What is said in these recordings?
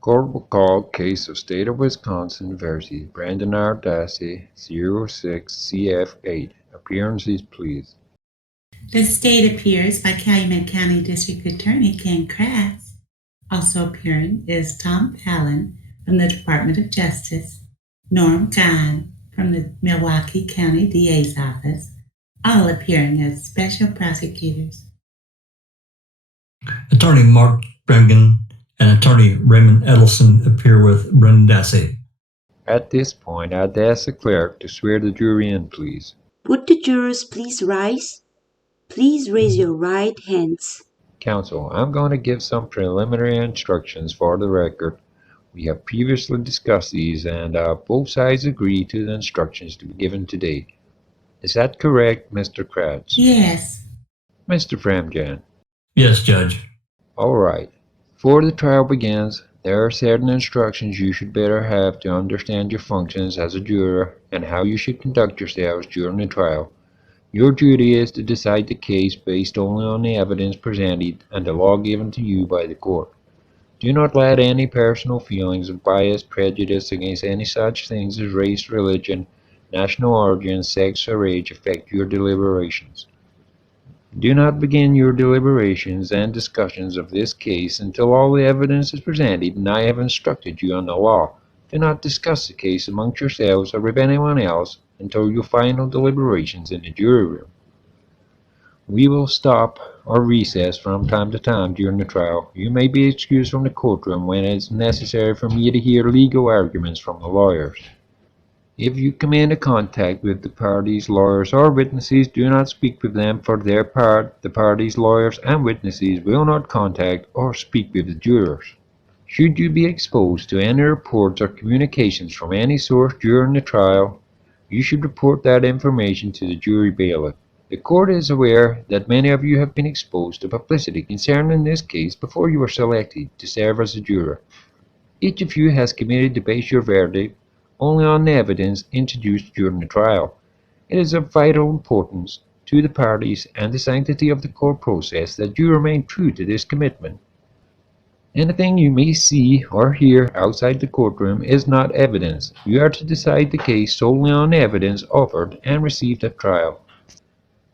Court will call case of State of Wisconsin versus Brandon R. Dassey, 06CF8. Appearances, please. The state appears by Calumet County District Attorney Ken Kratz. Also appearing is Tom Palin from the Department of Justice, Norm Kahn from the Milwaukee County DA's office, all appearing as special prosecutors. Attorney Mark Fremgen and Attorney Raymond Edelstein appear with Brendan Dassey. At this point, I'd ask the clerk to swear the jury in, please. Would the jurors please rise? Please raise your right hands. Counsel, I'm going to give some preliminary instructions for the record. We have previously discussed these, and both sides agree to the instructions to be given today. Is that correct, Mr. Kratz? Yes. Mr. Fremgen? Yes, Judge. All right. Before the trial begins, there are certain instructions you should better have to understand your functions as a juror and how you should conduct yourselves during the trial. Your duty is to decide the case based only on the evidence presented and the law given to you by the court. Do not let any personal feelings of bias, prejudice against any such things as race, religion, national origin, sex, or age affect your deliberations. Do not begin your deliberations and discussions of this case until all the evidence is presented and I have instructed you on the law. Do not discuss the case amongst yourselves or with anyone else until your final deliberations in the jury room. We will stop or recess from time to time during the trial. You may be excused from the courtroom when it is necessary for me to hear legal arguments from the lawyers. If you come into contact with the parties, lawyers, or witnesses, do not speak with them. For their part, the parties, lawyers, and witnesses will not contact or speak with the jurors. Should you be exposed to any reports or communications from any source during the trial, you should report that information to the jury bailiff. The court is aware that many of you have been exposed to publicity concerning this case before you were selected to serve as a juror. Each of you has committed to base your verdict only on the evidence introduced during the trial. It is of vital importance to the parties and the sanctity of the court process that you remain true to this commitment. Anything you may see or hear outside the courtroom is not evidence. You are to decide the case solely on the evidence offered and received at trial.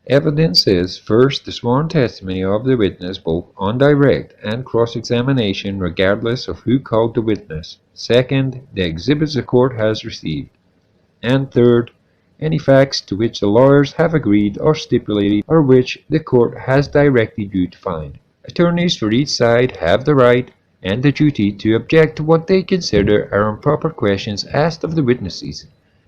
Evidence is, first, the sworn testimony of the witness both on direct and cross-examination regardless of who called the witness. Second, the exhibits the court has received. And third, any facts to which the lawyers have agreed or stipulated or which the court has directed you to find. Attorneys for each side have the right and the duty to object to what they consider are improper questions asked of the witnesses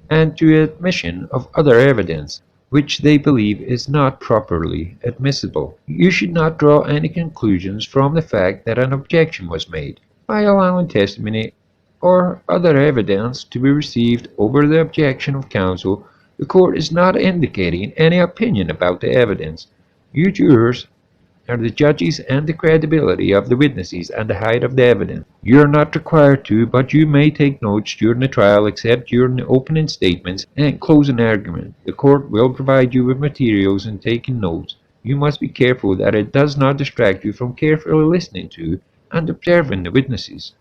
and to admission of other evidence which they believe is not properly admissible. You should not draw any conclusions from the fact that an objection was made by allowing testimony or other evidence to be received over the objection of counsel. The court is not indicating any opinion about the evidence. You jurors are the judges and the credibility of the witnesses and the height of the evidence. You are not required to, but you may take notes during the trial except during the opening statements and closing argument. The court will provide you with materials in taking notes. You must be careful that it does not distract you from carefully listening to and observing the witnesses.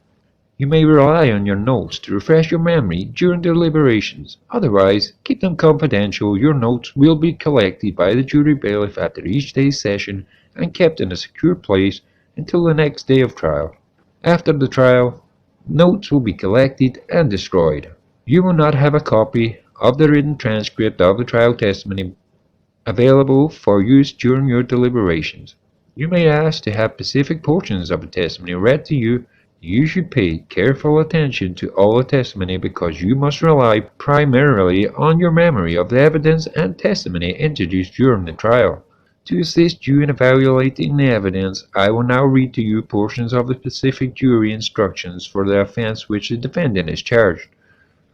You may rely on your notes to refresh your memory during deliberations. Otherwise, keep them confidential. Your notes will be collected by the jury bailiff after each day's session and kept in a secure place until the next day of trial. After the trial, notes will be collected and destroyed. You will not have a copy of the written transcript of the trial testimony available for use during your deliberations. You may ask to have specific portions of the testimony read to you. You should pay careful attention to all the testimony because you must rely primarily on your memory of the evidence and testimony introduced during the trial. To assist you in evaluating the evidence, I will now read to you portions of the specific jury instructions for the offense which the defendant is charged.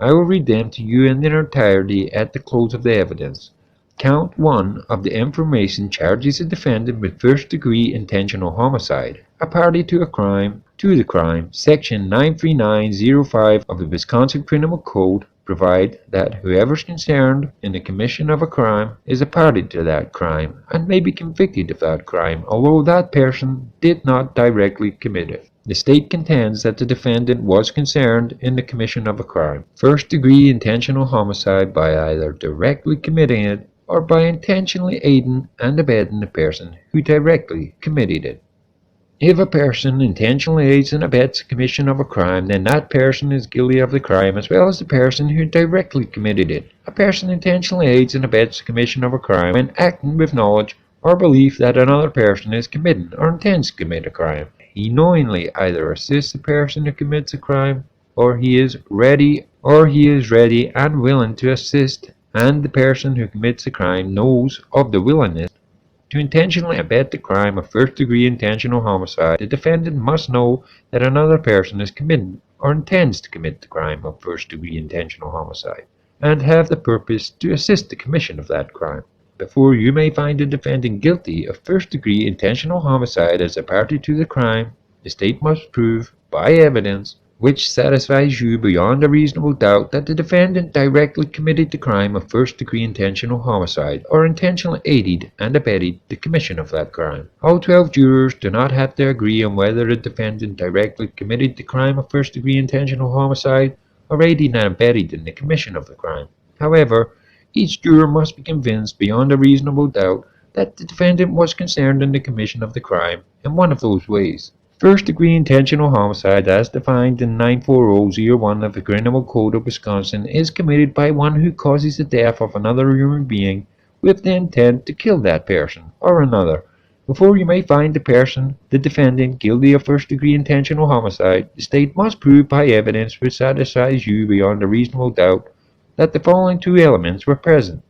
I will read them to you in their entirety at the close of the evidence. Count 1 of the information charges the defendant with first-degree intentional homicide, a party to the crime. Section 93905 of the Wisconsin Criminal Code provide that whoever is concerned in the commission of a crime is a party to that crime and may be convicted of that crime, although that person did not directly commit it. The state contends that the defendant was concerned in the commission of a crime, first-degree intentional homicide, by either directly committing it or by intentionally aiding and abetting the person who directly committed it. If a person intentionally aids and abets the commission of a crime, then that person is guilty of the crime as well as the person who directly committed it. A person intentionally aids and abets the commission of a crime when acting with knowledge or belief that another person is committing or intends to commit a crime. He knowingly either assists the person who commits a crime, or he is ready and willing to assist, and the person who commits the crime knows of the willingness. To intentionally abet the crime of first-degree intentional homicide, the defendant must know that another person is committing or intends to commit the crime of first-degree intentional homicide, and have the purpose to assist the commission of that crime. Before you may find the defendant guilty of first-degree intentional homicide as a party to the crime, the state must prove, by evidence, which satisfies you beyond a reasonable doubt that the defendant directly committed the crime of first-degree intentional homicide or intentionally aided and abetted the commission of that crime. All 12 jurors do not have to agree on whether the defendant directly committed the crime of first-degree intentional homicide or aided and abetted in the commission of the crime. However, each juror must be convinced beyond a reasonable doubt that the defendant was concerned in the commission of the crime in one of those ways. First-degree intentional homicide, as defined in 94001 of the Criminal Code of Wisconsin, is committed by one who causes the death of another human being with the intent to kill that person or another. Before you may find the defendant, guilty of first-degree intentional homicide, the state must prove by evidence which satisfies you beyond a reasonable doubt that the following two elements were present.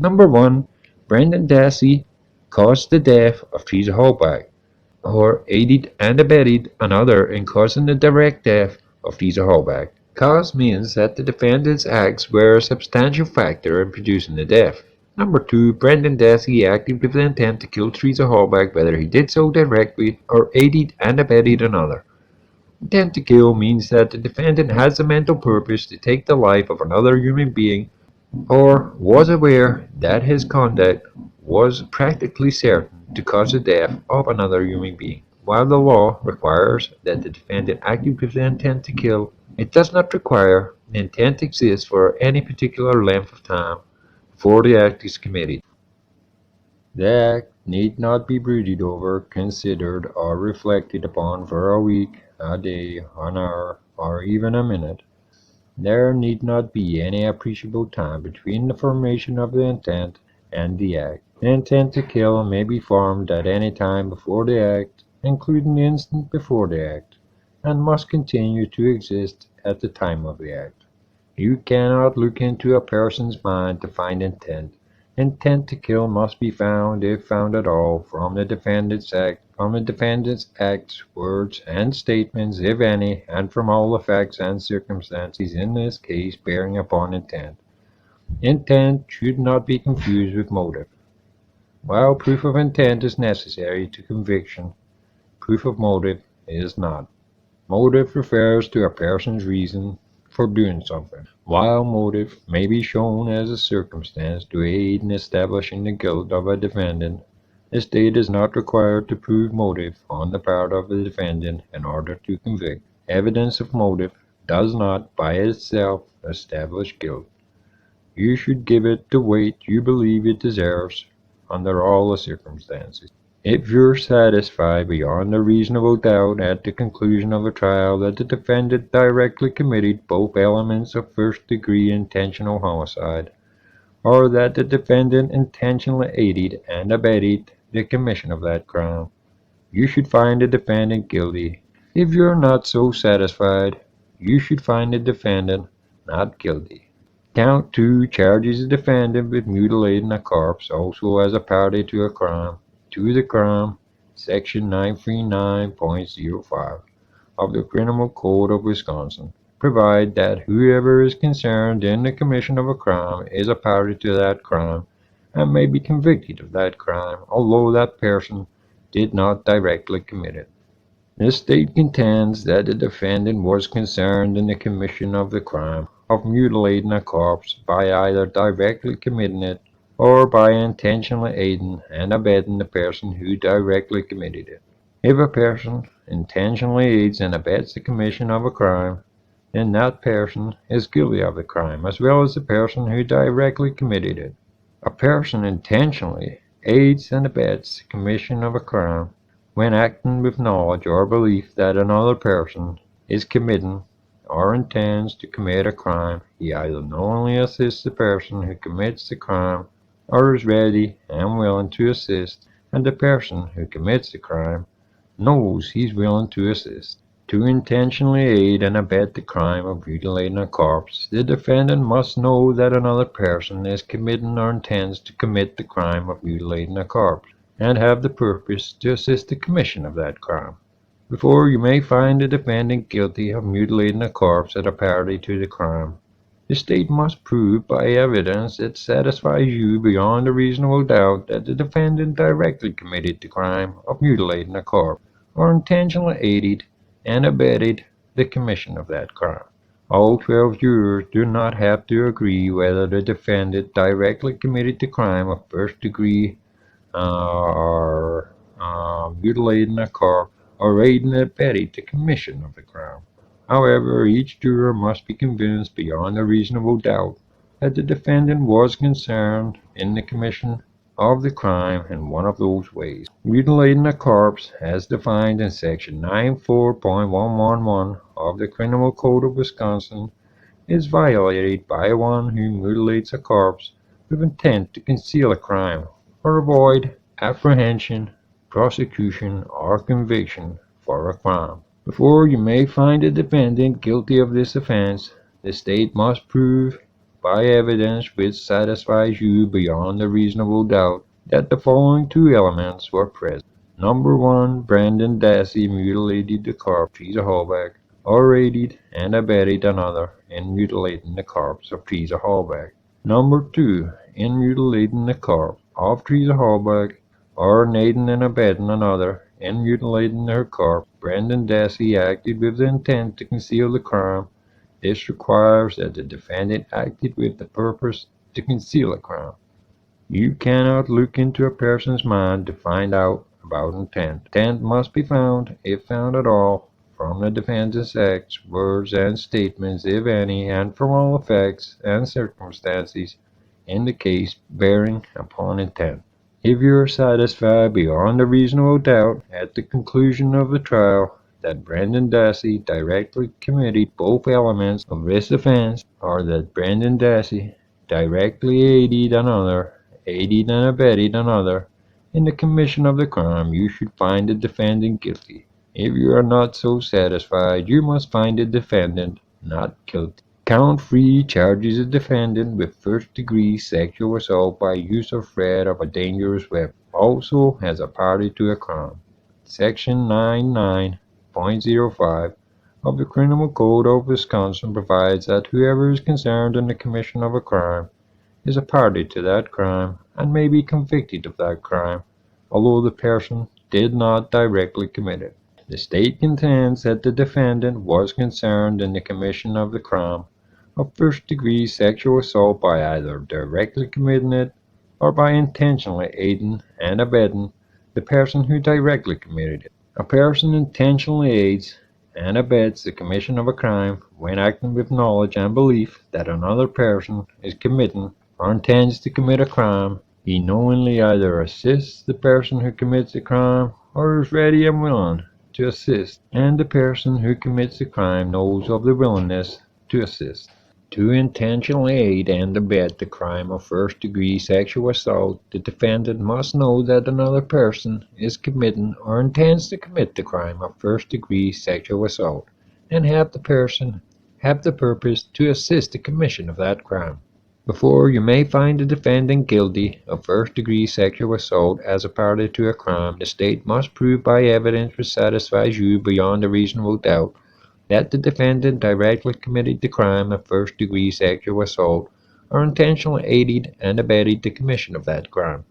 Number 1, Brendan Dassey caused the death of Teresa HALBACH, or aided and abetted another in causing the direct death of Teresa HALBACH. Cause means that the defendant's acts were a substantial factor in producing the death. Number 2, Brendan Dassey acted with the intent to kill Teresa HALBACH, whether he did so directly or aided and abetted another. Intent to kill means that the defendant has the mental purpose to take the life of another human being or was aware that his conduct was practically certain to cause the death of another human being. While the law requires that the defendant acted with the intent to kill, it does not require the intent exists for any particular length of time before the act is committed. The act need not be brooded over, considered, or reflected upon for a week, a day, an hour, or even a minute. There need not be any appreciable time between the formation of the intent and the act. The intent to kill may be formed at any time before the act, including the instant before the act, and must continue to exist at the time of the act. You cannot look into a person's mind to find intent. Intent to kill must be found, if found at all, from the defendant's acts, words, and statements, if any, and from all the facts and circumstances in this case bearing upon intent. Intent should not be confused with motive. While proof of intent is necessary to conviction, proof of motive is not. Motive refers to a person's reason for doing something. While motive may be shown as a circumstance to aid in establishing the guilt of a defendant, the state is not required to prove motive on the part of the defendant in order to convict. Evidence of motive does not, by itself, establish guilt. You should give it the weight you believe it deserves under all the circumstances. If you're satisfied beyond a reasonable doubt at the conclusion of a trial that the defendant directly committed both elements of first-degree intentional homicide, or that the defendant intentionally aided and abetted the commission of that crime, you should find the defendant guilty. If you're not so satisfied, you should find the defendant not guilty. Count 2 charges the defendant with mutilating a corpse also as a party to a crime. To the crime, Section 939.05 of the Criminal Code of Wisconsin provide that whoever is concerned in the commission of a crime is a party to that crime and may be convicted of that crime, although that person did not directly commit it. The state contends that the defendant was concerned in the commission of the crime of mutilating a corpse by either directly committing it or by intentionally aiding and abetting the person who directly committed it. If a person intentionally aids and abets the commission of a crime, then that person is guilty of the crime, as well as the person who directly committed it. A person intentionally aids and abets the commission of a crime when acting with knowledge or belief that another person is committing or intends to commit a crime. He either knowingly assists the person who commits the crime or is ready and willing to assist, and the person who commits the crime knows he's willing to assist. To intentionally aid and abet the crime of mutilating a corpse, the defendant must know that another person is committing or intends to commit the crime of mutilating a corpse, and have the purpose to assist the commission of that crime. Before you may find the defendant guilty of mutilating a corpse as a party to the crime, the state must prove by evidence that satisfies you beyond a reasonable doubt that the defendant directly committed the crime of mutilating a corpse, or intentionally aided and abetted the commission of that crime. All 12 jurors do not have to agree whether the defendant directly committed the crime of first degree or mutilating a corpse or aiding and abetting the commission of the crime. However, each juror must be convinced beyond a reasonable doubt that the defendant was concerned in the commission of the crime in one of those ways. Mutilating a corpse, as defined in Section 94.111 of the Criminal Code of Wisconsin, is violated by one who mutilates a corpse with intent to conceal a crime or avoid apprehension, prosecution, or conviction for a crime. Before you may find a defendant guilty of this offense, the state must prove by evidence which satisfies you beyond a reasonable doubt that the following two elements were present. Number 1, Brandon Dassey mutilated the corpse of Teresa HALBACH, or aided and abetted another in mutilating the corpse of Teresa HALBACH. Number 2, in mutilating the corpse of Teresa HALBACH, or aiding and abetting another in mutilating her corpse, Brandon Dassey acted with the intent to conceal the crime. This requires that the defendant acted with the purpose to conceal a crime. You cannot look into a person's mind to find out about intent. Intent must be found, if found at all, from the defendant's acts, words, and statements, if any, and from all facts and circumstances in the case bearing upon intent. If you are satisfied beyond a reasonable doubt at the conclusion of the trial that Brandon Dassey directly committed both elements of this offense, or that Brandon Dassey directly aided and abetted another in the commission of the crime, you should find the defendant guilty. If you are not so satisfied, you must find the defendant not guilty. Count 3 charges the defendant with first-degree sexual assault by use or threat of a dangerous weapon, also as a party to a crime. Section 99.05 of the Criminal Code of Wisconsin provides that whoever is concerned in the commission of a crime is a party to that crime and may be convicted of that crime, although the person did not directly commit it. The state contends that the defendant was concerned in the commission of the crime of first-degree sexual assault by either directly committing it or by intentionally aiding and abetting the person who directly committed it. A person intentionally aids and abets the commission of a crime when acting with knowledge and belief that another person is committing or intends to commit a crime. He knowingly either assists the person who commits the crime or is ready and willing to assist, and the person who commits the crime knows of the willingness to assist. To intentionally aid and abet the crime of first-degree sexual assault, the defendant must know that another person is committing or intends to commit the crime of first-degree sexual assault, and have the purpose to assist the commission of that crime. Before you may find the defendant guilty of first-degree sexual assault as a party to a crime, the state must prove by evidence which satisfies you beyond a reasonable doubt that the defendant directly committed the crime of first-degree sexual assault or intentionally aided and abetted the commission of that crime.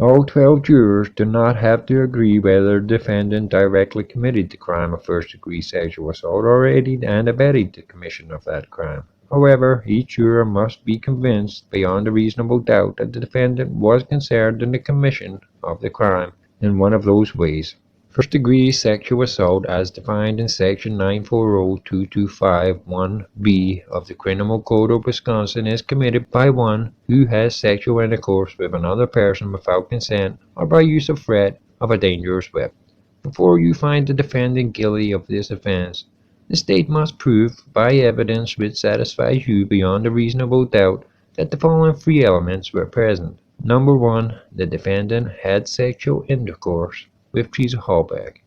All 12 jurors do not have to agree whether the defendant directly committed the crime of first-degree sexual assault or aided and abetted the commission of that crime. However, each juror must be convinced beyond a reasonable doubt that the defendant was concerned in the commission of the crime in one of those ways. First-degree sexual assault as defined in Section 940-225-1B of the Criminal Code of Wisconsin is committed by one who has sexual intercourse with another person without consent or by use of threat of a dangerous weapon. Before you find the defendant guilty of this offense, the state must prove by evidence which satisfies you beyond a reasonable doubt that the following three elements were present. Number 1. The defendant had sexual intercourse with Teresa HALBACH.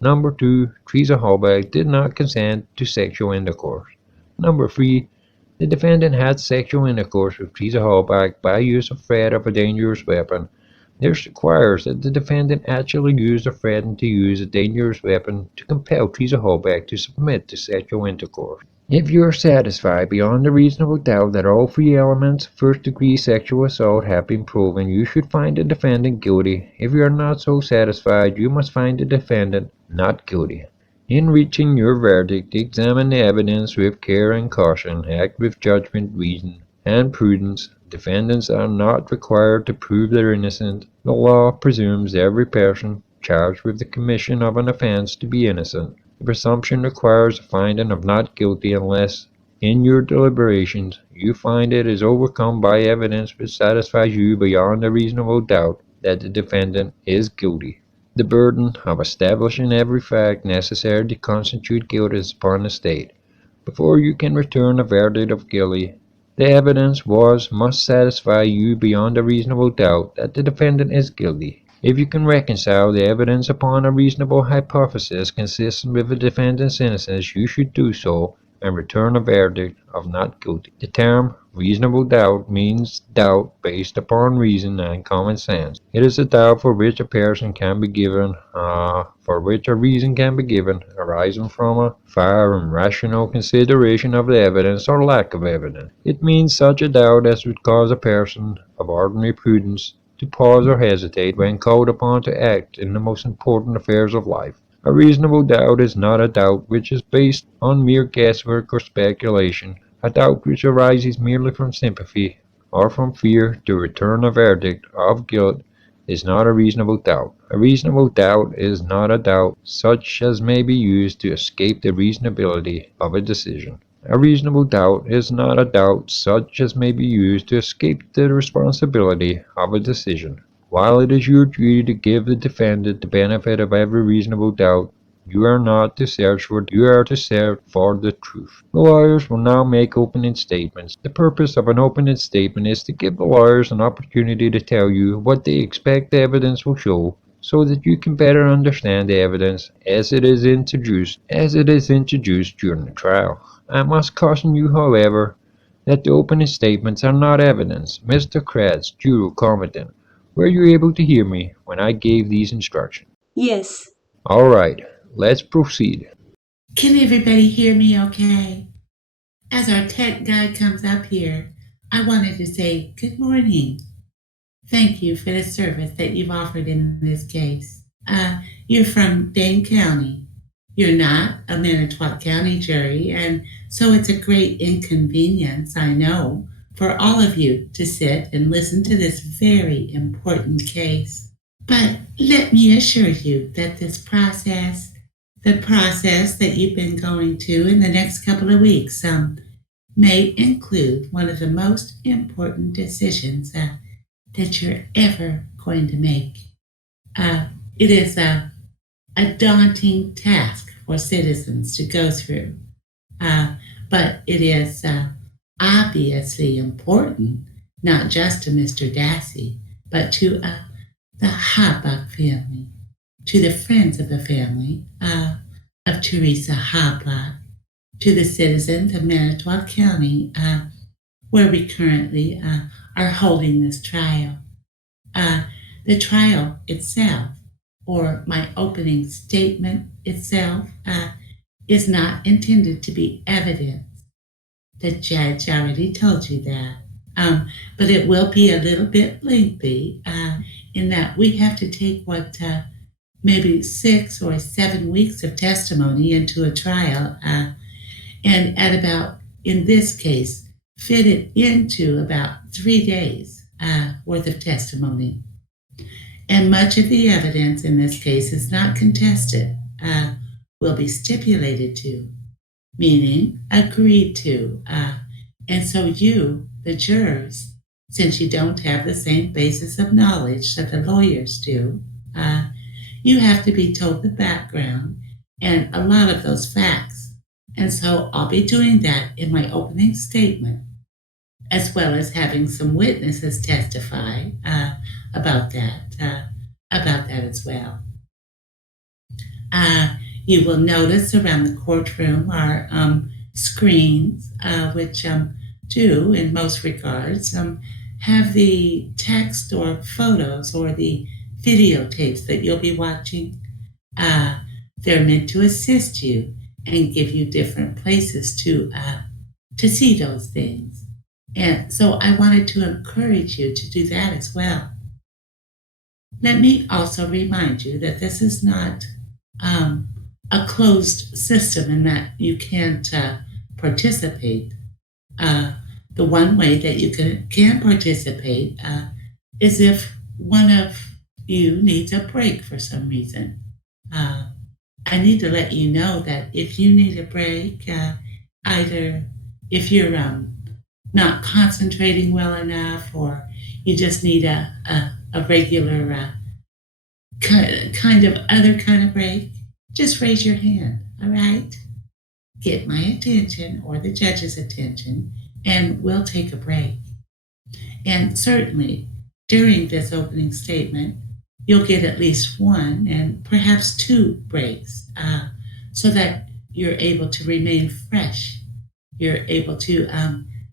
Number 2. Teresa HALBACH did not consent to sexual intercourse. Number 3. The defendant had sexual intercourse with Teresa HALBACH by use of threat of a dangerous weapon. This requires that the defendant actually use or threaten to use a dangerous weapon to compel Teresa HALBACH to submit to sexual intercourse. If you are satisfied beyond a reasonable doubt that all three elements of first-degree sexual assault have been proven, you should find the defendant guilty. If you are not so satisfied, you must find the defendant not guilty. In reaching your verdict, examine the evidence with care and caution. Act with judgment, reason, and prudence. Defendants are not required to prove their innocence. The law presumes every person charged with the commission of an offense to be innocent. The presumption requires a finding of not guilty unless, in your deliberations, you find it is overcome by evidence which satisfies you beyond a reasonable doubt that the defendant is guilty. The burden of establishing every fact necessary to constitute guilt is upon the state. Before you can return a verdict of guilty, the evidence must satisfy you beyond a reasonable doubt that the defendant is guilty. If you can reconcile the evidence upon a reasonable hypothesis consistent with the defendant's innocence, you should do so and return a verdict of not guilty. The term reasonable doubt means doubt based upon reason and common sense. It is a doubt for which a reason can be given, arising from a fair and rational consideration of the evidence or lack of evidence. It means such a doubt as would cause a person of ordinary prudence to pause or hesitate when called upon to act in the most important affairs of life. A reasonable doubt is not a doubt which is based on mere guesswork or speculation. A doubt which arises merely from sympathy or from fear to return a verdict of guilt is not a reasonable doubt. A reasonable doubt is not a doubt such as may be used to escape the reasonability of a decision. A reasonable doubt is not a doubt such as may be used to escape the responsibility of a decision. While it is your duty to give the defendant the benefit of every reasonable doubt, you are to search for the truth. The lawyers will now make opening statements. The purpose of an opening statement is to give the lawyers an opportunity to tell you what they expect the evidence will show, so that you can better understand the evidence as it is introduced during the trial. I must caution you, however, that the opening statements are not evidence. Mr. Kratz, juror competent, were you able to hear me when I gave these instructions? Yes. All right, let's proceed. Can everybody hear me okay? As our tech guy comes up here, I wanted to say good morning. Thank you for the service that you've offered in this case. You're from Dane County. You're not a Manitowoc County jury, and so it's a great inconvenience, I know, for all of you to sit and listen to this very important case. But let me assure you that the process that you've been going to in the next couple of weeks, may include one of the most important decisions that you're ever going to make. It is a daunting task for citizens to go through, but it is obviously important, not just to Mr. Dassey, but to the HALBACH family, to the friends of the family of Teresa HALBACH, to the citizens of Manitowoc County, where we currently are holding this trial. The trial itself, or my opening statement itself, is not intended to be evidence. The judge already told you that. But it will be a little bit lengthy in that we have to take maybe 6 or 7 weeks of testimony into a trial, and at about, in this case, fit it into about 3 days worth of testimony. And much of the evidence in this case is not contested, will be stipulated to, meaning agreed to. And so you, the jurors, since you don't have the same basis of knowledge that the lawyers do, you have to be told the background and a lot of those facts. And so I'll be doing that in my opening statement, as well as having some witnesses testify about that as well. You will notice around the courtroom are screens, which do, in most regards, have the text or photos or the videotapes that you'll be watching. They're meant to assist you and give you different places to see those things. And so I wanted to encourage you to do that as well. Let me also remind you that this is not a closed system in that you can't participate. The one way that you can participate is if one of you needs a break for some reason. I need to let you know that if you need a break, either if you're not concentrating well enough, or you just need a regular kind of break, just raise your hand, all right? Get my attention or the judge's attention, and we'll take a break. And certainly, during this opening statement, you'll get at least one and perhaps two breaks so that you're able to remain fresh. You're able to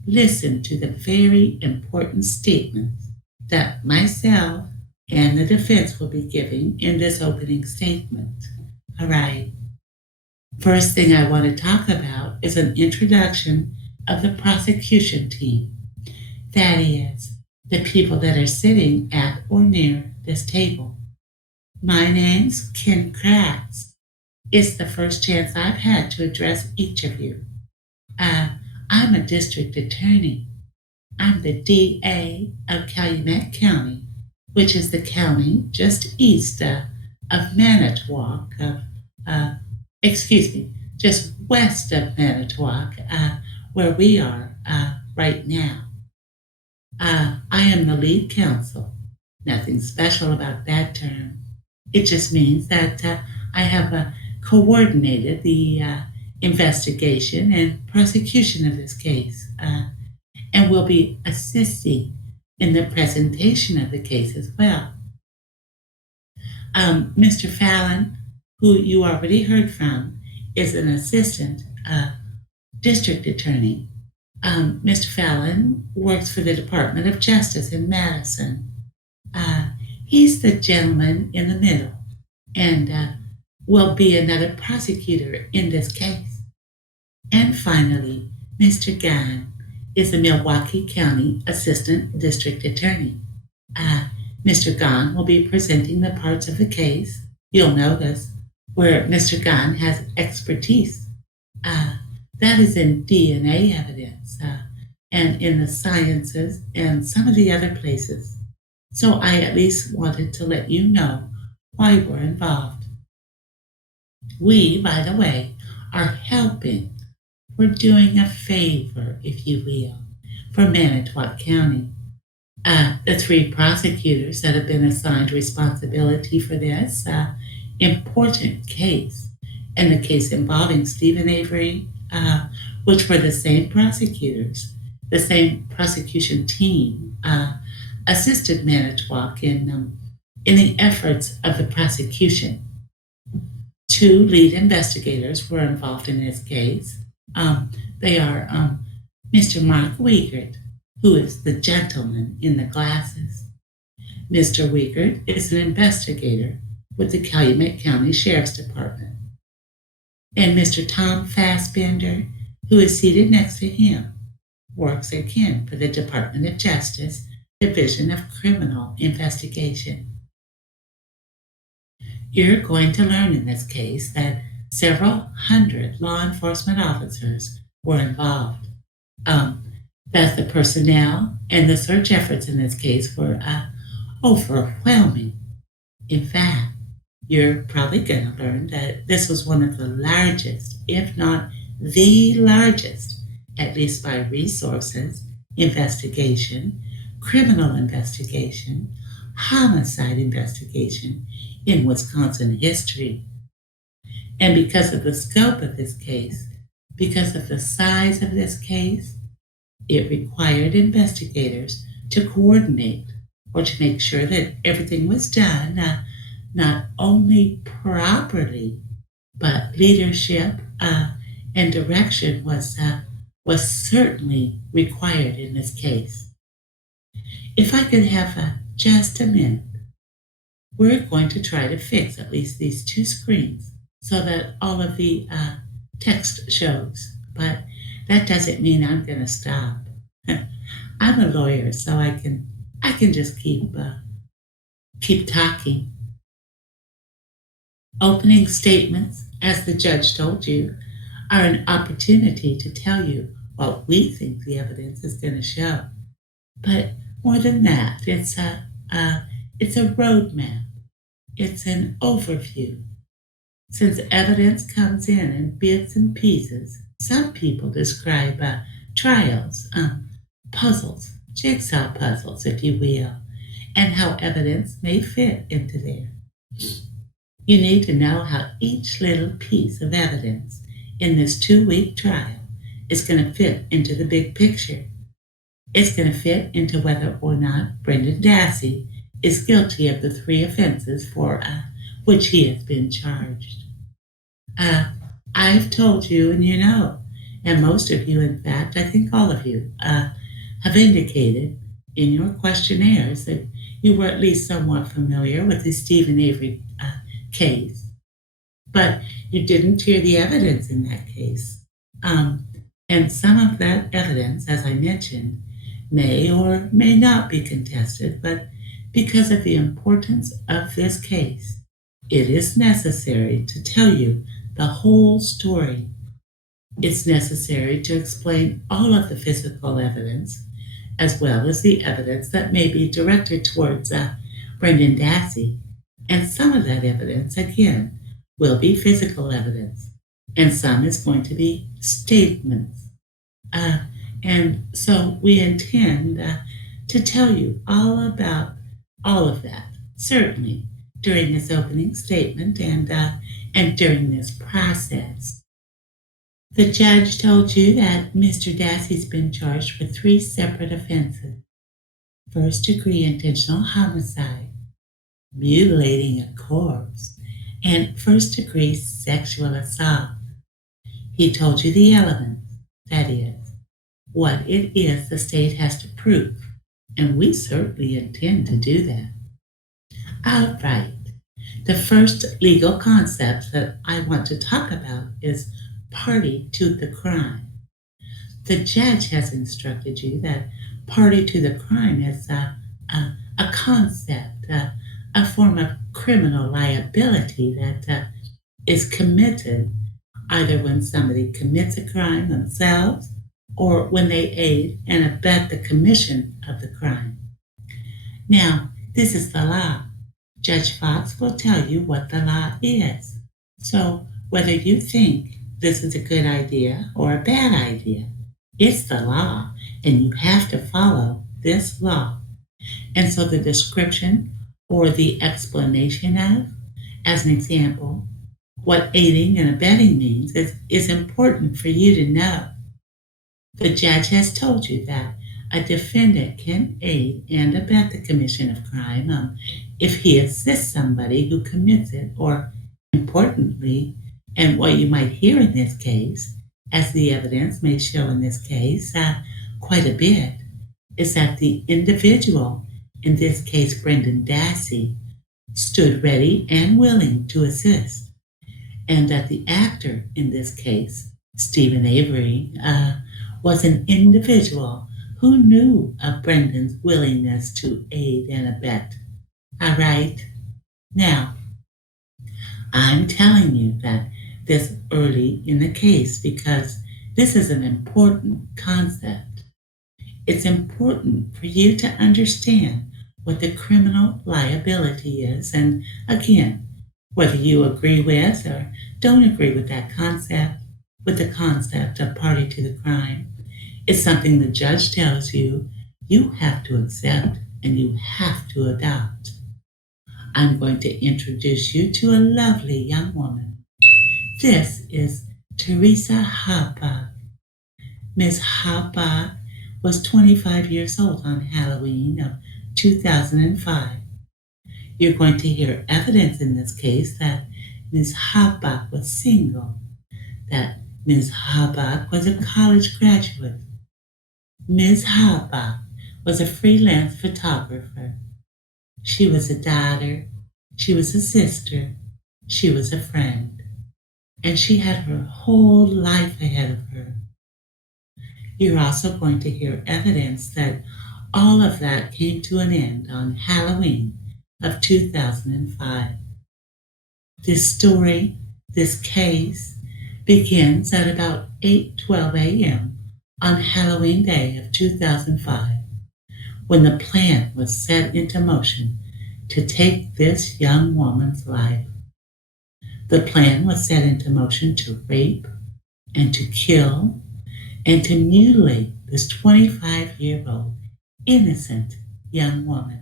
listen to the very important statements that myself and the defense will be giving in this opening statement. All right. First thing I want to talk about is an introduction of the prosecution team. That is, the people that are sitting at or near this table. My name's Ken Kratz. It's the first chance I've had to address each of you. I'm a district attorney. I'm the DA of Calumet County, which is the county just east of Manitowoc, just west of Manitowoc, where we are right now. I am the lead counsel. Nothing special about that term. It just means that I have coordinated the investigation and prosecution of this case, and will be assisting in the presentation of the case as well. Mr. Fallon, who you already heard from, is an assistant district attorney. Mr. Fallon works for the Department of Justice in Madison. He's the gentleman in the middle and will be another prosecutor in this case. And finally, Mr. Glen is the Milwaukee County Assistant District Attorney. Mr. Glen will be presenting the parts of the case, you'll notice, where Mr. Glen has expertise. That is in DNA evidence and in the sciences and some of the other places. So I at least wanted to let you know why we're involved. We, by the way, are helping. We're doing a favor, if you will, for Manitowoc County. The three prosecutors that have been assigned responsibility for this important case, and the case involving Stephen Avery, which were the same prosecutors, the same prosecution team, assisted Manitowoc in the efforts of the prosecution. Two lead investigators were involved in this case. They are Mr. Mark Wiegert, who is the gentleman in the glasses. Mr. Wiegert is an investigator with the Calumet County Sheriff's Department. And Mr. Tom FASSBENDER, who is seated next to him, works again for the Department of Justice, Division of Criminal Investigation. You're going to learn in this case that several hundred law enforcement officers were involved. That the personnel and the search efforts in this case were overwhelming. In fact, you're probably going to learn that this was one of the largest, if not the largest, at least by resources, investigation, criminal investigation, homicide investigation in Wisconsin history. And because of the scope of this case, because of the size of this case, it required investigators to coordinate or to make sure that everything was done not only properly, but leadership and direction was certainly required in this case. If I could have just a minute, we're going to try to fix at least these two screens so that all of the text shows. But that doesn't mean I'm going to stop. I'm a lawyer, so I can just keep talking. Opening statements, as the judge told you, are an opportunity to tell you what we think the evidence is going to show. But more than that, it's a roadmap. It's an overview. Since evidence comes in bits and pieces, some people describe trials, puzzles, jigsaw puzzles, if you will, and how evidence may fit into there. You need to know how each little piece of evidence in this 2-week trial is going to fit into the big picture. It's going to fit into whether or not Brendan Dassey is guilty of the 3 offenses for which he has been charged. I've told you, and you know, and most of you, in fact, I think all of you, have indicated in your questionnaires that you were at least somewhat familiar with the Stephen Avery case, but you didn't hear the evidence in that case. And some of that evidence, as I mentioned, may or may not be contested, but because of the importance of this case, it is necessary to tell you the whole story. It's necessary to explain all of the physical evidence, as well as the evidence that may be directed towards Brendan Dassey. And some of that evidence, again, will be physical evidence, and some is going to be statements. And so we intend to tell you all about all of that, certainly during this opening statement and during this process. The judge told you that Mr. Dassey's been charged with 3 separate offenses: first-degree intentional homicide, mutilating a corpse, and first-degree sexual assault. He told you the elements, that is, what it is the state has to prove, and we certainly intend to do that. Outright, the first legal concept that I want to talk about is party to the crime. The judge has instructed you that party to the crime is a concept, a form of criminal liability that is committed either when somebody commits a crime themselves or when they aid and abet the commission of the crime. Now, this is the law. Judge Fox will tell you what the law is. So whether you think this is a good idea or a bad idea, it's the law, and you have to follow this law. And so the description or the explanation of, as an example, what aiding and abetting means is important for you to know. The judge has told you that a defendant can aid and abet the commission of crime if he assists somebody who commits it, or importantly, and what you might hear in this case, as the evidence may show in this case quite a bit, is that the individual, in this case Brendan Dassey, stood ready and willing to assist, and that the actor in this case, Stephen Avery, was an individual who knew of Brendan's willingness to aid and abet. All right? Now, I'm telling you that this early in the case because this is an important concept. It's important for you to understand what the criminal liability is, and again, whether you agree with or don't agree with that concept, with the concept of party to the crime, is something the judge tells you you have to accept and you have to adopt. I'm going to introduce you to a lovely young woman. This is Teresa HALBACH. Ms. HALBACH was 25 years old on Halloween of 2005. You're going to hear evidence in this case that Ms. HALBACH was single, that Ms. HALBACH was a college graduate. Ms. HALBACH was a freelance photographer. She was a daughter, she was a sister, she was a friend, and she had her whole life ahead of her. You're also going to hear evidence that all of that came to an end on Halloween of 2005. This story, this case, begins at about 8:12 a.m. on Halloween Day of 2005, when the plan was set into motion to take this young woman's life. The plan was set into motion to rape and to kill and to mutilate this 25-year-old innocent young woman.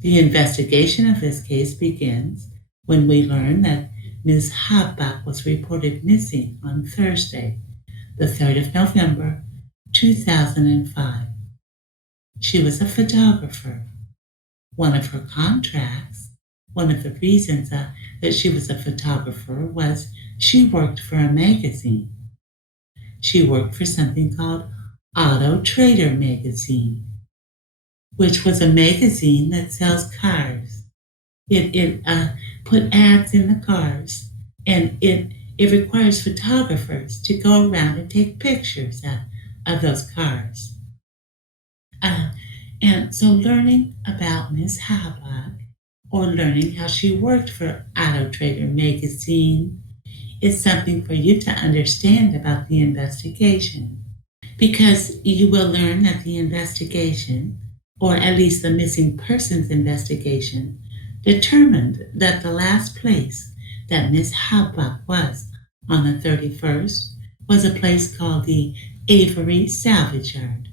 The investigation of this case begins when we learn that Ms. HALBACH was reported missing on Thursday, the 3rd of November, 2005. She was a photographer. One of her contracts, one of the reasons that she was a photographer was she worked for a magazine. She worked for something called Auto Trader magazine, which was a magazine that sells cars. It put ads in the cars, and it requires photographers to go around and take pictures of those cars. And so learning about Ms. HALBACH, or learning how she worked for Auto Trader magazine, is something for you to understand about the investigation. Because you will learn that the investigation, or at least the missing persons investigation, determined that the last place that Ms. HALBACH was on the 31st was a place called the Avery Salvage Yard.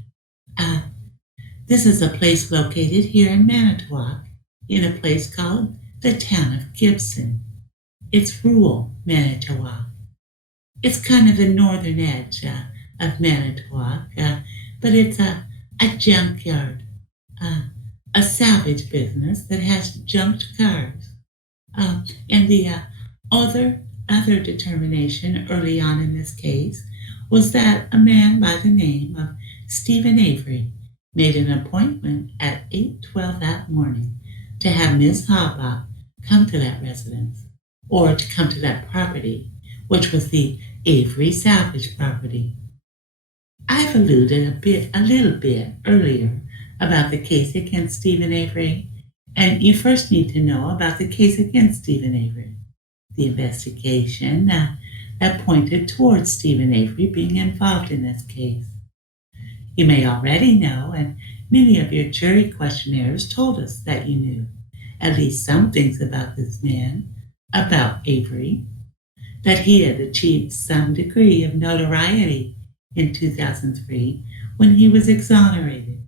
This is a place located here in Manitowoc, in a place called the town of Gibson. It's rural Manitowoc. It's kind of the northern edge of Manitowoc, but it's a junkyard, a salvage business that has junked cars. And the other determination early on in this case was that a man by the name of Stephen Avery made an appointment at 8:12 that morning to have Ms. HALBACH come to that residence, or to come to that property, which was the Avery salvage property. I've alluded a little bit earlier about the case against Stephen Avery, and you first need to know about the case against Stephen Avery, the investigation that pointed towards Stephen Avery being involved in this case. You may already know, and many of your jury questionnaires told us that you knew, at least some things about this man, about Avery, that he had achieved some degree of notoriety in 2003 when he was exonerated,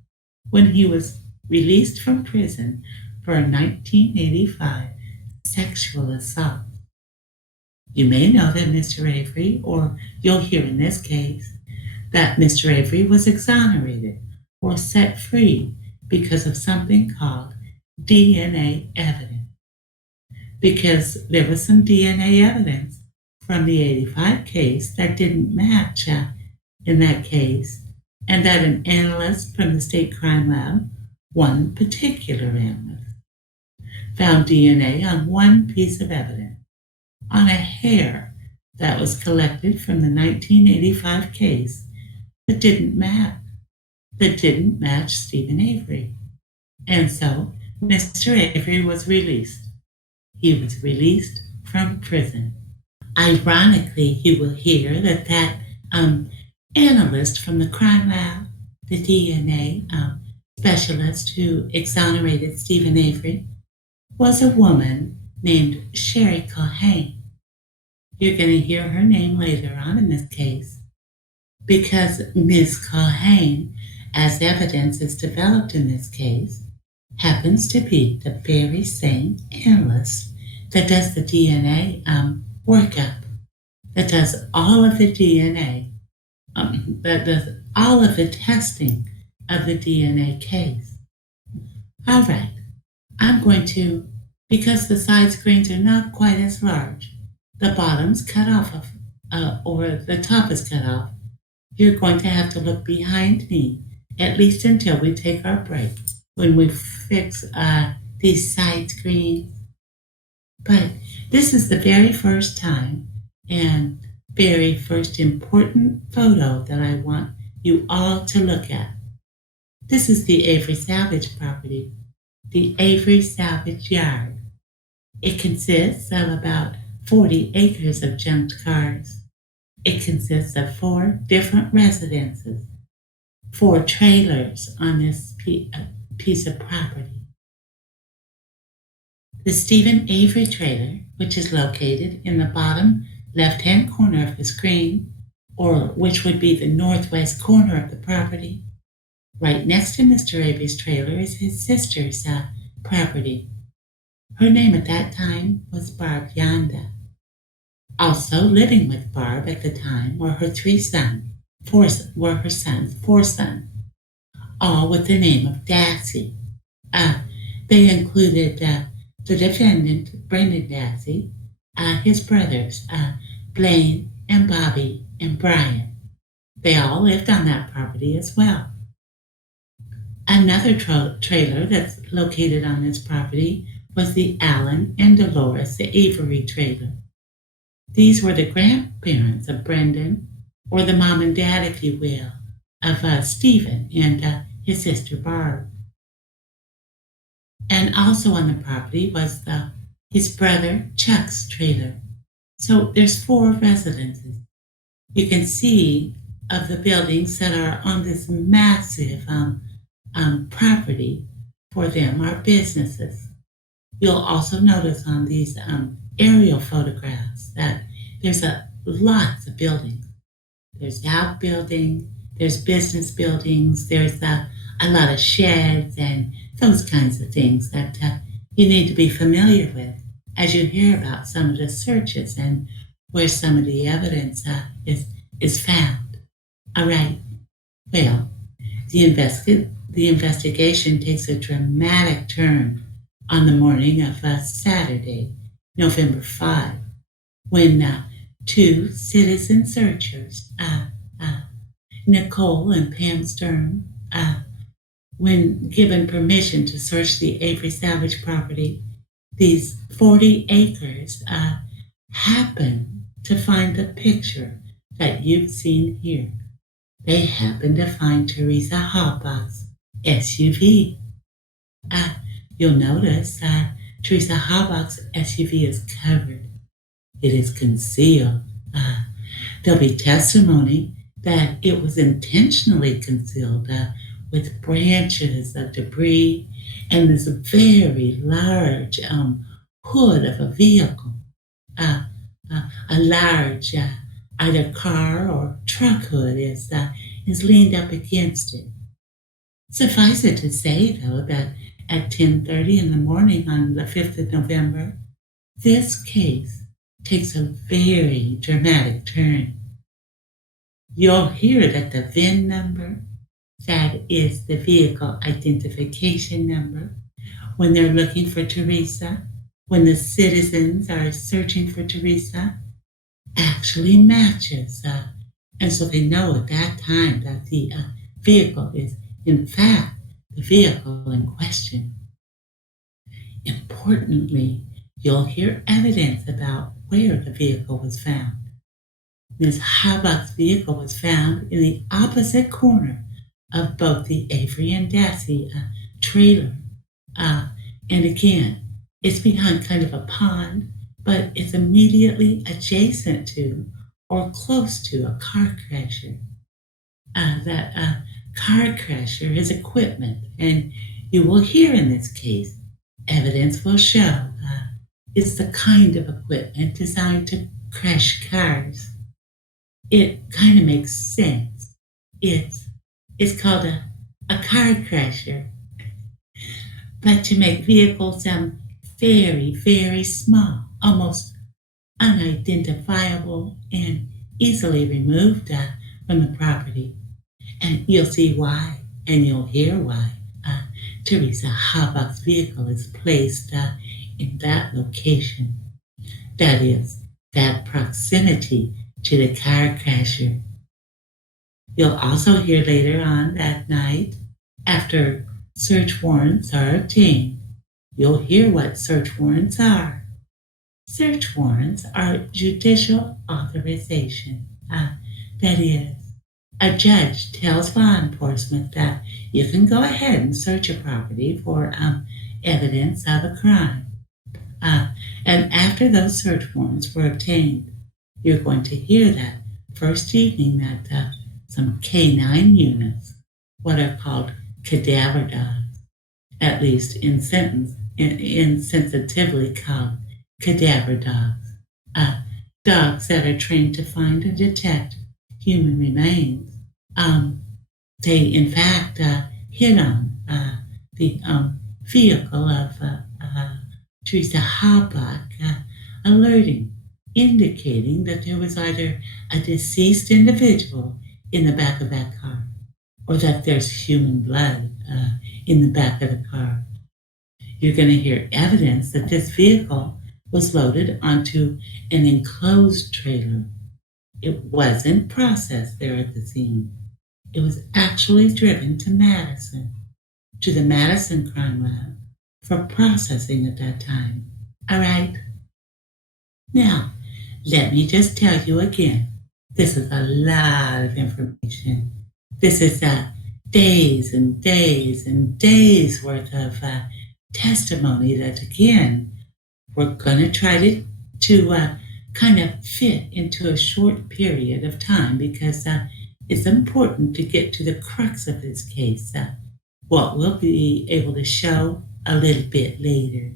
when he was released from prison for a 1985 sexual assault. You may know that Mr. Avery, or you'll hear in this case, that Mr. Avery was exonerated or set free because of something called DNA evidence. Because there was some DNA evidence from the 85 case that didn't match in that case, and that an analyst from the State Crime Lab, one particular analyst, found DNA on one piece of evidence, on a hair that was collected from the 1985 case that didn't match Stephen Avery. And so Mr. Avery was released. He was released from prison. Ironically, you will hear that analyst from the crime lab, the DNA specialist who exonerated Stephen Avery was a woman named Charee Culhane. You're going to hear her name later on in this case because Ms. Culhane, as evidence is developed in this case, happens to be the very same analyst that does the DNA workup, that does all of the DNA, that does all of the testing of the DNA case. All right, I'm going to, because the side screens are not quite as large, the bottom's cut off of, or the top is cut off, you're going to have to look behind me, at least until we take our break, when we fix these side screens. But this is the very first time and very first important photo that I want you all to look at. This is the Avery Salvage property, the Avery Salvage Yard. It consists of about 40 acres of junked cars. It consists of 4 different residences, 4 trailers on this piece of property. The Stephen Avery trailer, which is located in the bottom left-hand corner of the screen, or which would be the northwest corner of the property, right next to Mr. Avery's trailer is his sister's property. Her name at that time was Barb Rhonda. Also living with Barb at the time were her 4 sons, all with the name of Dassey. They included the defendant, Brendan Dassey, his brothers, Glen and Bobby and Brian. They all lived on that property as well. Another trailer that's located on this property was the Alan and Dolores Avery trailer. These were the grandparents of Brendan, or the mom and dad, if you will, of Stephen and his sister Barb. And also on the property was his brother Chuck's trailer. So there's 4 residences. You can see of the buildings that are on this massive property for them are businesses. You'll also notice on these aerial photographs that there's lots of buildings. There's outbuilding, there's business buildings, there's a lot of sheds and those kinds of things that you need to be familiar with as you hear about some of the searches and where some of the evidence is found. All right, well, the investigation takes a dramatic turn on the morning of Saturday, November 5, when 2 citizen searchers, Nicole and Pam Stern, when given permission to search the Avery Salvage property, these 40 acres, happen to find the picture that you've seen here. They happen to find Teresa HALBACH's SUV. You'll notice Teresa HALBACH's SUV is covered. It is concealed. There'll be testimony that it was intentionally concealed with branches of debris and this very large hood of a vehicle, a large either car or truck hood is leaned up against it. Suffice it to say, though, that at 10:30 in the morning on the 5th of November, this case takes a very dramatic turn. You'll hear that the VIN number, that is the vehicle identification number, when they're looking for Teresa, when the citizens are searching for Teresa, actually matches. And so they know at that time that the vehicle is, in fact, the vehicle in question. Importantly, you'll hear evidence about where the vehicle was found. Ms. HALBACH's vehicle was found in the opposite corner of both the Avery and Dassey trailer. And again, it's behind kind of a pond, but it's immediately adjacent to or close to a car crasher that Car crusher is equipment, and you will hear in this case, evidence will show it's the kind of equipment designed to crush cars. It kind of makes sense. It's called a car crusher, but to make vehicles very, very small, almost unidentifiable and easily removed from the property. And you'll see why, and you'll hear why. Teresa Halbach's vehicle is placed in that location. That is, that proximity to the car crusher. You'll also hear later on that night, after search warrants are obtained, you'll hear what search warrants are. Search warrants are judicial authorization. That is, a judge tells law enforcement that you can go ahead and search a property for evidence of a crime. And after those search warrants were obtained, you're going to hear that first evening that some K9 units, what are called cadaver dogs, at least insensitively called cadaver dogs, dogs that are trained to find and detect human remains. They, in fact, hit on the vehicle of Teresa Halbach, indicating that there was either a deceased individual in the back of that car or that there's human blood in the back of the car. You're going to hear evidence that this vehicle was loaded onto an enclosed trailer. It wasn't processed there at the scene. It was actually driven to Madison, to the Madison Crime Lab, for processing at that time. All right? Now, let me just tell you again, this is a lot of information. This is days and days and days worth of testimony that, again, we're going to try to kind of fit into a short period of time because it's important to get to the crux of this case, what we'll be able to show a little bit later.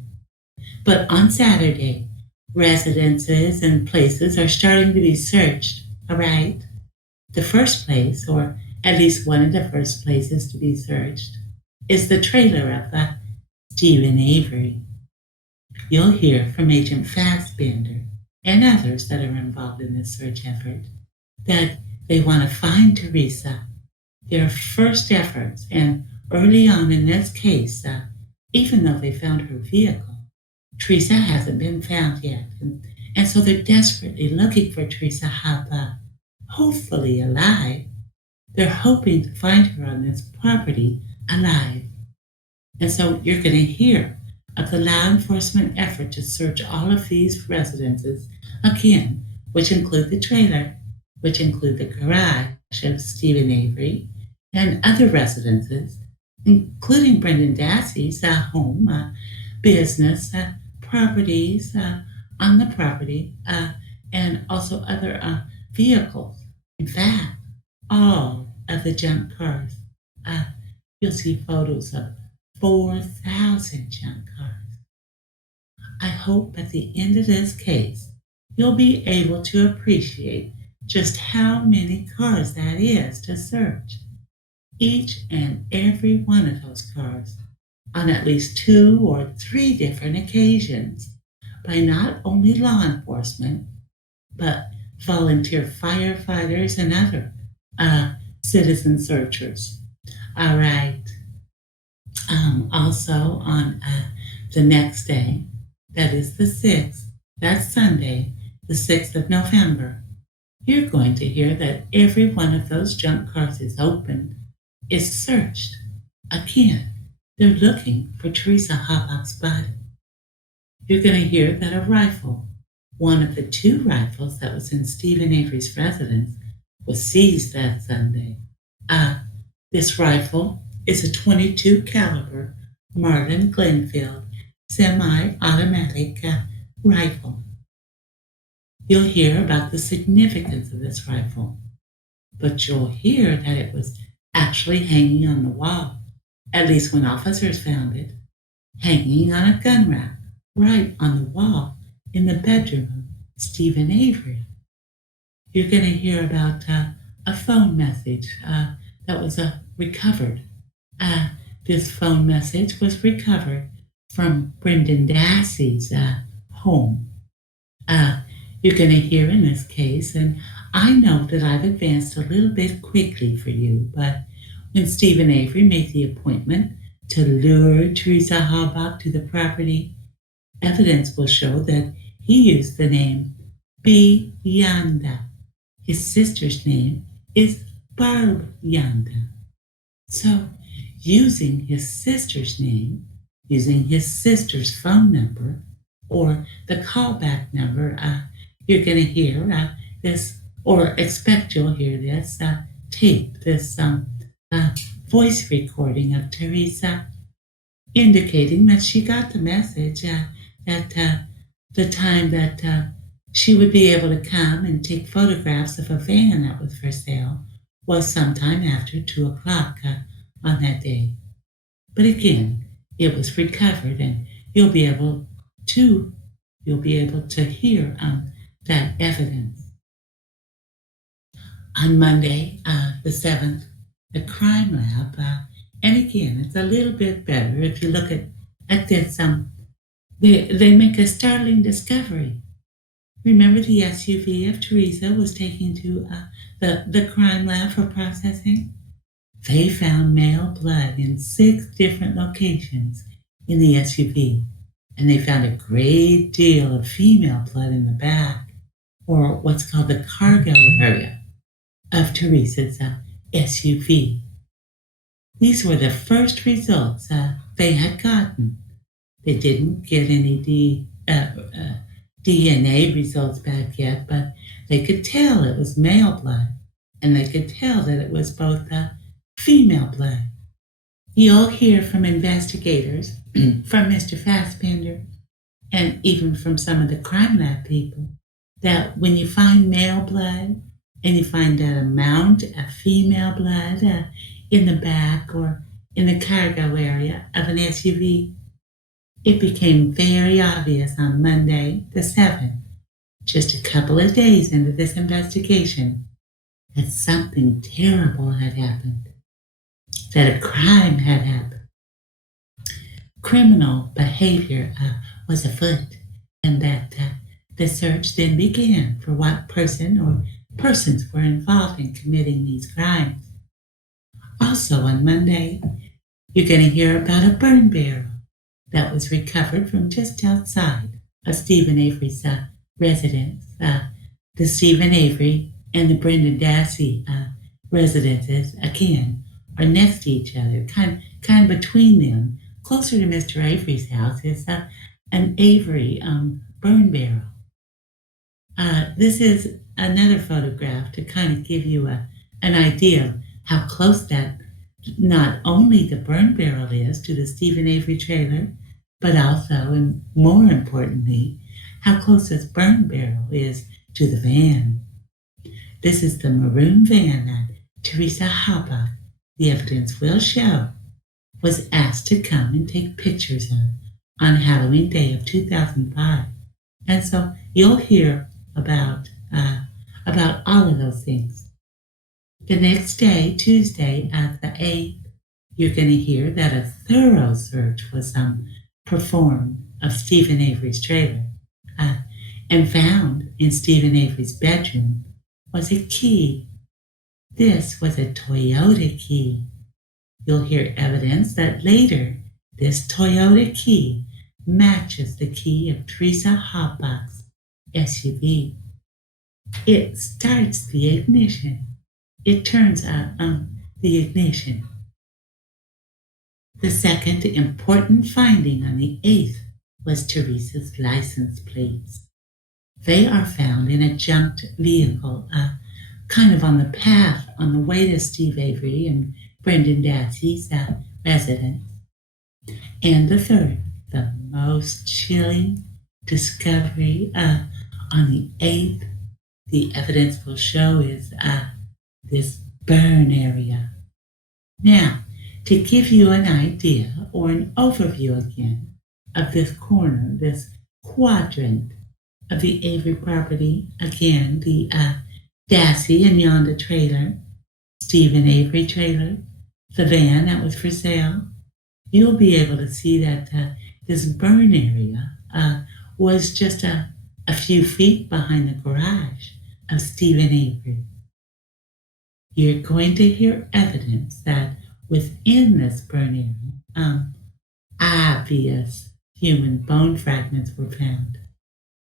But on Saturday, residences and places are starting to be searched, all right? The first place, or at least one of the first places to be searched, is the trailer of Stephen Avery. You'll hear from Agent FASSBENDer and others that are involved in this search effort that they want to find Teresa. Their first efforts, and early on in this case, even though they found her vehicle, Teresa hasn't been found yet. And so they're desperately looking for Teresa Halbach, hopefully alive. They're hoping to find her on this property alive. And so you're going to hear of the law enforcement effort to search all of these residences, again, which include the trailer, which include the garage of Stephen Avery, and other residences, including Brendan Dassey's home, business, properties on the property, and also other vehicles. In fact, all of the junk cars. You'll see photos of 4,000 junk cars. I hope at the end of this case, you'll be able to appreciate just how many cars that is to search. Each and every one of those cars on at least 2 or 3 different occasions by not only law enforcement, but volunteer firefighters and other citizen searchers. All right. Also on the next day, that is the 6th, that's Sunday, the 6th of November, you're going to hear that every one of those junk cars is opened, is searched. Again, they're looking for Teresa Halbach's body. You're going to hear that a rifle, one of the 2 rifles that was in Stephen Avery's residence, was seized that Sunday. This rifle is a .22 caliber Marlin Glenfield semi-automatic rifle. You'll hear about the significance of this rifle, but you'll hear that it was actually hanging on the wall, at least when officers found it, hanging on a gun rack right on the wall in the bedroom of Stephen Avery. You're going to hear about a phone message that was recovered. This phone message was recovered from Brendan Dassey's home. You're going to hear in this case, and I know that I've advanced a little bit quickly for you, but when Stephen Avery made the appointment to lure Teresa HALBACH to the property, evidence will show that he used the name Biochemistry. His sister's name is Biochemistry. So, using his sister's name, using his sister's phone number, or the callback number, you're going to hear this, or expect you'll hear this tape, this voice recording of Teresa, indicating that she got the message that the time that she would be able to come and take photographs of a van that was for sale was sometime after 2 o'clock on that day. But again, it was recovered, and you'll be able to hear that evidence. On Monday, the 7th, the crime lab, and again, it's a little bit better if you look at this. They make a startling discovery. Remember the SUV of Teresa was taken to the crime lab for processing? They found male blood in 6 different locations in the SUV, and they found a great deal of female blood in the back, or what's called the cargo area of Teresa's SUV. These were the first results they had gotten. They didn't get any DNA results back yet, but they could tell it was male blood, and they could tell that it was both female blood. You'll hear from investigators, from Mr. FASSBENDER, and even from some of the crime lab people, that when you find male blood and you find that amount of female blood in the back or in the cargo area of an SUV, it became very obvious on Monday the 7th, just a couple of days into this investigation, that something terrible had happened, that a crime had happened. Criminal behavior was afoot, and that the search then began for what person or persons were involved in committing these crimes. Also on Monday, you're going to hear about a burn barrel that was recovered from just outside of Stephen Avery's residence. The Stephen Avery and the Brendan Dassey residences, again, are next to each other, kind of between them. Closer to Mr. Avery's house is an Avery burn barrel. This is another photograph to kind of give you an idea of how close that not only the burn barrel is to the Stephen Avery trailer, but also, and more importantly, how close this burn barrel is to the van. This is the maroon van that Teresa HALBACH, the evidence will show, was asked to come and take pictures of on Halloween Day of 2005. And so you'll hear about all of those things. The next day, Tuesday at the 8th, you're going to hear that a thorough search was performed of Stephen Avery's trailer, and found in Stephen Avery's bedroom was a key. This was a Toyota key. You'll hear evidence that later this Toyota key matches the key of Teresa HALBACH's SUV. It starts the ignition. It turns on the ignition. The second important finding on the 8th was Teresa's license plates. They are found in a junked vehicle, kind of on the path on the way to Steve Avery and Brendan Dassey's residence. And the third, the most chilling discovery on the 8th, the evidence will show, is this burn area. Now, to give you an idea or an overview again of this corner, this quadrant of the Avery property, again, the Dassey and Rhonda trailer, Stephen Avery trailer, the van that was for sale, you'll be able to see that this burn area was just a few feet behind the garage of Stephen Avery. You're going to hear evidence that within this burn area, obvious human bone fragments were found.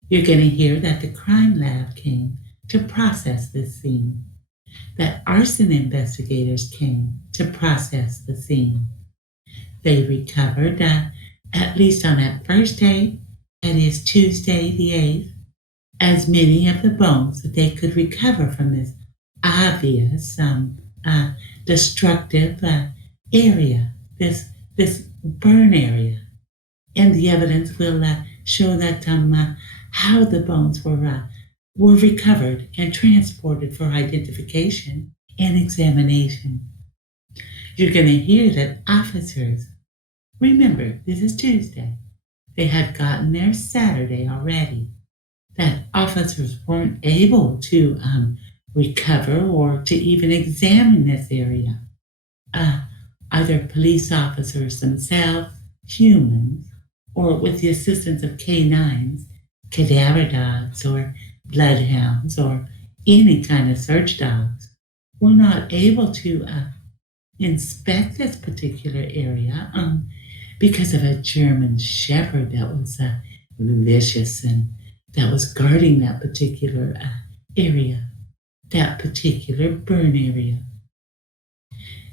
You're going to hear that the crime lab came to process this scene, that arson investigators came to process the scene. They recovered, at least on that first day, that is Tuesday the 8th, as many of the bones that they could recover from this obvious destructive area, this burn area. And the evidence will show that how the bones were recovered and transported for identification and examination. You're going to hear that officers, remember, this is Tuesday, they had gotten there Saturday already, that officers weren't able to recover or to even examine this area. Either police officers themselves, humans, or with the assistance of canines, cadaver dogs or bloodhounds or any kind of search dogs, were not able to inspect this particular area because of a German shepherd that was vicious and that was guarding that particular area, that particular burn area.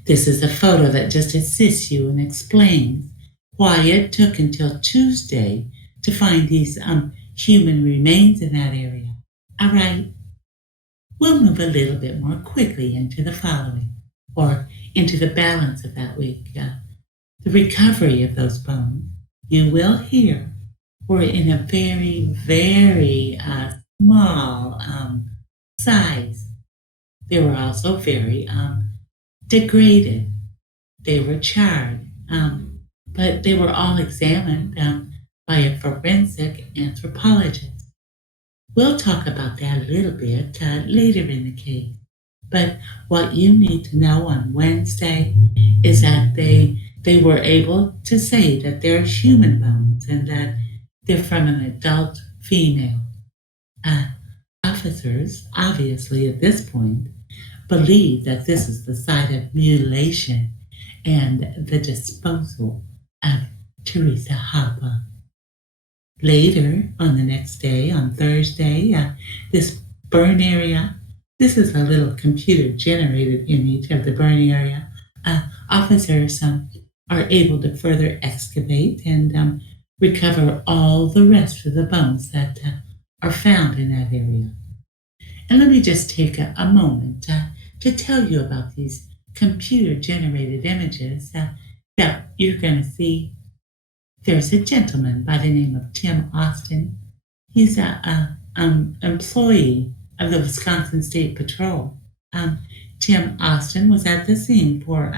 This is a photo that just assists you and explains why it took until Tuesday to find these human remains in that area. All right, we'll move a little bit more quickly into the following, or into the balance of that week. The recovery of those bones, you will hear, were in a very, very small size. They were also very degraded. They were charred, but they were all examined by a forensic anthropologist. We'll talk about that a little bit later in the case. But what you need to know on Wednesday is that they were able to say that they're human bones and that they're from an adult female. Officers, obviously at this point, believe that this is the site of mutilation and the disposal of Teresa HALBACH. Later, on the next day, on Thursday, this burn area, this is a little computer-generated image of the burn area. Officers are able to further excavate and recover all the rest of the bones that are found in that area. And let me just take a moment to tell you about these computer-generated images that you're going to see. There's a gentleman by the name of Tim Austin. He's an employee of the Wisconsin State Patrol. Tim Austin was at the scene for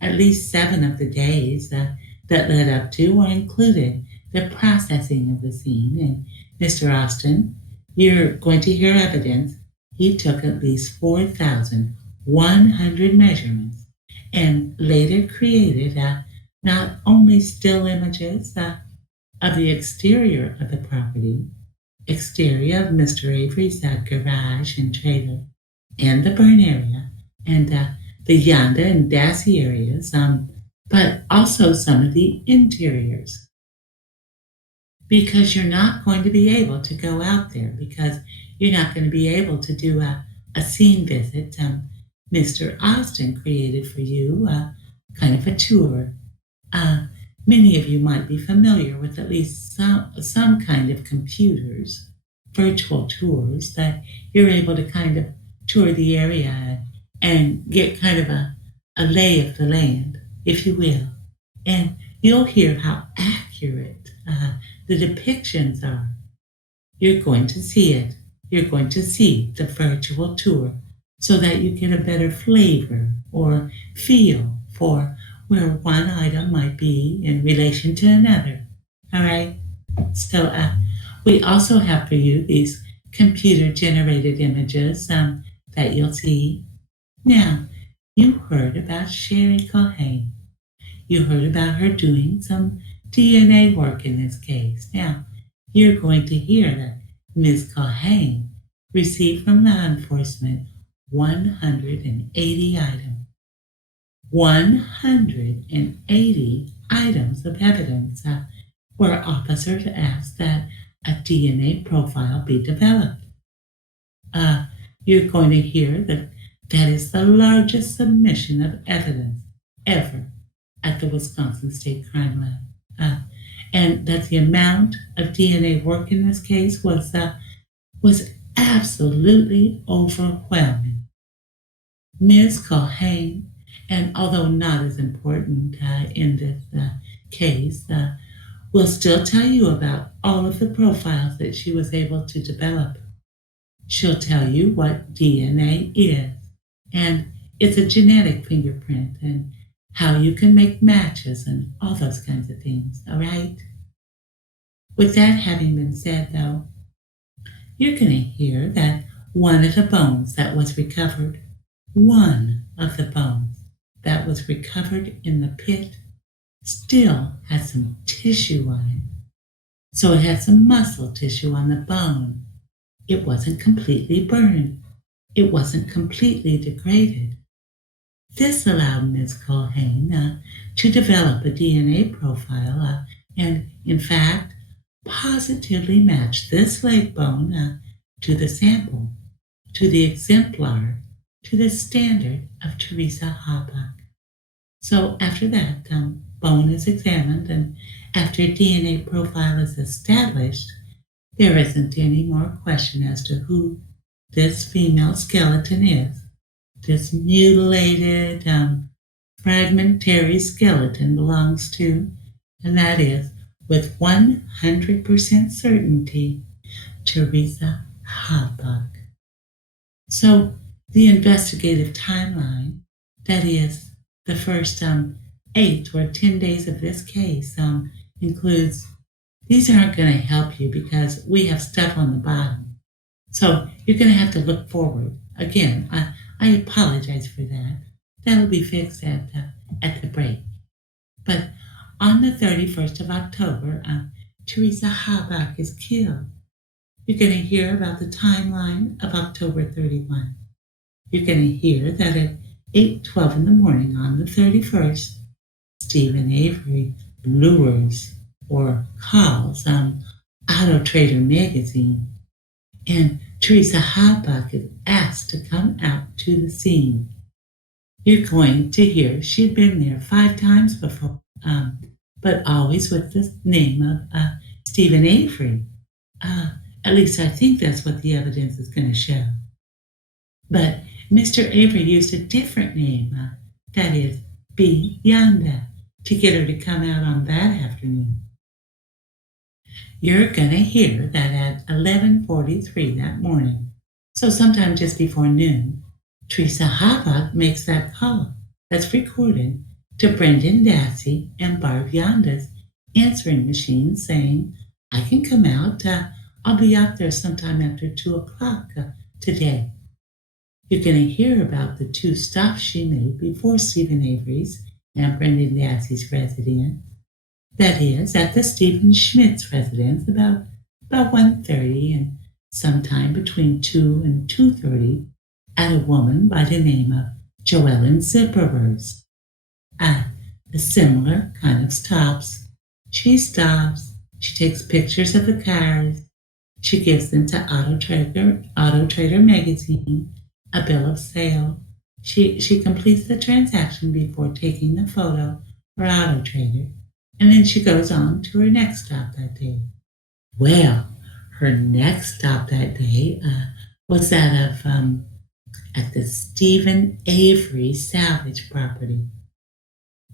at least 7 of the days that led up to or included the processing of the scene. And Mr. Austin, you're going to hear evidence. He took at least 4,100 measurements and later created not only still images of the exterior of the property, exterior of Mr. Avery's garage and trailer, and the burn area, and the Rhonda and Dassey areas, but also some of the interiors. Because you're not going to be able to go out there, because you're not going to be able to do a scene visit. Mr. Austin created for you kind of a tour. Many of you might be familiar with at least some kind of computers, virtual tours that you're able to kind of tour the area and get kind of a lay of the land, if you will. And you'll hear how accurate the depictions are. You're going to see it. You're going to see the virtual tour so that you get a better flavor or feel for where one item might be in relation to another. All right? So we also have for you these computer-generated images that you'll see. Now, you heard about Charee Cohen. You heard about her doing some DNA work in this case. Now, you're going to hear that Ms. Cohen received from law enforcement 180 items. 180 items of evidence where officers asked that a DNA profile be developed. You're going to hear that that is the largest submission of evidence ever at the Wisconsin State Crime Lab. And that the amount of DNA work in this case was absolutely overwhelming. Ms. Cohen, and although not as important in this case, will still tell you about all of the profiles that she was able to develop. She'll tell you what DNA is, and it's a genetic fingerprint, and how you can make matches and all those kinds of things, all right? With that having been said, though, you're going to hear that one of the bones that was recovered, one of the bones that was recovered in the pit still had some tissue on it. So it had some muscle tissue on the bone. It wasn't completely burned. It wasn't completely degraded. This allowed Ms. Cohen to develop a DNA profile and, in fact, positively match this leg bone to the sample, to the exemplar, to the standard of Teresa HALBACH. So after that, bone is examined, and after a DNA profile is established, there isn't any more question as to who this female skeleton is. This mutilated, fragmentary skeleton belongs to, and that is, with 100% certainty, Teresa HALBACH. So the investigative timeline, that is, the first 8 or 10 days of this case, includes, these aren't going to help you because we have stuff on the bottom. So you're going to have to look forward. Again, I apologize for that. That'll be fixed at the break. But on the 31st of October, Teresa HALBACH is killed. You're going to hear about the timeline of October 31. You're going to hear that at 8:12 in the morning on the 31st, Stephen Avery lures or calls Auto Trader magazine, and Teresa HALBACH is asked to come out to the scene. You're going to hear she'd been there 5 times before, but always with the name of Stephen Avery. At least I think that's what the evidence is going to show. But Mr. Avery used a different name, that is, Rhonda, to get her to come out on that afternoon. You're going to hear that at 11:43 that morning, so sometime just before noon, Teresa HALBACH makes that call that's recorded to Brendan Dassey and Barb Rhonda's answering machine saying, I can come out, I'll be out there sometime after 2 o'clock today. You're going to hear about the 2 stops she made before Stephen Avery's and Brendan Dassey's residence. That is, at the Stephen Schmidt's residence about 1:30 and sometime between 2 and 2:30 at a woman by the name of Joellen Zipperers. A similar kind of stops. She stops, she takes pictures of the cars, she gives them to Auto Trader magazine, a bill of sale. She completes the transaction before taking the photo for Auto Trader, and then she goes on to her next stop that day. Well, her next stop that day was that of at the Stephen Avery salvage property.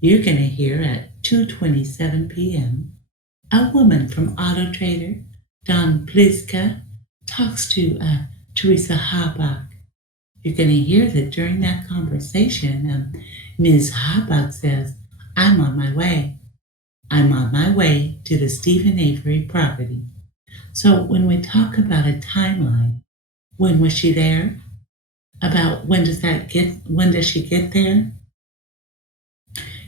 You're going to hear at 2:27 p.m. a woman from Auto Trader, Don Pliska, talks to Teresa HALBACH. You're going to hear that during that conversation, Ms. HALBACH says, I'm on my way. I'm on my way to the Stephen Avery property. So when we talk about a timeline, when was she there? About when does she get there?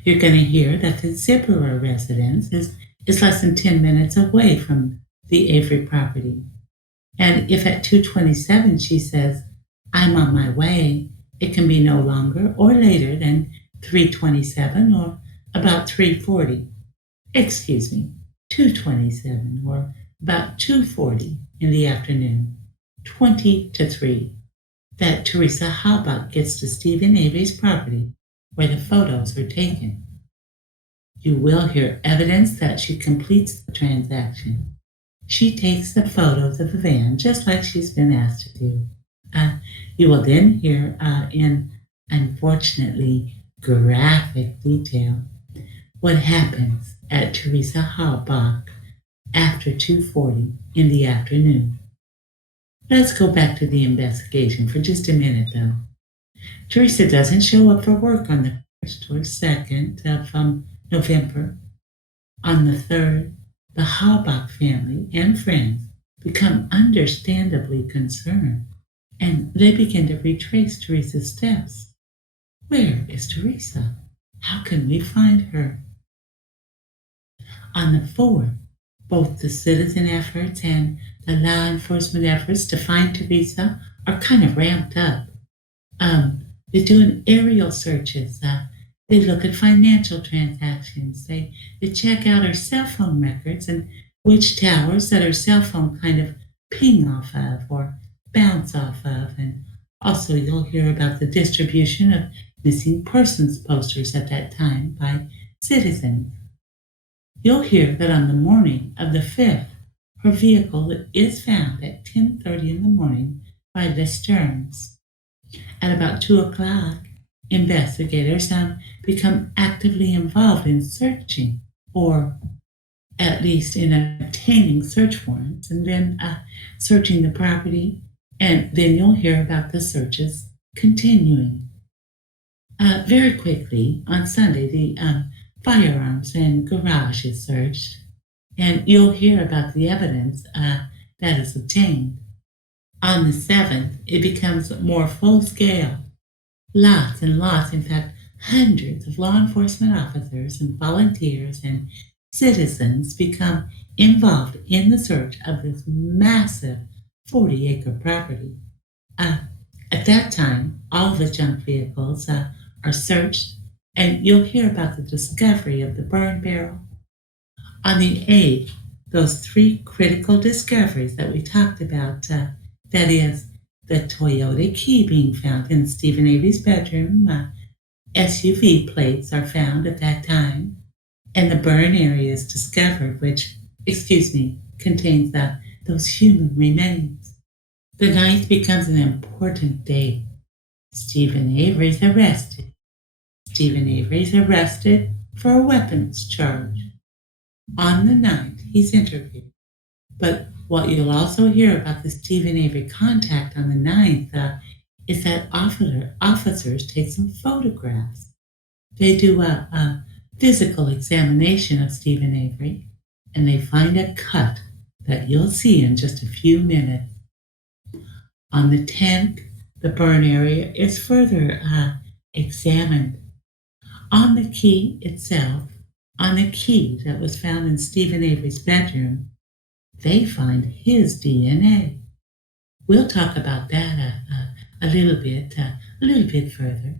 You're going to hear that the Zipperer residence is less than 10 minutes away from the Avery property. And if at 2:27 she says, I'm on my way, it can be no longer or later than 3:27 or about 3:40. Excuse me, 2:27 or about 2:40 in the afternoon, 20 to 3, that Teresa HALBACH gets to Stephen Avery's property where the photos are taken. You will hear evidence that she completes the transaction. She takes the photos of the van just like she's been asked to do. You will then hear in, unfortunately, graphic detail what happens at Teresa HALBACH after 2:40 in the afternoon. Let's go back to the investigation for just a minute, though. Teresa doesn't show up for work on the 1st or 2nd of November. On the 3rd, the HALBACH family and friends become understandably concerned, and they begin to retrace Teresa's steps. Where is Teresa? How can we find her? On the 4th, both the citizen efforts and the law enforcement efforts to find Teresa are kind of ramped up. They're doing aerial searches. They look at financial transactions. They check out her cell phone records and which towers that her cell phone kind of ping off of or bounce off of. And also you'll hear about the distribution of missing persons posters at that time by citizens. You'll hear that on the morning of the 5th, her vehicle is found at 10:30 in the morning by the Stearns. At about 2 o'clock, investigators become actively involved in searching, or at least in obtaining search warrants, and then searching the property, and then you'll hear about the searches continuing. Very quickly, on Sunday, the firearms and garage is searched, and you'll hear about the evidence that is obtained. On the 7th, it becomes more full-scale. Lots and lots, in fact, hundreds of law enforcement officers and volunteers and citizens become involved in the search of this massive 40-acre property. At that time, all the junk vehicles are searched, and you'll hear about the discovery of the burn barrel. On the 8th, those 3 critical discoveries that we talked about, that is, the Toyota key being found in Stephen Avery's bedroom, SUV plates are found at that time, and the burn area is discovered, which, contains those human remains. The 9th becomes an important day. Stephen Avery's arrested. Stephen Avery's arrested for a weapons charge. On the 9th, he's interviewed. But what you'll also hear about the Stephen Avery contact on the 9th is that officers take some photographs. They do a physical examination of Stephen Avery, and they find a cut that you'll see in just a few minutes. On the 10th, the burn area is further examined. On the key itself, on the key that was found in Stephen Avery's bedroom, they find his DNA. We'll talk about that a little bit further.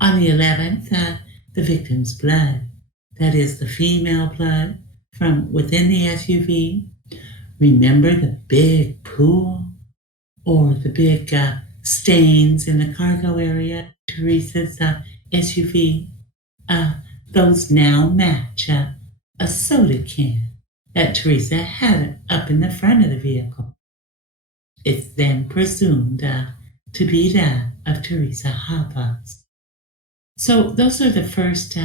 On the 11th, the victim's blood, that is the female blood from within the SUV. Remember the big pool or the big stains in the cargo area, Teresa's SUV? Those now match a soda can that Teresa had up in the front of the vehicle. It's then presumed to be that of Teresa HALBACH. So those are the first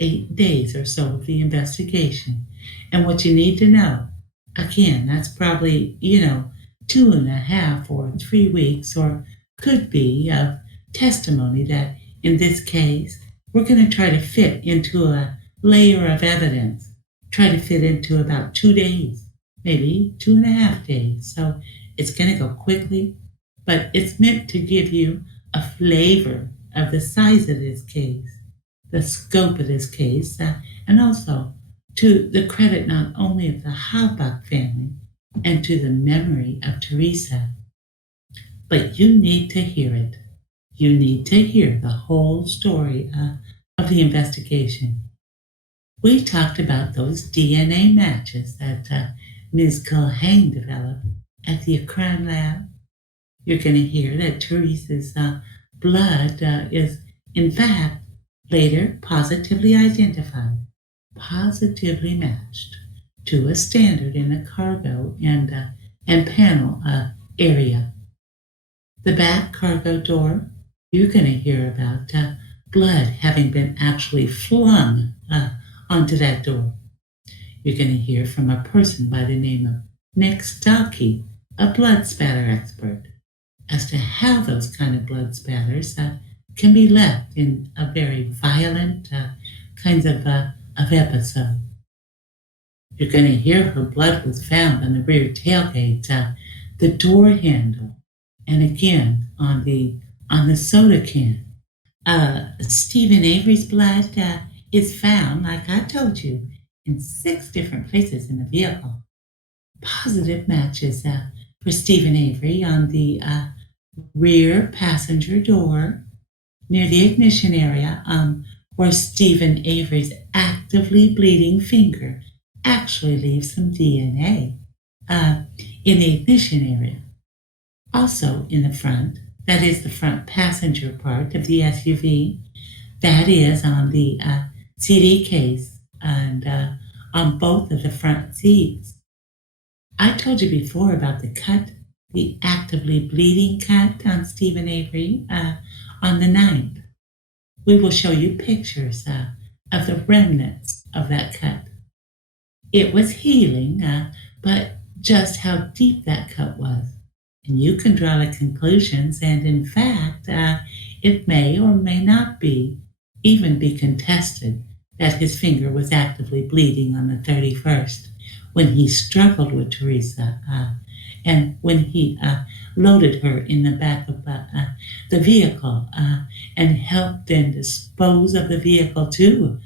8 days or so of the investigation. And what you need to know, again, that's probably, 2.5 or 3 weeks or could be of testimony that in this case, we're going to try to fit into a layer of evidence, try to fit into about 2 days, maybe 2.5 days. So it's going to go quickly, but it's meant to give you a flavor of the size of this case, the scope of this case, and also to the credit not only of the HALBACH family and to the memory of Teresa, but you need to hear it. You need to hear the whole story of the investigation. We talked about those DNA matches that Ms. Culhane developed at the crime lab. You're going to hear that Teresa's blood is, in fact, later positively identified, positively matched to a standard in the cargo and panel area. The back cargo door, you're going to hear about blood having been actually flung onto that door. You're going to hear from a person by the name of Nick Stockey, a blood spatter expert, as to how those kind of blood spatters can be left in a very violent kinds of episode. You're going to hear her blood was found on the rear tailgate, the door handle, and again on the soda can. Stephen Avery's blood is found, like I told you, in 6 different places in the vehicle. Positive matches for Stephen Avery on the rear passenger door near the ignition area, where Stephen Avery's actively bleeding finger actually leaves some DNA in the ignition area. Also in the front, that is the front passenger part of the SUV, that is on the CD case and on both of the front seats. I told you before about the cut, the actively bleeding cut on Stephen Avery on the 9th. We will show you pictures of the remnants of that cut. It was healing, but just how deep that cut was. And you can draw the conclusions, and in fact, it may or may not even be contested that his finger was actively bleeding on the 31st when he struggled with Teresa and when he loaded her in the back of the vehicle and helped then dispose of the vehicle to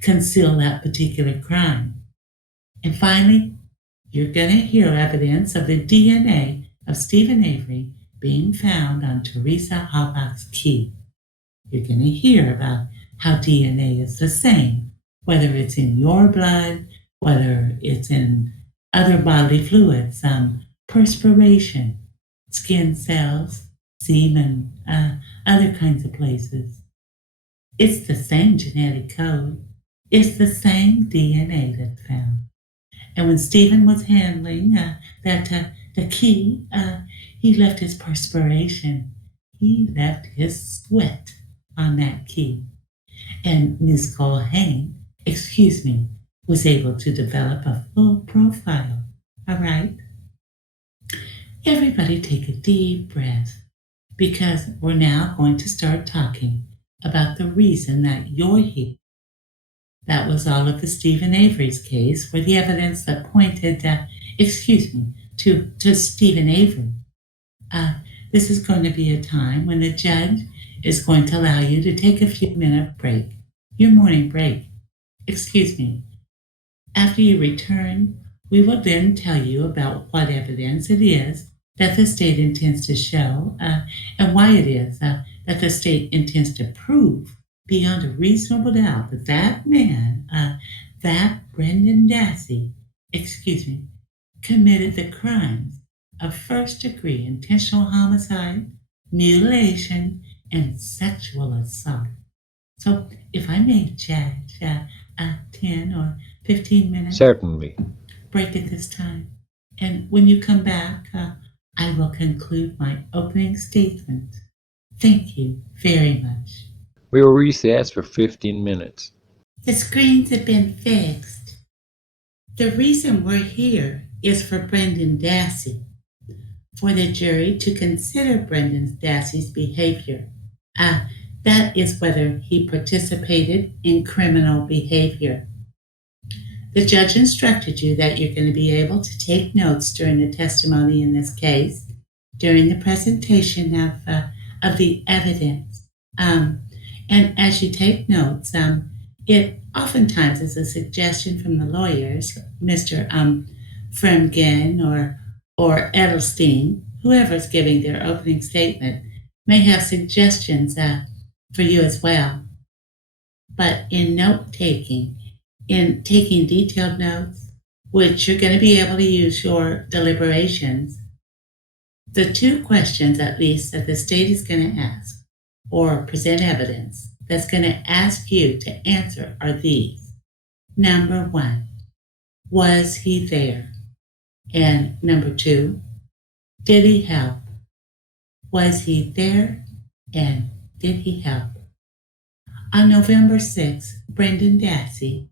conceal that particular crime. And finally, you're going to hear evidence of the DNA of Stephen Avery being found on Teresa HALBACH's key. You're going to hear about how DNA is the same, whether it's in your blood, whether it's in other bodily fluids, perspiration, skin cells, semen, other kinds of places. It's the same genetic code. It's the same DNA that's found. And when Stephen was handling the key, he left his perspiration. He left his sweat on that key. And Ms. Culhane, was able to develop a full profile. All right? Everybody take a deep breath, because we're now going to start talking about the reason that you're here. That was all of the Stephen Avery's case for the evidence that pointed, to Stephen Avery. This is going to be a time when the judge is going to allow you to take a few minute break, your morning break. After you return, we will then tell you about what evidence it is that the state intends to show and why it is that the state intends to prove beyond a reasonable doubt that that man, that Brendan Dassey, committed the crimes of first-degree intentional homicide, mutilation, and sexual assault. So, if I may, Judge, 10 or 15 minutes. Certainly. Break at this time. And when you come back, I will conclude my opening statement. Thank you very much. We will recess for 15 minutes. The screens have been fixed. The reason we're here is for Brendan Dassey. for the jury to consider Brendan Dassey's behavior. That is whether he participated in criminal behavior. The judge instructed you that you're going to be able to take notes during the testimony in this case, during the presentation of the evidence. And as you take notes, it oftentimes is a suggestion from the lawyers, Mr. Fremgen or Edelstein, whoever's giving their opening statement, may have suggestions for you as well. But in note-taking, in taking detailed notes, which you're going to be able to use your deliberations, the two questions at least that the state is going to ask or present evidence that's going to ask you to answer are these. Number one, was he there? And number two, did he help? Was he there? And did he help? On November 6th, Brendan Dassey,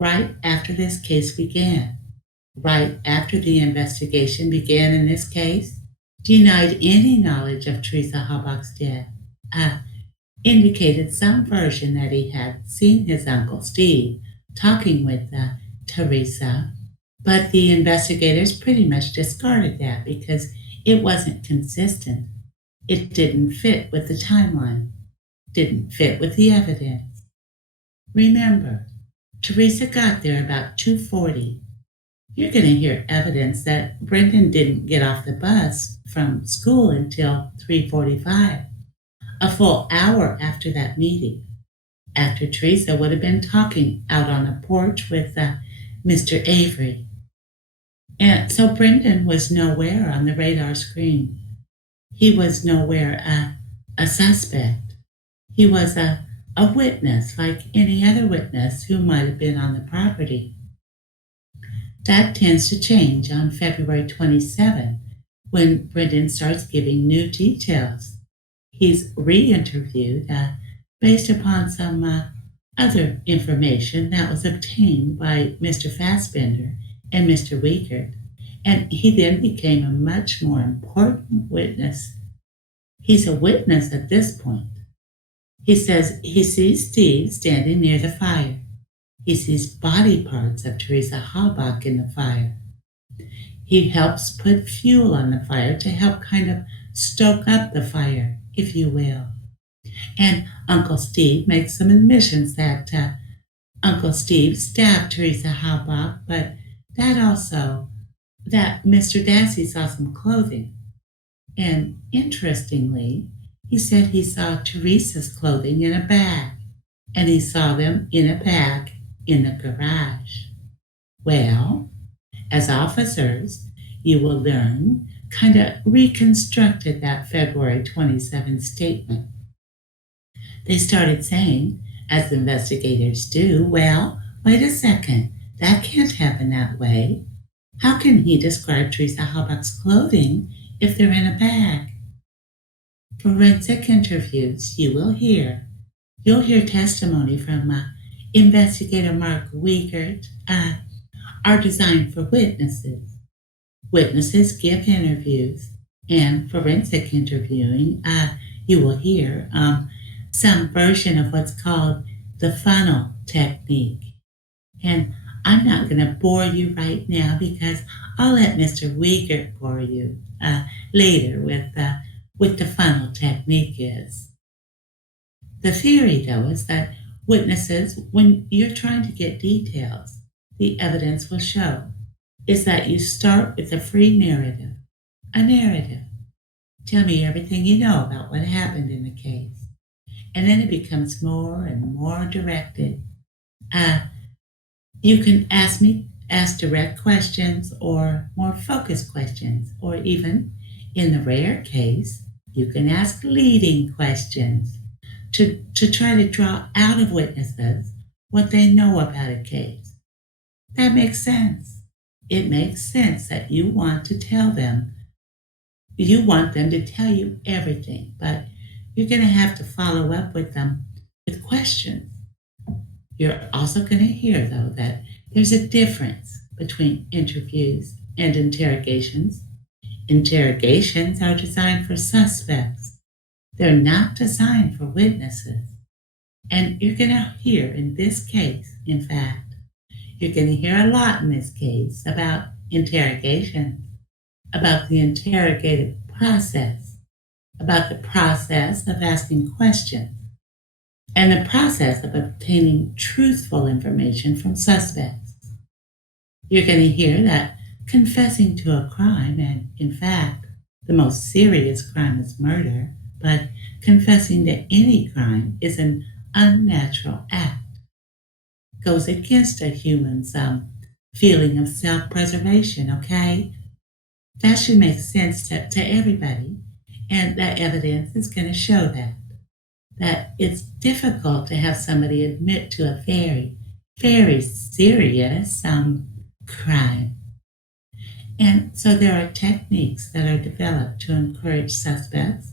right after this case began, right after the investigation began in this case, denied any knowledge of Teresa HALBACH's death, indicated some version that he had seen his Uncle Steve talking with Teresa, but the investigators pretty much discarded that because it wasn't consistent. It didn't fit with the timeline, didn't fit with the evidence. Remember, Teresa got there about 2:40. You're going to hear evidence that Brendan didn't get off the bus from school until 3:45, a full hour after that meeting, after Teresa would have been talking out on a porch with Mr. Avery. And so Brendan was nowhere on the radar screen. He was nowhere a suspect. He was a witness like any other witness who might have been on the property. That tends to change on February 27 when Brendan starts giving new details. He's re-interviewed based upon some other information that was obtained by Mr. Fassbender and Mr. Wiegert, and he then became a much more important witness. He's a witness at this point. He says he sees Steve standing near the fire. He sees body parts of Teresa HALBACH in the fire. He helps put fuel on the fire to help kind of stoke up the fire, if you will. And Uncle Steve makes some admissions that Uncle Steve stabbed Teresa HALBACH, but that Mr. Dassey saw some clothing. And interestingly, he said he saw Teresa's clothing in a bag, and he saw them in a bag in the garage. Well, as officers, you will learn, kind of reconstructed that February 27 statement. They started saying, as investigators do, well, wait a second, that can't happen that way. How can he describe Teresa HALBACH's clothing if they're in a bag? Forensic interviews you'll hear testimony from Investigator Mark Wiegert, are designed for witnesses. Witnesses give interviews, and forensic interviewing, you will hear some version of what's called the funnel technique. And I'm not going to bore you right now because I'll let Mr. Wiegert bore you later with the funnel technique is. The theory, though, is that witnesses, when you're trying to get details, the evidence will show, is that you start with a free narrative, a narrative. Tell me everything you know about what happened in the case. And then it becomes more and more directed. You can ask direct questions or more focused questions, or even, in the rare case, you can ask leading questions to try to draw out of witnesses what they know about a case. That makes sense. It makes sense that you want to tell them. You want them to tell you everything, but you're going to have to follow up with them with questions. You're also going to hear, though, that there's a difference between interviews and interrogations. Interrogations are designed for suspects. They're not designed for witnesses. And you're going to hear in this case, in fact, you're going to hear a lot in this case about interrogations, about the interrogative process, about the process of asking questions, and the process of obtaining truthful information from suspects. You're going to hear that confessing to a crime, and in fact, the most serious crime is murder, but confessing to any crime is an unnatural act. Goes against a human's feeling of self-preservation, okay? That should make sense to everybody, and that evidence is going to show that it's difficult to have somebody admit to a very, very serious crime. And so there are techniques that are developed to encourage suspects.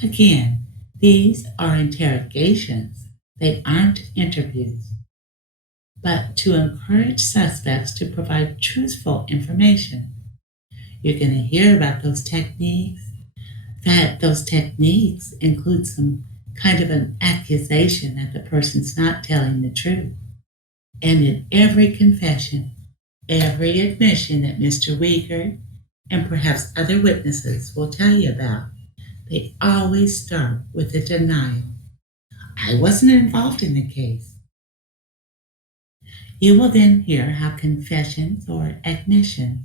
Again, these are interrogations. They aren't interviews. But to encourage suspects to provide truthful information. You're going to hear about those techniques, that those techniques include some kind of an accusation that the person's not telling the truth. And in every confession, every admission that Mr. Uyghur and perhaps other witnesses will tell you about, they always start with a denial. I wasn't involved in the case. You will then hear how confessions or admissions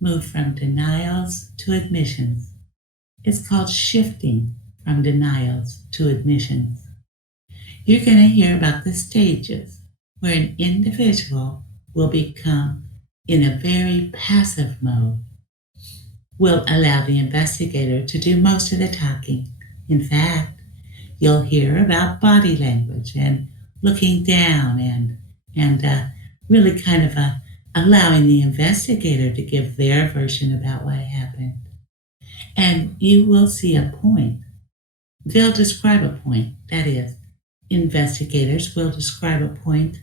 move from denials to admissions. It's called shifting from denials to admissions. You're going to hear about the stages where an individual will become in a very passive mode, will allow the investigator to do most of the talking. In fact, you'll hear about body language and looking down and really kind of allowing the investigator to give their version about what happened. And you will see a point. They'll describe a point. That is, investigators will describe a point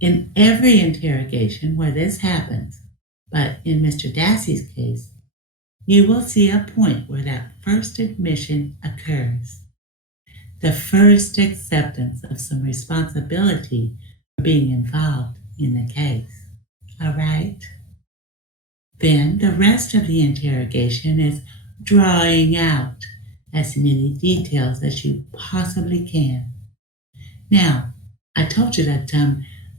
in every interrogation where this happens. But in Mr. Dassey's case, you will see a point where that first admission occurs. The first acceptance of some responsibility for being involved in the case. All right? Then the rest of the interrogation is drawing out as many details as you possibly can. Now, I told you that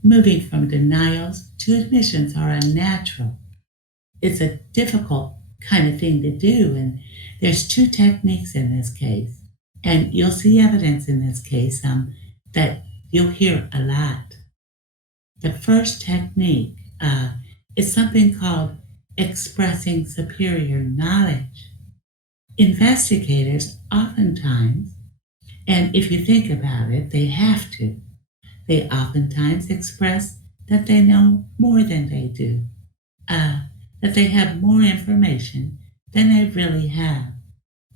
moving from denials to admissions are unnatural. It's a difficult kind of thing to do, and there's two techniques in this case. And you'll see evidence in this case that you'll hear a lot. The first technique is something called expressing superior knowledge. Investigators oftentimes, and if you think about it, they have to, they oftentimes express that they know more than they do, that they have more information than they really have.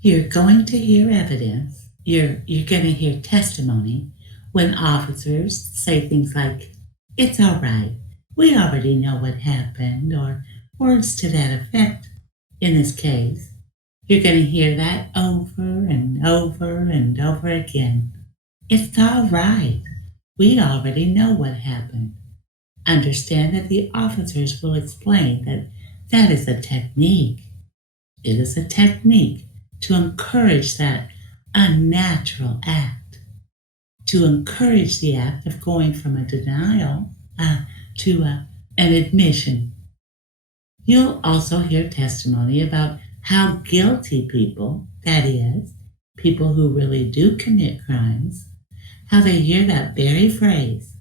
You're going to hear evidence, you're going to hear testimony when officers say things like, "It's all right, we already know what happened," or words to that effect. In this case, you're going to hear that over and over and over again. It's all right, we already know what happened. Understand that the officers will explain that that is a technique. It is a technique to encourage that unnatural act, to encourage the act of going from a denial to an admission. You'll also hear testimony about how guilty people, that is, people who really do commit crimes, how they hear that very phrase,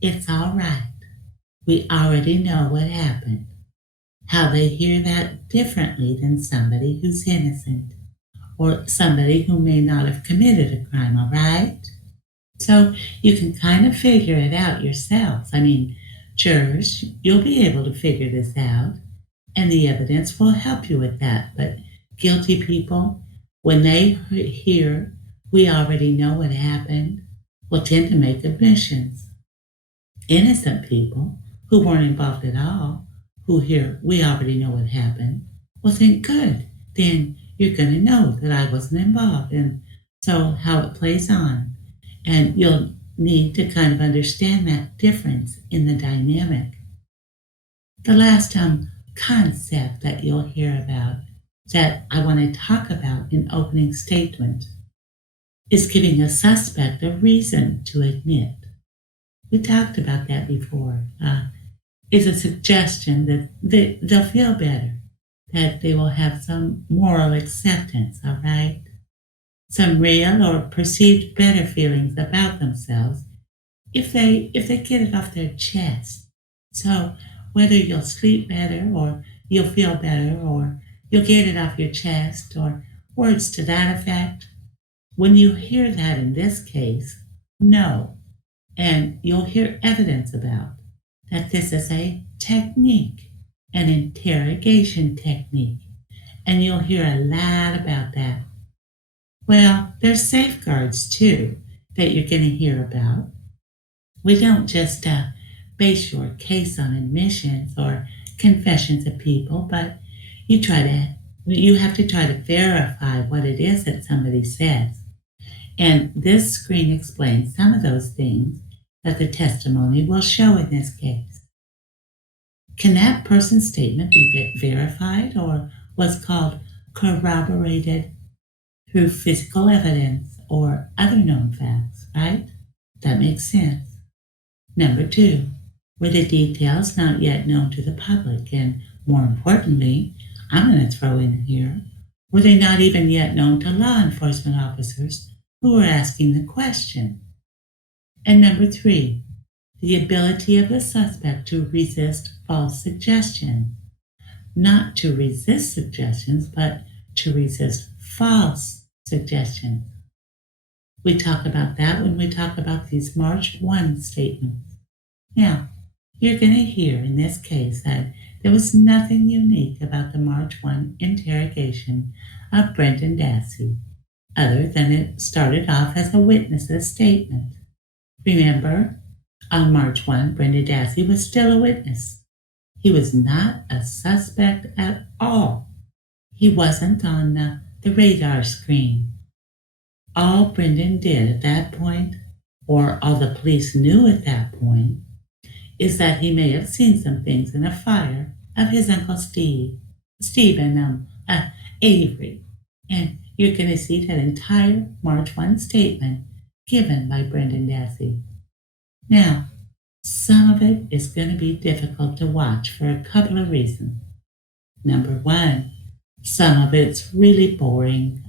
"It's all right, we already know what happened," how they hear that differently than somebody who's innocent or somebody who may not have committed a crime, all right? So you can kind of figure it out yourselves. I mean, jurors, you'll be able to figure this out, and the evidence will help you with that. But guilty people, when they hear, "We already know what happened," will tend to make admissions. Innocent people who weren't involved at all, who hear, "We already know what happened," Well, then good. Then you're going to know that I wasn't involved. And so how it plays on. And you'll need to kind of understand that difference in the dynamic. The last concept that you'll hear about that I want to talk about in opening statement is giving a suspect a reason to admit. We talked about that before. Is a suggestion that they'll feel better, that they will have some moral acceptance, all right? Some real or perceived better feelings about themselves if they get it off their chest. So whether you'll sleep better or you'll feel better or you'll get it off your chest or words to that effect, when you hear that in this case, no. And you'll hear evidence about that this is a technique, an interrogation technique. And you'll hear a lot about that. Well, there's safeguards too that you're going to hear about. We don't just base your case on admissions or confessions of people, but you have to try to verify what it is that somebody says. And this screen explains some of those things that the testimony will show in this case. Can that person's statement be verified or what's called corroborated through physical evidence or other known facts, right? That makes sense. Number 2, were the details not yet known to the public? And more importantly, I'm going to throw in here, were they not even yet known to law enforcement officers who were asking the question? And number 3, the ability of the suspect to resist false suggestion. Not to resist suggestions, but to resist false suggestions. We talk about that when we talk about these March 1 statements. Now, you're going to hear in this case that there was nothing unique about the March 1 interrogation of Brendan Dassey, other than it started off as a witness's statement. Remember, on March 1, Brendan Dassey was still a witness. He was not a suspect at all. He wasn't on the radar screen. All Brendan did at that point, or all the police knew at that point, is that he may have seen some things in a fire of his Uncle Steve and Avery. And you're going to see that entire March 1 statement given by Brendan Dassey. Now, some of it is going to be difficult to watch for a couple of reasons. Number 1, some of it's really boring,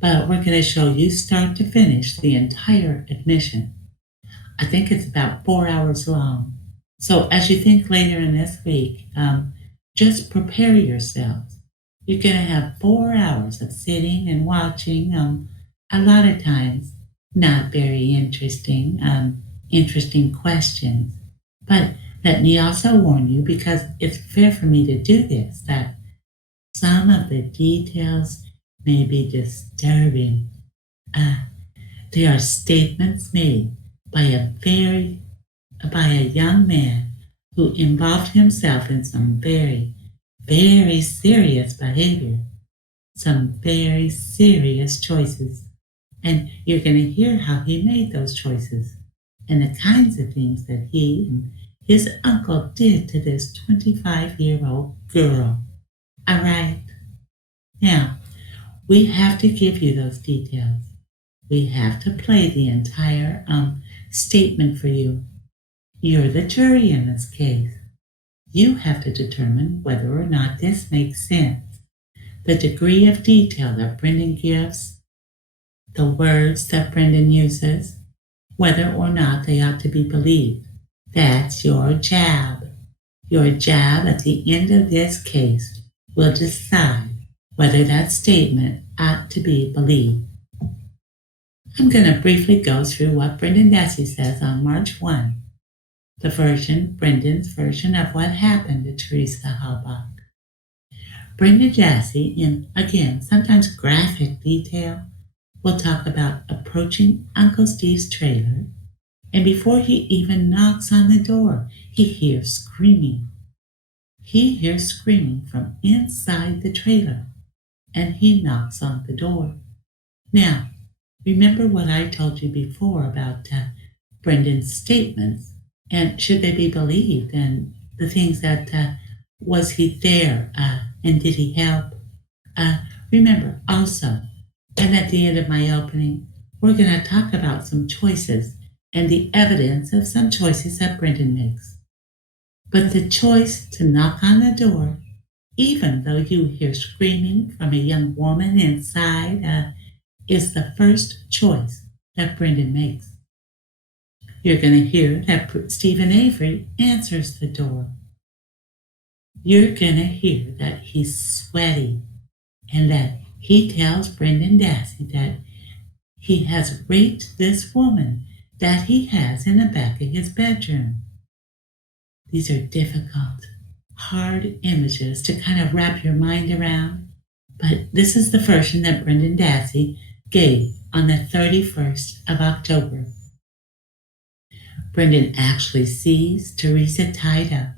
but we're going to show you start to finish the entire admission. I think it's about 4 hours long. So as you think later in this week, just prepare yourselves. You're going to have 4 hours of sitting and watching, a lot of times not very interesting questions. But let me also warn you, because it's fair for me to do this, that some of the details may be disturbing. They are statements made by a young man who involved himself in some very, very serious behavior, some very serious choices. And you're going to hear how he made those choices and the kinds of things that he and his uncle did to this 25-year-old girl. All right. Now, we have to give you those details. We have to play the entire statement for you. You're the jury in this case. You have to determine whether or not this makes sense. The degree of detail that Brendan gives, the words that Brendan uses, whether or not they ought to be believed. That's your job. Your job at the end of this case will decide whether that statement ought to be believed. I'm going to briefly go through what Brendan Dassey says on March 1, Brendan's version of what happened to Teresa HALBACH. Brendan Dassey, in, again, sometimes graphic detail, will talk about approaching Uncle Steve's trailer, and before he even knocks on the door, he hears screaming. he hears screaming from inside the trailer, and he knocks on the door. Now, remember what I told you before about Brendan's statements, and should they be believed, and the things that was he there, and did he help? Remember also, and at the end of my opening, we're going to talk about some choices and the evidence of some choices that Brendan makes. But the choice to knock on the door, even though you hear screaming from a young woman inside, is the first choice that Brendan makes. You're going to hear that Stephen Avery answers the door. You're going to hear that he's sweaty and that he tells Brendan Dassey that he has raped this woman that he has in the back of his bedroom. These are difficult, hard images to kind of wrap your mind around, but this is the version that Brendan Dassey gave on the 31st of October. Brendan actually sees Teresa tied up.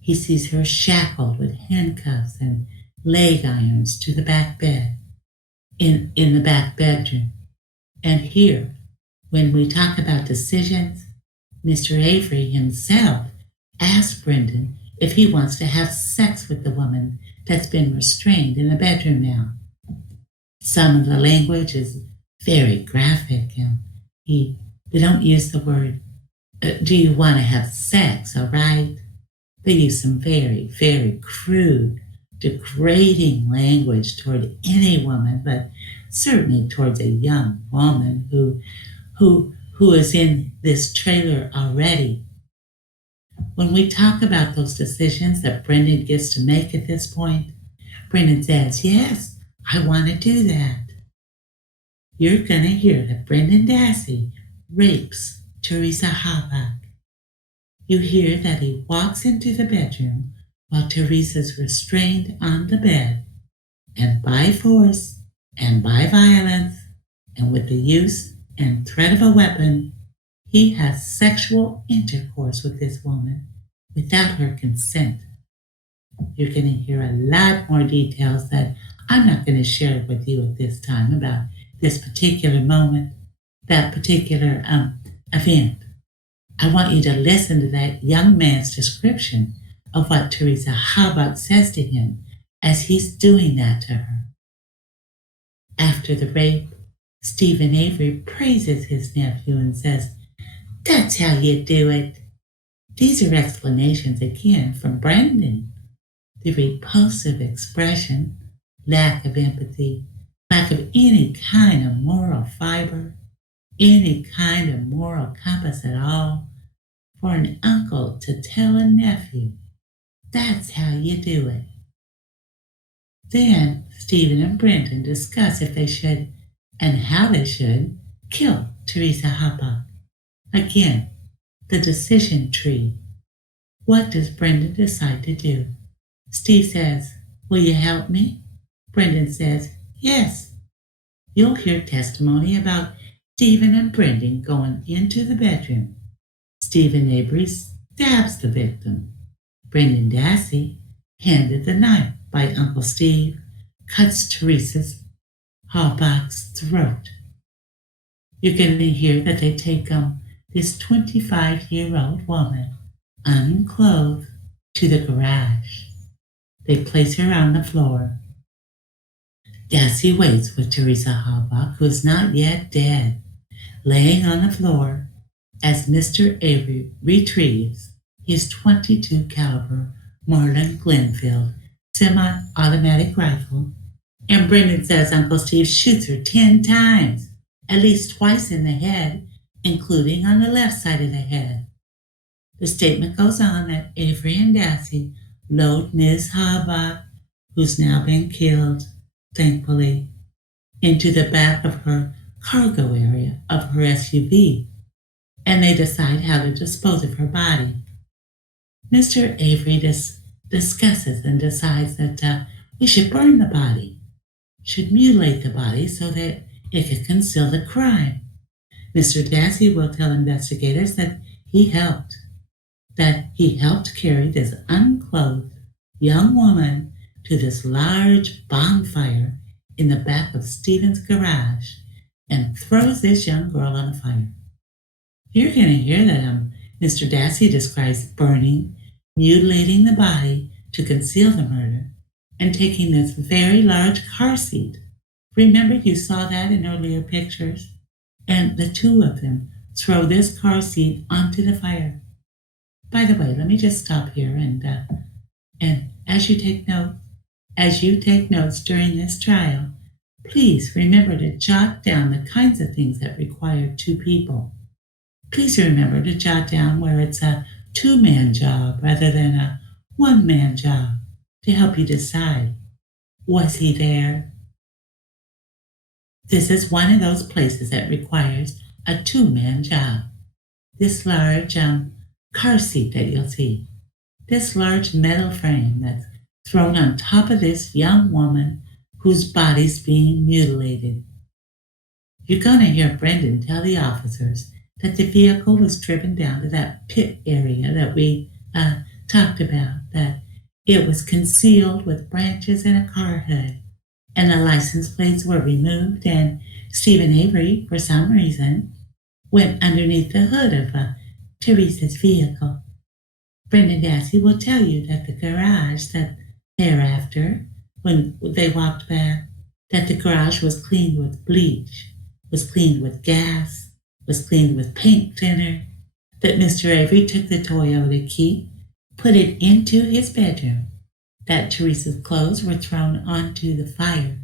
He sees her shackled with handcuffs and leg irons to the back bed, in the back bedroom. And here, when we talk about decisions, Mr. Avery himself asked Brendan if he wants to have sex with the woman that's been restrained in the bedroom now. Some of the language is very graphic. They don't use the word, do you want to have sex, all right? They use some very, very crude, degrading language toward any woman, but certainly towards a young woman who is in this trailer already. When we talk about those decisions that Brendan gets to make at this point, Brendan says, yes, I want to do that. You're going to hear that Brendan Dassey rapes Teresa HALBACH. You hear that he walks into the bedroom while Teresa's restrained on the bed, and by force and by violence and with the use and threat of a weapon, he has sexual intercourse with this woman without her consent. You're going to hear a lot more details that I'm not going to share with you at this time about this particular moment, that particular event. I want you to listen to that young man's description of what Teresa HALBACH says to him as he's doing that to her. After the rape, Stephen Avery praises his nephew and says, that's how you do it. These are explanations again from Brendan. The repulsive expression, lack of empathy, lack of any kind of moral fiber, any kind of moral compass at all, for an uncle to tell a nephew, that's how you do it. Then Stephen and Brendan discuss if they should, and how they should, kill Teresa HALBACH. Again, the decision tree. What does Brendan decide to do? Steve says, will you help me? Brendan says, yes. You'll hear testimony about Stephen and Brendan going into the bedroom. Stephen Avery stabs the victim. Brendan Dassey, handed the knife by Uncle Steve, cuts Teresa's HALBACH's throat. You're going to hear that they take this 25-year-old woman, unclothed, to the garage. They place her on the floor. Dassey waits with Teresa HALBACH, who is not yet dead, laying on the floor as Mr. Avery retrieves his .22 caliber Marlin Glenfield semi-automatic rifle, and Brendan says Uncle Steve shoots her 10 times, at least twice in the head, including on the left side of the head. The statement goes on that Avery and Dassey load Ms. HALBACH, who's now been killed, thankfully, into the back of her cargo area of her SUV, and they decide how to dispose of her body. Mr. Avery discusses and decides that we should burn the body, should mutilate the body so that it could conceal the crime. Mr. Dassey will tell investigators that he helped carry this unclothed young woman to this large bonfire in the back of Stephen's garage and throws this young girl on the fire. You're going to hear that Mr. Dassey describes burning, mutilating the body to conceal the murder, and taking this very large car seat. Remember you saw that in earlier pictures? And the two of them throw this car seat onto the fire. By the way, let me just stop here and as you take notes during this trial, please remember to jot down the kinds of things that require two people. Please remember to jot down where it's a two-man job rather than a one-man job to help you decide, was he there? This is one of those places that requires a two-man job. This large car seat that you'll see, this large metal frame that's thrown on top of this young woman whose body's being mutilated. You're going to hear Brendan tell the officers that the vehicle was driven down to that pit area that we talked about, that it was concealed with branches and a car hood, and the license plates were removed, and Stephen Avery, for some reason, went underneath the hood of Teresa's vehicle. Brendan Dassey will tell you that the garage that thereafter, when they walked back, that the garage was cleaned with bleach, was cleaned with gas, was cleaned with paint thinner, that Mr. Avery took the Toyota key, put it into his bedroom, that Teresa's clothes were thrown onto the fire.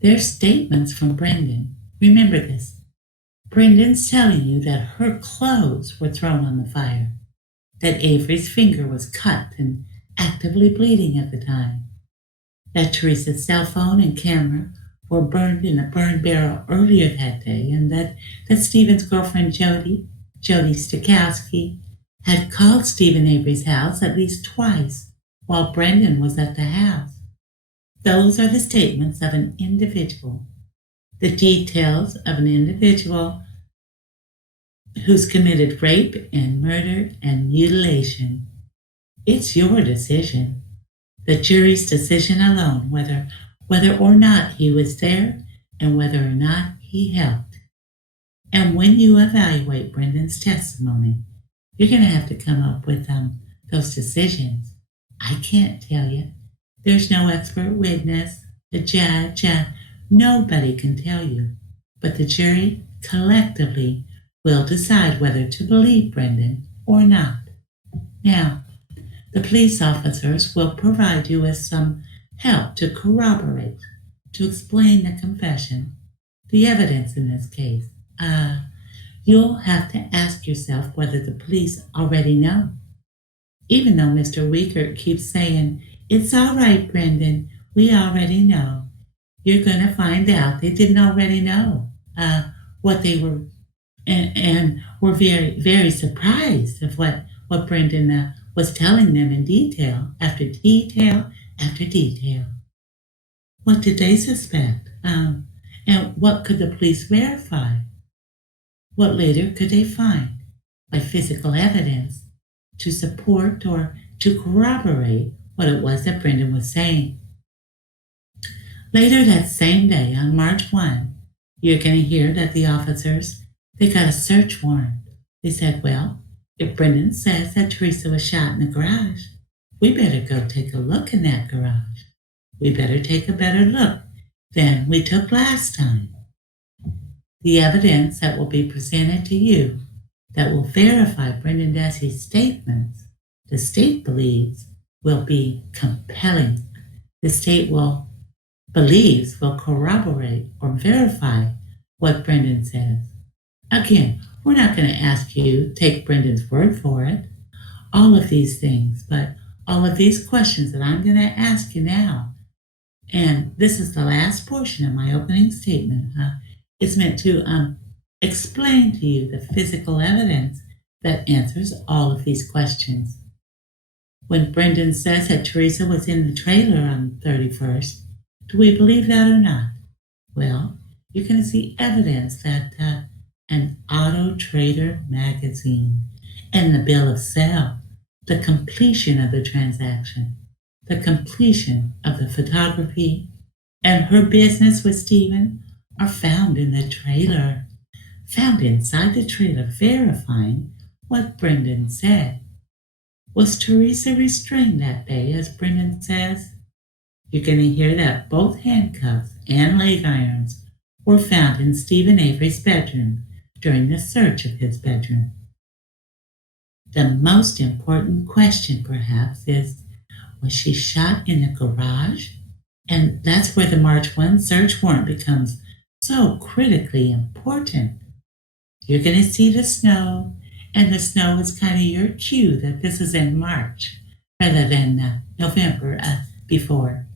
There's statements from Brendan. Remember this. Brendan's telling you that her clothes were thrown on the fire, that Avery's finger was cut and actively bleeding at the time, that Teresa's cell phone and camera were burned in a burn barrel earlier that day, and that Stephen's girlfriend Jody Stokowski, had called Stephen Avery's house at least twice while Brendan was at the house. Those are the statements of an individual, the details of an individual who's committed rape and murder and mutilation. It's your decision, the jury's decision alone, whether or not he was there and whether or not he helped. And when you evaluate Brendan's testimony, you're going to have to come up with those decisions. I can't tell you. There's no expert witness, a judge, nobody can tell you. But the jury collectively will decide whether to believe Brendan or not. Now, the police officers will provide you with some help to corroborate, to explain the confession, the evidence in this case. You'll have to ask yourself whether the police already know. Even though Mr. Weikert keeps saying, "It's all right, Brendan, we already know," you're going to find out they didn't already know what they were, and were very, very surprised of what Brendan was telling them in detail after detail after detail. What did they suspect? And what could the police verify? What later could they find by physical evidence to support or to corroborate what it was that Brendan was saying? Later that same day, on March 1, you're going to hear that the officers, they got a search warrant. They said, well, if Brendan says that Teresa was shot in the garage, we better go take a look in that garage. We better take a better look than we took last time. The evidence that will be presented to you that will verify Brendan Dassey's statements, the state believes will be compelling. The state believes will corroborate or verify what Brendan says. Again, we're not going to ask you to take Brendan's word for it, all of these things, but all of these questions that I'm going to ask you now, and this is the last portion of my opening statement, it's meant to explain to you the physical evidence that answers all of these questions. When Brendan says that Teresa was in the trailer on the 31st, do we believe that or not? Well, you're going to see evidence that an Auto Trader magazine and the bill of sale, the completion of the transaction, the completion of the photography, and her business with Stephen are found in the trailer, found inside the trailer, verifying what Brendan said. Was Teresa restrained that day, as Brendan says? You're going to hear that both handcuffs and leg irons were found in Stephen Avery's bedroom during the search of his bedroom. The most important question, perhaps, is, was she shot in the garage? And that's where the March 1 search warrant becomes so critically important. You're going to see the snow, and the snow is kind of your cue that this is in March rather than November before.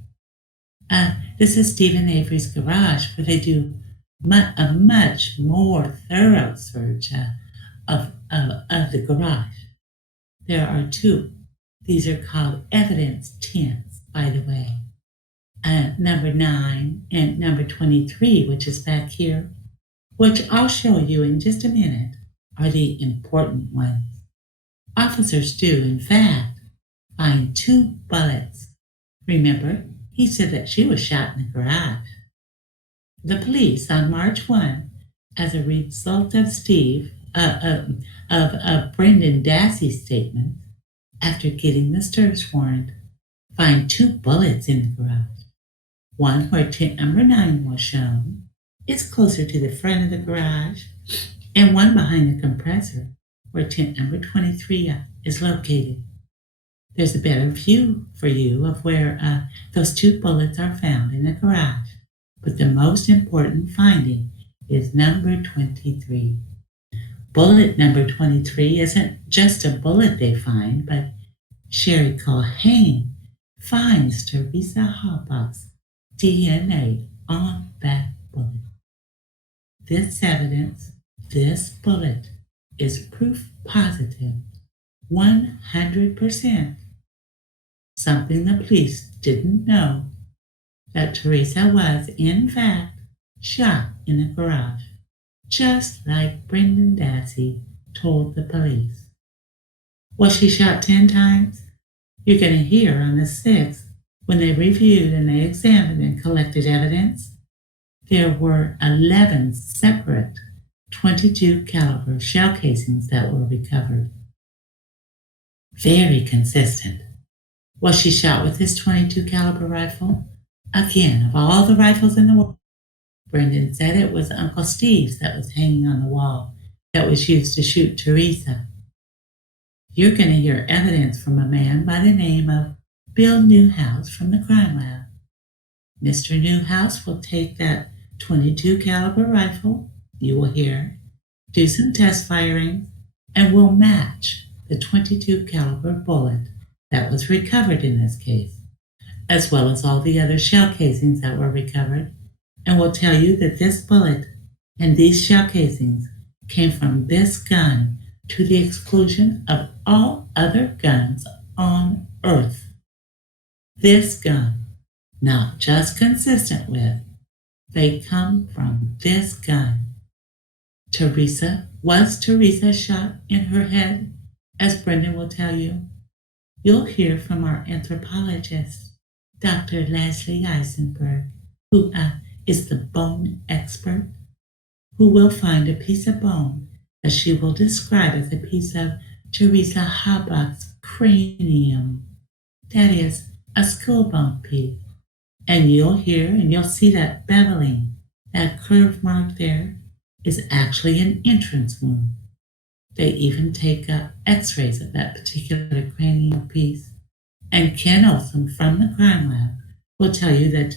This is Stephen Avery's garage, where they do a much more thorough search of the garage. There are two. These are called evidence tents, by the way. Number 9 and number 23, which is back here, which I'll show you in just a minute, are the important ones. Officers do, in fact, find 2 bullets. Remember, he said that she was shot in the garage. The police on March 1, as a result of Brendan Dassey's statement, after getting the search warrant, find 2 bullets in the garage. One where tent number 9 was shown is closer to the front of the garage, and one behind the compressor where tent number 23 is located. There's a better view for you of where those 2 bullets are found in the garage, but the most important finding is number 23. Bullet number 23 isn't just a bullet they find, but Charee Culhane finds Teresa HALBACH's DNA on that bullet. This evidence, this bullet, is proof positive, 100%. Something the police didn't know, that Teresa was, in fact, shot in the garage, just like Brendan Dassey told the police. Was she shot 10 times? You're going to hear on the 6th, when they reviewed and they examined and collected evidence, there were 11 separate .22 caliber shell casings that were recovered. Very consistent. Was she shot with this .22 caliber rifle? Again, of all the rifles in the world, Brendan said it was Uncle Steve's that was hanging on the wall that was used to shoot Teresa. You're going to hear evidence from a man by the name of Bill Newhouse from the crime lab. Mr. Newhouse will take that .22 caliber rifle, you will hear, do some test firing, and will match the .22 caliber bullet that was recovered in this case, as well as all the other shell casings that were recovered, and will tell you that this bullet and these shell casings came from this gun to the exclusion of all other guns on Earth. This gun, not just consistent with, they come from this gun. Was Teresa shot in her head, as Brendan will tell you? You'll hear from our anthropologist, Dr. Leslie Eisenberg, who is the bone expert, who will find a piece of bone that she will describe as a piece of Teresa HALBACH's cranium. That is, a skull bone piece. And you'll hear and you'll see that beveling, that curve mark there, is actually an entrance wound. They even take x-rays of that particular cranial piece. And Ken Olson from the crime lab will tell you that,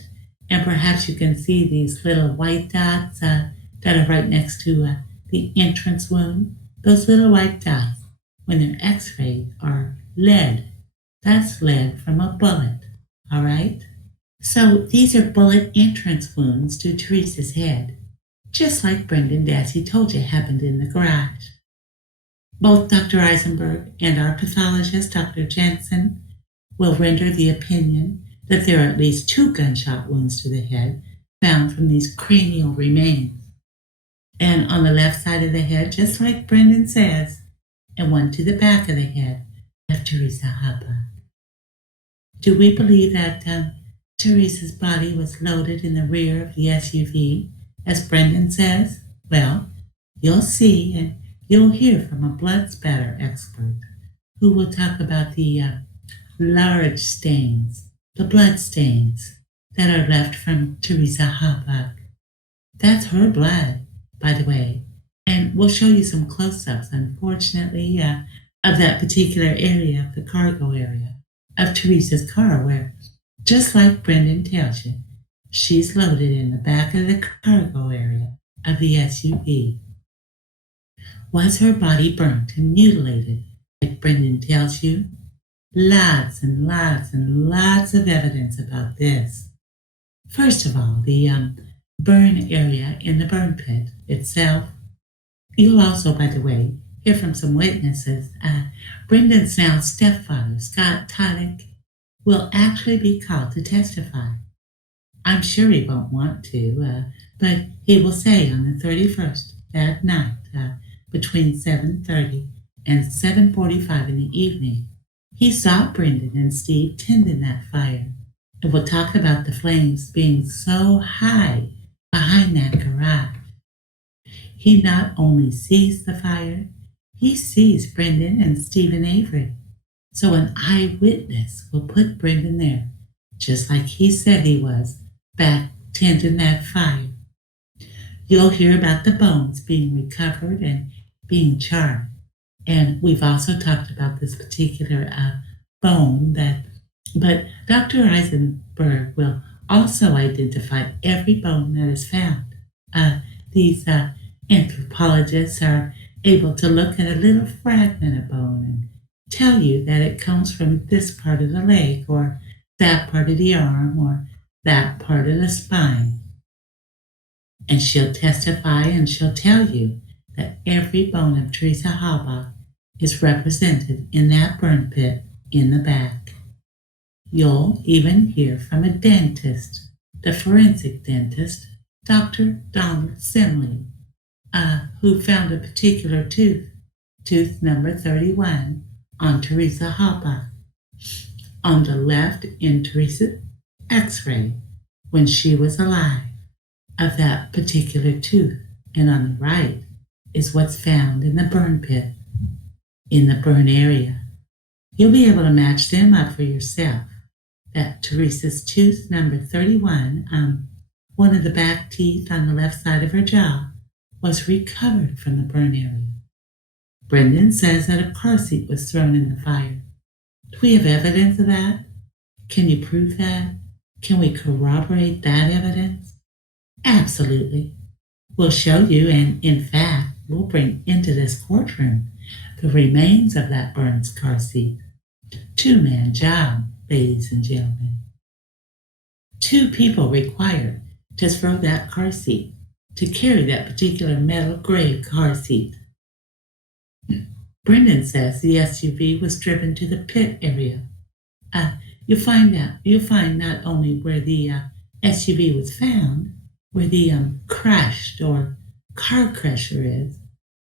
and perhaps you can see these little white dots that are right next to the entrance wound. Those little white dots, when they're x-rayed, are lead. That's lead from a bullet, all right? So these are bullet entrance wounds to Teresa's head, just like Brendan Dassey told you happened in the garage. Both Dr. Eisenberg and our pathologist, Dr. Jensen, will render the opinion that there are at least 2 gunshot wounds to the head found from these cranial remains. And on the left side of the head, just like Brendan says, and one to the back of the head of Teresa HALBACH. Do we believe that Teresa's body was loaded in the rear of the SUV, as Brendan says? Well, you'll see and you'll hear from a blood spatter expert who will talk about the large stains, the blood stains that are left from Teresa HALBACH. That's her blood, by the way, and we'll show you some close-ups, unfortunately, of that particular area, of the cargo area of Teresa's car, where, just like Brendan tells you, she's loaded in the back of the cargo area of the SUV. Was her body burnt and mutilated, like Brendan tells you? Lots and lots and lots of evidence about this. First of all, the burn area in the burn pit itself. You'll also, by the way, hear from some witnesses. Brendan's now stepfather, Scott Tylick, will actually be called to testify. I'm sure he won't want to, but he will say on the 31st, that night, between 7:30 and 7:45 in the evening, he saw Brendan and Steve tending that fire, and will talk about the flames being so high behind that garage. He not only sees the fire, he sees Brendan and Steve and Avery. So an eyewitness will put Brendan there, just like he said he was, back tending that fire. You'll hear about the bones being recovered and being charred. And we've also talked about this particular bone but Dr. Eisenberg will also identify every bone that is found. These anthropologists are able to look at a little fragment of bone and tell you that it comes from this part of the leg or that part of the arm or that part of the spine. And she'll testify and she'll tell you that every bone of Teresa HALBACH is represented in that burn pit in the back. You'll even hear from a dentist, the forensic dentist, Dr. Donald Simley, who found a particular tooth number 31, on Teresa HALBACH, on the left in Teresa's x-ray when she was alive of that particular tooth, and on the right is what's found in the burn pit, in the burn area. You'll be able to match them up for yourself. That Teresa's tooth number 31, one of the back teeth on the left side of her jaw, was recovered from the burn area. Brendan says that a car seat was thrown in the fire. Do we have evidence of that? Can you prove that? Can we corroborate that evidence? Absolutely. We'll show you, and in fact, we'll bring into this courtroom the remains of that burned car seat. Two-man job, ladies and gentlemen. 2 people required to throw that car seat, to carry that particular metal gray car seat. Brendan says the SUV was driven to the pit area. You'll find not only where the SUV was found, where the crashed or car crusher is,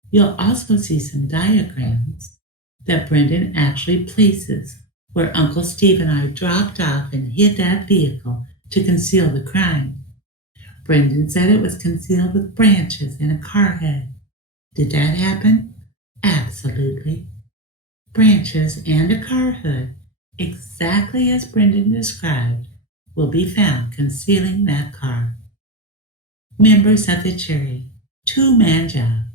you'll also see some diagrams that Brendan actually places where Uncle Steve and I dropped off and hid that vehicle to conceal the crime. Brendan said it was concealed with branches in a car head. Did that happen? Absolutely. Branches and a car hood, exactly as Brendan described, will be found concealing that car. Members of the jury, 2-man job,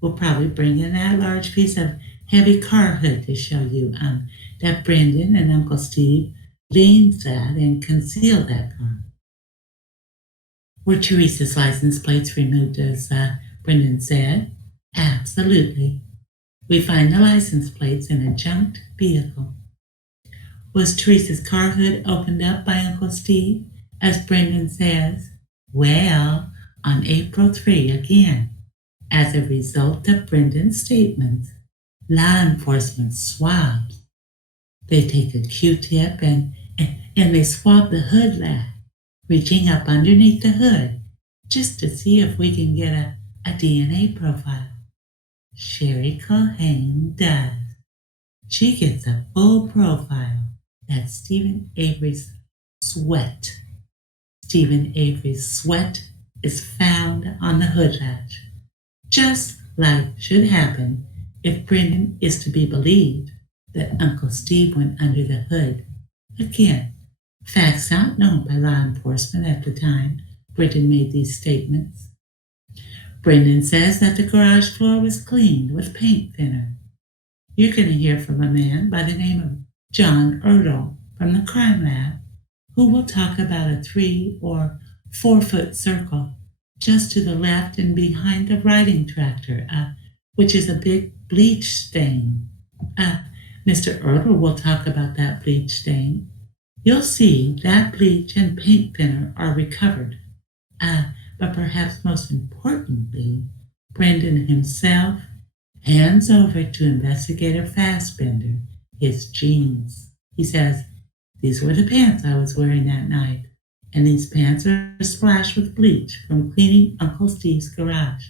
will probably bring in that large piece of heavy car hood to show you that Brendan and Uncle Steve leaned that and concealed that car. Were Teresa's license plates removed, as Brendan said? Absolutely. We find the license plates in a junked vehicle. Was Teresa's car hood opened up by Uncle Steve, as Brendan says? Well, on April 3 again, as a result of Brendan's statements, law enforcement swabs. They take a Q-tip and they swab the hood lid, reaching up underneath the hood just to see if we can get a DNA profile. Charee Culhane does. She gets a full profile that Stephen Avery's sweat. Stephen Avery's sweat is found on the hood latch, just like should happen if Brendan is to be believed that Uncle Steve went under the hood. Again, facts not known by law enforcement at the time Brendan made these statements. Brendan says that the garage floor was cleaned with paint thinner. You're going to hear from a man by the name of John Erdel from the crime lab, who will talk about a 3 or 4 foot circle just to the left and behind the riding tractor, which is a big bleach stain. Mr. Erdel will talk about that bleach stain. You'll see that bleach and paint thinner are recovered. But perhaps most importantly, Brendan himself hands over to investigator FASSBENDER his jeans. He says, "These were the pants I was wearing that night, and these pants are splashed with bleach from cleaning Uncle Steve's garage."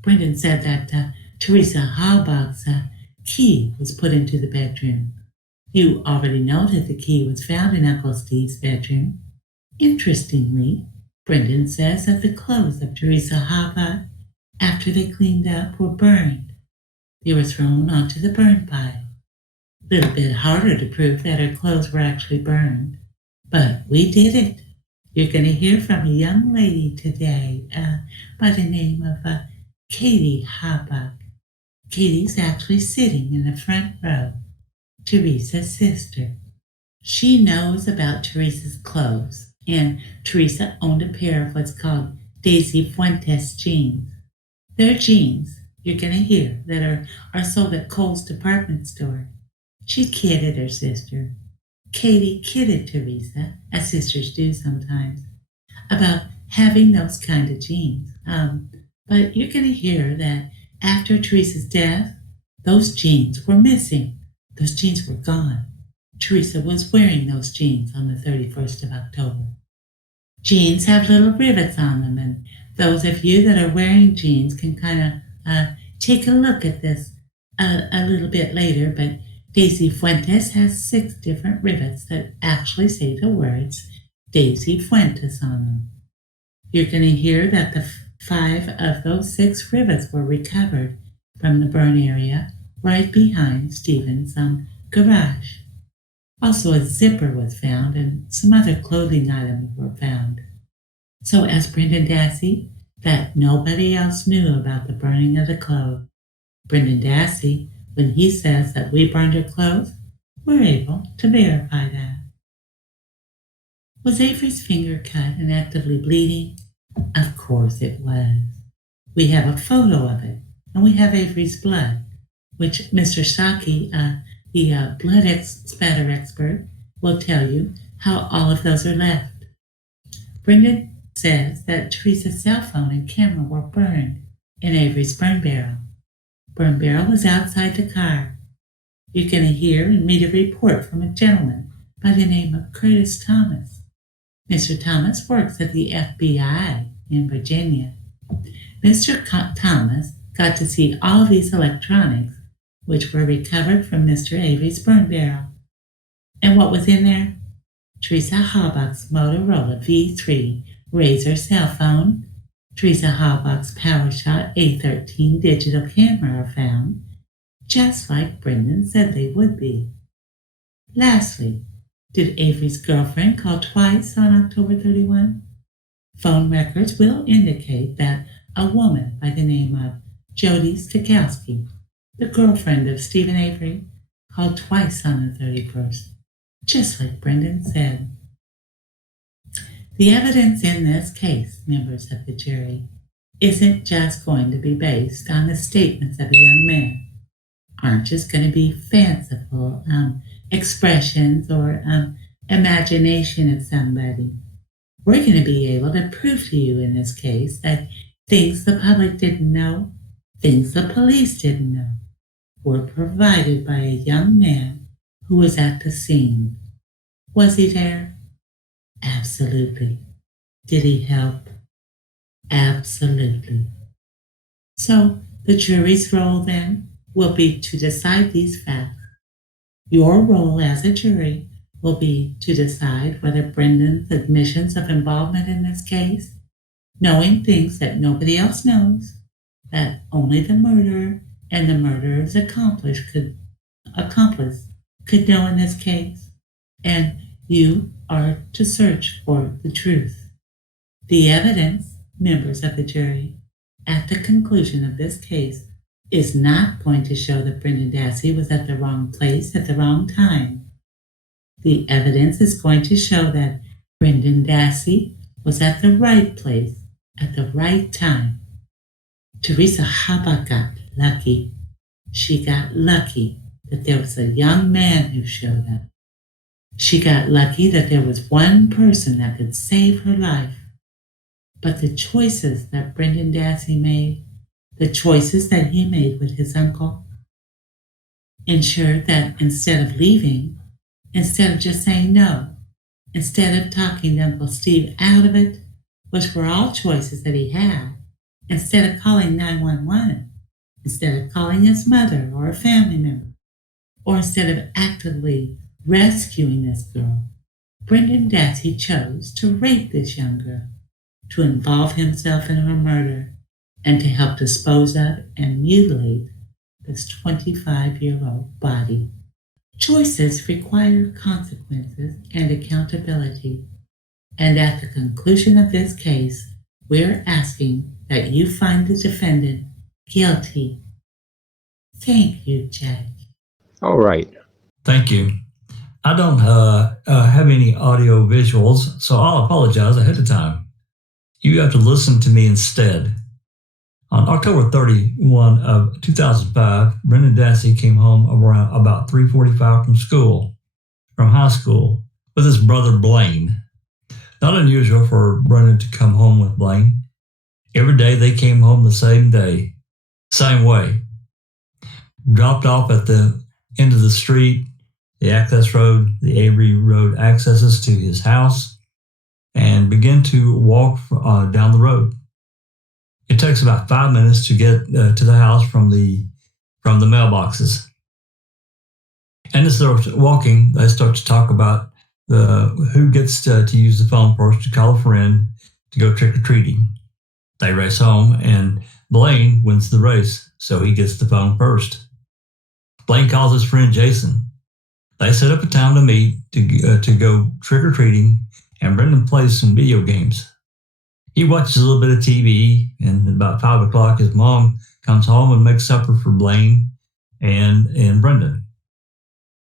Brendan said that Teresa HALBACH's key was put into the bedroom. You already know that the key was found in Uncle Steve's bedroom. Interestingly, Brendan says that the clothes of Teresa HALBACH, after they cleaned up, were burned. They were thrown onto the burn pile. A little bit harder to prove that her clothes were actually burned, but we did it. You're going to hear from a young lady today by the name of Katie HALBACH. Katie's actually sitting in the front row, Teresa's sister. She knows about Teresa's clothes, and Teresa owned a pair of what's called Dassey Fuentes jeans. They're jeans, you're going to hear, that are sold at Kohl's department store. She kidded her sister. Katie kidded Teresa, as sisters do sometimes, about having those kind of jeans. But you're going to hear that after Teresa's death, those jeans were missing. Those jeans were gone. Teresa was wearing those jeans on the 31st of October. Jeans have little rivets on them, and those of you that are wearing jeans can kind of take a look at this a little bit later, but Dassey Fuentes has 6 different rivets that actually say the words Dassey Fuentes on them. You're going to hear that the 5 of those 6 rivets were recovered from the burn area right behind Stephen's garage. Also, a zipper was found and some other clothing items were found. So as Brendan Dassey, that nobody else knew about the burning of the clothes. Brendan Dassey, when he says that we burned her clothes, we're able to verify that. Was Avery's finger cut and actively bleeding? Of course it was. We have a photo of it, and we have Avery's blood, which Mr. Saki, the blood spatter expert, will tell you how all of those are left. Brendan says that Teresa's cell phone and camera were burned in Avery's burn barrel. Burn barrel was outside the car. You're going to hear and read a report from a gentleman by the name of Curtis Thomas. Mr. Thomas works at the FBI in Virginia. Mr. Thomas got to see all these electronics which were recovered from Mr. Avery's burn barrel. And what was in there? Teresa HALBACH's Motorola V3 Razr cell phone, Teresa HALBACH's PowerShot A13 digital camera are found, just like Brendan said they would be. Lastly, did Avery's girlfriend call twice on October 31? Phone records will indicate that a woman by the name of Jody Stokowski, the girlfriend of Stephen Avery, called twice on the 31st, just like Brendan said. The evidence in this case, members of the jury, isn't just going to be based on the statements of a young man, aren't just going to be fanciful expressions or imagination of somebody. We're going to be able to prove to you in this case that things the public didn't know, things the police didn't know, were provided by a young man who was at the scene. Was he there? Absolutely. Did he help? Absolutely. So the jury's role then will be to decide these facts Your role as a jury will be to decide whether Brendan's admissions of involvement in this case, knowing things that nobody else knows, that only the murderer and the murderer's accomplice could know in this case, and you are to search for the truth. The evidence, members of the jury, at the conclusion of this case, is not going to show that Brendan Dassey was at the wrong place at the wrong time. The evidence is going to show that Brendan Dassey was at the right place at the right time. Teresa HALBACH got lucky. She got lucky that there was a young man who showed up. She got lucky that there was one person that could save her life. But the choices that Brendan Dassey made, the choices that he made with his uncle, ensured that instead of leaving, instead of just saying no, instead of talking Uncle Steve out of it, which were all choices that he had, instead of calling 911, instead of calling his mother or a family member, or instead of actively rescuing this girl, Brendan Dassey chose to rape this young girl, to involve himself in her murder, and to help dispose of and mutilate this 25-year-old body. Choices require consequences and accountability. And at the conclusion of this case, we're asking that you find the defendant guilty. Thank you, Judge. All right. Thank you. I don't have any audio visuals, so I'll apologize ahead of time. You have to listen to me instead. On October 31 of 2005, Brendan Dassey came home around about 3:45 from high school, with his brother Blaine. Not unusual for Brendan to come home with Blaine. Every day they came home the same day, same way. Dropped off at the end of the street, the access road, the Avery Road accesses to his house, and begin to walk down the road. It takes about 5 minutes to get to the house from the mailboxes. And as they're walking, they start to talk about who gets to use the phone first to call a friend to go trick-or-treating. They race home, and Blaine wins the race, so he gets the phone first. Blaine calls his friend Jason. They set up a time to meet to go trick-or-treating, and Brendan plays some video games. He watches a little bit of TV, and about 5 o'clock, his mom comes home and makes supper for Blaine and Brendan.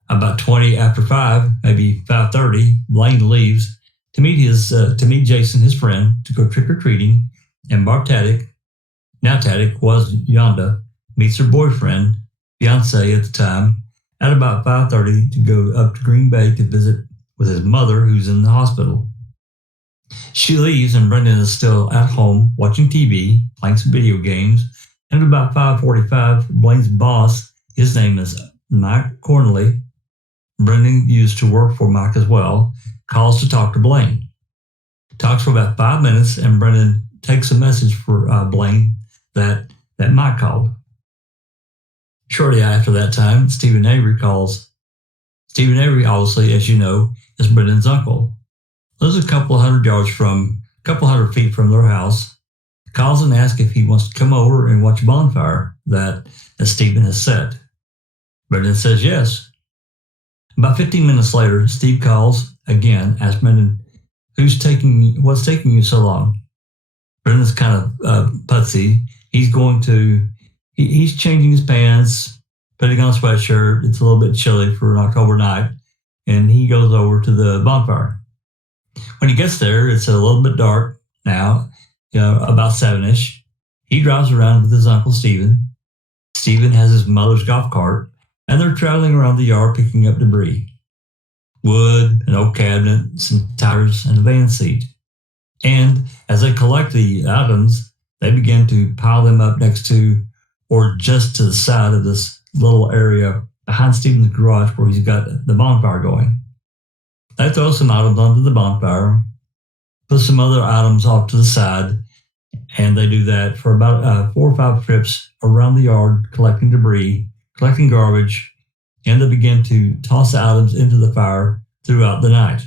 About 20 after 5, maybe 5:30, Blaine leaves to meet Jason, his friend, to go trick-or-treating, and Barb Taddick, now Taddick, was Rhonda, meets her boyfriend, fiance at the time, at about 5:30 to go up to Green Bay to visit with his mother, who's in the hospital. She leaves, and Brendan is still at home watching TV, playing some video games, and at about 5:45, Blaine's boss, his name is Mike Cornley, Brendan used to work for Mike as well, calls to talk to Blaine. Talks for about 5 minutes, and Brendan takes a message for Blaine that Mike called. Shortly after that time, Stephen Avery calls. Stephen Avery, obviously, as you know, is Brendan's uncle. Lives a couple hundred feet from their house. Calls and asks if he wants to come over and watch a bonfire that Stephen has set. Brendan says yes. About 15 minutes later, Steve calls again, asks Brendan, what's taking you so long? Brendan's kind of putsy. He's changing his pants, putting on a sweatshirt. It's a little bit chilly for an October night, and he goes over to the bonfire. When he gets there, it's a little bit dark now, about 7-ish. He drives around with his uncle Stephen. Stephen has his mother's golf cart, and they're traveling around the yard picking up debris. Wood, an old cabinet, some tires, and a van seat. And as they collect the items, they begin to pile them up next to or just to the side of this little area behind Stephen's garage where he's got the bonfire going. They throw some items onto the bonfire, put some other items off to the side, and they do that for about 4 or 5 trips around the yard, collecting debris, collecting garbage, and they begin to toss items into the fire throughout the night.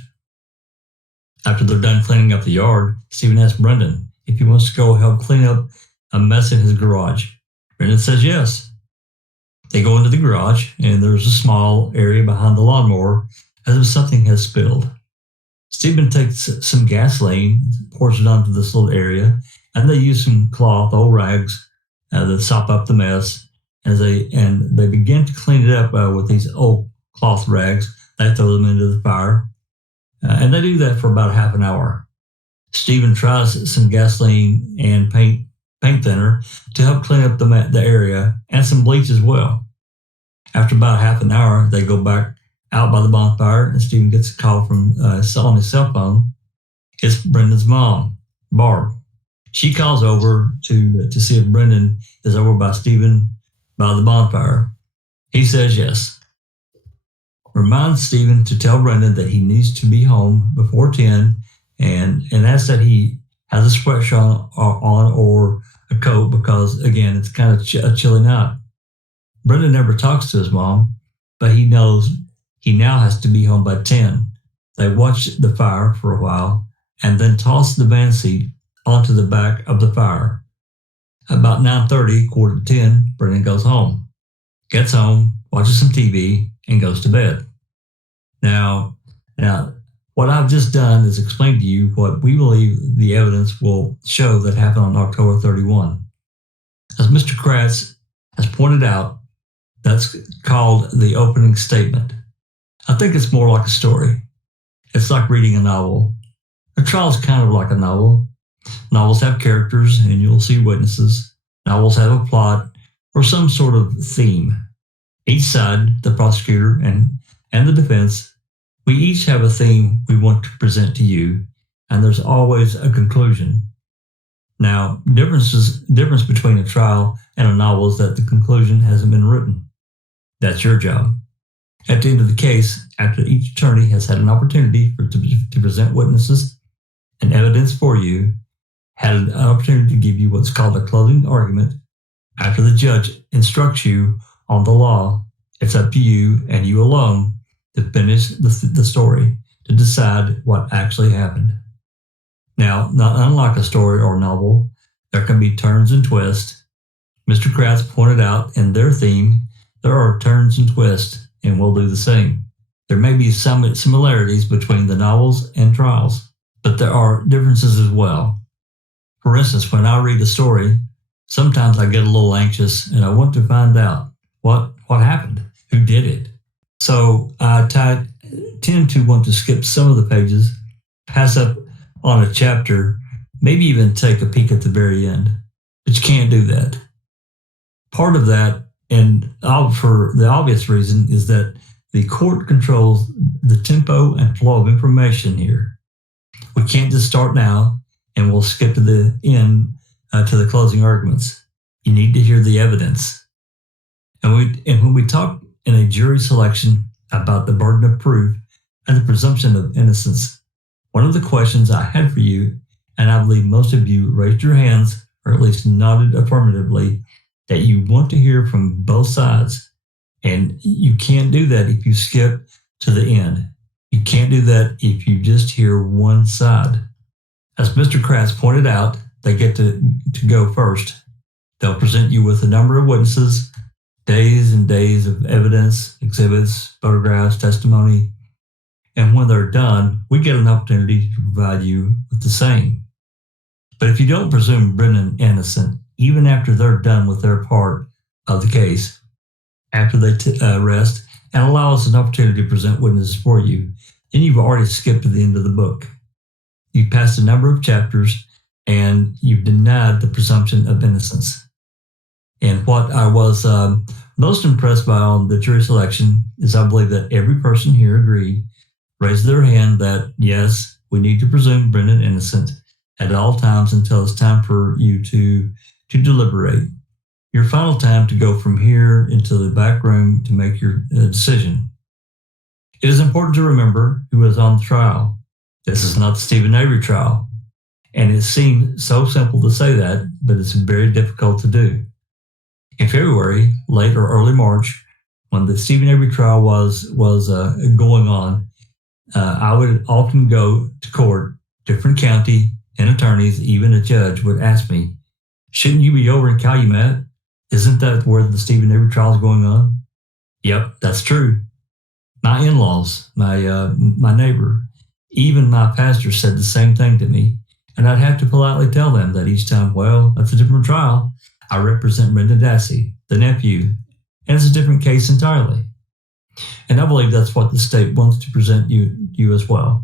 After they're done cleaning up the yard, Stephen asks Brendan if he wants to go help clean up a mess in his garage. Brendan says yes. They go into the garage, and there's a small area behind the lawnmower as if something has spilled. Stephen takes some gasoline, pours it onto this little area, and they use some cloth, old rags, to sop up the mess. As they begin to clean it up with these old cloth rags. They throw them into the fire, and they do that for about half an hour. Stephen tries some gasoline and paint thinner to help clean up the area, and some bleach as well. After about half an hour, they go back out by the bonfire, and Stephen gets a call from on his cell phone. It's Brendan's mom, Barb. She calls over to see if Brendan is over by Stephen by the bonfire. He says yes. Reminds Stephen to tell Brendan that he needs to be home before 10, and asks that he has a sweatshirt on or a coat because, again, it's kind of a chilly night. Brendan never talks to his mom, but he knows he now has to be home by 10. They watch the fire for a while and then toss the van seat onto the back of the fire. About 9:30, quarter to 10, Brendan goes home. Gets home, watches some TV, and goes to bed. Now, what I've just done is explain to you what we believe the evidence will show that happened on October 31. As Mr. Kratz has pointed out, that's called the opening statement. I think it's more like a story. It's like reading a novel. A trial is kind of like a novel. Novels have characters, and you'll see witnesses. Novels have a plot or some sort of theme. Each side, the prosecutor and the defense, we each have a theme we want to present to you, and there's always a conclusion. Now, difference between a trial and a novel is that the conclusion hasn't been written. That's your job. At the end of the case, after each attorney has had an opportunity to present witnesses and evidence for you, had an opportunity to give you what's called a closing argument, after the judge instructs you on the law, it's up to you and you alone to finish the story, to decide what actually happened. Now, not unlike a story or novel, there can be turns and twists. Mr. Kratz pointed out in their theme, there are turns and twists, and we'll do the same. There may be some similarities between the novels and trials, but there are differences as well. For instance, when I read a story, sometimes I get a little anxious and I want to find out what happened, who did it. So I tend to want to skip some of the pages, pass up on a chapter, maybe even take a peek at the very end. But you can't do that. Part of that, and for the obvious reason, is that the court controls the tempo and flow of information here. We can't just start now and we'll skip to the end, to the closing arguments. You need to hear the evidence. And when we talk in a jury selection about the burden of proof and the presumption of innocence, one of the questions I had for you, and I believe most of you raised your hands or at least nodded affirmatively, that you want to hear from both sides. And you can't do that if you skip to the end. You can't do that if you just hear one side. As Mr. Kratz pointed out, they get to go first. They'll present you with a number of witnesses, days and days of evidence, exhibits, photographs, testimony. And when they're done, we get an opportunity to provide you with the same. But if you don't presume Brendan innocent, even after they're done with their part of the case, after they rest and allow us an opportunity to present witnesses for you, then you've already skipped to the end of the book. You've passed a number of chapters and you've denied the presumption of innocence. And what I was most impressed by on the jury selection is I believe that every person here agreed, raised their hand that, yes, we need to presume Brendan innocent at all times until it's time for you to deliberate. Your final time to go from here into the back room to make your decision. It is important to remember who is on the trial. This is not the Stephen Avery trial. And it seems so simple to say that, but it's very difficult to do. In February, late or early March, when the Stephen Avery trial was going on, I would often go to court, different county and attorneys, even a judge would ask me, shouldn't you be over in Calumet? Isn't that where the Stephen Avery trial is going on? Yep, that's true. My in-laws, my neighbor, even my pastor said the same thing to me. And I'd have to politely tell them that each time, well, that's a different trial. I represent Brendan Dassey, the nephew, and it's a different case entirely. And I believe that's what the state wants to present you as well.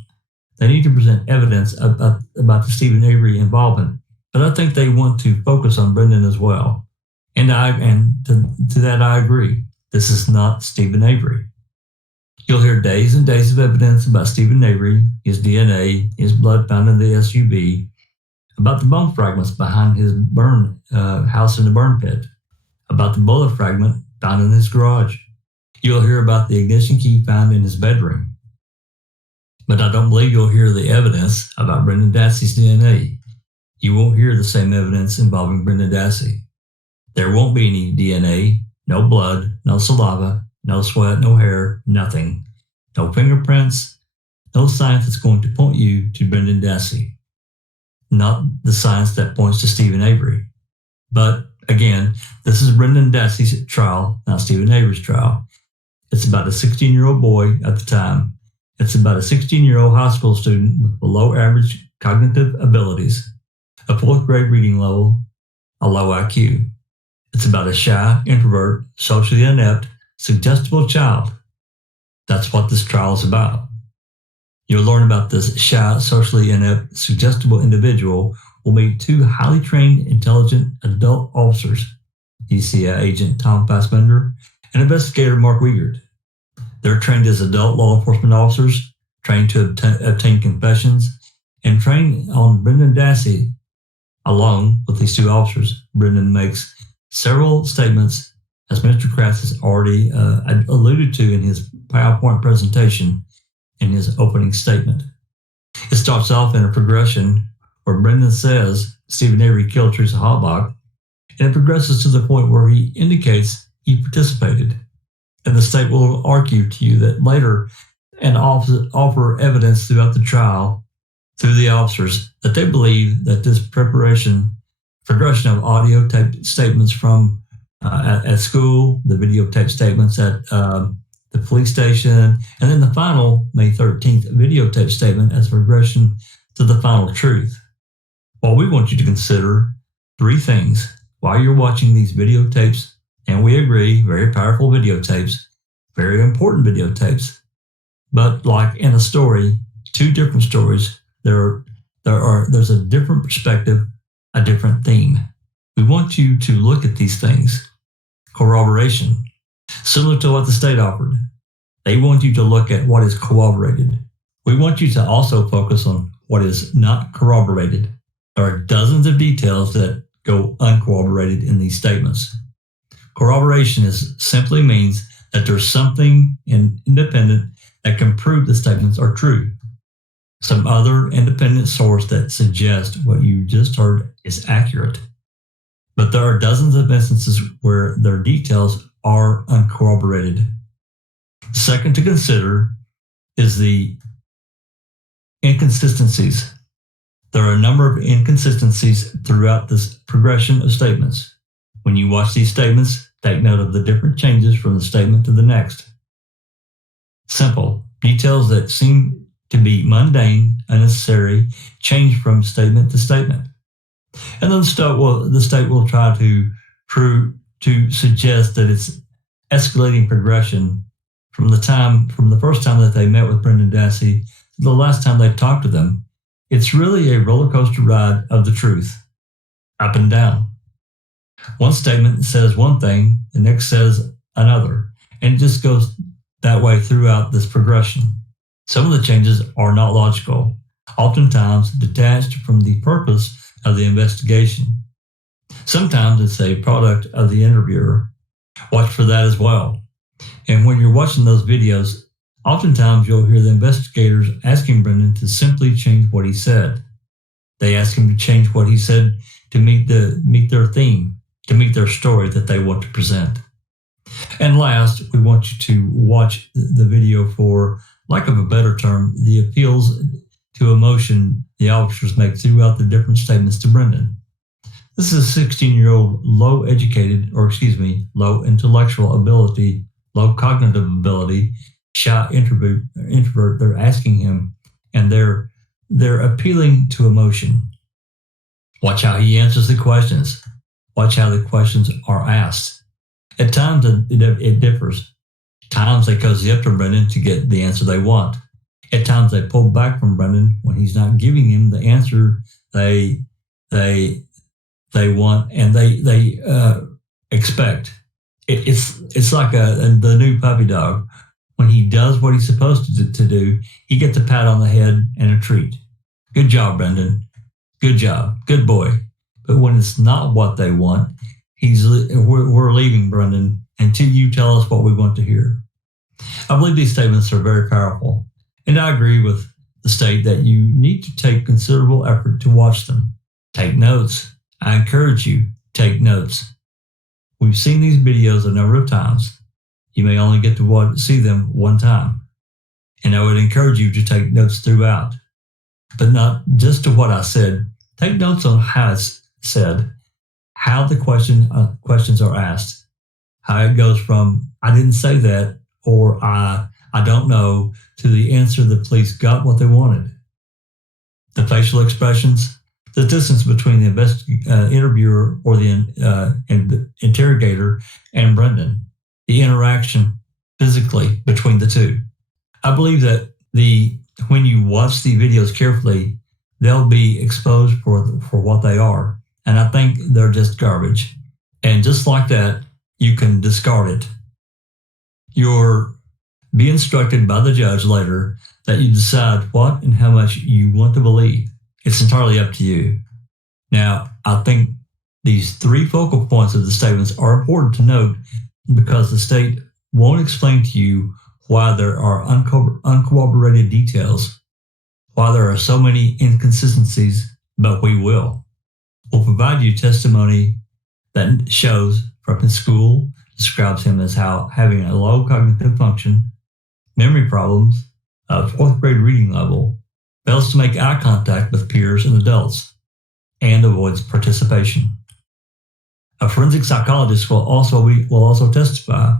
They need to present evidence about the Stephen Avery involvement, but I think they want to focus on Brendan as well. And to that I agree. This is not Stephen Avery. You'll hear days and days of evidence about Stephen Avery, his DNA, his blood found in the SUV, about the bone fragments behind his burn house in the burn pit, about the bullet fragment found in his garage. You'll hear about the ignition key found in his bedroom. But I don't believe you'll hear the evidence about Brendan Dassey's DNA. You won't hear the same evidence involving Brendan Dassey. There won't be any DNA, no blood, no saliva, no sweat, no hair, nothing. No fingerprints, no science that's going to point you to Brendan Dassey. Not the science that points to Stephen Avery. But again, this is Brendan Dassey's trial, not Stephen Avery's trial. It's about a 16-year-old boy at the time. It's about a 16-year-old high school student with below average cognitive abilities, a 4th grade reading level, a low IQ. It's about a shy, introvert, socially inept, suggestible child. That's what this trial is about. You'll learn about this shy, socially inept, suggestible individual will meet 2 highly trained, intelligent adult officers, DCI agent Tom FASSBENDER and investigator Mark Wiegert. They're trained as adult law enforcement officers, trained to obtain confessions, and trained on Brendan Dassey. Along with these 2 officers, Brendan makes several statements, as Mr. Kratz has already alluded to in his PowerPoint presentation in his opening statement. It starts off in a progression where Brendan says Stephen Avery killed Teresa HALBACH, and it progresses to the point where he indicates he participated. And the state will argue to you that later and offer evidence throughout the trial through the officers that they believe that this progression of audio tape statements from at school, the videotape statements at the police station, and then the final May 13th videotape statement as progression to the final truth. Well, we want you to consider 3 things while you're watching these videotapes, and we agree, very powerful videotapes, very important videotapes. But like in a story, 2 different stories, there's a different perspective, a different theme. We want you to look at these things. Corroboration, similar to what the state offered. They want you to look at what is corroborated. We want you to also focus on what is not corroborated. There are dozens of details that go uncorroborated in these statements. Corroboration simply means that there's something independent that can prove the statements are true. Some other independent source that suggests what you just heard is accurate. But there are dozens of instances where their details are uncorroborated. Second to consider is the inconsistencies. There are a number of inconsistencies throughout this progression of statements. When you watch these statements, take note of the different changes from the statement to the next. Simple details that seem to be mundane, unnecessary, change from statement to statement. And then the state will try to suggest that it's escalating progression from the first time that they met with Brendan Dassey to the last time they talked to them. It's really a roller coaster ride of the truth, up and down. One statement says one thing, the next says another, and it just goes that way throughout this progression. Some of the changes are not logical, oftentimes detached from the purpose of the investigation. Sometimes it's a product of the interviewer. Watch for that as well. And when you're watching those videos, oftentimes you'll hear the investigators asking Brendan to simply change what he said. They ask him to change what he said to meet their theme, to meet their story that they want to present. And last, we want you to watch the video for, lack of a better term, the appeals to emotion the officers make throughout the different statements to Brendan. This is a 16-year-old low intellectual ability, low cognitive ability, shy introvert. They're asking him, and they're appealing to emotion. Watch how he answers the questions. Watch how the questions are asked. At times it differs. At times they cozy up to Brendan to get the answer they want. At times they pull back from Brendan when he's not giving him the answer they want and they expect. It's like the new puppy dog. When he does what he's supposed to do, he gets a pat on the head and a treat. Good job, Brendan. Good job. Good boy. But when it's not what they want, we're leaving, Brendan, until you tell us what we want to hear. I believe these statements are very powerful, and I agree with the state that you need to take considerable effort to watch them. Take notes. I encourage you, take notes. We've seen these videos a number of times. You may only get to see them one time, and I would encourage you to take notes throughout, but not just to what I said. Take notes on how it's said, how the questions are asked, how it goes from "I didn't say that" or I don't know" to the answer the police got what they wanted. The facial expressions, the distance between the interviewer or the interrogator and Brendan, the interaction physically between the two. I believe that when you watch the videos carefully, they'll be exposed for what they are. And I think they're just garbage. And just like that, you can discard it. Be instructed by the judge later that you decide what and how much you want to believe. It's entirely up to you. Now, I think these three focal points of the statements are important to note because the state won't explain to you why there are uncorroborated details, why there are so many inconsistencies, but we will. We'll provide you testimony that shows from his school, describes him as having a low cognitive function, memory problems, a 4th grade reading level, fails to make eye contact with peers and adults, and avoids participation. A forensic psychologist will also testify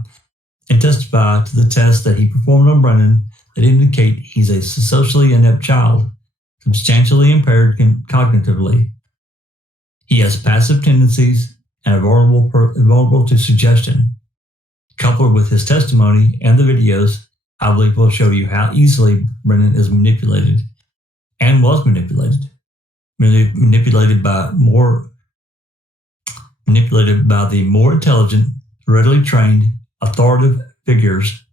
to the tests that he performed on Brendan that indicate he's a socially inept child, substantially impaired cognitively. He has passive tendencies and are vulnerable to suggestion. Coupled with his testimony and the videos, I believe will show you how easily Brendan is manipulated and was manipulated. Manipulated by the more intelligent, readily trained, authoritative figures.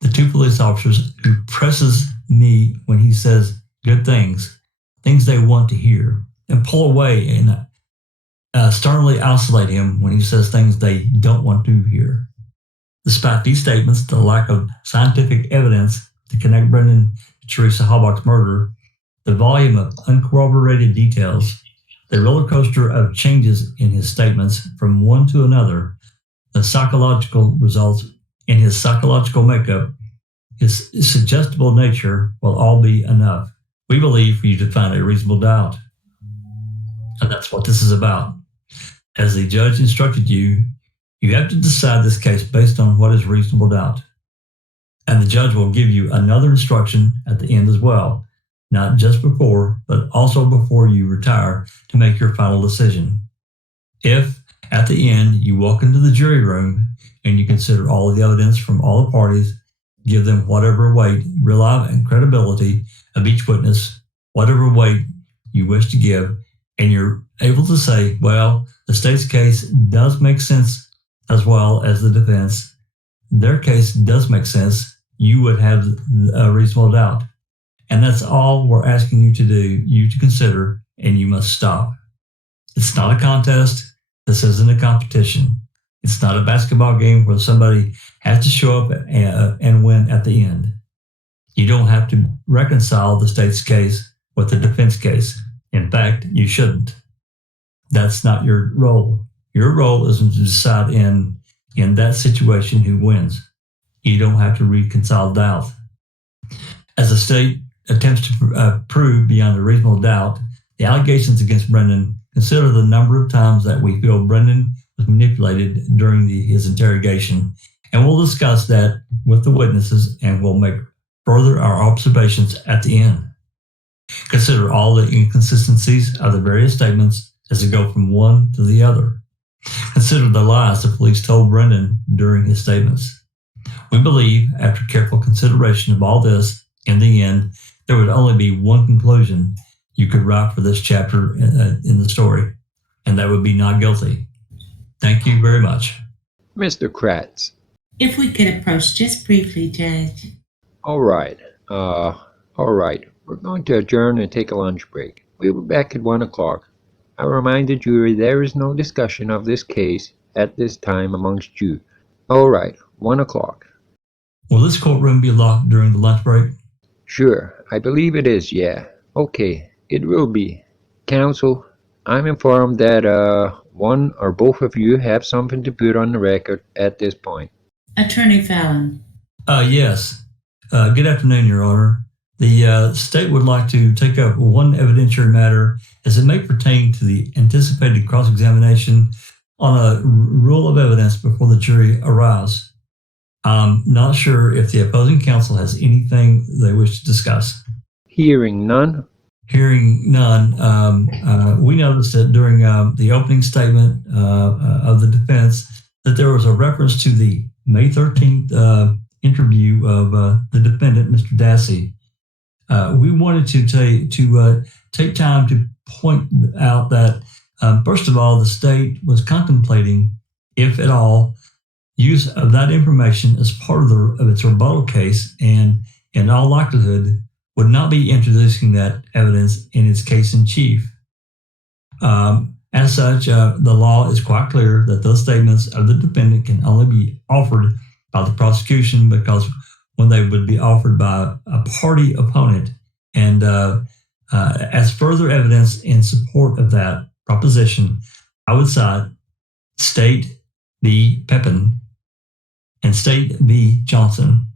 The two police officers who presses me when he says good things they want to hear, and pull away and sternly isolate him when he says things they don't want to hear. Despite these statements, the lack of scientific evidence to connect Brendan to Teresa HALBACH's murder, the volume of uncorroborated details, the roller coaster of changes in his statements from one to another, the psychological results in his psychological makeup, his suggestible nature will all be enough, we believe, for you to find a reasonable doubt. And that's what this is about. As the judge instructed you, you have to decide this case based on what is reasonable doubt. And the judge will give you another instruction at the end as well, not just before, but also before you retire to make your final decision. If, at the end, you walk into the jury room and you consider all of the evidence from all the parties, give them whatever weight, reliability, and credibility of each witness, whatever weight you wish to give, and you're able to say, well, the state's case does make sense as well as the defense, their case does make sense, you would have a reasonable doubt. And that's all we're asking you to do, you to consider, and you must stop. It's not a contest. This isn't a competition. It's not a basketball game where somebody has to show up and win at the end. You don't have to reconcile the state's case with the defense case. In fact, you shouldn't. That's not your role. Your role is to decide in in that situation who wins. You don't have to reconcile doubt. As the state attempts to prove beyond a reasonable doubt the allegations against Brendan, consider the number of times that we feel Brendan was manipulated during his interrogation, and we'll discuss that with the witnesses, and we'll make further our observations at the end. Consider all the inconsistencies of the various statements as they go from one to the other. Consider the lies the police told Brendan during his statements. We believe, after careful consideration of all this, in the end, there would only be one conclusion you could write for this chapter in the story, and that would be not guilty. Thank you very much. Mr. Kratz. If we could approach just briefly, Judge. All right. We're going to adjourn and take a lunch break. We'll be back at 1 o'clock. I remind the jury there is no discussion of this case at this time amongst you. All right, 1 o'clock. Will this courtroom be locked during the lunch break? Sure, I believe it is, yeah. Okay, it will be. Counsel, I'm informed that one or both of you have something to put on the record at this point. Attorney Fallon. Yes. Good afternoon, Your Honor. The state would like to take up one evidentiary matter as it may pertain to the anticipated cross-examination on a rule of evidence before the jury arrives. I'm not sure if the opposing counsel has anything they wish to discuss. Hearing none. Hearing none, we noticed that during the opening statement of the defense that there was a reference to the May 13th interview of the defendant, Mr. Dassey. We wanted to take time to point out that, first of all, the state was contemplating, if at all, use of that information as part of its rebuttal case, and in all likelihood would not be introducing that evidence in its case in chief. As such, the law is quite clear that those statements of the defendant can only be offered by the prosecution, because when they would be offered by a party opponent. And as further evidence in support of that proposition, I would cite State v. Pepin and State v. Johnson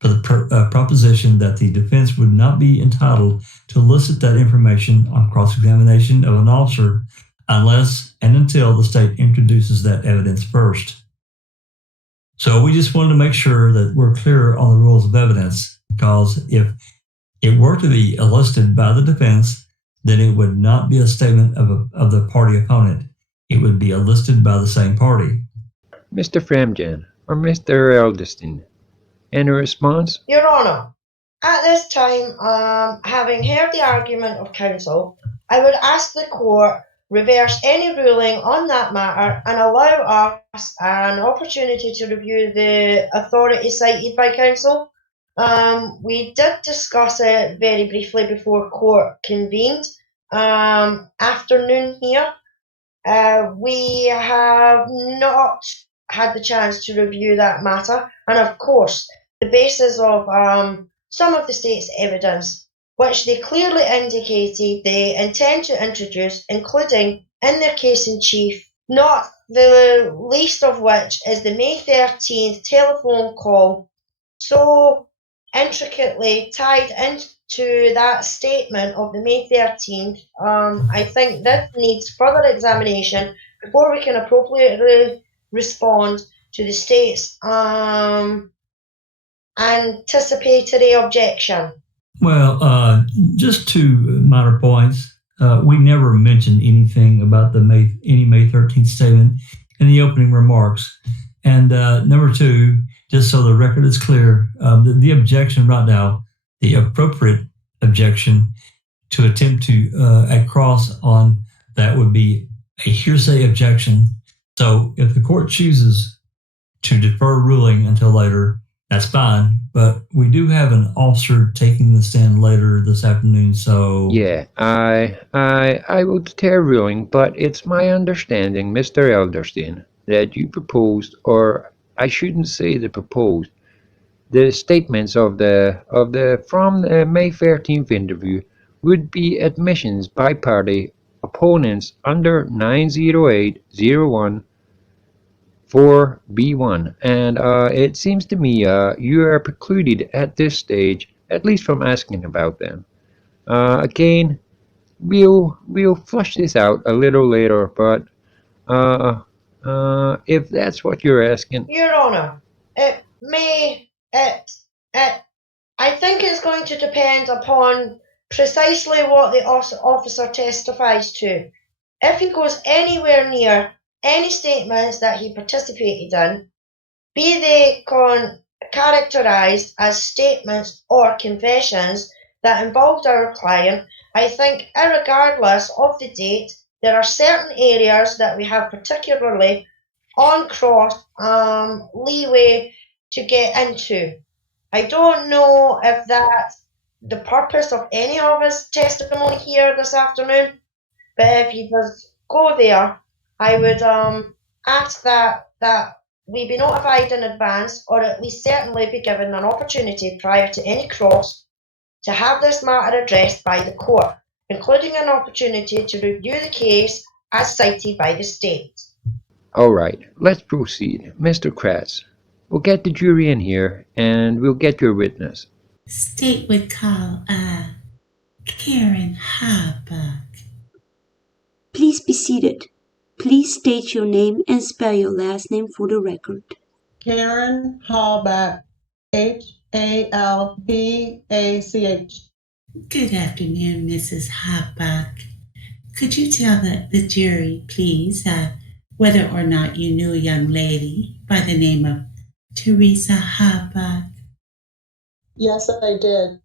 for the proposition that the defense would not be entitled to elicit that information on cross-examination of an officer unless and until the state introduces that evidence first. So we just wanted to make sure that we're clear on the rules of evidence, because if it were to be elicited by the defense, then it would not be a statement of the party opponent. It would be elicited by the same party. Mr. Fremgen or Mr. Edelstein, any response? Your Honor, at this time, having heard the argument of counsel, I would ask the court reverse any ruling on that matter and allow us an opportunity to review the authority cited by counsel. We did discuss it very briefly before court convened. Afternoon here. We have not had the chance to review that matter, and of course, the basis of some of the state's evidence, which they clearly indicated they intend to introduce, including in their case in chief, not the least of which is the May 13th telephone call, so intricately tied into that statement of the May 13th. I think this needs further examination before we can appropriately respond to the state's anticipatory objection. Well, just two minor points. We never mentioned anything about any May 13th statement in the opening remarks. And number two, just so the record is clear, the objection right now, the appropriate objection to attempt to at cross on that would be a hearsay objection. So if the court chooses to defer ruling until later, that's fine. But we do have an officer taking the stand later this afternoon, so... Yeah, I will defer ruling, but it's my understanding, Mr. Edelstein, that you proposed, or I shouldn't say the proposed, the statements from the May 13th interview would be admissions by party opponents under 90801 4B1, and it seems to me you are precluded at this stage, at least from asking about them. Again, we'll flush this out a little later, but if that's what you're asking, Your Honour, it, I think it's going to depend upon precisely what the officer testifies to. If he goes anywhere near any statements that he participated in, be they characterised as statements or confessions that involved our client, I think, irregardless of the date, there are certain areas that we have particularly on cross leeway to get into. I don't know if that's the purpose of any of his testimony here this afternoon, but if you does go there, I would ask that we be notified in advance, or at least certainly be given an opportunity prior to any cross to have this matter addressed by the court, including an opportunity to review the case as cited by the state. all right, let's proceed. Mr. Kratz, we'll get the jury in here, and we'll get your witness. State would call, Karen HALBACH. Please be seated. Please state your name and spell your last name for the record. Karen HALBACH, HALBACH. Good afternoon, Mrs. HALBACH. Could you tell the jury, please, whether or not you knew a young lady by the name of Teresa HALBACH? Yes, I did.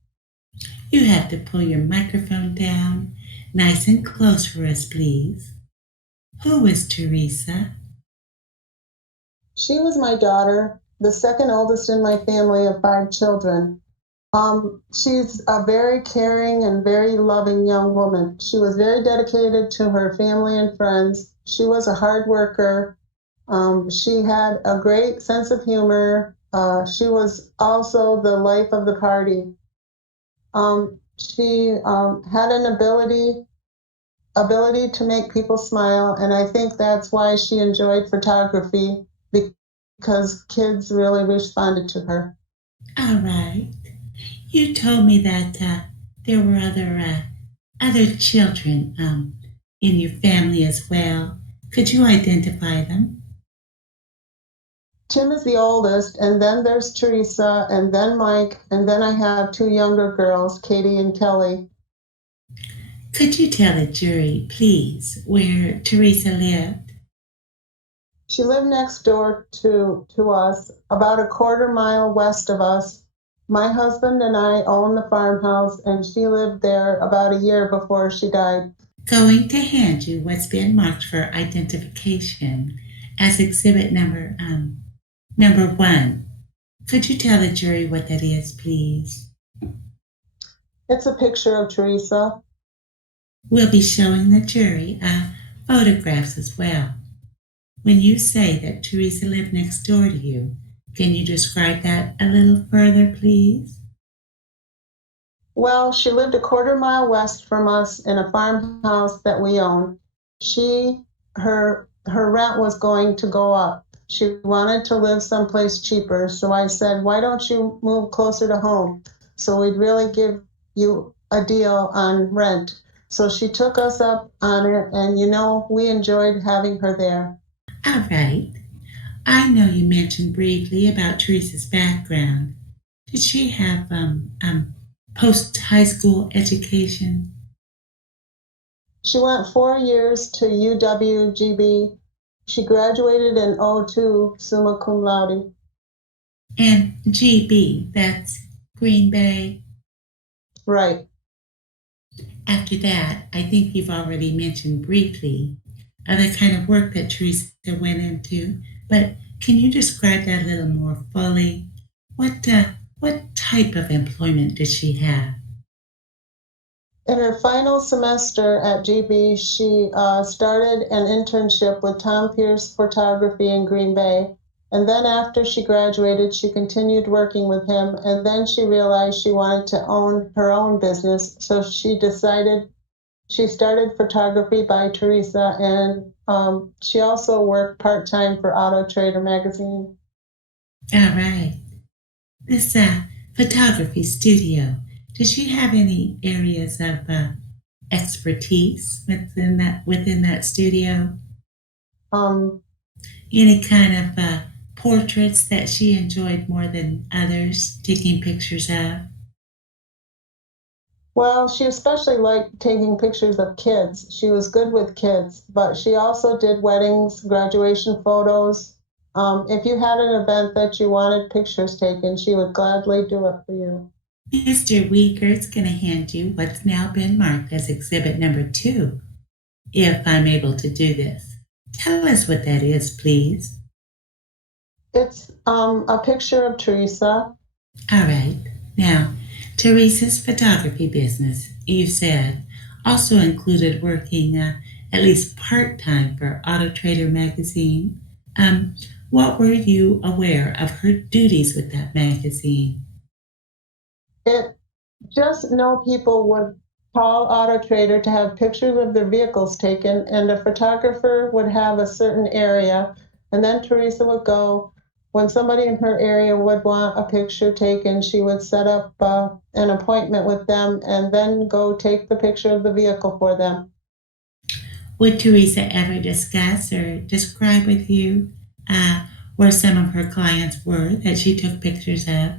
You have to pull your microphone down nice and close for us, please. Who is Teresa? She was my daughter, the second oldest in my family of 5 children. She's a very caring and very loving young woman. She was very dedicated to her family and friends. She was a hard worker. She had a great sense of humor. She was also the life of the party. She had an ability to make people smile, and I think that's why she enjoyed photography, because kids really responded to her. All right. You told me that there were other children in your family as well. Could you identify them? Tim is the oldest, and then there's Teresa, and then Mike, and then I have 2 younger girls, Katie and Kelly. Could you tell the jury, please, where Teresa lived? She lived next door to us, about a quarter-mile west of us. My husband and I own the farmhouse, and she lived there about a year before she died. Going to hand you what's been marked for identification as exhibit number 1. Could you tell the jury what that is, please? It's a picture of Teresa. We'll be showing the jury photographs as well. When you say that Teresa lived next door to you, can you describe that a little further, please? Well, she lived a quarter-mile west from us in a farmhouse that we own. Her rent was going to go up. She wanted to live someplace cheaper, so I said, why don't you move closer to home? So we'd really give you a deal on rent. So she took us up on it, and we enjoyed having her there. All right. I know you mentioned briefly about Teresa's background. Did she have post-high school education? She went 4 years to UWGB. She graduated in '02, summa cum laude. And GB, that's Green Bay? Right. After that, I think you've already mentioned briefly the kind of work that Teresa went into, but can you describe that a little more fully? What type of employment did she have? In her final semester at GB, she started an internship with Tom Pierce Photography in Green Bay. And then after she graduated, she continued working with him. And then she realized she wanted to own her own business. So she decided She started photography by Teresa, and she also worked part-time for Auto Trader magazine. All right. This photography studio, does she have any areas of expertise within that studio? Um, Any kind of portraits that she enjoyed more than others taking pictures of? well, she especially liked taking pictures of kids. She was good with kids, but she also did weddings, graduation photos. If you had an event that you wanted pictures taken, she would gladly do it for you. Mr. Weaker's going to hand you what's now been marked as exhibit number 2, if I'm able to do this. Tell us what that is, please. It's a picture of Teresa. All right. Now, Teresa's photography business, you said, also included working at least part-time for Auto Trader magazine. What were you aware of her duties with that magazine? It just know people would call Auto Trader to have pictures of their vehicles taken, and a photographer would have a certain area, and then Teresa would go. When somebody in her area would want a picture taken, she would set up an appointment with them and then go take the picture of the vehicle for them. Would Teresa ever discuss or describe with you where some of her clients were that she took pictures of?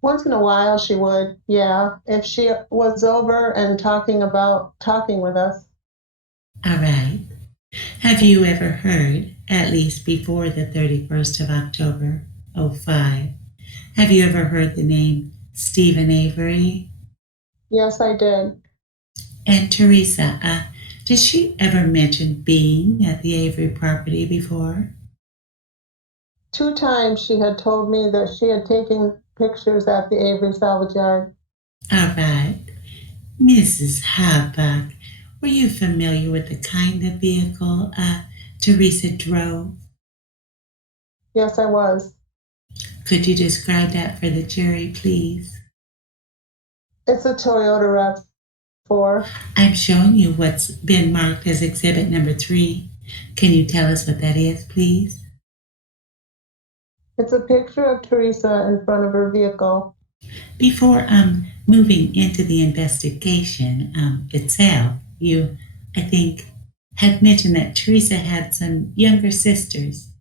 Once in a while she would, yeah, if she was over and talking with us. All right. Have you ever heard, at least before the 31st of October, 05, have you ever heard the name Stephen Avery? Yes, I did. And Teresa, did she ever mention being at the Avery property before? 2 times she had told me that she had taken pictures at the Avery salvage yard. All right. Mrs. HALBACH, were you familiar with the kind of vehicle Teresa drove? Yes, I was. Could you describe that for the jury, please? It's a Toyota RAV4. I'm showing you what's been marked as exhibit number 3. Can you tell us what that is, please? It's a picture of Teresa in front of her vehicle. Before moving into the investigation itself, you, I think, had mentioned that Teresa had some younger sisters.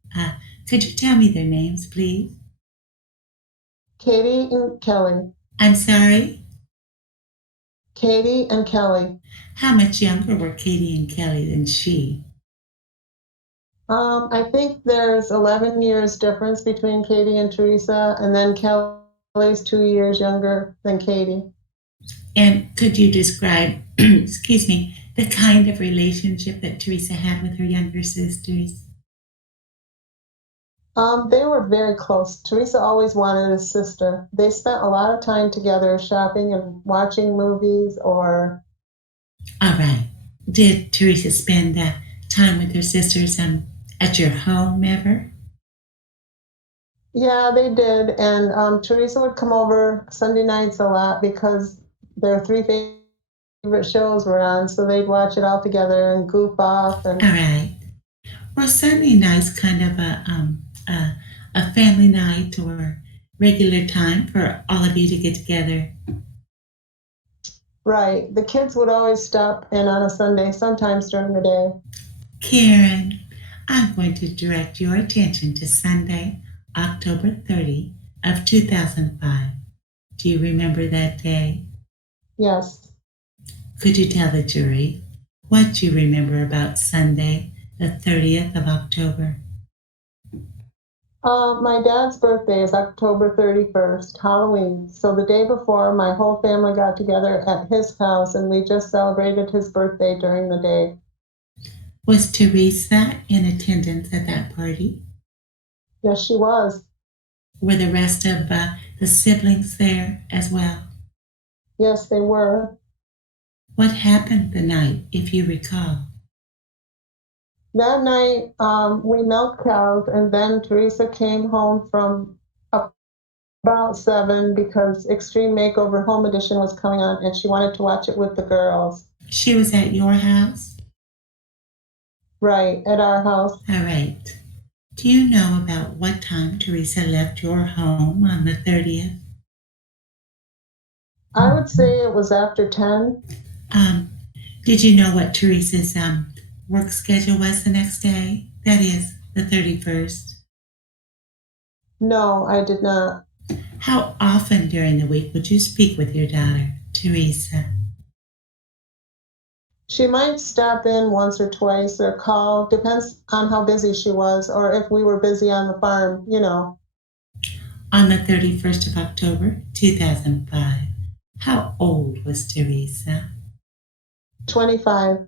Could you tell me their names, please? Katie and Kelly. I'm sorry? Katie and Kelly. How much younger were Katie and Kelly than she? I think there's 11 years difference between Katie and Teresa, and then Kelly's 2 years younger than Katie. And could you describe, excuse me, the kind of relationship that Teresa had with her younger sisters? They were very close. Teresa always wanted a sister. They spent a lot of time together shopping and watching movies or... All right. Did Teresa spend time with her sisters at your home ever? Yeah, they did. And Teresa would come over Sunday nights a lot because their 3 favorite shows were on, so they'd watch it all together and goof off. And... All right. Well, Sunday night's kind of a family night or regular time for all of you to get together. Right. The kids would always stop in on a Sunday, sometimes during the day. Karen, I'm going to direct your attention to Sunday, October 30 of 2005. Do you remember that day? Yes. Could you tell the jury what you remember about Sunday, the 30th of October? My dad's birthday is October 31st, Halloween. So the day before, my whole family got together at his house, and we just celebrated his birthday during the day. Was Teresa in attendance at that party? Yes, she was. Were the rest of the siblings there as well? Yes, they were. What happened the night, if you recall? That night, we milked cows, and then Teresa came home from a About 7 because Extreme Makeover Home Edition was coming on and she wanted to watch it with the girls. She was at your house? Right, at our house. All right. Do you know about what time Teresa left your home on the 30th? I would say it was after 10. Did you know what Teresa's work schedule was the next day? That is, the 31st. No, I did not. How often during the week would you speak with your daughter, Teresa? She might stop in once or twice or call, depends on how busy she was or if we were busy on the farm, you know. On the 31st of October, 2005, how old was Teresa? 25.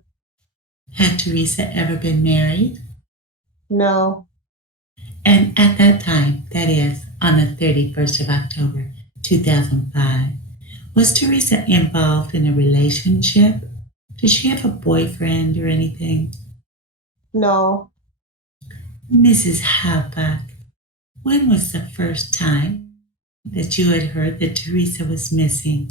Had Teresa ever been married? No. And at that time, that is, on the 31st of October, 2005, was Teresa involved in a relationship? Did she have a boyfriend or anything? No. Mrs. HALBACH, when was the first time that you had heard that Teresa was missing?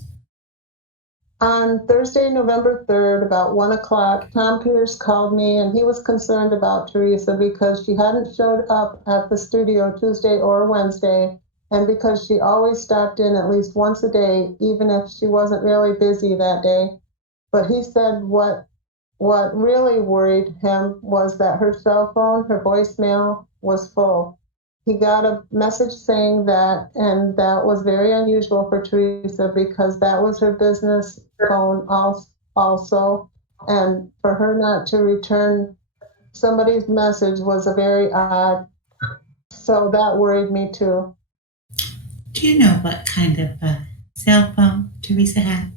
On Thursday, November 3rd, about 1 o'clock, Tom Pierce called me and he was concerned about Teresa because she hadn't showed up at the studio Tuesday or Wednesday and because she always stopped in at least once a day, even if she wasn't really busy that day. But he said what really worried him was that her cell phone, her voicemail, was full. He got a message saying that, and that was very unusual for Teresa because that was her business phone also. And for her not to return somebody's message was a very odd. So that worried me too. Do you know what kind of cell phone Teresa had?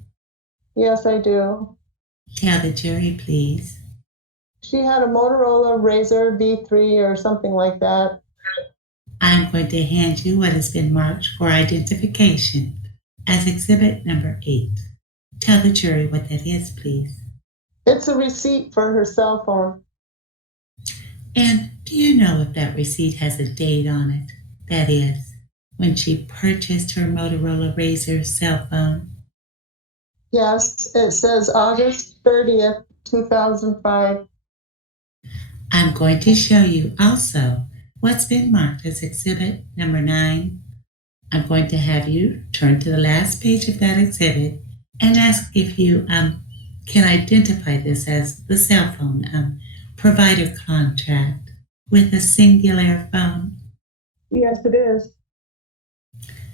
Yes, I do. Tell the jury, please. She had a Motorola Razr V3 or something like that. I'm going to hand you what has been marked for identification as exhibit number 8. Tell the jury what that is, please. It's a receipt for her cell phone. And do you know if that receipt has a date on it? That is, when she purchased her Motorola Razr cell phone? Yes, it says August 30th, 2005. I'm going to show you also what's been marked as exhibit number 9. I'm going to have you turn to the last page of that exhibit and ask if you can identify this as the cell phone provider contract with a singular phone. Yes, it is.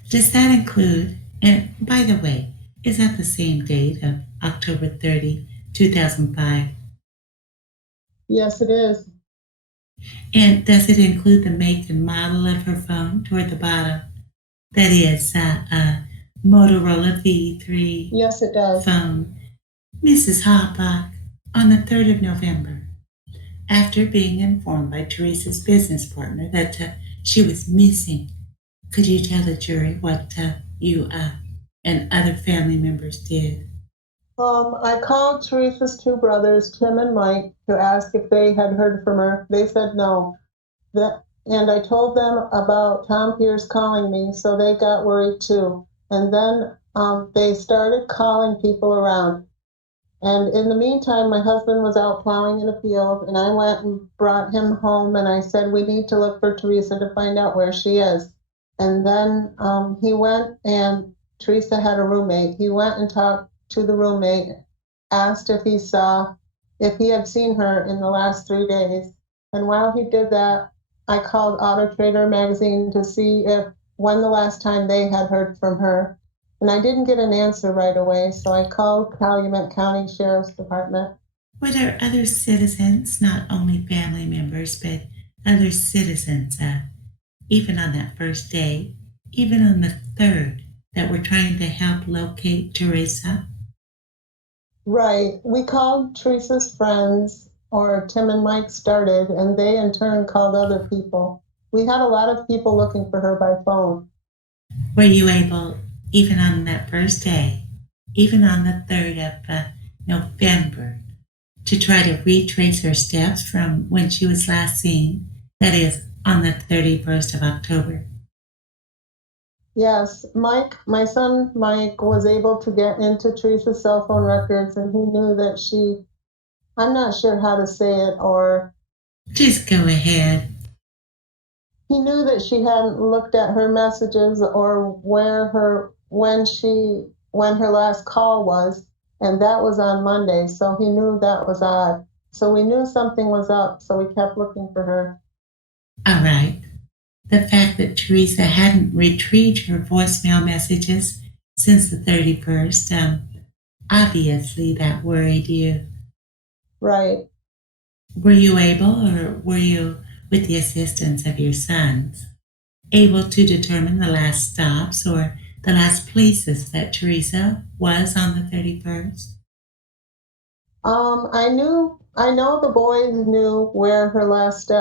Does that include, and by the way, is that the same date of October 30, 2005? Yes, it is. And does it include the make and model of her phone toward the bottom? That is a Motorola V3 Yes, it does. phone. Mrs. HALBACH, on the 3rd of November, after being informed by Teresa's business partner that she was missing, could you tell the jury what you and other family members did? I called Teresa's 2 brothers, Tim and Mike, to ask if they had heard from her. They said no. And I told them about Tom Pierce calling me, so they got worried too. And then they started calling people around. And in the meantime, my husband was out plowing in a field, and I went and brought him home, and I said, we need to look for Teresa to find out where she is. And then he went, and Teresa had a roommate. He went and talked to the roommate, asked if he had seen her in the last 3 days. And while he did that, I called Auto Trader magazine to see when the last time they had heard from her. And I didn't get an answer right away, so I called Calumet County Sheriff's Department. Were there other citizens, not only family members, but other citizens, even on that first day, even on the 3rd, that were trying to help locate Teresa? Right. We called Teresa's friends, or Tim and Mike started, and they in turn called other people. We had a lot of people looking for her by phone. Were you able, even on that first day, even on the 3rd of November, to try to retrace her steps from when she was last seen, that is, on the 31st of October? Yes, Mike, my son Mike, was able to get into Teresa's cell phone records, and he knew that I'm not sure how to say it, or Just go ahead. he knew that she hadn't looked at her messages or when her last call was, and that was on Monday, so he knew that was odd. So we knew something was up, so we kept looking for her. All right. The fact that Teresa hadn't retrieved her voicemail messages since the 31st, obviously that worried you. Right. Were you able, or were you, with the assistance of your sons, able to determine the last stops or the last places that Teresa was on the 31st? I know the boys knew where her last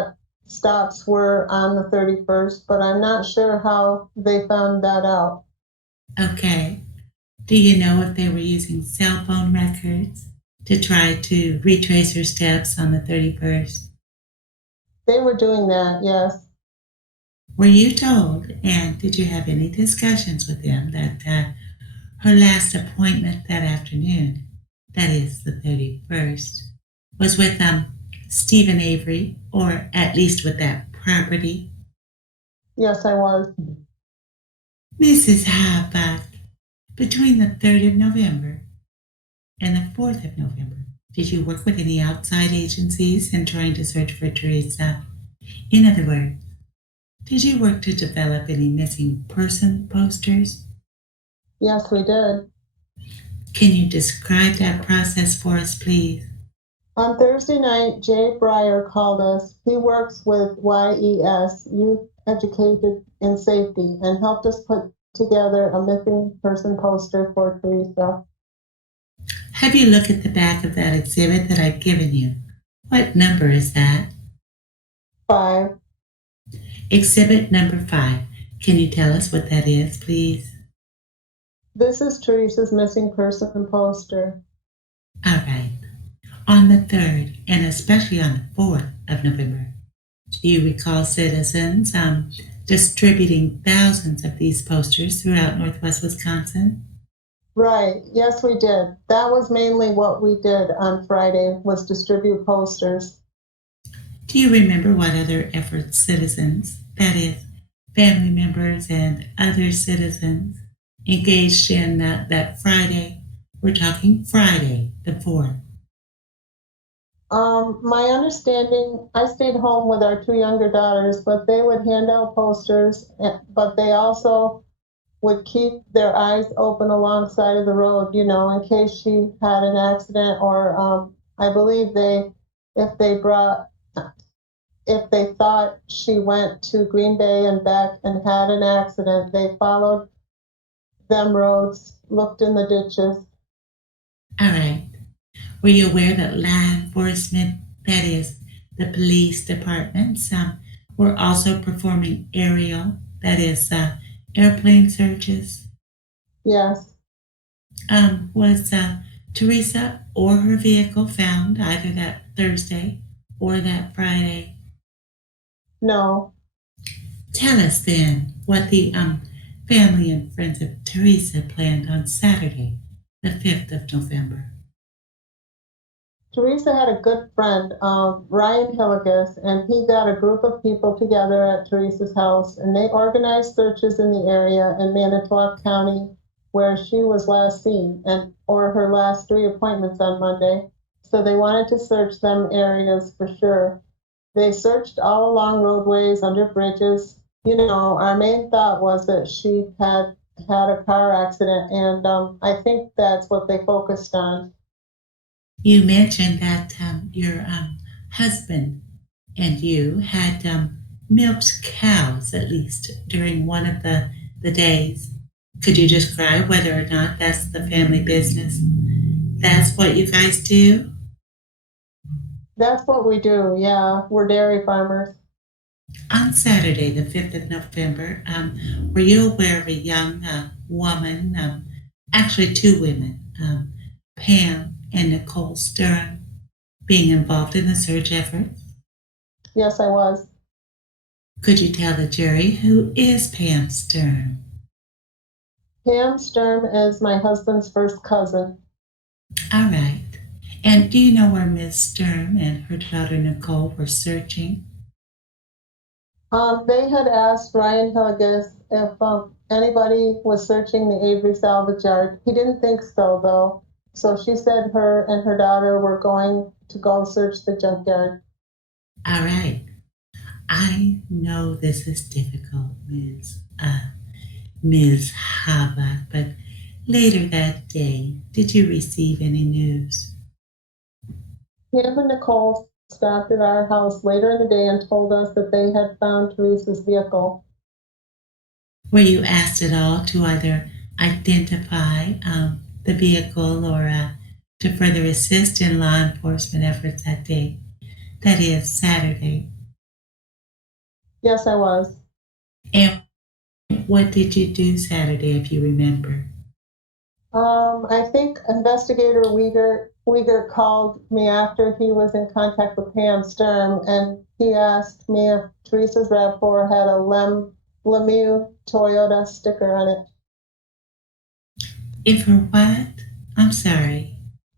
stops were on the 31st, but I'm not sure how they found that out. Okay. Do you know if they were using cell phone records to try to retrace her steps on the 31st? They were doing that, yes. Were you told, and did you have any discussions with them, that her last appointment that afternoon, that is the 31st, was with Stephen Avery, or at least with that property? Yes, I was. Mrs. HALBACH, between the 3rd of November and the 4th of November, did you work with any outside agencies in trying to search for Teresa? In other words, did you work to develop any missing person posters? Yes, we did. Can you describe that process for us, please? On Thursday night, Jay Breyer called us. He works with YES, Youth Educated in Safety, and helped us put together a missing person poster for Teresa. Have you looked at the back of that exhibit that I've given you? What number is that? 5. Exhibit number 5. Can you tell us what that is, please? This is Teresa's missing person poster. All right. On the 3rd, and especially on the 4th of November, do you recall citizens distributing thousands of these posters throughout Northwest Wisconsin? Right. Yes, we did. That was mainly what we did on Friday, was distribute posters. Do you remember what other efforts citizens, that is, family members and other citizens, engaged in that Friday? We're talking Friday, the 4th. My understanding, I stayed home with our 2 younger daughters, but they would hand out posters, but they also would keep their eyes open alongside of the road, in case she had an accident, or I believe if they thought she went to Green Bay and back and had an accident, they followed them roads, looked in the ditches. All right. Were you aware that law enforcement, that is, the police departments, were also performing aerial, that is, airplane searches? Yes. Was Teresa or her vehicle found either that Thursday or that Friday? No. Tell us then what the family and friends of Teresa planned on Saturday, the 5th of November. Teresa had a good friend, Ryan Hilligus, and he got a group of people together at Teresa's house, and they organized searches in the area in Manitowoc County where she was last seen, or her last 3 appointments on Monday. So they wanted to search them areas for sure. They searched all along roadways, under bridges. Our main thought was that she had a car accident, and I think that's what they focused on. You mentioned that your husband and you had milked cows, at least during one of the days. Could you describe whether or not that's the family business? That's what you guys do? That's what we do, yeah. We're dairy farmers. On Saturday, the 5th of November, were you aware of a young woman, actually 2 women, Pam and Nicole Sturm, being involved in the search effort? Yes, I was. Could you tell the jury who is Pam Sturm? Pam Sturm is my husband's first cousin. All right. And do you know where Miss Sturm and her daughter Nicole were searching? They had asked Ryan Hugges if anybody was searching the Avery salvage yard. He didn't think so, though. So she said her and her daughter were going to go search the junkyard. All right. I know this is difficult, Ms. HALBACH, but later that day, did you receive any news? Pam and Nicole stopped at our house later in the day and told us that they had found Teresa's vehicle. Were you asked at all to either identify the vehicle or to further assist in law enforcement efforts that day? That is Saturday. Yes, I was. And what did you do Saturday, if you remember? I think Investigator Uyghur called me after he was in contact with Pam Sturm, and he asked me if Teresa's RAV4 had a Lemieux Toyota sticker on it. If her what? I'm sorry.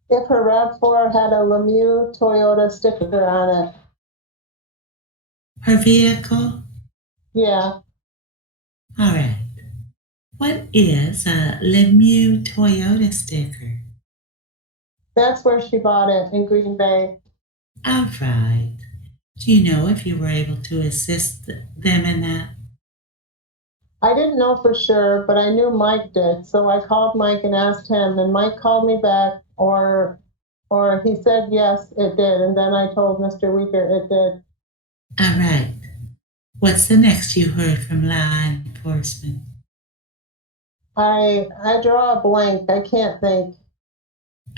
If her RAV4 had a Lemieux Toyota sticker on it. Her vehicle? Yeah. All right. What is a Lemieux Toyota sticker? That's where she bought it, in Green Bay. All right. Do you know if you were able to assist them in that? I didn't know for sure, but I knew Mike did, so I called Mike and asked him, and Mike called me back, or he said yes, it did, and then I told Mr. Uyghur it did. All right. What's the next you heard from law enforcement? I draw a blank. I can't think.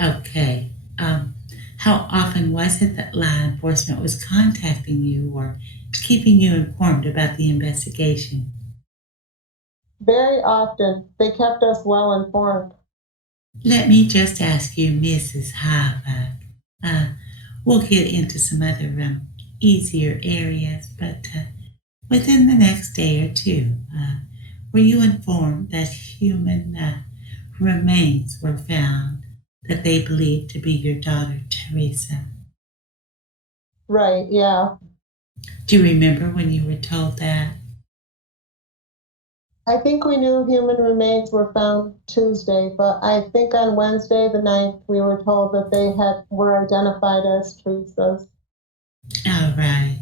Okay. How often was it that law enforcement was contacting you or keeping you informed about the investigation? Very often. They kept us well informed. Let me just ask you, Mrs. HALBACH. We'll get into some other easier areas, but within the next day or two, were you informed that human remains were found that they believed to be your daughter, Teresa? Right, yeah. Do you remember when you were told that? I think we knew human remains were found Tuesday, but I think on Wednesday the 9th we were told that they were identified as Teresa's. All right.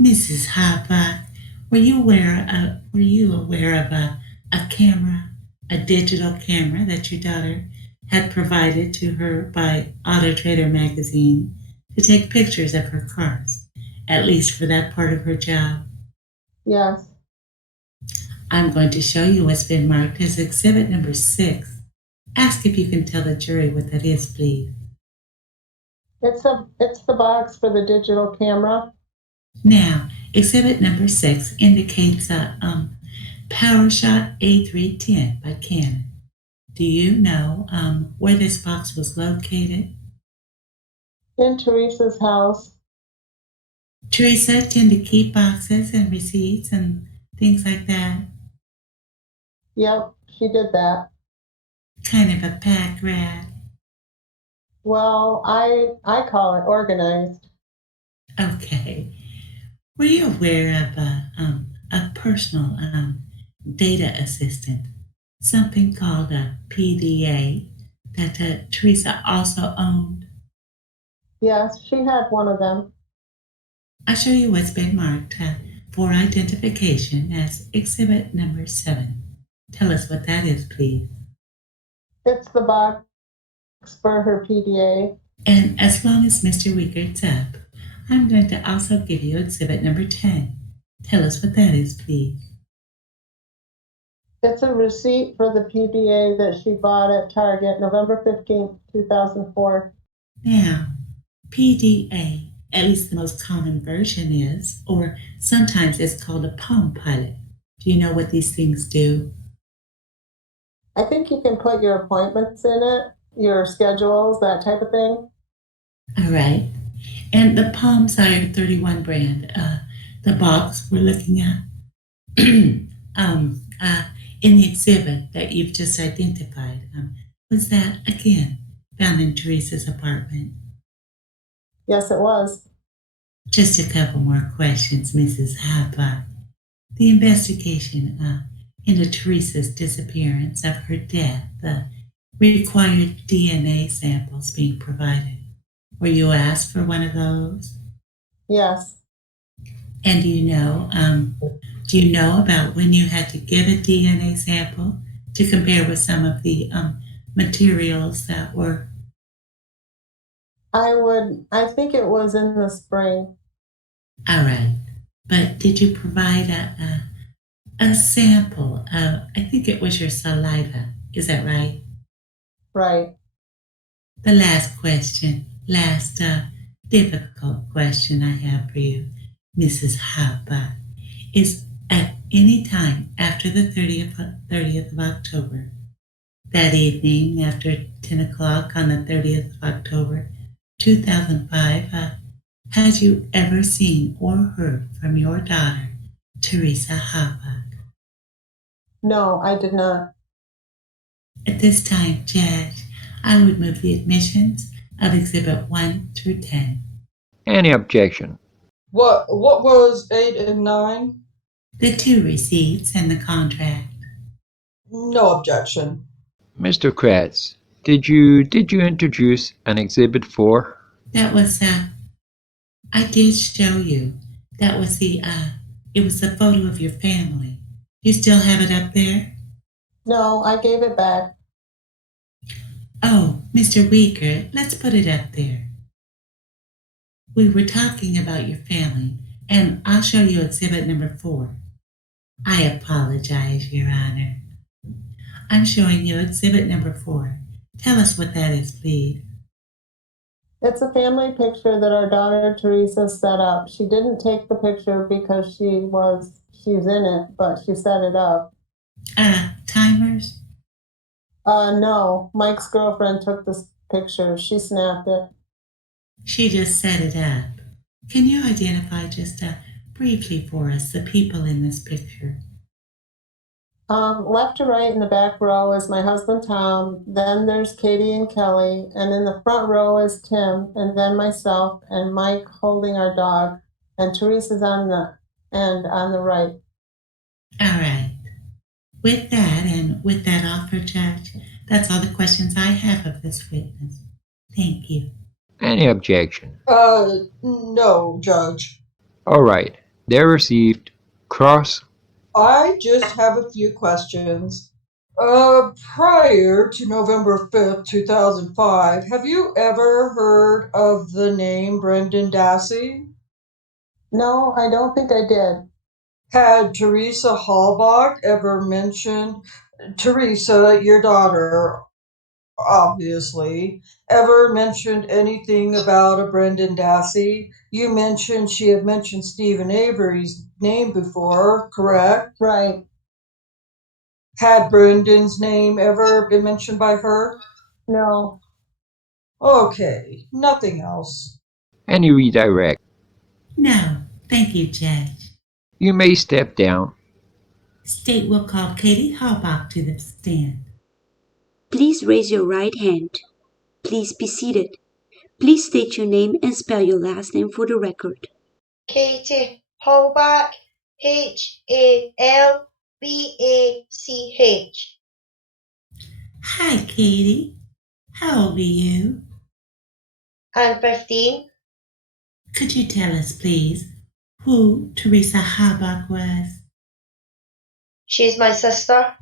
Mrs. HALBACH, were you aware of a camera, a digital camera that your daughter had provided to her by Auto Trader magazine to take pictures of her cars, at least for that part of her job? Yes. I'm going to show you what's been marked as exhibit number 6. Ask if you can tell the jury what that is, please. It's the box for the digital camera. Now, exhibit number 6 indicates a PowerShot A310 by Canon. Do you know where this box was located? In Teresa's house. Teresa tend to keep boxes and receipts and things like that. Yep, she did that. Kind of a pack rat. Well, I call it organized. Okay. Were you aware of a personal data assistant, something called a PDA that Teresa also owned? Yes, she had one of them. I'll show you what's been marked for identification as exhibit number 7. Tell us what that is, please. It's the box for her PDA. And as long as Mr. Uyghur's up, I'm going to also give you exhibit number 10. Tell us what that is, please. It's a receipt for the PDA that she bought at Target November 15th, 2004. Now, PDA, at least the most common version is, or sometimes it's called a Palm Pilot. Do you know what these things do? I think you can put your appointments in it, your schedules, that type of thing. All right. And the Palm Sire 31 brand, the box we're looking at, in the exhibit that you've just identified, was that, again, found in Teresa's apartment? Yes, it was. Just a couple more questions, Mrs. HALBACH. The investigation into Teresa's disappearance, of her death, required DNA samples being provided. Were you asked for one of those? Yes. And do you know about when you had to give a DNA sample to compare with some of the materials that were? I think it was in the spring. All right. But did you provide a sample of, I think it was your saliva, is that right? Right. The last difficult question I have for you, Mrs. HALBACH, is at any time after the 30th of October, that evening after 10 o'clock on the 30th of October, 2005, had you ever seen or heard from your daughter, Teresa HALBACH? No, I did not. At this time, Judge, I would move the admissions of Exhibit 1 through 10. Any objection? What was 8 and 9? The 2 receipts and the contract. No objection. Mr. Kratz, did you introduce an Exhibit 4? That was, I did show you. That was it was the photo of your family. You still have it up there? No, I gave it back. Oh, Mr. Weaker, let's put it up there. We were talking about your family, and I'll show you Exhibit number 4. I apologize, Your Honor. I'm showing you Exhibit number 4. Tell us what that is, please. It's a family picture that our daughter Teresa set up. She didn't take the picture because she's in it, but she set it up. Timers? No, Mike's girlfriend took this picture. She snapped it. She just set it up. Can you identify just briefly for us the people in this picture? Left to right in the back row is my husband Tom, then there's Katie and Kelly, and in the front row is Tim, and then myself and Mike holding our dog, and Teresa's on the end on the right. All right. With that, and with that offer, Judge, that's all the questions I have of this witness. Thank you. Any objection? No, Judge. All right. They're received. Cross. I just have a few questions. Prior to November 5th, 2005, have you ever heard of the name Brendan Dassey? No, I don't think I did. Had Teresa HALBACH ever mentioned, Teresa, your daughter, obviously, ever mentioned anything about a Brendan Dassey? You mentioned she had mentioned Stephen Avery's name before, correct? Right. Had Brendan's name ever been mentioned by her? No. Okay, nothing else. Any redirect? No, thank you, Judge. You may step down. State will call Katie HALBACH to the stand. Please raise your right hand. Please be seated. Please state your name and spell your last name for the record. Katie HALBACH, HALBACH. Hi, Katie. How old are you? I'm 15. Could you tell us, please, who Teresa HALBACH was? She's my sister.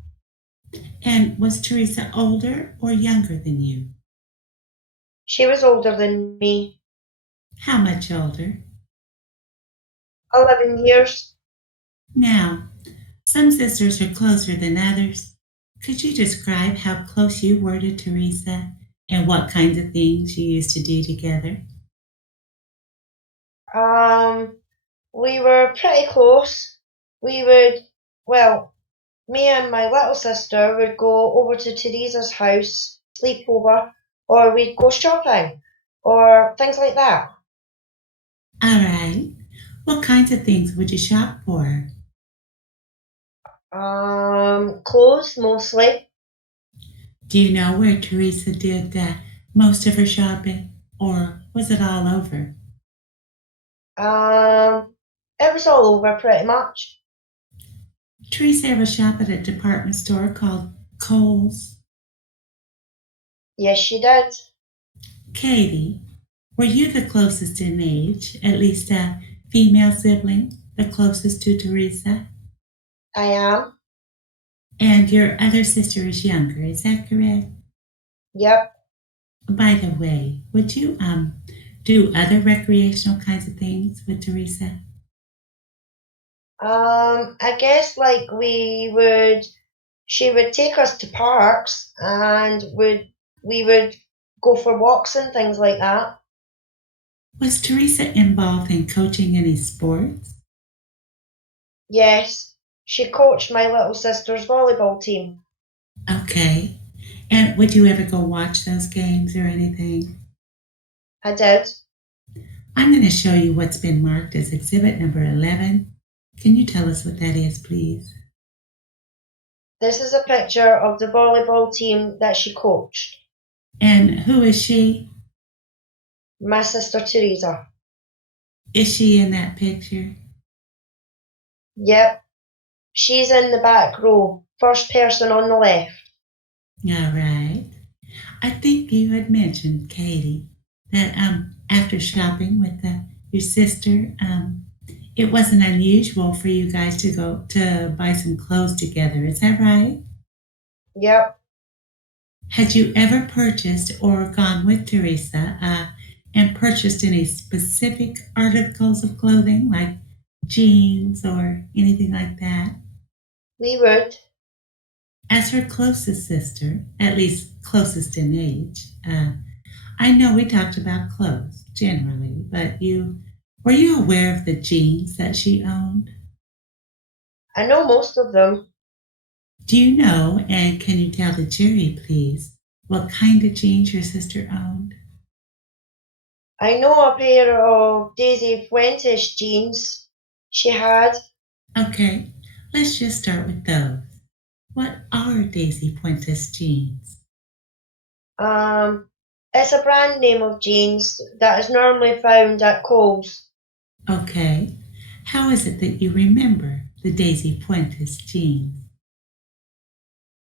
And was Teresa older or younger than you? She was older than me. How much older? 11 years. Now, some sisters are closer than others. Could you describe how close you were to Teresa and what kinds of things you used to do together? We were pretty close. Me and my little sister would go over to Teresa's house, sleep over, or we'd go shopping, or things like that. All right. What kinds of things would you shop for? Clothes mostly. Do you know where Teresa did most of her shopping, or was it all over? It was all over pretty much. Teresa ever shop at a department store called Kohl's? Yes, she did. Katie, were you the closest in age, at least a female sibling, the closest to Teresa? I am. And your other sister is younger, is that correct? Yep. By the way, would you do other recreational kinds of things with Teresa? I guess like she would take us to parks and we would go for walks and things like that. Was Teresa involved in coaching any sports? Yes, she coached my little sister's volleyball team. Okay. And would you ever go watch those games or anything? I did. I'm going to show you what's been marked as exhibit number 11. Can you tell us what that is, please? This is a picture of the volleyball team that she coached. And who is she? My sister Teresa. Is she in that picture? Yep. She's in the back row, first person on the left. All right. I think you had mentioned, Katie, that after shopping with your sister, it wasn't unusual for you guys to go to buy some clothes together. Is that right? Yep. Had you ever purchased or gone with Teresa and purchased any specific articles of clothing like jeans or anything like that? We would. As her closest sister, at least closest in age, I know we talked about clothes generally, but were you aware of the jeans that she owned? I know most of them. Do you know, and can you tell the jury, please, what kind of jeans your sister owned? I know a pair of Daisy Fuentes jeans she had. Okay, let's just start with those. What are Daisy Puentes jeans? It's a brand name of jeans that is normally found at Kohl's. Okay, how is it that you remember the Daisy Puentes jeans?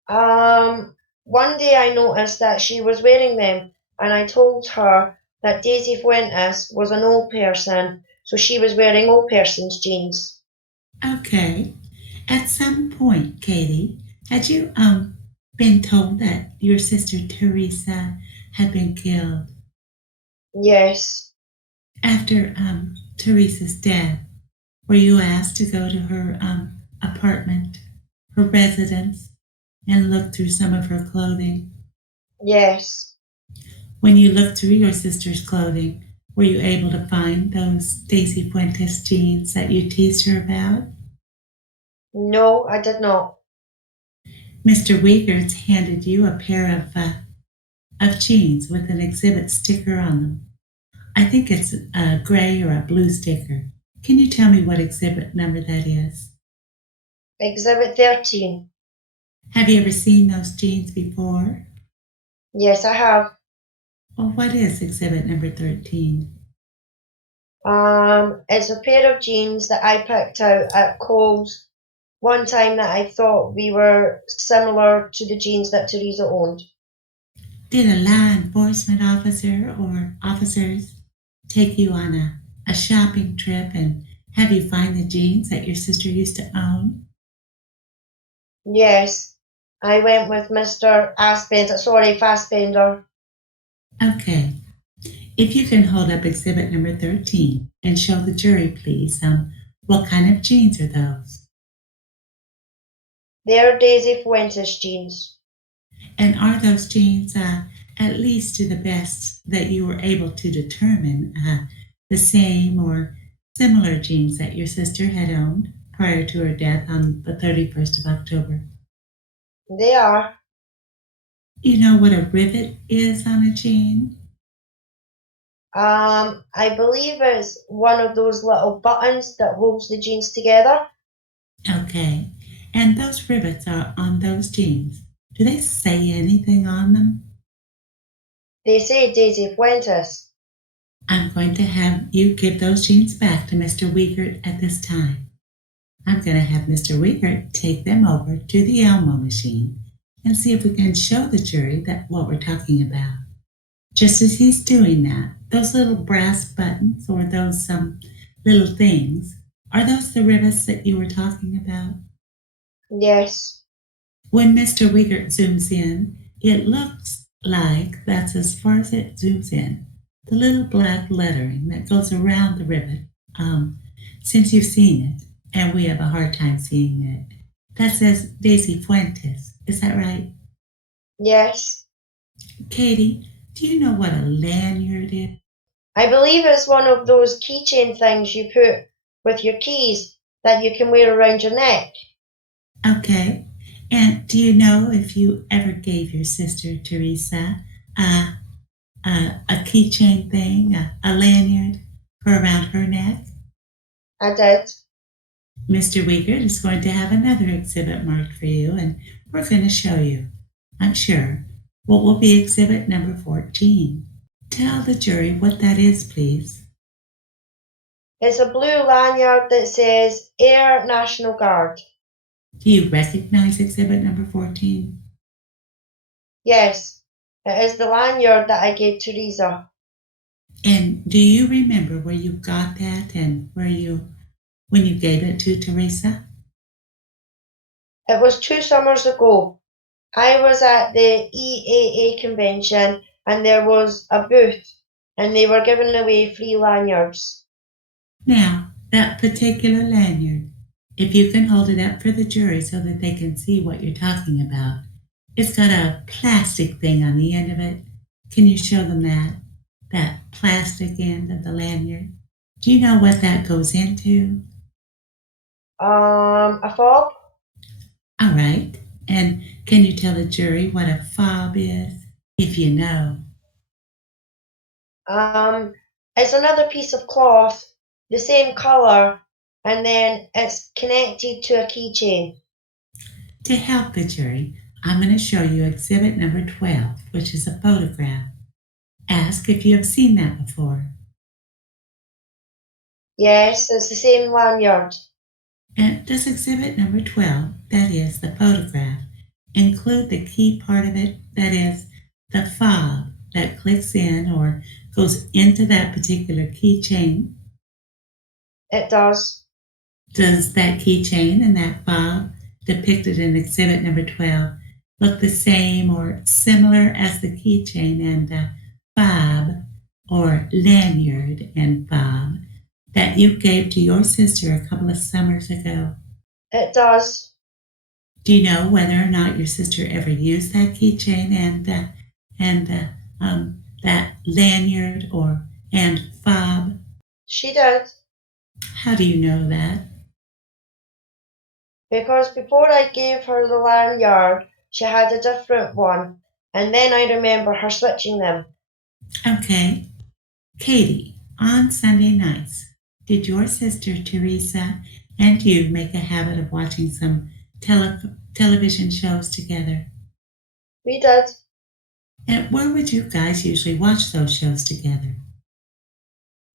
One day I noticed that she was wearing them, and I told her that Daisy Fuentes was an old person, so she was wearing old person's jeans. Okay, at some point, Katie, had you been told that your sister Teresa had been killed? Yes. After Teresa's death, were you asked to go to her apartment, her residence, and look through some of her clothing? Yes. When you looked through your sister's clothing, were you able to find those Daisy Fuentes jeans that you teased her about? No, I did not. Mr. Wiegertz handed you a pair of jeans with an exhibit sticker on them. I think it's a gray or a blue sticker. Can you tell me what exhibit number that is? Exhibit 13. Have you ever seen those jeans before? Yes, I have. Well, what is exhibit number 13? It's a pair of jeans that I picked out at Kohl's one time that I thought we were similar to the jeans that Teresa owned. Did a law enforcement officer or officers take you on a shopping trip and have you find the jeans that your sister used to own? Yes, I went with Mr. Fassbender. Okay. If you can hold up exhibit number 13 and show the jury, please, what kind of jeans are those? They're Daisy Fuentes jeans. And are those jeans, at least to the best that you were able to determine, the same or similar jeans that your sister had owned prior to her death on the 31st of October? They are. You know what a rivet is on a jean? I believe it's one of those little buttons that holds the jeans together. Okay. And those rivets are on those jeans. Do they say anything on them? They say Daisy Fuentes. I'm going to have you give those jeans back to Mr. Wiegert at this time. I'm going to have Mr. Wiegert take them over to the Elmo machine and see if we can show the jury that what we're talking about. Just as he's doing that, those little brass buttons or those little things, are those the rivets that you were talking about? Yes. When Mr. Wiegert zooms in, it looks like that's as far as it zooms in. The little black lettering that goes around the rivet, since you've seen it, and we have a hard time seeing it, that says Daisy Fuentes. Is that right? Yes. Katie, do you know what a lanyard is? I believe it's one of those keychain things you put with your keys that you can wear around your neck. Okay. And do you know if you ever gave your sister Teresa a keychain thing, a lanyard for around her neck? I did. Mr. Wiegert is going to have another exhibit marked for you, and we're going to show you, I'm sure, what will be exhibit number 14. Tell the jury what that is, please. It's a blue lanyard that says Air National Guard. Do you recognize exhibit number 14? Yes, it is the lanyard that I gave Teresa. And do you remember where you got that and when you gave it to Teresa? It was 2 summers ago. I was at the EAA convention and there was a booth and they were giving away free lanyards. Now, that particular lanyard, if you can hold it up for the jury so that they can see what you're talking about, it's got a plastic thing on the end of it. Can you show them that plastic end of the lanyard? Do you know what that goes into? A fob? All right. And can you tell the jury what a fob is, if you know? It's another piece of cloth, the same color, and then it's connected to a keychain. To help the jury, I'm going to show you exhibit number 12, which is a photograph. Ask if you have seen that before. Yes, it's the same lanyard. And does exhibit number 12, that is the photograph, include the key part of it, that is the fob that clicks in or goes into that particular keychain? It does. Does that keychain and that fob depicted in exhibit number 12 look the same or similar as the keychain and the fob or lanyard and fob that you gave to your sister a couple of summers ago? It does. Do you know whether or not your sister ever used that keychain and that lanyard and fob? She did. How do you know that? Because before I gave her the lanyard, she had a different one, and then I remember her switching them. Okay. Katie, on Sunday nights, did your sister Teresa and you make a habit of watching some television shows together? We did. And where would you guys usually watch those shows together?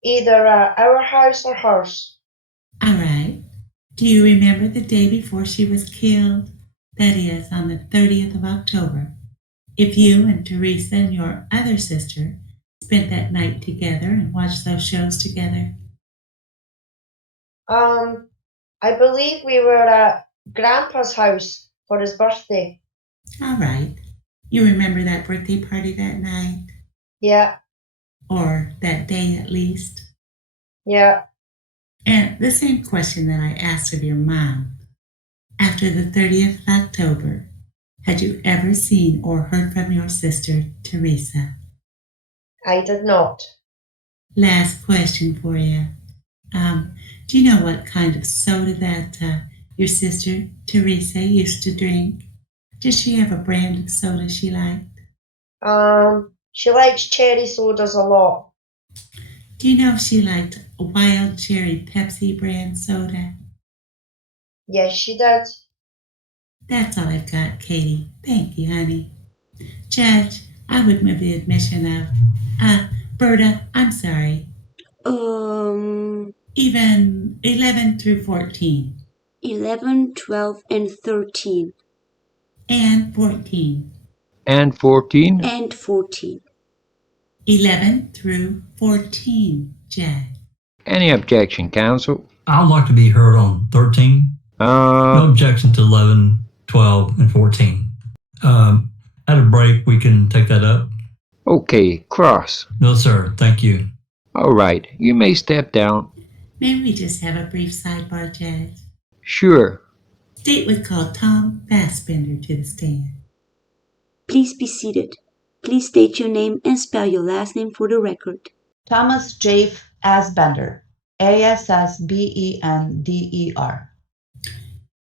Either at our house or hers. All right. Do you remember the day before she was killed? That is, on the 30th of October. If you and Teresa and your other sister spent that night together and watched those shows together? I believe we were at Grandpa's house for his birthday. All right. You remember that birthday party that night? Yeah. Or that day at least? Yeah. And the same question that I asked of your mom. After the 30th of October, had you ever seen or heard from your sister, Teresa? I did not. Last question for you. Do you know what kind of soda that your sister, Teresa, used to drink? Did she have a brand of soda she liked? She likes cherry sodas a lot. Do you know if she liked a wild cherry Pepsi brand soda? Yes, she did. That's all I've got, Katie. Thank you, honey. Judge, I would move the admission of, Berta, I'm sorry, even 11 through 14 11, 12, and 13, and 14. And 14? and 14. 11 through 14, Judge. Any objection, counsel? I'd like to be heard on 13. No objection to 11, 12, and 14. At a break, we can take that up. Okay, cross. No, sir. Thank you. All right, you may step down. May we just have a brief sidebar, Judge? Sure. State would call Tom FASSBENDER to the stand. Please be seated. Please state your name and spell your last name for the record. Thomas J. Fassbender, Assbender.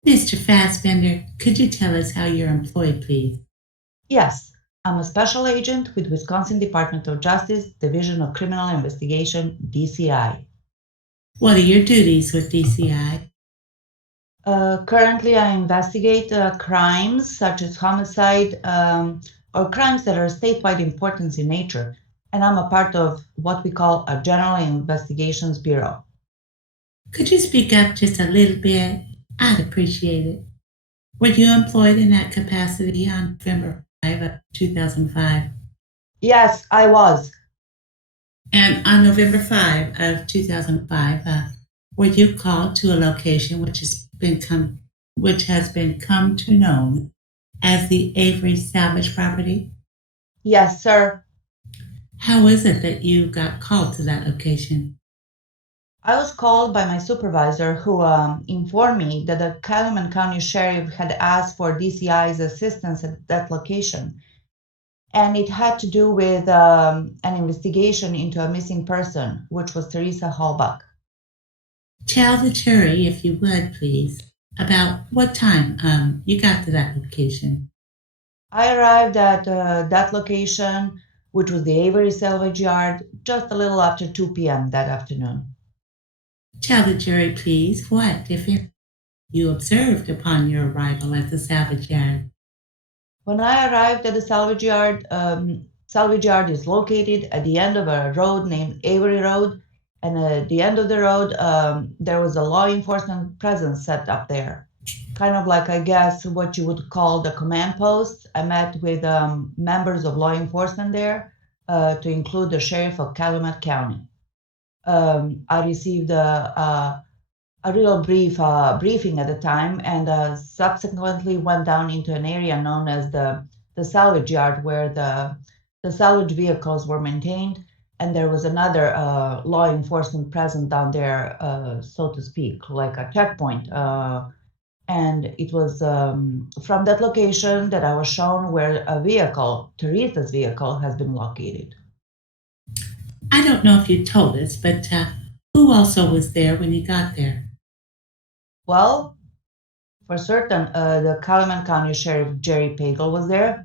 Mr. FASSBENDER, could you tell us how you're employed, please? Yes, I'm a special agent with Wisconsin Department of Justice, Division of Criminal Investigation, DCI. What are your duties with DCI? Currently, I investigate crimes such as homicide or crimes that are statewide importance in nature, and I'm a part of what we call a General Investigations Bureau. Could you speak up just a little bit? I'd appreciate it. Were you employed in that capacity on November 5 of 2005? Yes, I was. And on November 5 of 2005, were you called to a location which has been come to known as the Avery salvage property? Yes, sir. How is it that you got called to that location? I was called by my supervisor who informed me that the Calumet County Sheriff had asked for DCI's assistance at that location. And it had to do with an investigation into a missing person, which was Teresa HALBACH. Tell the jury, if you would, please, about what time you got to that location. I arrived at that location, which was the Avery salvage yard, just a little after 2 p.m. that afternoon. Tell the jury, please, what, if anything, you observed upon your arrival at the salvage yard. When I arrived at the salvage yard is located at the end of a road named Avery Road, and at the end of the road, there was a law enforcement presence set up there. Kind of like, I guess, what you would call the command post. I met with members of law enforcement there, to include the sheriff of Calumet County. I received a real briefing at the time, and subsequently went down into an area known as the salvage yard, where the salvage vehicles were maintained, and there was another law enforcement present down there, so to speak, like a checkpoint. And it was from that location that I was shown where a vehicle, Teresa's vehicle, has been located. I don't know if you told us, but who also was there when you got there? Well, for certain, the Calumet County Sheriff Jerry Pagel was there,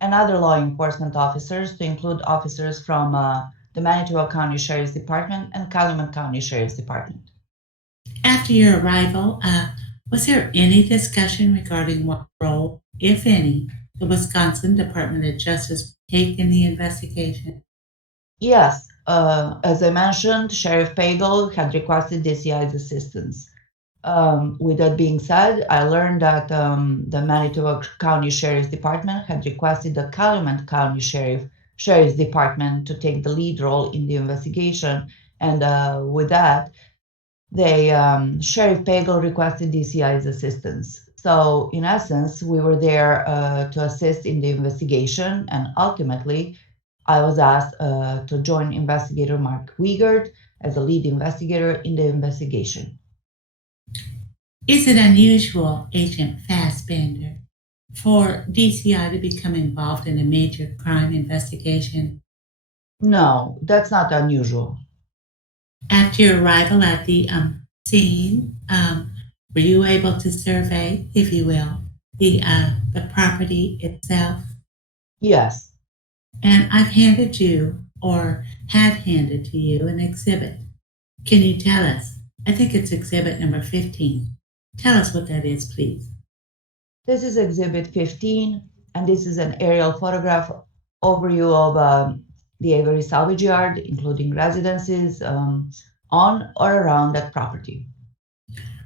and other law enforcement officers, to include officers from the Manitoba County Sheriff's Department and Calumet County Sheriff's Department. After your arrival, was there any discussion regarding what role, if any, the Wisconsin Department of Justice would take in the investigation? Yes, as I mentioned, Sheriff Pagel had requested DCI's assistance. With that being said, I learned that the Manitoba County Sheriff's Department had requested the Calumet County Sheriff's Department to take the lead role in the investigation, and with that, Sheriff Pagel requested DCI's assistance. So, in essence, we were there to assist in the investigation, and ultimately, I was asked to join investigator Mark Wiegert as a lead investigator in the investigation. Is it unusual, Agent FASSBENDER, for DCI to become involved in a major crime investigation? No, that's not unusual. After your arrival at the scene, were you able to survey, if you will, the property itself? Yes. And I've handed you, or have handed to you, an exhibit. Can you tell us? I think it's exhibit number 15. Tell us what that is, please. This is Exhibit 15, and this is an aerial photograph overview of the Avery salvage yard, including residences on or around that property.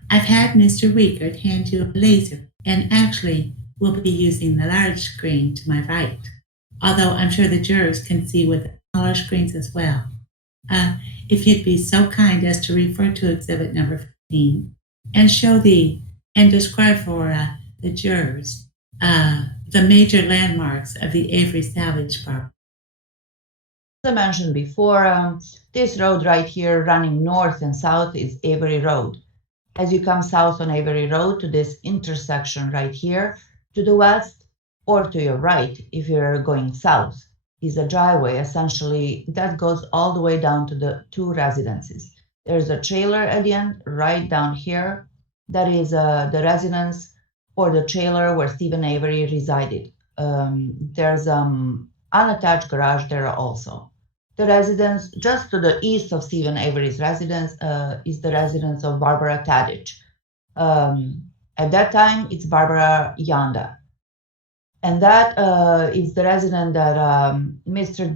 I've had Mr. Wiegert hand you a laser, and actually we'll be using the large screen to my right, although I'm sure the jurors can see with the smaller screens as well. If you'd be so kind as to refer to exhibit number 15 and describe for the jurors the major landmarks of the Avery salvage property. As I mentioned before, this road right here running north and south is Avery Road. As you come south on Avery Road to this intersection right here, to the west or to your right, if you're going south, is a driveway essentially that goes all the way down to the two residences. There's a trailer at the end right down here. That is the residence or the trailer where Stephen Avery resided. There's unattached garage there also. The residence just to the east of Stephen Avery's residence is the residence of Barbara Tadich. At that time, it's Barbara Rhonda. And that is the residence that Mr.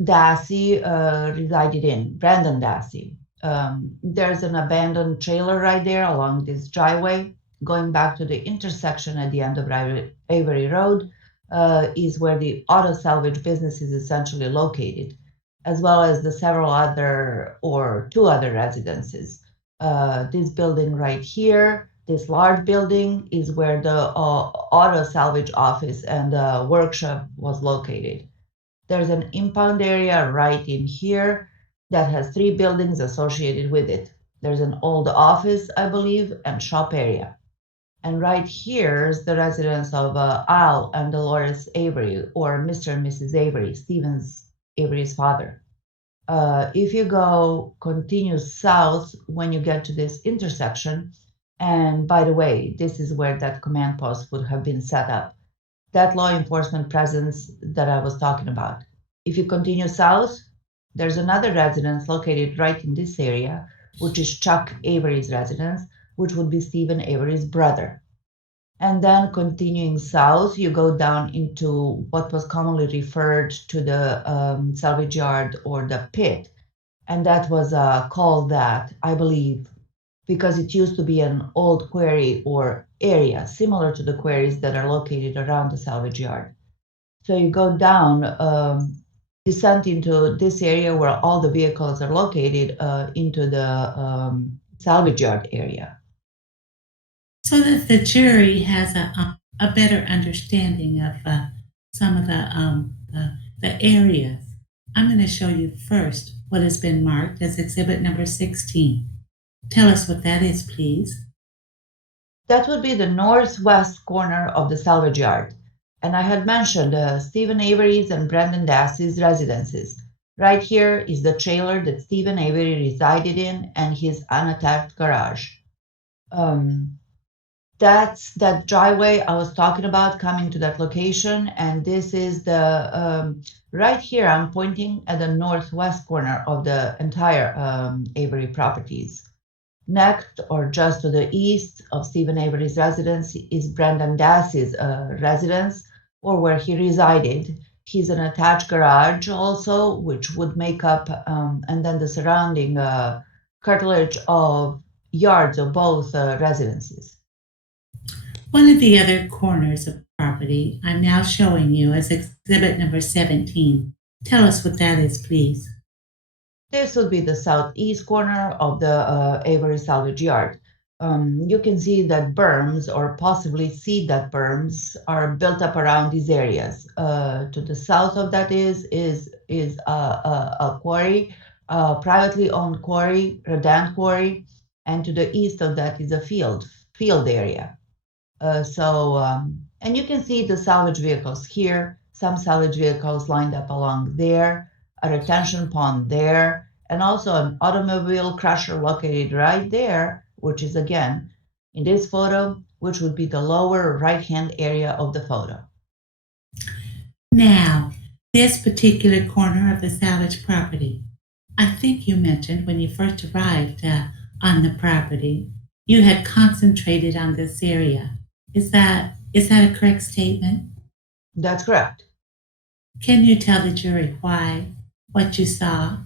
Dassey resided in, Brandon Dassey. There's an abandoned trailer right there along this driveway. Going back to the intersection at the end of Avery Road is where the auto salvage business is essentially located, as well as the several other or two other residences. This building right here, this large building, is where the auto salvage office and workshop was located. There's an impound area right in here that has 3 buildings associated with it. There's an old office, I believe, and shop area. And right here is the residence of Al and Dolores Avery, or Mr. and Mrs. Avery, Stephen's Avery's father. If you continue south when you get to this intersection, and by the way, this is where that command post would have been set up, that law enforcement presence that I was talking about. If you continue south, there's another residence located right in this area, which is Chuck Avery's residence, which would be Stephen Avery's brother. And then continuing south, you go down into what was commonly referred to the salvage yard or the pit. And that was called that, I believe, because it used to be an old quarry or area similar to the quarries that are located around the salvage yard. So you go down, descend into this area where all the vehicles are located into the salvage yard area. So that the jury has a better understanding of some of the areas, I'm going to show you first what has been marked as exhibit number 16. Tell us what that is, please. That would be the northwest corner of the salvage yard. And I had mentioned Stephen Avery's and Brandon Dassey's residences. Right here is the trailer that Stephen Avery resided in and his unattached garage. That's that driveway I was talking about coming to that location. And this is the, right here, I'm pointing at the northwest corner of the entire Avery properties. Next, or just to the east of Stephen Avery's residence, is Brandon Dassey's residence, or where he resided. He's an attached garage also, which would make up, and then the surrounding curtilage of yards of both residences. One of the other corners of the property I'm now showing you as exhibit number 17. Tell us what that is, please. This would be the southeast corner of the Avery salvage yard. You can see that berms, or possibly see that berms, are built up around these areas. To the south of that is a quarry, privately owned quarry, Rhonda quarry, and to the east of that is a field area. And you can see the salvage vehicles here, some salvage vehicles lined up along there, a retention pond there, and also an automobile crusher located right there, which is again in this photo, which would be the lower right-hand area of the photo. Now, this particular corner of the salvage property, I think you mentioned when you first arrived on the property, you had concentrated on this area. Is Is that a correct statement? That's correct. Can you tell the jury why, what you saw?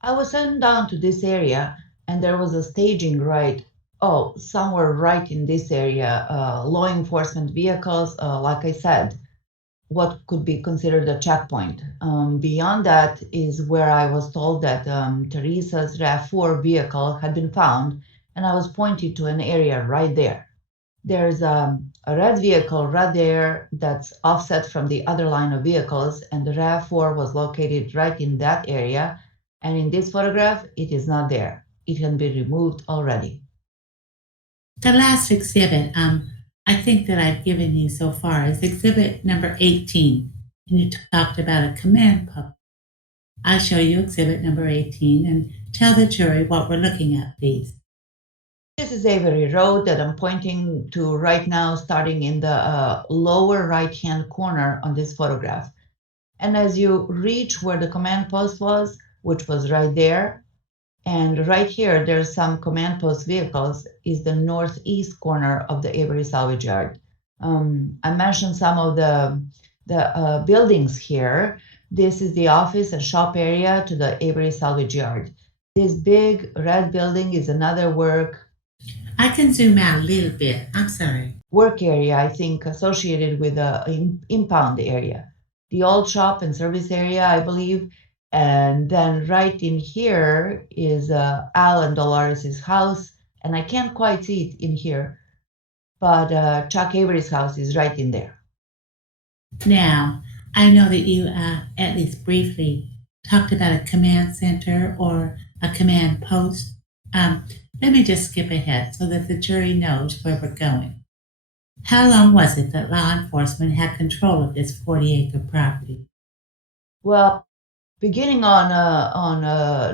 I was sent down to this area, and there was a staging somewhere right in this area, law enforcement vehicles, like I said, what could be considered a checkpoint. Beyond that is where I was told that Teresa's RAV4 vehicle had been found, and I was pointed to an area right there. There's a red vehicle right there that's offset from the other line of vehicles, and the RAV4 was located right in that area. And in this photograph, it is not there. It can be removed already. The last exhibit, I think that I've given you so far is exhibit number 18, and you talked about a command post. I'll show you exhibit number 18 and tell the jury what we're looking at, please. This is Avery Road that I'm pointing to right now, starting in the lower right-hand corner on this photograph. And as you reach where the command post was, which was right there, and right here, there's some command post vehicles, is the northeast corner of the Avery salvage yard. I mentioned some of the buildings here. This is the office and shop area to the Avery salvage yard. This big red building is another work. I can zoom out a little bit. I'm sorry. Work area, I think, associated with the impound area. The old shop and service area, I believe. And then right in here is Al and Dolores' house. And I can't quite see it in here, but Chuck Avery's house is right in there. Now, I know that you, at least briefly, talked about a command center or a command post. Let me just skip ahead so that the jury knows where we're going. How long was it that law enforcement had control of this 40-acre property? Well, beginning on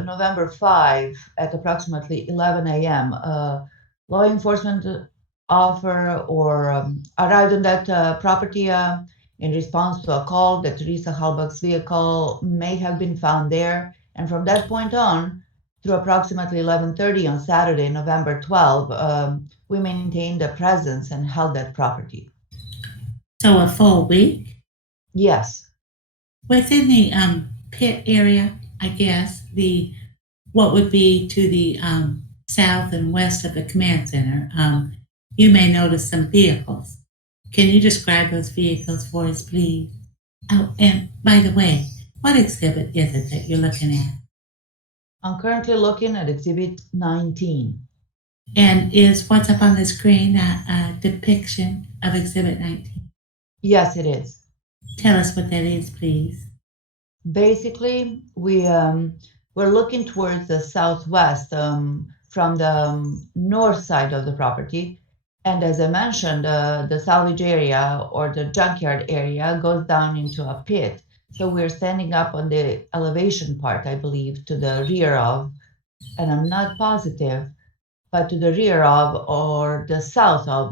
November 5 at approximately 11 a.m., law enforcement arrived on that property in response to a call that Teresa HALBACH's vehicle may have been found there. And from that point on, through approximately 11:30 on Saturday, November 12, we maintained a presence and held that property. So a full week? Yes. Within the pit area, I guess, what would be to the south and west of the command center, you may notice some vehicles. Can you describe those vehicles for us, please? Oh, and by the way, what exhibit is it that you're looking at? I'm currently looking at exhibit 19. And is what's up on the screen a depiction of exhibit 19? Yes, it is. Tell us what that is, please. Basically, we're looking towards the southwest from the north side of the property. And as I mentioned, the salvage area or the junkyard area goes down into a pit. So we're standing up on the elevation part, I believe, to the rear of, and I'm not positive, but to the rear of or the south of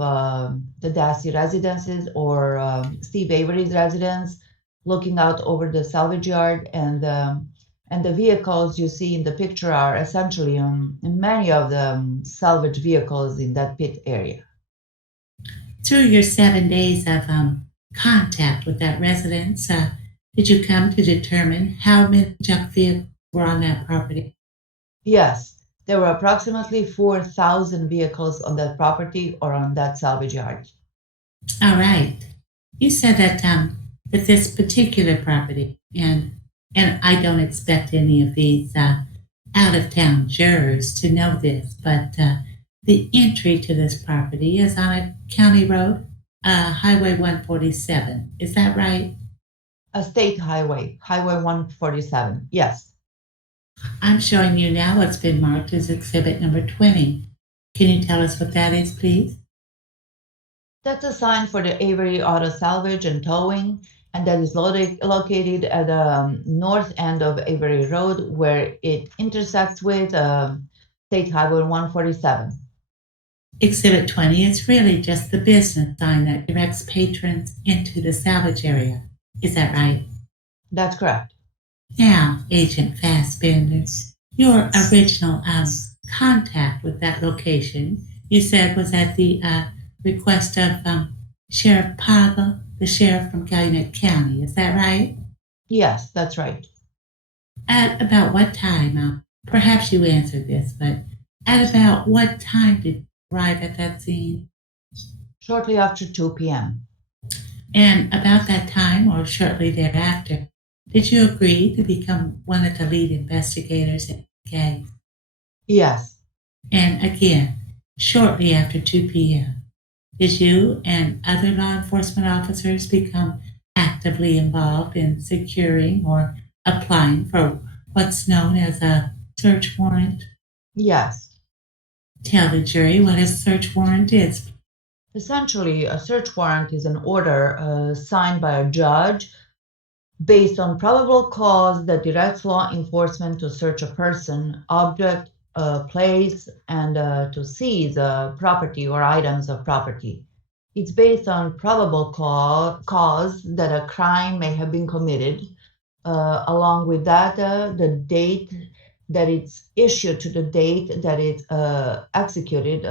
the Dassey residences or Steve Avery's residence, looking out over the salvage yard. And the vehicles you see in the picture are essentially many of the salvage vehicles in that pit area. Through your 7 days of contact with that residence, did you come to determine how many junk vehicles were on that property? Yes, there were approximately 4,000 vehicles on that property or on that salvage yard. All right. You said that that this particular property, and I don't expect any of these out-of-town jurors to know this, but the entry to this property is on a county road, Highway 147. Is that right? A state highway, Highway 147, yes. I'm showing you now what's been marked as exhibit number 20. Can you tell us what that is, please? That's a sign for the Avery Auto Salvage and Towing, and that is located at the north end of Avery Road, where it intersects with State Highway 147. Exhibit 20 is really just the business sign that directs patrons into the salvage area. Is that right? That's correct. Now, Agent FASSBENDER, your original contact with that location, you said was at the request of Sheriff Poggle, the sheriff from Calumet County. Is that right? Yes, that's right. At about what time? Perhaps you answered this, but at about what time did you arrive at that scene? Shortly after 2 p.m. And about that time or shortly thereafter, did you agree to become one of the lead investigators in the case? Yes. And again, shortly after 2 p.m., did you and other law enforcement officers become actively involved in securing or applying for what's known as a search warrant? Yes. Tell the jury what a search warrant is. Essentially, a search warrant is an order signed by a judge based on probable cause that directs law enforcement to search a person, object, place, and to seize property or items of property. It's based on probable cause that a crime may have been committed. Along with that, the date that it's issued to the date that it's executed,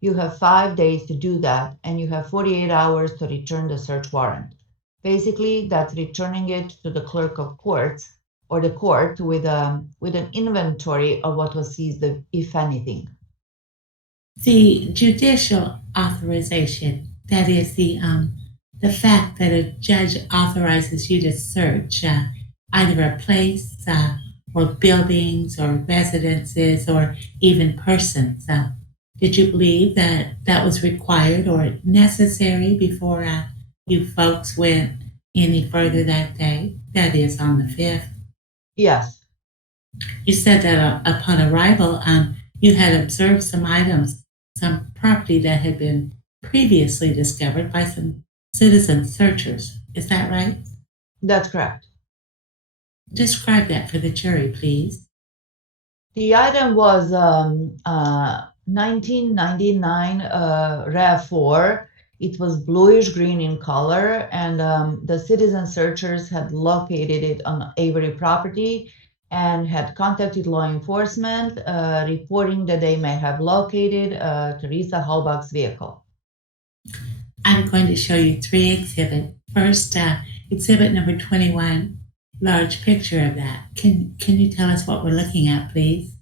you have 5 days to do that, and you have 48 hours to return the search warrant. Basically, that's returning it to the clerk of courts or the court with an inventory of what was seized, if anything. The judicial authorization, that is the fact that a judge authorizes you to search either a place or buildings or residences or even persons. Did you believe that that was required or necessary before you folks went any further that day? That is on the 5th. Yes. You said that upon arrival, you had observed some items, some property that had been previously discovered by some citizen searchers. Is that right? That's correct. Describe that for the jury, please. The item was 1999 RAV4. It was bluish green in color, and the citizen searchers had located it on Avery property and had contacted law enforcement, reporting that they may have located Teresa HALBACH's vehicle. I'm going to show you 3 exhibits. First, exhibit number 21, large picture of that. Can you tell us what we're looking at, please?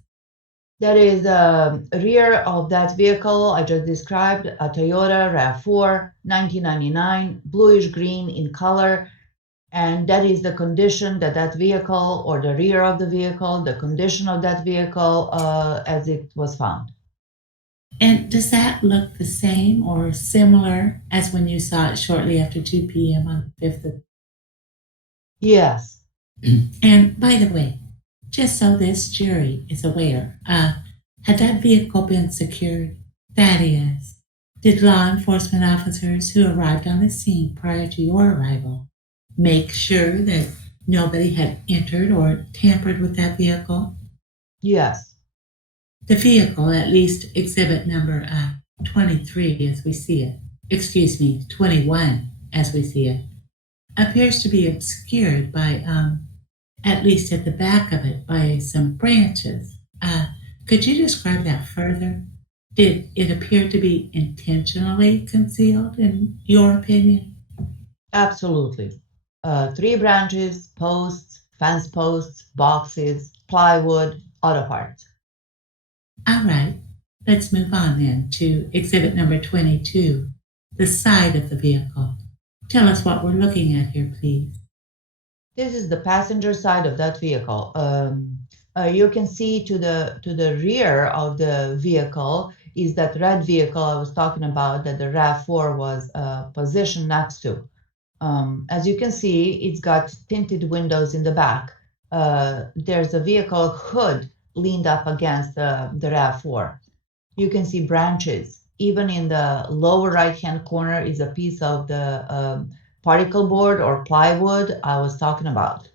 That is the rear of that vehicle I just described, a Toyota RAV4, 1999, bluish green in color. And that is the condition that vehicle, or the rear of the vehicle, the condition of that vehicle as it was found. And does that look the same or similar as when you saw it shortly after 2 p.m. on the 5th? Yes. And by the way, just so this jury is aware, had that vehicle been secured? That is, did law enforcement officers who arrived on the scene prior to your arrival make sure that nobody had entered or tampered with that vehicle? Yes. The vehicle, at least exhibit number 23 as we see it, 21 as we see it, appears to be obscured by, at least at the back of it, by some branches. Could you describe that further? Did it appear to be intentionally concealed, in your opinion? Absolutely. 3 branches, posts, fence posts, boxes, plywood, auto parts. All right, let's move on then to exhibit number 22, the side of the vehicle. Tell us what we're looking at here, please. This is the passenger side of that vehicle. You can see to the rear of the vehicle is that red vehicle I was talking about that the RAV4 was positioned next to. As you can see, it's got tinted windows in the back. There's a vehicle hood leaned up against the RAV4. You can see branches. Even in the lower right-hand corner is a piece of the particle board or plywood I was talking about.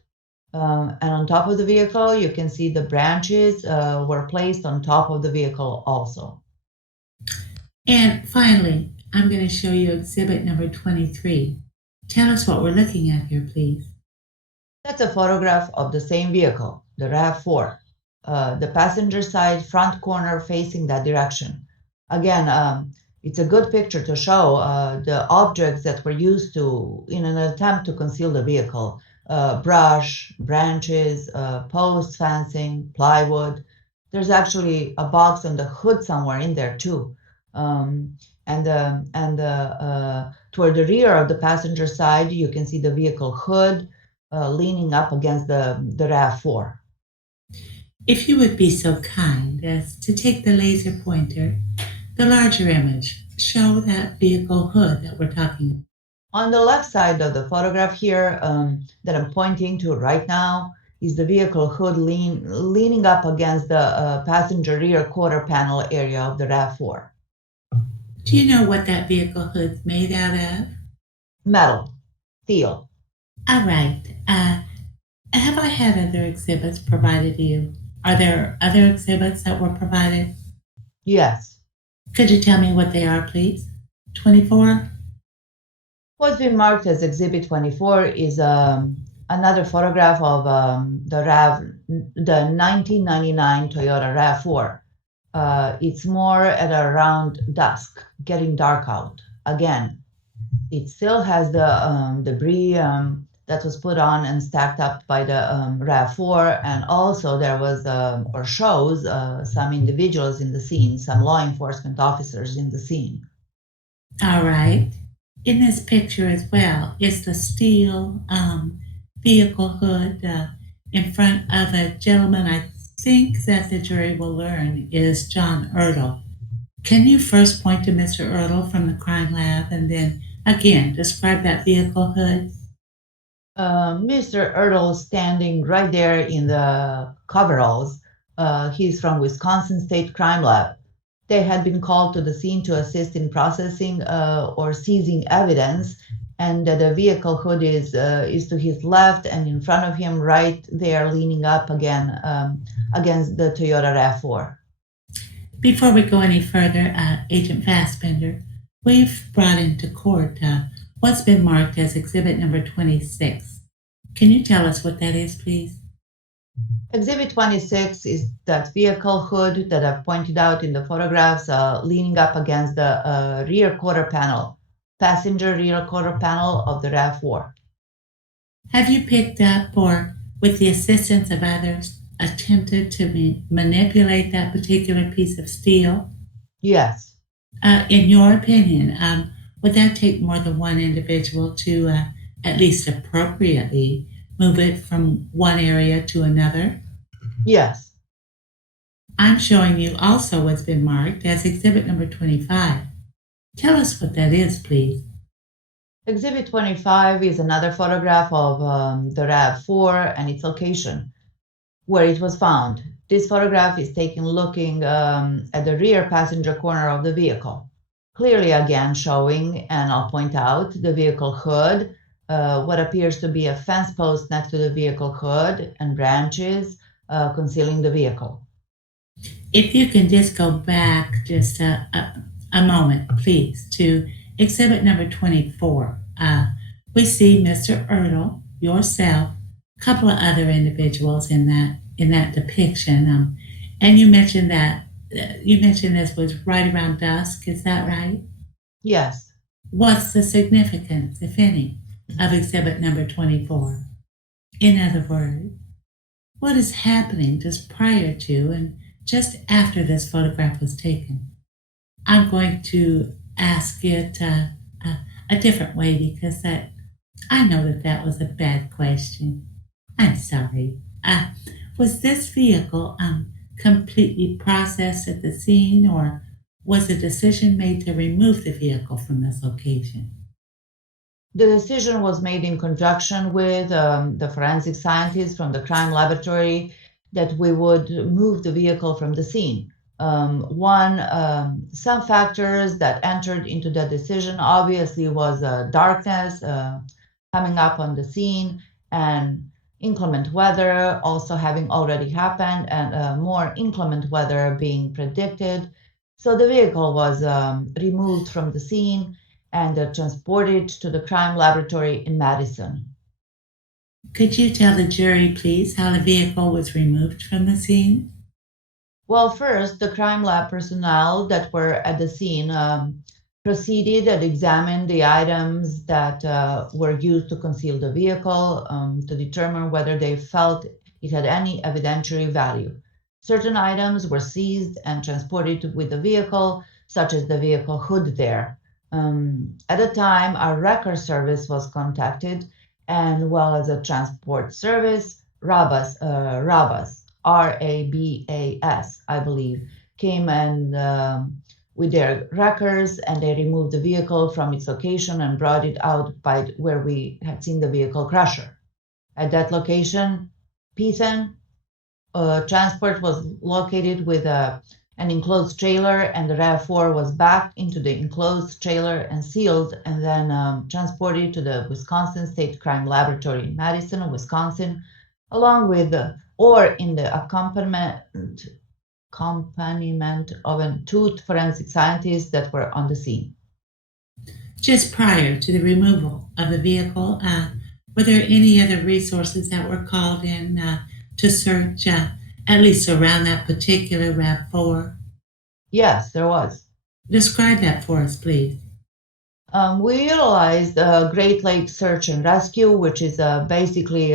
And on top of the vehicle, you can see the branches were placed on top of the vehicle also. And finally, I'm going to show you exhibit number 23. Tell us what we're looking at here, please. That's a photograph of the same vehicle, the RAV4. The passenger side front corner facing that direction. Again, It's a good picture to show the objects that were used to in an attempt to conceal the vehicle. Brush, branches, posts, fencing, plywood. There's actually a box on the hood somewhere in there too. Toward the rear of the passenger side, you can see the vehicle hood leaning up against the RAV4. If you would be so kind as to take the laser pointer, the larger image, show that vehicle hood that we're talking about. On the left side of the photograph here that I'm pointing to right now is the vehicle hood leaning up against the passenger rear quarter panel area of the RAV4. Do you know what that vehicle hood's made out of? Metal, steel. All right. Have I had other exhibits provided to you? Are there other exhibits that were provided? Yes. Could you tell me what they are, please? 24? What's been marked as Exhibit 24 is another photograph of the 1999 Toyota RAV4. It's more at around dusk, getting dark out. Again, it still has the debris that was put on and stacked up by the RAV4, and also there was or shows some individuals in the scene, some law enforcement officers in the scene. All right. In this picture as well is the steel vehicle hood in front of a gentleman I think that the jury will learn is John Ertl. Can you first point to Mr. Ertl from the crime lab and then again describe that vehicle hood? Mr. Ertl standing right there in the coveralls. He's from Wisconsin State Crime Lab. They had been called to the scene to assist in processing or seizing evidence, and the vehicle hood is to his left, and in front of him, right there, leaning up again against the Toyota RAV4. Before we go any further, Agent Fassbender, we've brought into court what's been marked as exhibit number 26. Can you tell us what that is, please? Exhibit 26 is that vehicle hood that I've pointed out in the photographs, leaning up against the rear quarter panel, passenger rear quarter panel of the RAV4. Have you picked up or, with the assistance of others, attempted to manipulate that particular piece of steel? Yes. In your opinion, would that take more than one individual to at least appropriately move it from one area to another? Yes. I'm showing you also what's been marked as exhibit number 25. Tell us what that is, please. Exhibit 25 is another photograph of the RAV4 and its location, where it was found. This photograph is taken looking at the rear passenger corner of the vehicle. Clearly again showing, and I'll point out, the vehicle hood, what appears to be a fence post next to the vehicle hood, and branches concealing the vehicle. If you can just go back just a moment, please, to exhibit number 24. We see Mr. Ertl, yourself, a couple of other individuals in that depiction, and you mentioned this was right around dusk. Is that right? Yes. What's the significance, if any, of exhibit number 24? In other words, what is happening just prior to and just after this photograph was taken? I'm going to ask it a different way because I know that was a bad question. I'm sorry. Was this vehicle completely processed at the scene, or was a decision made to remove the vehicle from this location? The decision was made in conjunction with the forensic scientists from the crime laboratory that we would move the vehicle from the scene. Some factors that entered into the decision obviously was darkness coming up on the scene and inclement weather also having already happened and more inclement weather being predicted. So the vehicle was removed from the scene and transported to the crime laboratory in Madison. Could you tell the jury, please, how the vehicle was removed from the scene? Well, first, the crime lab personnel that were at the scene proceeded and examined the items that were used to conceal the vehicle to determine whether they felt it had any evidentiary value. Certain items were seized and transported with the vehicle, such as the vehicle hood there. At the time, our record service was contacted, and well as a transport service, Rabas, RABAS, I believe, came and with their wreckers, and they removed the vehicle from its location and brought it out by where we had seen the vehicle crusher. At that location, Pethan transport was located with an enclosed trailer, and the RAV4 was backed into the enclosed trailer and sealed, and then transported to the Wisconsin State Crime Laboratory in Madison, Wisconsin, along with or in the accompaniment of two forensic scientists that were on the scene. Just prior to the removal of the vehicle, were there any other resources that were called in to search, at least around that particular RAV4? Yes, there was. Describe that for us, please. We utilized Great Lakes Search and Rescue, which is basically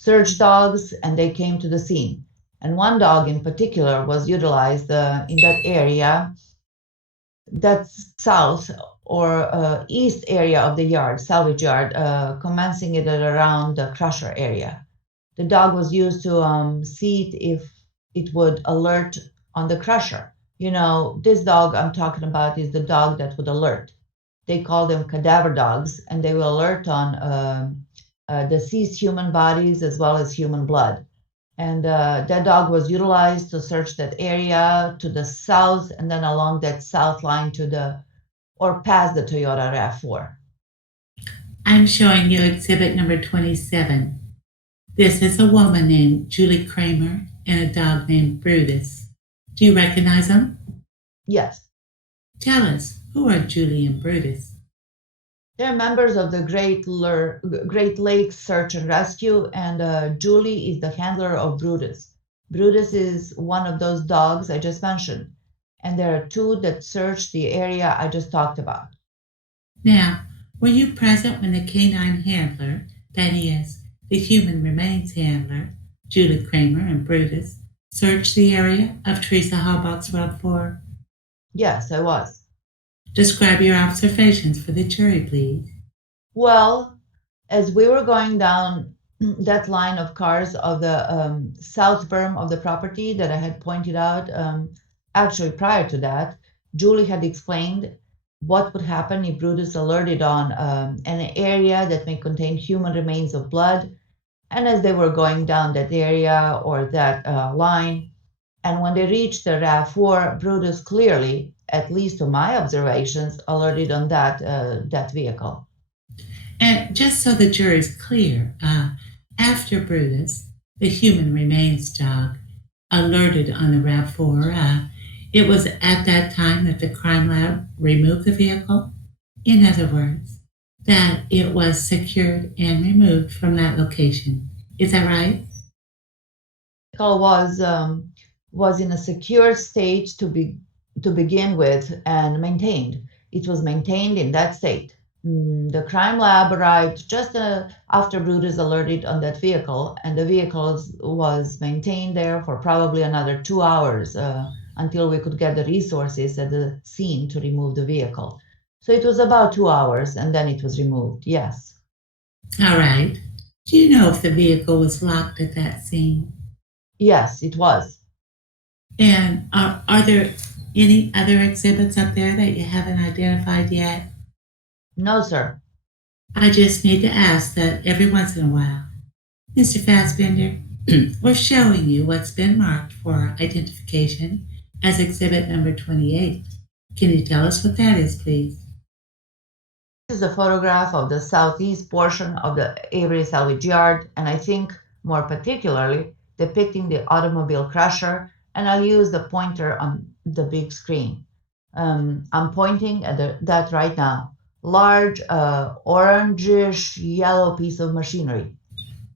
search dogs, and they came to the scene. And one dog in particular was utilized in that area, that's south or east area of the yard, salvage yard, commencing it at around the crusher area. The dog was used to see if it would alert on the crusher. You know, this dog I'm talking about is the dog that would alert. They call them cadaver dogs, and they will alert on deceased human bodies as well as human blood. And that dog was utilized to search that area to the south and then along that south line or past the Toyota RAV4. I'm showing you exhibit number 27. This is a woman named Julie Kramer and a dog named Brutus. Do you recognize them? Yes. Tell us, who are Julie and Brutus? They're members of the Great Lakes Search and Rescue, and Julie is the handler of Brutus. Brutus is one of those dogs I just mentioned, and there are two that search the area I just talked about. Now, were you present when the canine handler, that is, the human remains handler, Julie Kramer and Brutus, searched the area of Teresa HALBACH's RAV4? Yes, I was. Describe your observations for the jury, please. Well, as we were going down that line of cars of the south berm of the property that I had pointed out, actually prior to that, Julie had explained what would happen if Brutus alerted on an area that may contain human remains of blood. And as they were going down that area or that line, and when they reached the RAV4, Brutus clearly, at least to my observations, alerted on that vehicle. And just so the jury's clear, after Brutus, the human remains dog, alerted on the RAV4, it was at that time that the crime lab removed the vehicle? In other words, that it was secured and removed from that location. Is that right? The vehicle was in a secure state to begin with and maintained. It was maintained in that state. The crime lab arrived just after Brutus alerted on that vehicle, and the vehicle was maintained there for probably another 2 hours until we could get the resources at the scene to remove the vehicle. So it was about 2 hours, and then it was removed, yes. All right. Do you know if the vehicle was locked at that scene? Yes, it was. And are there any other exhibits up there that you haven't identified yet? No, sir. I just need to ask that every once in a while. Mr. Fassbender, we're showing you what's been marked for identification as exhibit number 28. Can you tell us what that is, please? This is a photograph of the southeast portion of the Avery salvage yard, and I think more particularly depicting the automobile crusher, and I'll use the pointer on the big screen. I'm pointing at that right now. Large orangish yellow piece of machinery.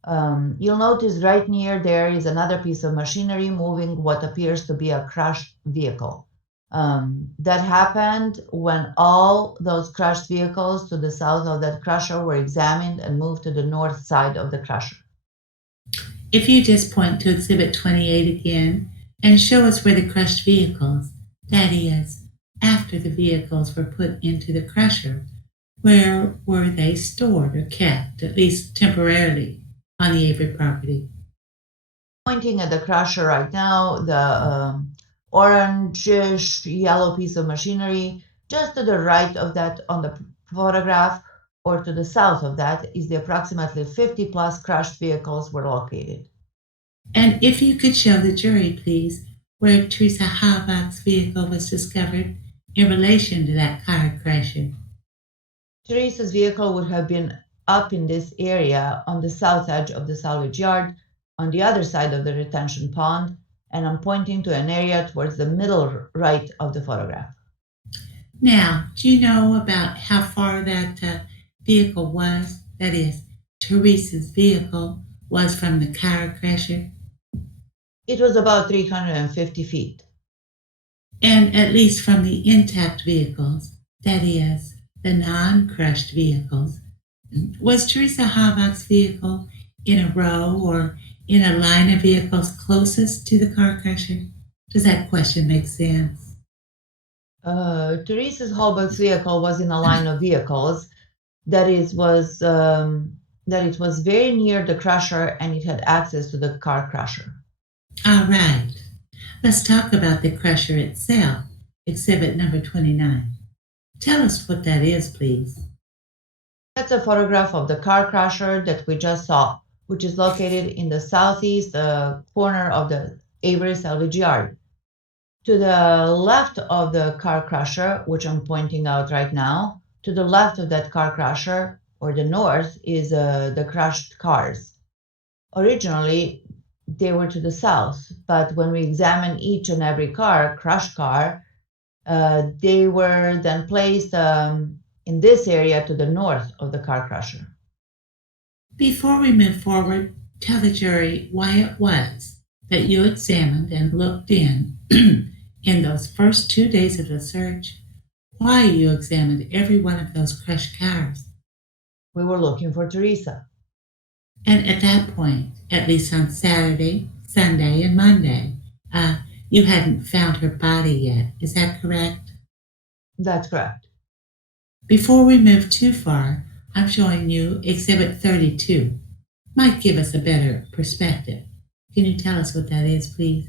You'll notice right near there is another piece of machinery moving what appears to be a crushed vehicle. That happened when all those crushed vehicles to the south of that crusher were examined and moved to the north side of the crusher. If you just point to Exhibit 28 again and show us where the crushed vehicles, that is, after the vehicles were put into the crusher, where were they stored or kept, at least temporarily, on the Avery property? Pointing at the crusher right now, the orangish yellow piece of machinery, just to the right of that on the photograph, or to the south of that, is the approximately 50 plus crushed vehicles were located. And if you could show the jury, please, where Teresa HALBACH's vehicle was discovered in relation to that car crusher. Teresa's vehicle would have been up in this area on the south edge of the salvage yard, on the other side of the retention pond, and I'm pointing to an area towards the middle right of the photograph. Now, do you know about how far that vehicle was? That is, Teresa's vehicle was from the car crusher? It was about 350 feet. And at least from the intact vehicles, that is, the non-crushed vehicles, was Teresa HALBACH's vehicle in a row or in a line of vehicles closest to the car crusher? Does that question make sense? Teresa's HALBACH's vehicle was in a line of vehicles. That it was very near the crusher and it had access to the car crusher. All right. Let's talk about the crusher itself, exhibit number 29. Tell us what that is, please. That's a photograph of the car crusher that we just saw, which is located in the southeast corner of the Avery salvage yard. To the left of the car crusher, which I'm pointing out right now, to the left of that car crusher, or the north, is the crushed cars. Originally, they were to the south, but when we examine each and every crushed car, they were then placed in this area to the north of the car crusher. Before we move forward, tell the jury why it was that you examined and looked in those first 2 days of the search, why you examined every one of those crushed cars. We were looking for Teresa. And at that point, at least on Saturday, Sunday, and Monday, you hadn't found her body yet. Is that correct? That's correct. Before we move too far, I'm showing you Exhibit 32. Might give us a better perspective. Can you tell us what that is, please?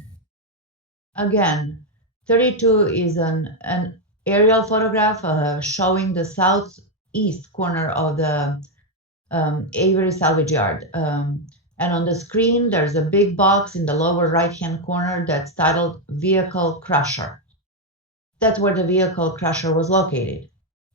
Again, 32 is an aerial photograph showing the southeast corner of the Avery salvage yard. And on the screen, there's a big box in the lower right-hand corner that's titled Vehicle Crusher. That's where the vehicle crusher was located.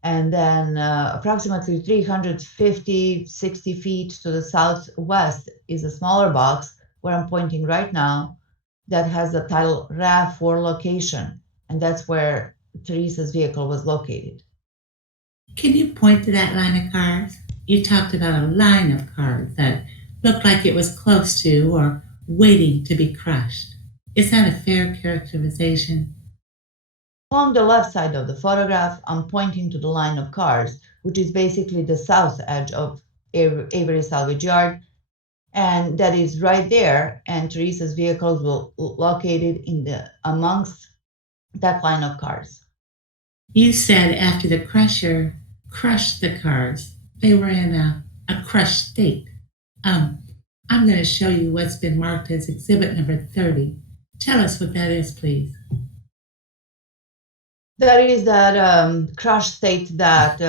And then approximately 350, 60 feet to the southwest is a smaller box where I'm pointing right now that has the title RAV4 location. And that's where Teresa's vehicle was located. Can you point to that line of cars? You talked about a line of cars that looked like it was close to or waiting to be crushed. Is that a fair characterization? Along the left side of the photograph, I'm pointing to the line of cars, which is basically the south edge of Avery salvage yard, and that is right there. And Teresa's vehicles were located amongst that line of cars. You said after the crusher crushed the cars, they were in a crushed state. I'm going to show you what's been marked as exhibit number 30. Tell us what that is, please. That is that crushed state that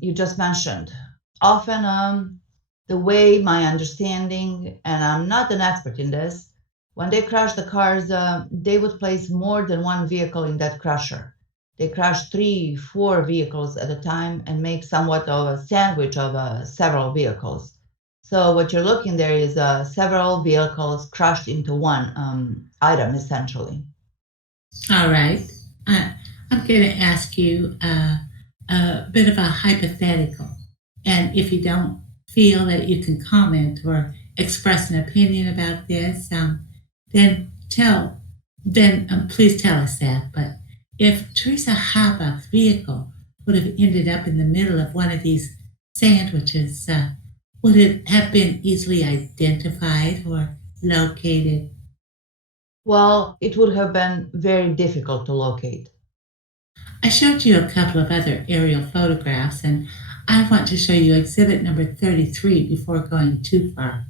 you just mentioned. Often, the way my understanding, and I'm not an expert in this, when they crush the cars, they would place more than one vehicle in that crusher. They crush 3, 4 vehicles at a time and make somewhat of a sandwich of several vehicles. So what you're looking there is several vehicles crushed into one item, essentially. All right. I'm going to ask you a bit of a hypothetical. And if you don't feel that you can comment or express an opinion about this, then please tell us that. But if Teresa Halbach's vehicle would have ended up in the middle of one of these sandwiches, would it have been easily identified or located? Well, it would have been very difficult to locate. I showed you a couple of other aerial photographs, and I want to show you exhibit number 33 before going too far.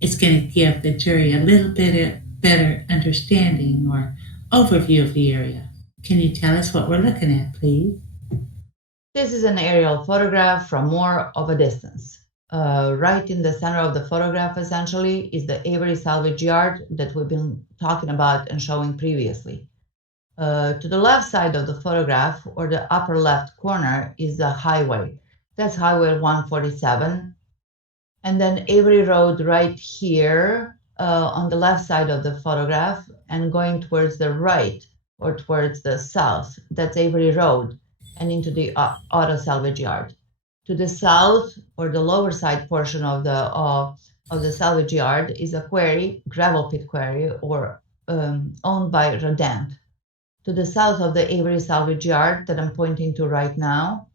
It's going to give the jury a little bit better understanding or overview of the area. Can you tell us what we're looking at, please? This is an aerial photograph from more of a distance. Right in the center of the photograph, essentially, is the Avery salvage yard that we've been talking about and showing previously. To the left side of the photograph, or the upper left corner, is the highway. That's Highway 147. And then Avery Road right here on the left side of the photograph, and going towards the right or towards the south, that's Avery Road, and into the auto salvage yard. To the south, or the lower side portion of the salvage yard, is a quarry, gravel pit quarry, or owned by Rhonda. To the south of the Avery salvage yard that I'm pointing to right now,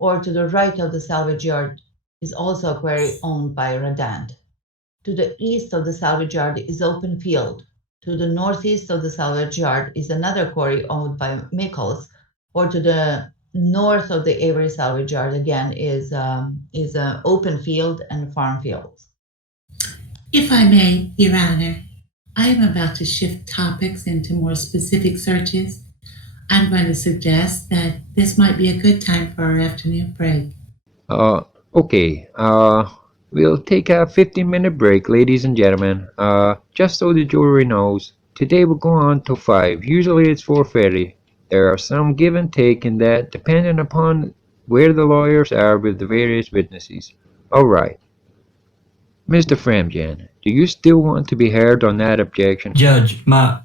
or to the right of the salvage yard, is also a quarry owned by Rhonda. To the east of the salvage yard is open field. To the northeast of the salvage yard is another quarry owned by Mikkels, or to the north of the Avery salvage yard again is an open field and farm fields. If I may, Your Honor, I am about to shift topics into more specific searches. I'm going to suggest that this might be a good time for our afternoon break. Okay. We'll take a 15-minute break, ladies and gentlemen. Just so the jury knows, today we'll go on till 5. Usually it's 4:30. There are some give and take in that, depending upon where the lawyers are with the various witnesses. All right. Mr. Fremgen, do you still want to be heard on that objection? Judge, my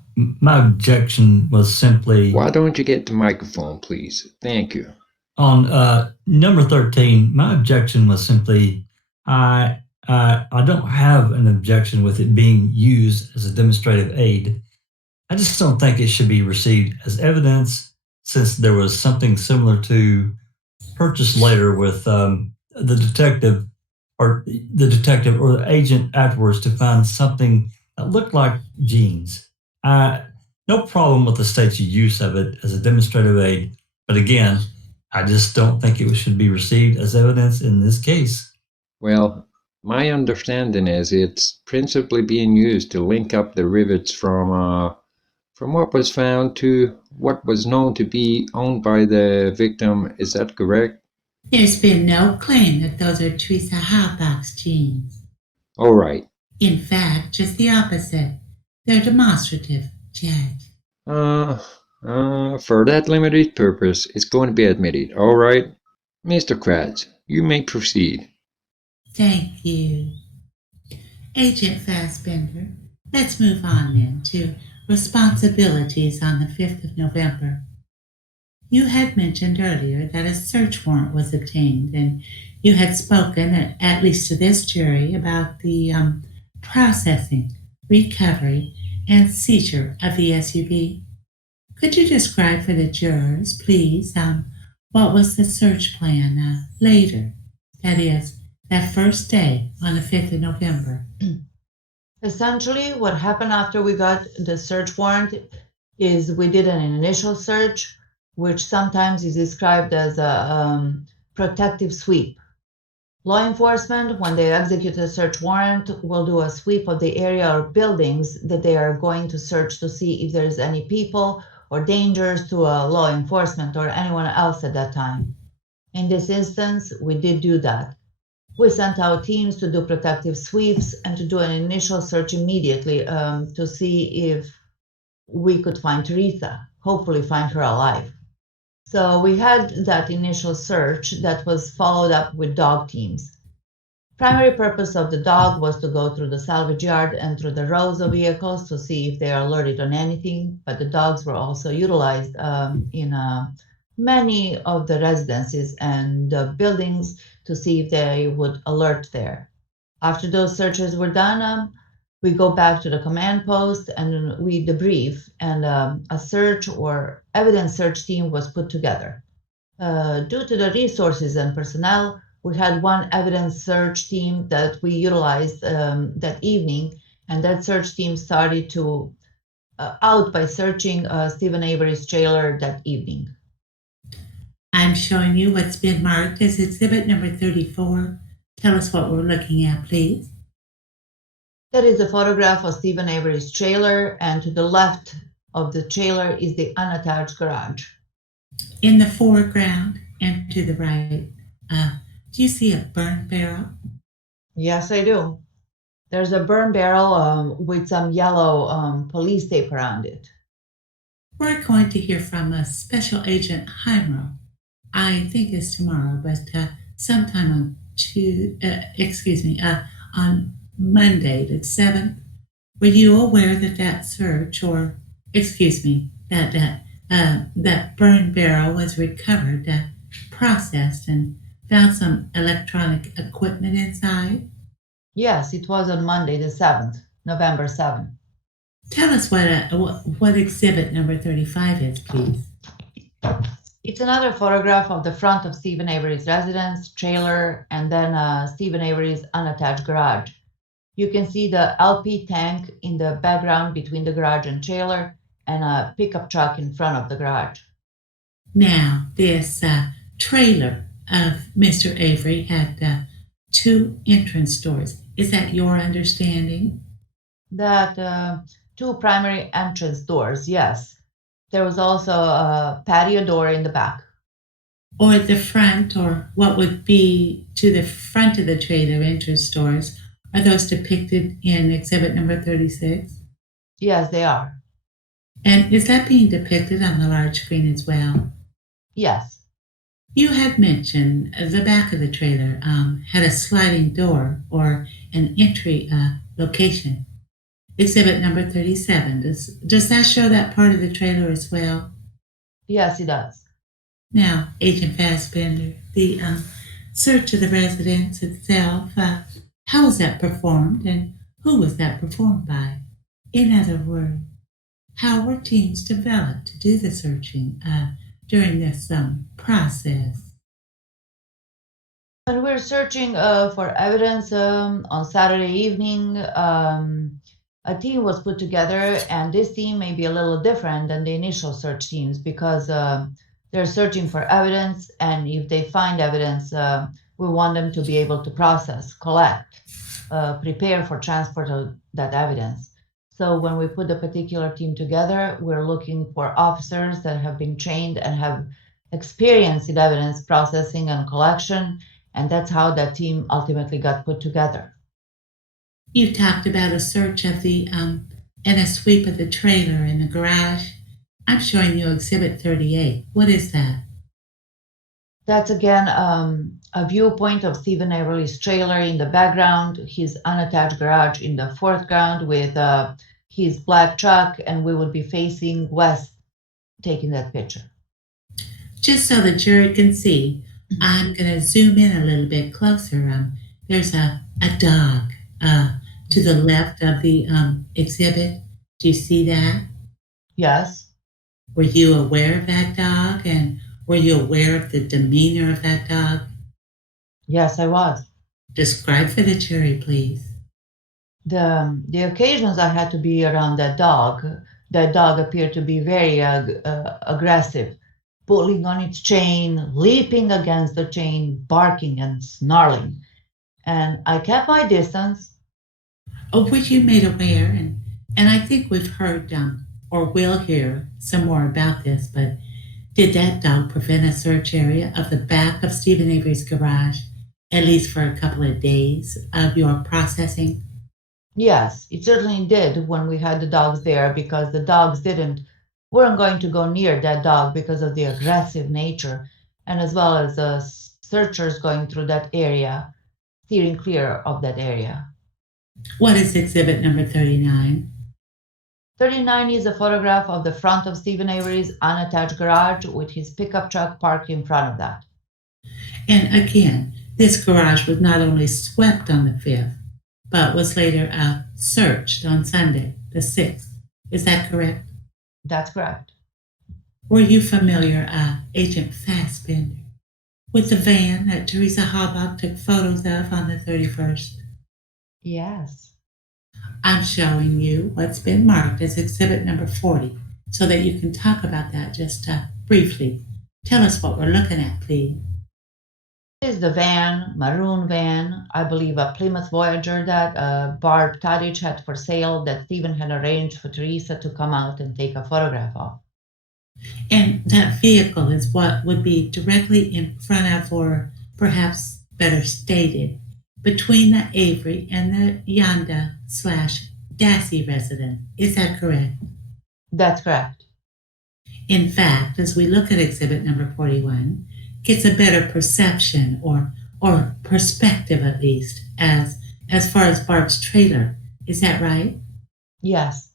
objection was simply... Why don't you get the microphone, please? Thank you. On number 13, my objection was simply, I don't have an objection with it being used as a demonstrative aid. I just don't think it should be received as evidence, since there was something similar to purchased later with the detective or the agent afterwards to find something that looked like jeans. No problem with the state's use of it as a demonstrative aid, but again, I just don't think it should be received as evidence in this case. Well, my understanding is it's principally being used to link up the rivets from what was found to what was known to be owned by the victim. Is that correct? There's been no claim that those are Teresa Halbach's jeans. All right. In fact, just the opposite. They're demonstrative, Judge. For that limited purpose, it's going to be admitted. All right. Mr. Kratz, you may proceed. Thank you. Agent FASSBENDER, let's move on then to responsibilities on the 5th of November. You had mentioned earlier that a search warrant was obtained, and you had spoken, at least to this jury, about the processing, recovery, and seizure of the SUV. Could you describe for the jurors, please, what was the search plan later? That is, that first day on the 5th of November. Essentially, what happened after we got the search warrant is we did an initial search, which sometimes is described as a protective sweep. Law enforcement, when they execute a search warrant, will do a sweep of the area or buildings that they are going to search to see if there's any people or dangers to law enforcement or anyone else at that time. In this instance, we did do that. We sent out teams to do protective sweeps and to do an initial search immediately to see if we could find Teresa, hopefully find her alive. So we had that initial search that was followed up with dog teams. Primary purpose of the dog was to go through the salvage yard and through the rows of vehicles to see if they are alerted on anything, but the dogs were also utilized in many of the residences and buildings to see if they would alert there. After those searches were done, we go back to the command post and we debrief, and a search or evidence search team was put together. Due to the resources and personnel, we had one evidence search team that we utilized that evening, and that search team started to out by searching Stephen Avery's trailer that evening. I'm showing you what's been marked as exhibit number 34. Tell us what we're looking at, please. That is a photograph of Stephen Avery's trailer, and to the left of the trailer is the unattached garage. In the foreground and to the right, do you see a burn barrel? Yes, I do. There's a burn barrel with some yellow police tape around it. We're going to hear from a Special Agent Heimro. I think it's tomorrow, but sometime on Monday the 7th. Were you aware that search, or that burn barrel was recovered, processed, and found some electronic equipment inside? Yes, it was on Monday the 7th, November 7th. Tell us what exhibit number 35 is, please. It's another photograph of the front of Stephen Avery's residence, trailer, and then Stephen Avery's unattached garage. You can see the LP tank in the background between the garage and trailer, and a pickup truck in front of the garage. Now, this trailer of Mr. Avery had 2 entrance doors. Is that your understanding? That 2 primary entrance doors, yes. There was also a patio door in the back. Or at the front, or what would be to the front of the trailer entrance doors, are those depicted in exhibit number 36? Yes, they are. And is that being depicted on the large screen as well? Yes. You had mentioned the back of the trailer had a sliding door or an entry location. Exhibit number 37, does that show that part of the trailer as well? Yes, it does. Now, Agent Fassbender, the search of the residence itself, how was that performed, and who was that performed by? In other words, how were teams developed to do the searching during this process? When we were searching for evidence on Saturday evening, a team was put together, and this team may be a little different than the initial search teams because they're searching for evidence, and if they find evidence, we want them to be able to process, collect, prepare for transport of that evidence. So when we put the particular team together, we're looking for officers that have been trained and have experience in evidence processing and collection, and that's how that team ultimately got put together. You talked about a search of the and a sweep of the trailer in the garage. I'm showing you exhibit 38. What is that? That's again a viewpoint of Stephen Avery's trailer in the background, his unattached garage in the foreground with his black truck, and we would be facing west taking that picture. Just so the jury can see, I'm going to zoom in a little bit closer. There's a dog to the left of the exhibit. Do you see that? Yes. Were you aware of that dog, and were you aware of the demeanor of that dog? Yes, I was. Describe for the jury, please. The occasions I had to be around that dog appeared to be very aggressive, pulling on its chain, leaping against the chain, barking and snarling. And I kept my distance. Were you made aware, and I think we've heard or will hear some more about this, but did that dog prevent a search area of the back of Stephen Avery's garage, at least for a couple of days of your processing? Yes, it certainly did when we had the dogs there, because the dogs weren't going to go near that dog because of the aggressive nature, and as well as the searchers going through that area, steering clear of that area. What is exhibit number 39? 39 is a photograph of the front of Stephen Avery's unattached garage with his pickup truck parked in front of that. And again, this garage was not only swept on the 5th, but was later searched on Sunday, the 6th. Is that correct? That's correct. Were you familiar, Agent Fassbender, with the van that Teresa HALBACH took photos of on the 31st? Yes. I'm showing you what's been marked as exhibit number 40 so that you can talk about that just briefly. Tell us what we're looking at, please. This is the van, maroon van, I believe a Plymouth Voyager that Barb Tadich had for sale that Stephen had arranged for Teresa to come out and take a photograph of. And that vehicle is what would be directly in front of, or perhaps better stated, between the Avery and the Rhonda/Dassey residence. Is that correct? That's correct. In fact, as we look at exhibit number 41, gets a better perception or perspective at least as far as Barb's trailer. Is that right? Yes.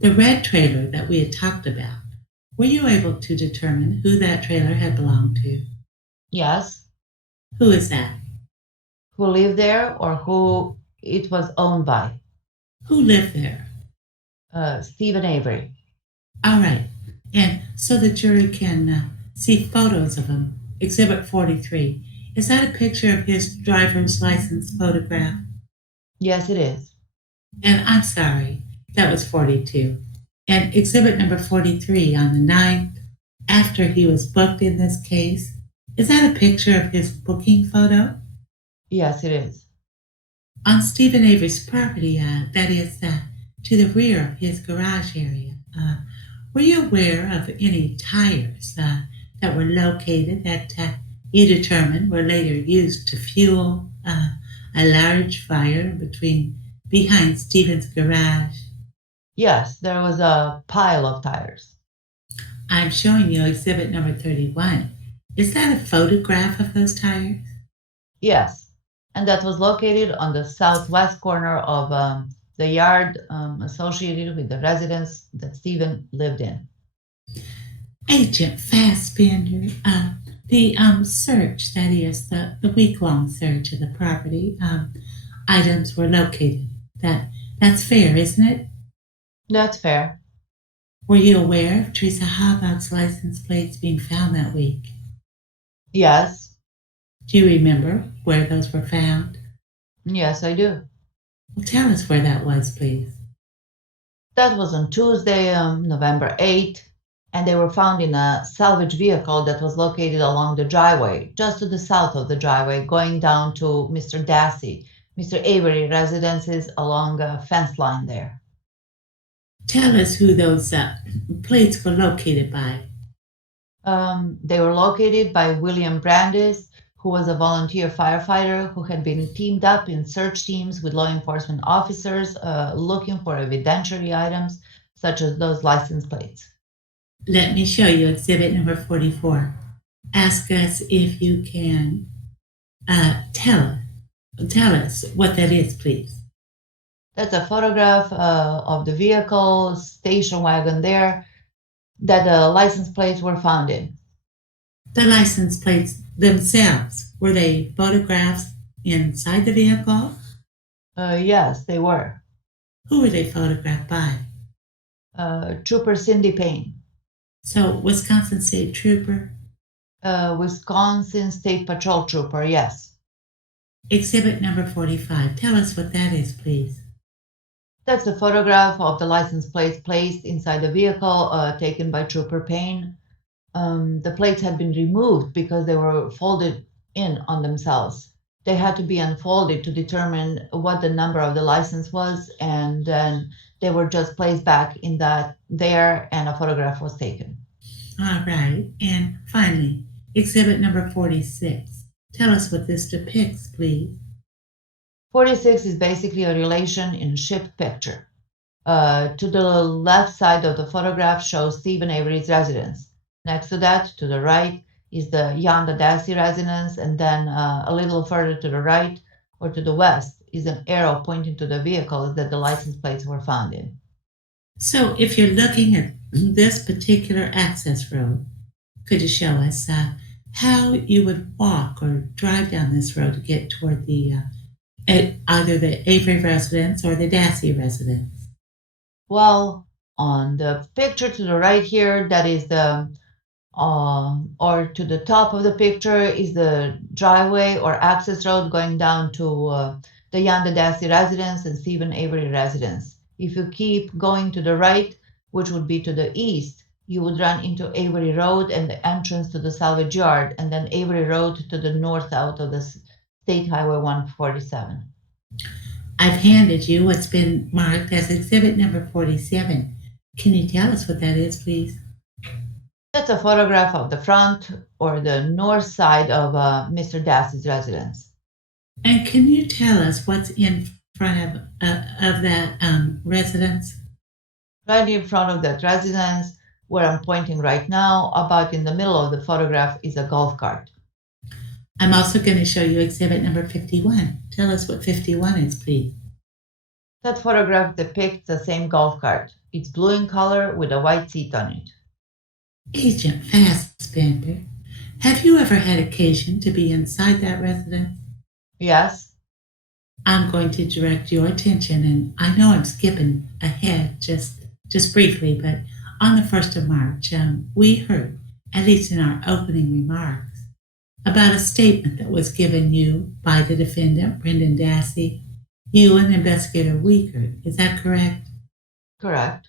The red trailer that we had talked about, were you able to determine who that trailer had belonged to? Yes. Who is that? Who lived there or who it was owned by? Who lived there? Stephen Avery. All right. And so the jury can see photos of him. Exhibit 43. Is that a picture of his driver's license photograph? Yes, it is. And I'm sorry, that was 42. And exhibit number 43 on the 9th, after he was booked in this case, is that a picture of his booking photo? Yes, it is. On Stephen Avery's property, that is, to the rear of his garage area, were you aware of any tires that were located that you determined were later used to fuel a large fire behind Stephen's garage? Yes, there was a pile of tires. I'm showing you exhibit number 31. Is that a photograph of those tires? Yes, and that was located on the southwest corner of the yard associated with the residence that Stephen lived in. Agent Fassbender, the search, that is, the week-long search of the property, items were located. That's fair, isn't it? That's fair. Were you aware of Teresa HALBACH's license plates being found that week? Yes. Do you remember where those were found? Yes, I do. Well, tell us where that was, please. That was on Tuesday, November 8th, and they were found in a salvage vehicle that was located along the driveway, just to the south of the driveway, going down to Mr. Dassey, Mr. Avery residences along a fence line there. Tell us who those plates were located by. They were located by William Brandis, who was a volunteer firefighter who had been teamed up in search teams with law enforcement officers looking for evidentiary items such as those license plates. Let me show you exhibit number 44. Ask us if you can tell us what that is, please. That's a photograph of the vehicle, station wagon there, that the license plates were found in. The license plates themselves, were they photographs inside the vehicle? Yes, they were. Who were they photographed by? Trooper Cindy Payne. So, Wisconsin State Trooper? Wisconsin State Patrol Trooper, yes. Exhibit number 45. Tell us what that is, please. That's a photograph of the license plates placed inside the vehicle taken by Trooper Payne. The plates had been removed because they were folded in on themselves. They had to be unfolded to determine what the number of the license was, and then they were just placed back in that there, and a photograph was taken. All right. And finally, exhibit number 46. Tell us what this depicts, please. 46 is basically a relation in ship picture. To the left side of the photograph shows Stephen Avery's residence. Next to that, to the right, is the Rhonda Dassey residence, and then a little further to the right or to the west is an arrow pointing to the vehicles that the license plates were found in. So if you're looking at this particular access road, could you show us how you would walk or drive down this road to get toward the at either the Avery residence or the Dassey residence? Well, on the picture to the right here, that is the or to the top of the picture is the driveway or access road going down to the Yonda Dassey residence and Stephen Avery residence. If you keep going to the right, which would be to the east, you would run into Avery Road and the entrance to the salvage yard, and then Avery Road to the north out of the State Highway 147. I've handed you what's been marked as exhibit number 47. Can you tell us what that is, please? That's a photograph of the front or the north side of Mr. Dassey's residence. And can you tell us what's in front of that residence? Right in front of that residence, where I'm pointing right now, about in the middle of the photograph is a golf cart. I'm also going to show you exhibit number 51. Tell us what 51 is, please. That photograph depicts the same golf cart. It's blue in color with a white seat on it. Agent Fassbender, have you ever had occasion to be inside that residence? Yes. I'm going to direct your attention, and I know I'm skipping ahead just briefly, but on the 1st of March, we heard, at least in our opening remarks, about a statement that was given you by the defendant, Brendan Dassey, you and Investigator Wiegert. Is that correct? Correct.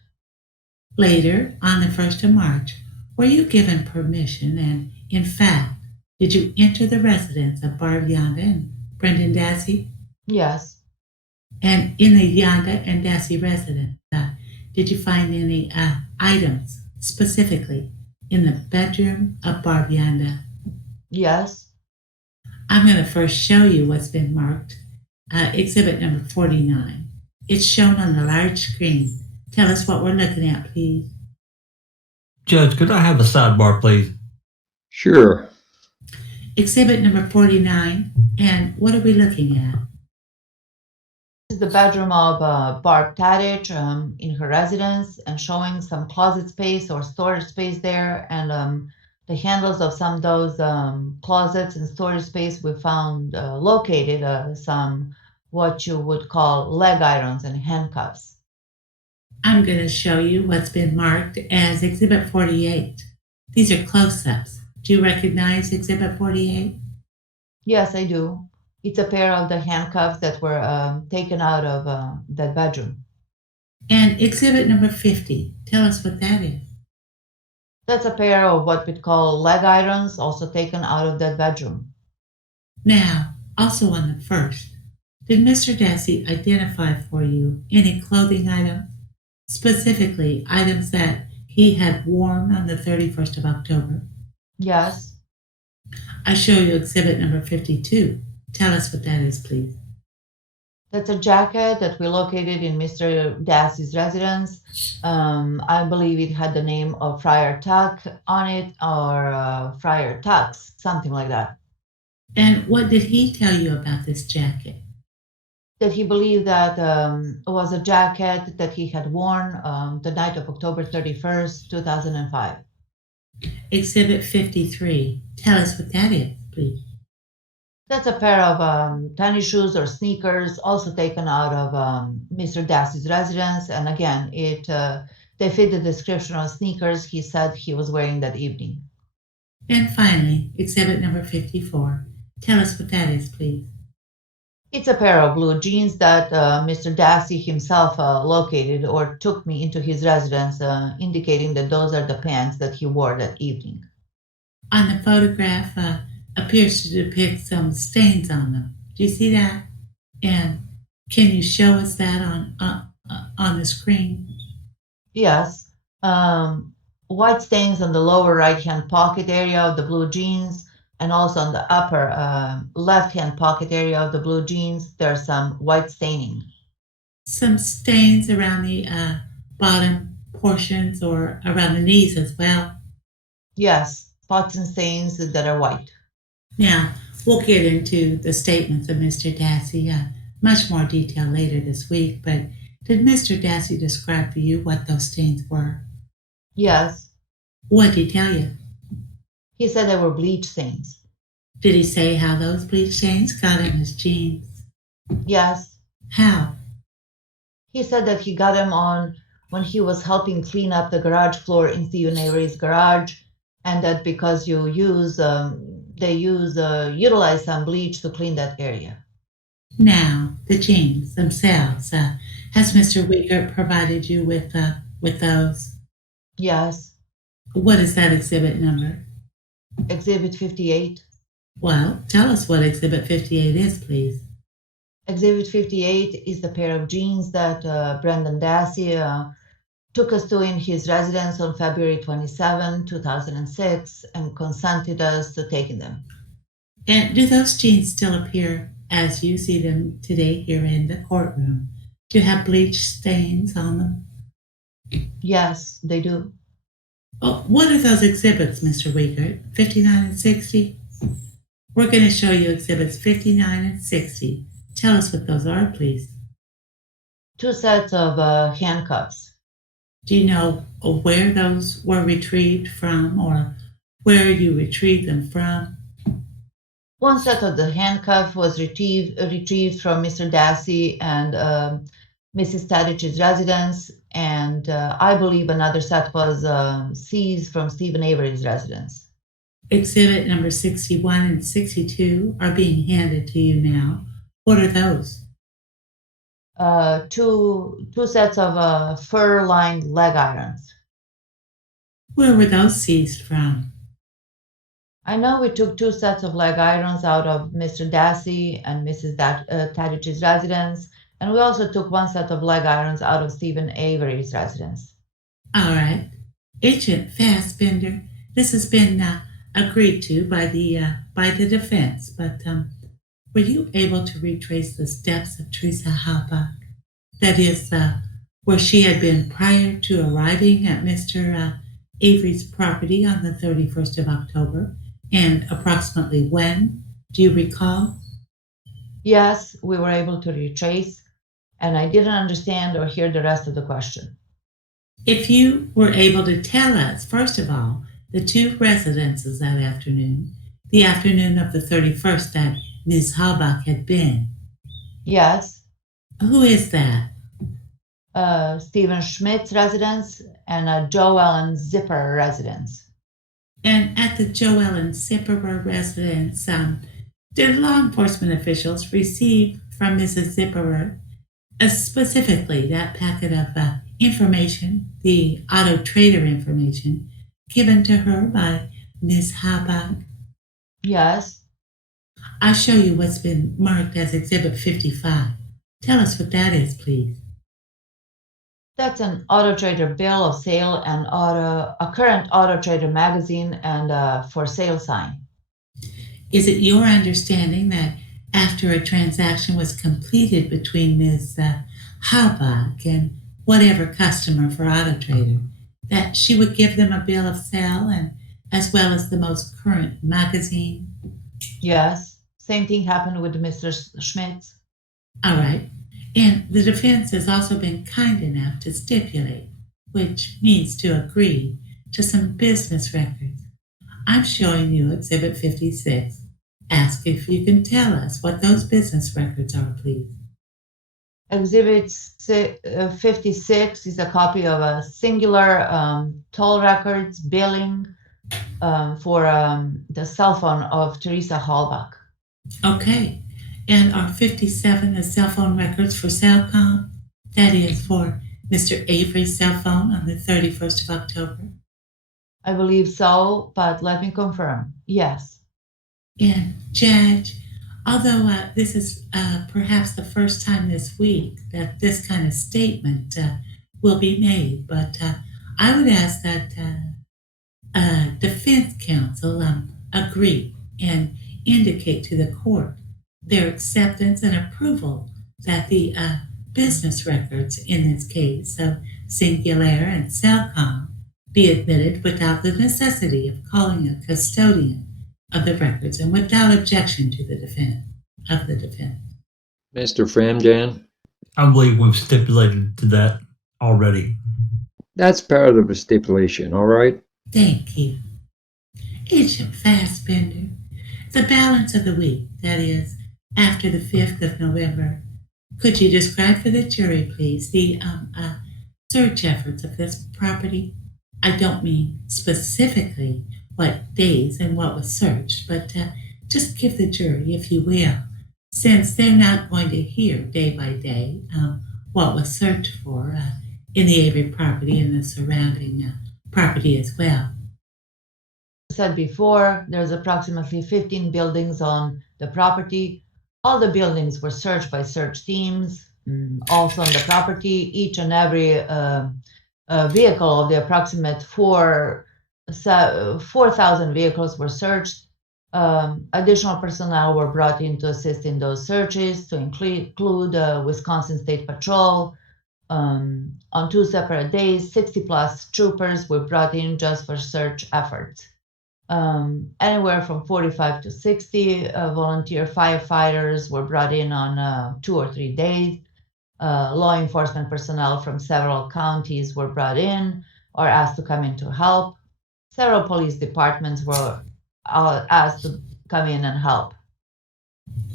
Later, on the 1st of March, were you given permission, and in fact, did you enter the residence of Barb Yonda and Brendan Dassey? Yes. And in the Yonda and Dassey residence, did you find any items specifically in the bedroom of Barb Yonda? Yes. I'm going to first show you what's been marked, exhibit number 49. It's shown on the large screen. Tell us what we're looking at, please. Judge, could I have a sidebar, please? Sure. Exhibit number 49, and what are we looking at? This is the bedroom of Barb Tadich in her residence, and showing some closet space or storage space there, and the handles of some of those closets and storage space we found located some what you would call leg irons and handcuffs. I'm going to show you what's been marked as exhibit 48. These are close-ups. Do you recognize exhibit 48? Yes, I do. It's a pair of the handcuffs that were taken out of that bedroom. And exhibit number 50, tell us what that is. That's a pair of what we'd call leg irons, also taken out of that bedroom. Now, also on the first, did Mr. Dassey identify for you any clothing items, specifically items that he had worn on the 31st of October? Yes. I show you exhibit number 52. Tell us what that is, please. That's a jacket that we located in Mr. Dassey's residence. I believe it had the name of Friar Tuck on it, or Friar Tux, something like that. And what did he tell you about this jacket? That he believed that it was a jacket that he had worn the night of October 31st, 2005. Exhibit 53. Tell us what that is, please. That's a pair of tennis shoes or sneakers, also taken out of Mr. Dassey's residence. And again, they fit the description of sneakers he said he was wearing that evening. And finally, exhibit number 54. Tell us what that is, please. It's a pair of blue jeans that Mr. Dassey himself located or took me into his residence, indicating that those are the pants that he wore that evening. On the photograph, appears to depict some stains on them. Do you see that? And can you show us that on the screen? Yes. White stains on the lower right-hand pocket area of the blue jeans, and also on the upper left-hand pocket area of the blue jeans, there's some white staining. Some stains around the bottom portions or around the knees as well? Yes, spots and stains that are white. Now, we'll get into the statements of Mr. Dassey much more detail later this week, but did Mr. Dassey describe for you what those stains were? Yes. What did he tell you? He said they were bleach stains. Did he say how those bleach stains got in his jeans? Yes. How? He said that he got him on when he was helping clean up the garage floor in Stephen Avery's garage, and that because they utilize some bleach to clean that area. Now, the jeans themselves. Has Mr. Wiegert provided you with those? Yes. What is that exhibit number? Exhibit 58. Well, tell us what Exhibit 58 is, please. Exhibit 58 is the pair of jeans that Brendan Dassey took us to in his residence on February 27, 2006, and consented us to taking them. And do those jeans still appear as you see them today here in the courtroom? Do you have bleach stains on them? Yes, they do. Oh, what are those exhibits, Mr. Wiegert? 59 and 60? We're going to show you exhibits 59 and 60. Tell us what those are, please. 2 sets of handcuffs. Do you know where those were retrieved from or where you retrieved them from? 1 set of the handcuff was retrieved from Mr. Dassey and Mrs. Tadich's residence, and I believe another set was seized from Stephen Avery's residence. Exhibit number 61 and 62 are being handed to you now. What are those? Two sets of fur-lined leg irons. Where were those seized from? I know we took 2 sets of leg irons out of Mr. Dassey and Mrs. Tadich's residence, and we also took 1 set of leg irons out of Stephen Avery's residence. All right. Agent Fassbender, this has been agreed to by the defense, but were you able to retrace the steps of Teresa HALBACH? That is, where she had been prior to arriving at Mr. Avery's property on the 31st of October, and approximately when? Do you recall? Yes, we were able to retrace, and I didn't understand or hear the rest of the question. If you were able to tell us, first of all, the 2 residences that afternoon, the afternoon of the 31st that Ms. HALBACH had been. Yes. Who is that? Stephen Schmidt's residence and Joel and Zipper residence. And at the Joel and Zipper residence, did law enforcement officials receive from Mrs. Zipperer specifically that packet of information, the auto trader information, given to her by Ms. HALBACH? Yes. I'll show you what's been marked as Exhibit 55. Tell us what that is, please. That's an Auto Trader bill of sale and a current Auto Trader magazine and for sale sign. Is it your understanding that after a transaction was completed between Ms. HALBACH and whatever customer for Auto Trader, that she would give them a bill of sale and as well as the most current magazine? Yes. Same thing happened with Mr. Schmidt. All right. And the defense has also been kind enough to stipulate, which means to agree, to some business records. I'm showing you Exhibit 56. Ask if you can tell us what those business records are, please. Exhibit 56 is a copy of a singular toll records billing for the cell phone of Teresa HALBACH. Okay. And are 57 the cell phone records for Silkman? That is for Mr. Avery's cell phone on the 31st of October? I believe so, but let me confirm. Yes. And Judge, although this is perhaps the first time this week that this kind of statement will be made, but I would ask that defense counsel agree and indicate to the court their acceptance and approval that the business records in this case of Singular and Silkman be admitted without the necessity of calling a custodian of the records and without objection to the defense. Mr. Fremgen? I believe we've stipulated to that already. That's part of the stipulation, all right? Thank you. Agent Fassbender, the balance of the week, that is, after the 5th of November. Could you describe for the jury, please, the search efforts of this property? I don't mean specifically what days and what was searched, but just give the jury, if you will, since they're not going to hear day by day what was searched for in the Avery property and the surrounding property as well. Said before, there's approximately 15 buildings on the property. All the buildings were searched by search teams. Also on the property, each and every vehicle of the approximate 4,000 vehicles were searched. Additional personnel were brought in to assist in those searches, to include Wisconsin State Patrol. On 2 separate days, 60 plus troopers were brought in just for search efforts. Anywhere from 45 to 60 volunteer firefighters were brought in on 2 or 3 days. Law enforcement personnel from several counties were brought in or asked to come in to help. Several police departments were asked to come in and help.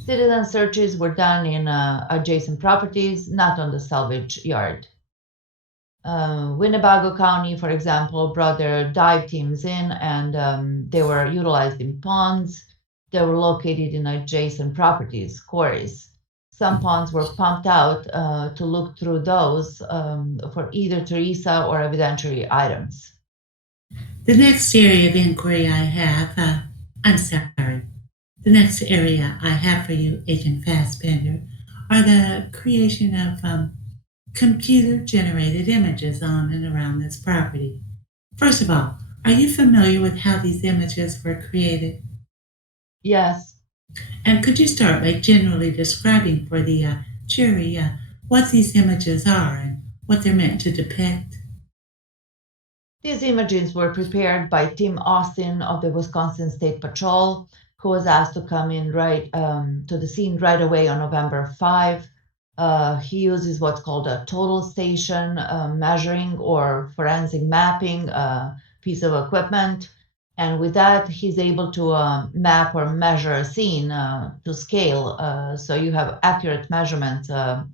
Citizen searches were done in adjacent properties, not on the salvage yard. Winnebago County, for example, brought their dive teams in, and they were utilized in ponds. They were located in adjacent properties, quarries. Some ponds were pumped out to look through those for either Teresa or evidentiary items. The next area of inquiry I have, the next area I have for you, Agent Fassbender, are the creation of computer-generated images on and around this property. First of all, are you familiar with how these images were created? Yes. And could you start by generally describing for the jury what these images are and what they're meant to depict? These images were prepared by Tim Austin of the Wisconsin State Patrol, who was asked to come in right to the scene right away on November 5. He uses what's called a total station measuring or forensic mapping piece of equipment. And with that, he's able to map or measure a scene to scale. So you have accurate measurements of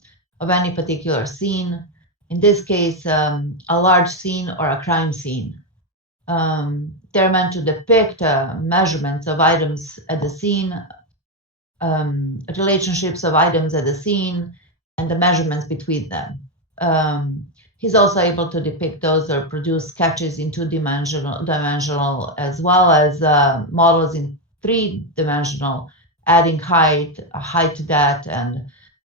any particular scene. In this case, a large scene or a crime scene. They're meant to depict measurements of items at the scene, relationships of items at the scene, and the measurements between them. He's also able to depict those or produce sketches in two-dimensional as well as models in three-dimensional, adding height to that and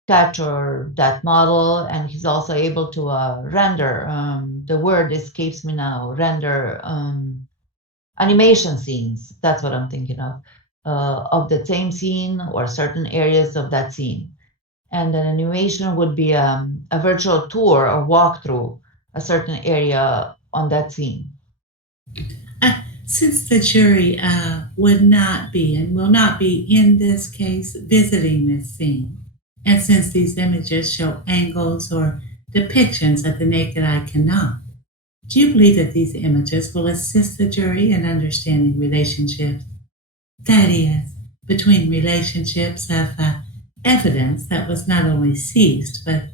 sketch or that model. And he's also able to render, the word escapes me now, render animation scenes. That's what I'm thinking of the same scene or certain areas of that scene. And an animation would be a virtual tour or walkthrough a certain area on that scene. Since the jury would not be and will not be in this case visiting this scene, and since these images show angles or depictions that the naked eye cannot, do you believe that these images will assist the jury in understanding relationships? That is, between relationships of evidence that was not only seized, but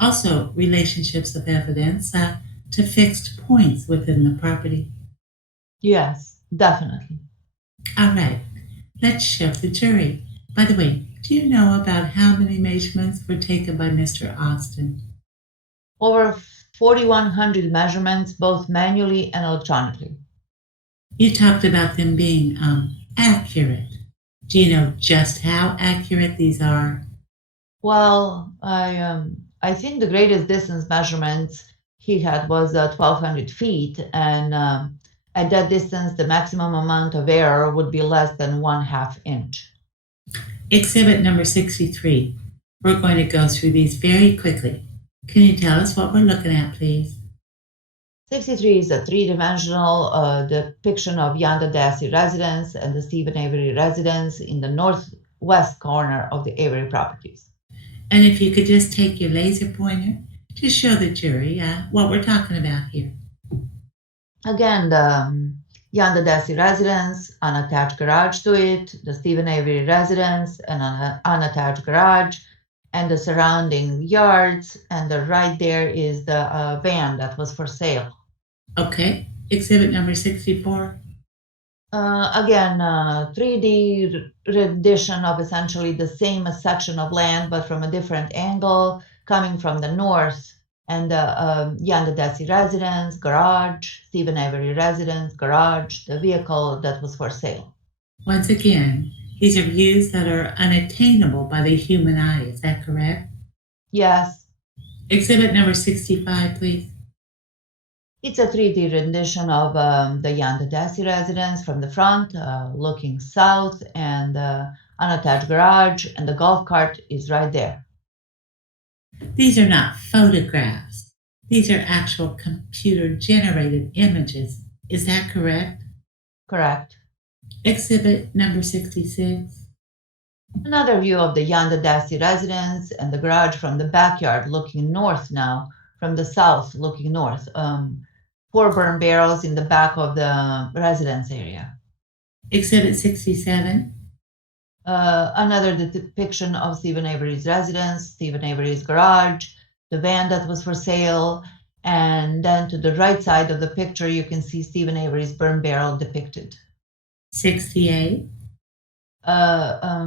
also relationships of evidence to fixed points within the property? Yes, definitely. All right, let's show the jury. By the way, do you know about how many measurements were taken by Mr. Austin? Over 4,100 measurements, both manually and electronically. You talked about them being accurate. Do you know just how accurate these are? Well, I think the greatest distance measurements he had was 1,200 feet, and at that distance, the maximum amount of error would be less than 1/2 inch. Exhibit number 63. We're going to go through these very quickly. Can you tell us what we're looking at, please? 63 is a three-dimensional depiction of Rhonda Dassey residence and the Stephen Avery residence in the northwest corner of the Avery properties. And if you could just take your laser pointer to show the jury what we're talking about here. Again, Yonda Dassey residence, unattached garage to it, the Stephen Avery residence, and an unattached garage, and the surrounding yards, and right there is the van that was for sale. Okay. Exhibit number 64. Again, 3D rendition of essentially the same section of land, but from a different angle, coming from the north. And Yonda Dassey residence, garage, Stephen Avery residence, garage, the vehicle that was for sale. Once again, these are views that are unattainable by the human eye. Is that correct? Yes. Exhibit number 65, please. It's a 3D rendition of the Yonda Dassey residence from the front, looking south, and unattached garage, and the golf cart is right there. These are not photographs. These are actual computer-generated images. Is that correct? Correct. Exhibit number 66. Another view of the Yonda Dassey residence and the garage from the backyard looking north now, from the south looking north. 4 burn barrels in the back of the residence area. Exhibit 67. Another depiction of Stephen Avery's residence, Stephen Avery's garage, the van that was for sale, and then to the right side of the picture you can see Stephen Avery's burn barrel depicted. 68. A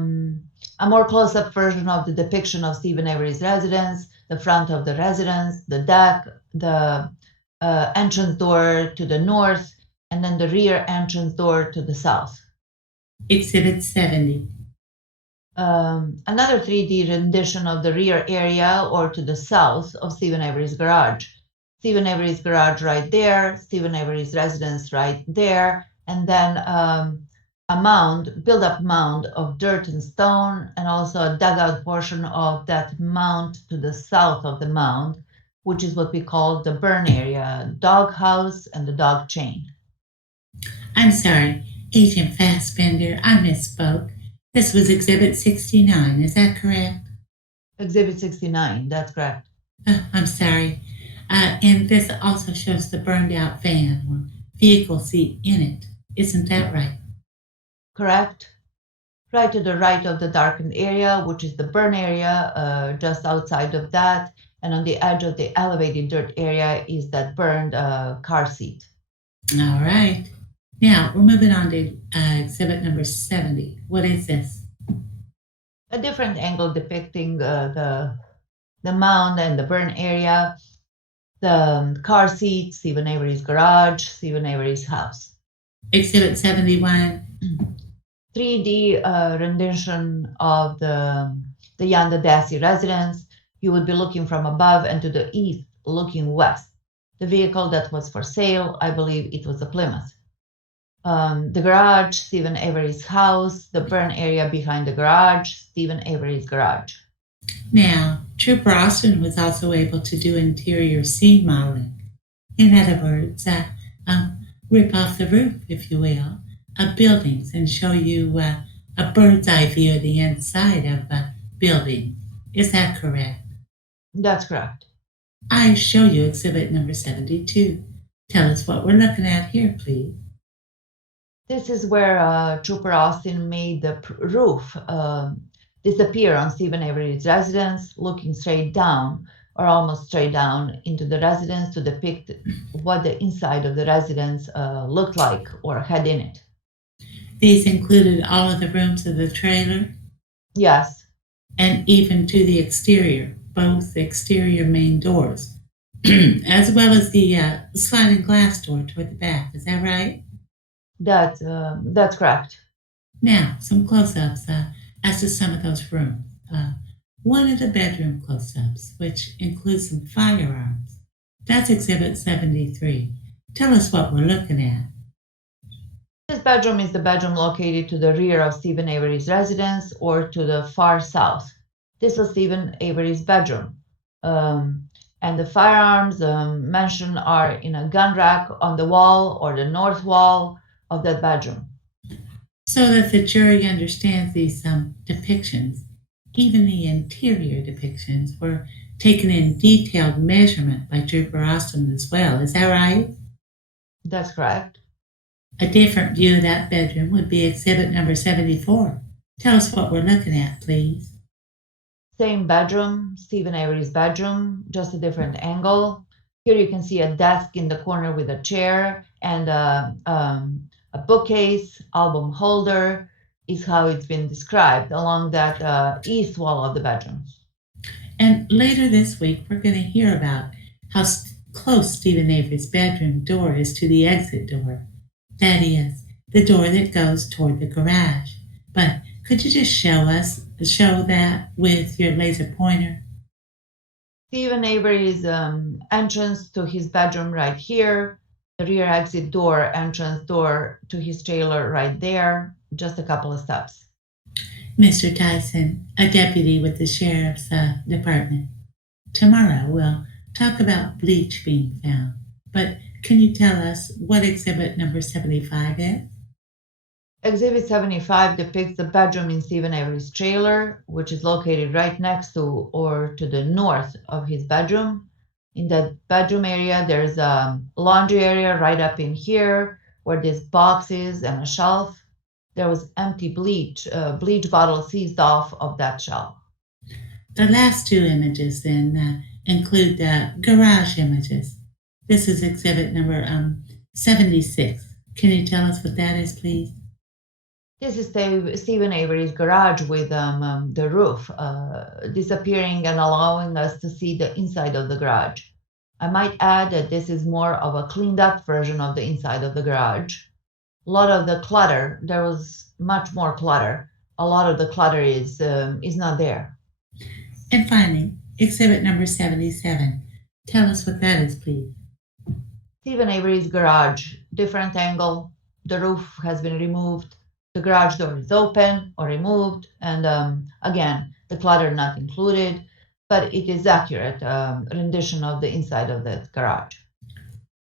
more close-up version of the depiction of Stephen Avery's residence, the front of the residence, the deck, the entrance door to the north, and then the rear entrance door to the south. Exhibit 70. Another 3D rendition of the rear area or to the south of Stephen Avery's garage. Stephen Avery's garage right there, Stephen Avery's residence right there, and then a mound, build-up mound of dirt and stone, and also a dugout portion of that mound to the south of the mound, which is what we call the burn area, dog house and the dog chain. I'm sorry, Agent Fassbender, I misspoke. This was Exhibit 69, is that correct? Exhibit 69, that's correct. I'm sorry. And this also shows the burned out van or vehicle seat in it. Isn't that right? Correct. Right to the right of the darkened area, which is the burn area, just outside of that, and on the edge of the elevated dirt area is that burned car seat. All right. Now, we're moving on to exhibit number 70. What is this? A different angle depicting the mound and the burn area, the car seat, Stephen Avery's garage, Stephen Avery's house. Exhibit 71. 3D rendition of the Yonda Dassey residence. You would be looking from above and to the east, looking west. The vehicle that was for sale, I believe it was a Plymouth. The garage, Stephen Avery's house, the burn area behind the garage, Stephen Avery's garage. Now, Trooper Austin was also able to do interior scene modeling. In other words, rip off the roof, if you will, of buildings and show you a bird's eye view of the inside of a building. Is that correct? That's correct. I show you exhibit number 72. Tell us what we're looking at here, please. This is where Trooper Austin made the roof disappear on Stephen Avery's residence, looking straight down, or almost straight down into the residence to depict what the inside of the residence looked like or had in it. These included all of the rooms of the trailer? Yes. And even to the exterior, both the exterior main doors, as well as the sliding glass door toward the back. Is that right? That's correct. Now, some close-ups as to some of those rooms. One of the bedroom close-ups, which includes some firearms. That's exhibit 73. Tell us what we're looking at. This bedroom is the bedroom located to the rear of Stephen Avery's residence or to the far south. This was Stephen Avery's bedroom. And the firearms mentioned are in a gun rack on the wall or the north wall of that bedroom. So that the jury understands these depictions, even the interior depictions, were taken in detailed measurement by Trooper Austin as well. Is that right? That's correct. A different view of that bedroom would be exhibit number 74. Tell us what we're looking at, please. Same bedroom, Stephen Avery's bedroom, just a different angle. Here you can see a desk in the corner with a chair and a bookcase, album holder is how it's been described along that east wall of the bedroom. And later this week, we're going to hear about how close Stephen Avery's bedroom door is to the exit door. That is, the door that goes toward the garage. But could you just show that with your laser pointer? Stephen Avery's entrance to his bedroom right here, the rear exit door, entrance door to his trailer right there, just a couple of steps. Mr. Tyson, a deputy with the sheriff's department. Tomorrow we'll talk about bleach being found, but can you tell us what exhibit number 75 is? Exhibit 75 depicts the bedroom in Stephen Avery's trailer, which is located right next to or to the north of his bedroom. In that bedroom area, there's a laundry area right up in here where there's boxes and a shelf. There was empty bleach bottle seized off of that shelf. The last two images then include the garage images. This is exhibit number 76. Can you tell us what that is, please? This is Stephen Avery's garage with the roof disappearing and allowing us to see the inside of the garage. I might add that this is more of a cleaned up version of the inside of the garage. A lot of the clutter, there was much more clutter. A lot of the clutter is not there. And finally, exhibit number 77. Tell us what that is, please. Stephen Avery's garage, different angle. The roof has been removed. The garage door is open or removed, and again, the clutter not included, but it is accurate rendition of the inside of the garage.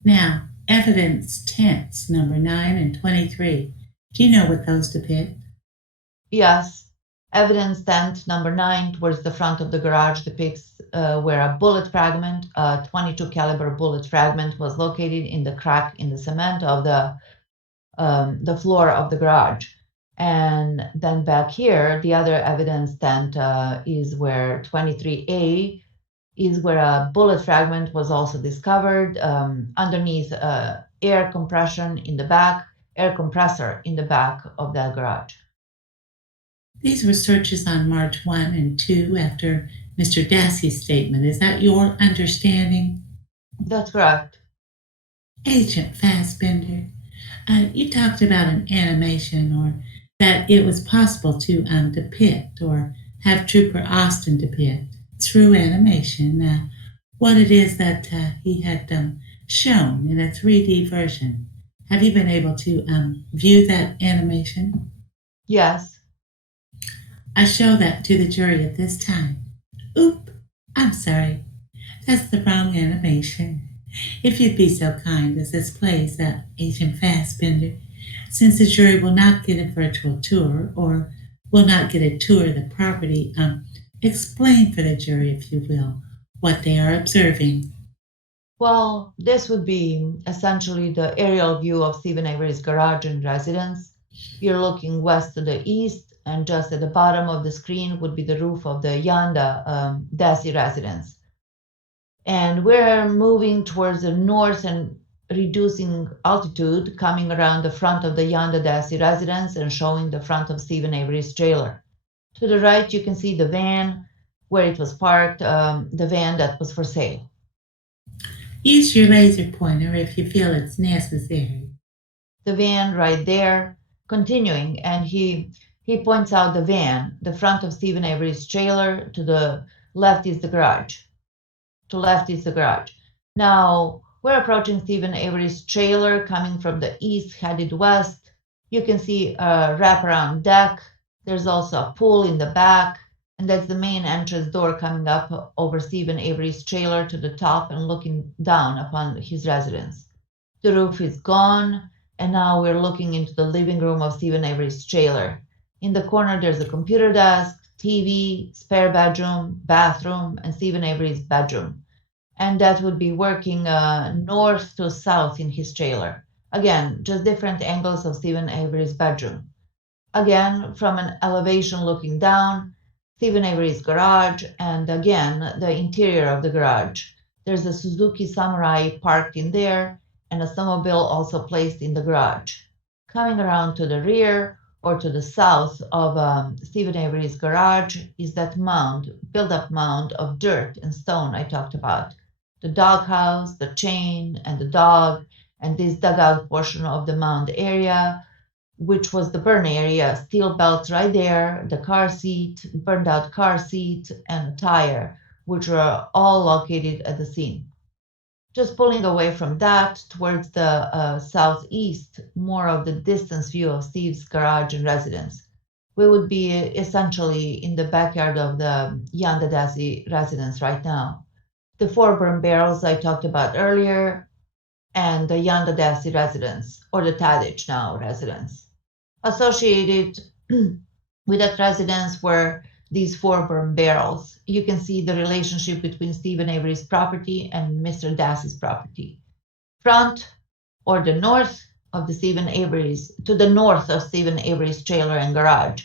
Now, evidence tents number 9 and 23. Do you know what those depict? Yes, evidence tent number 9 towards the front of the garage depicts where a bullet fragment, a .22 caliber bullet fragment, was located in the crack in the cement of the floor of the garage. And then back here, the other evidence tent is where 23A is where a bullet fragment was also discovered underneath air compression in the back, air compressor in the back of that garage. These were searches on March 1 and 2 after Mr. Dassey's statement. Is that your understanding? That's correct. Agent Fassbender, you talked about an animation or that it was possible to depict or have Trooper Austin depict through animation what it is that he had shown in a 3D version. Have you been able to view that animation? Yes. I show that to the jury at this time. Oop, I'm sorry. That's the wrong animation. If you'd be so kind as this plays Agent Fassbender, since the jury will not get a virtual tour or will not get a tour of the property, explain for the jury, if you will, what they are observing. Well, this would be essentially the aerial view of Stephen Avery's garage and residence. You're looking west to the east, and just at the bottom of the screen would be the roof of the Rhonda Dassey residence. And we're moving towards the north and reducing altitude, coming around the front of the Rhonda Dassey residence and showing the front of Stephen Avery's trailer. To the right, you can see the van where it was parked, the van that was for sale. Use your laser pointer if you feel it's necessary. The van right there, continuing, and he points out the van, the front of Stephen Avery's trailer. To the left is the garage. To left is the garage. Now, we're approaching Stephen Avery's trailer coming from the east, headed west. You can see a wraparound deck. There's also a pool in the back, and that's the main entrance door coming up over Stephen Avery's trailer to the top and looking down upon his residence. The roof is gone, and now we're looking into the living room of Stephen Avery's trailer. In the corner, there's a computer desk, TV, spare bedroom, bathroom, and Stephen Avery's bedroom. And that would be working north to south in his trailer. Again, just different angles of Stephen Avery's bedroom. Again, from an elevation looking down, Stephen Avery's garage, and again, the interior of the garage. There's a Suzuki Samurai parked in there, and a snowmobile also placed in the garage. Coming around to the rear, or to the south of Stephen Avery's garage, is that mound, build-up mound of dirt and stone I talked about. The doghouse, the chain, and the dog, and this dugout portion of the mound area, which was the burn area, steel belts right there, the car seat, burned out car seat, and a tire, which were all located at the scene. Just pulling away from that towards the southeast, more of the distance view of Steve's garage and residence. We would be essentially in the backyard of the Rhonda Dassey residence right now. The 4 burn barrels I talked about earlier, and the Rhonda Dassey residence, or the Tadich now residence. Associated with that residence were these 4 burn barrels. You can see the relationship between Stephen Avery's property and Mr. Dassey's property. Front, or the north of the Stephen Avery's, to the north of Stephen Avery's trailer and garage.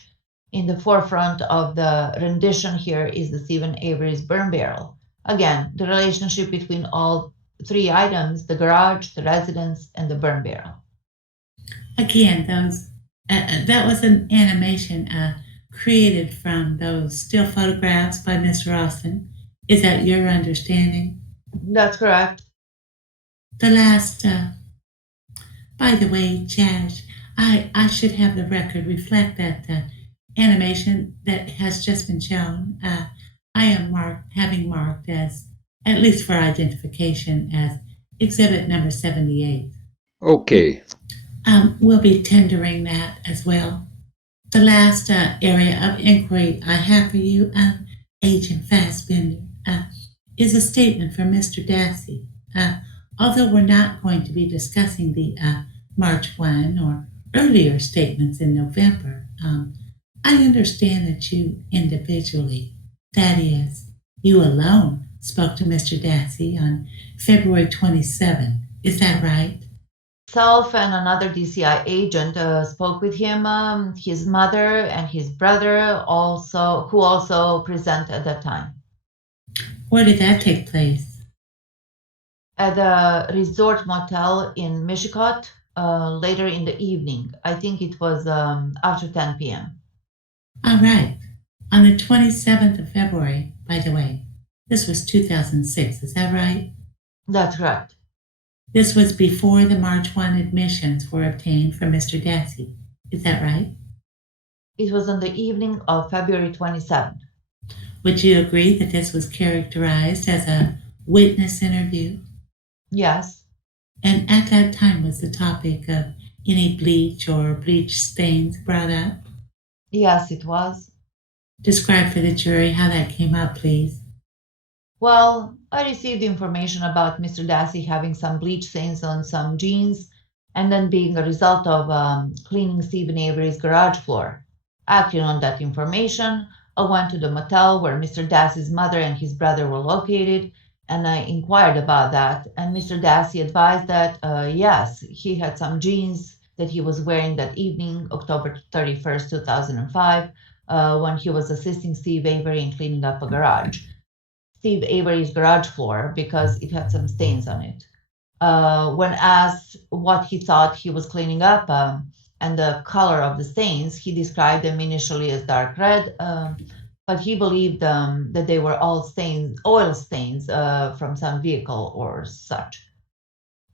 In the forefront of the rendition here is the Stephen Avery's burn barrel. Again, the relationship between all 3 items, the garage, the residence, and the burn barrel. Again, that was an animation created from those still photographs by Mr. Austin. Is that your understanding? That's correct. The last, by the way, Jazz, I should have the record reflect that animation that has just been shown. I am having marked as, at least for identification, as exhibit number 78. Okay. We'll be tendering that as well. The last area of inquiry I have for you, Agent Fassbender, is a statement from Mr. Dassey. Although we're not going to be discussing the March 1 or earlier statements in November, I understand that you individually, that is, you alone, spoke to Mr. Dassey on February 27. Is that right? Self and another DCI agent spoke with him, his mother and his brother also, who also present at that time. Where did that take place? At the resort motel in Mishicot, later in the evening. I think it was after 10 p.m. All right. On the 27th of February, by the way. This was 2006, is that right? That's correct. This was before the March 1 admissions were obtained from Mr. Dassey. Is that right? It was on the evening of February 27th. Would you agree that this was characterized as a witness interview? Yes. And at that time, was the topic of any bleach or bleach stains brought up? Yes, it was. Describe for the jury how that came up, please. Well, I received information about Mr. Dassey having some bleach stains on some jeans, and then being a result of cleaning Stephen Avery's garage floor. Acting on that information, I went to the motel where Mr. Dassey's mother and his brother were located, and I inquired about that. And Mr. Dassey advised that, yes, he had some jeans that he was wearing that evening, October 31st, 2005, when he was assisting Steve Avery in cleaning up a garage. Steve Avery's garage floor, because it had some stains on it. When asked what he thought he was cleaning up and the color of the stains, he described them initially as dark red, but he believed that they were all stains, oil stains from some vehicle or such.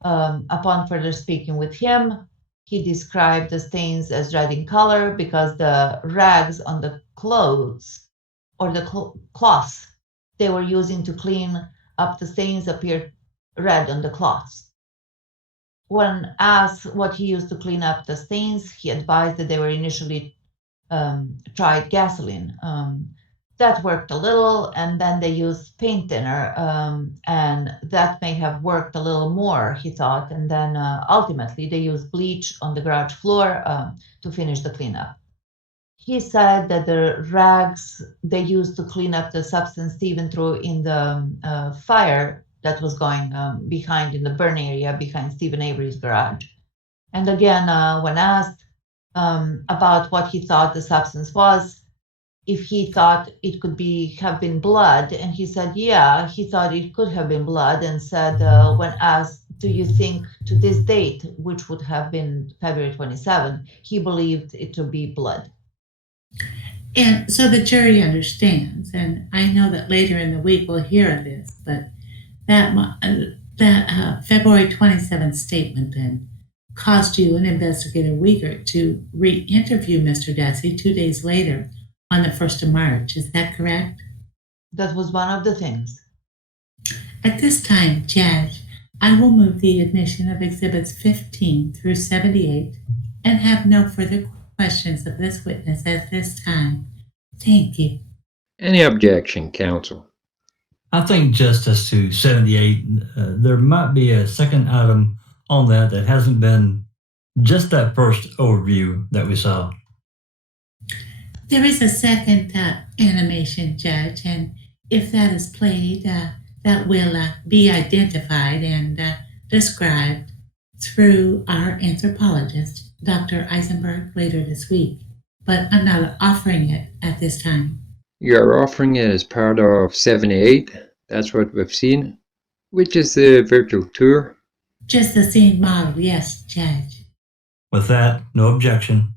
Upon further speaking with him, he described the stains as red in color because the rags on the clothes or the cloths they were using to clean up the stains appeared red on the cloths. When asked what he used to clean up the stains, he advised that they were initially tried gasoline. That worked a little, and then they used paint thinner, and that may have worked a little more, he thought, and then ultimately they used bleach on the garage floor to finish the cleanup. He said that the rags they used to clean up the substance Stephen threw in the fire that was going behind in the burn area behind Stephen Avery's garage. And again, when asked about what he thought the substance was, if he thought it could have been blood, and he said, yeah, he thought it could have been blood, and said, when asked, do you think to this date, which would have been February 27, he believed it to be blood. And so the jury understands, and I know that later in the week we'll hear of this, but that February 27th statement then caused you and Investigator Uyghur to re-interview Mr. Dassey 2 days later on the 1st of March. Is that correct? That was one of the things. At this time, Judge, I will move the admission of Exhibits 15 through 78 and have no further questions of this witness at this time. Thank you. Any objection, counsel? I think just as to 78, there might be a second item on that hasn't been just that first overview that we saw. There is a second animation, Judge, and if that is played, that will be identified and described through our anthropologist, Dr. Eisenberg, later this week. But I'm not offering it at this time. You're offering it as part of 78. That's what we've seen, which is the virtual tour. Just the same model, yes, Judge. With that, no objection.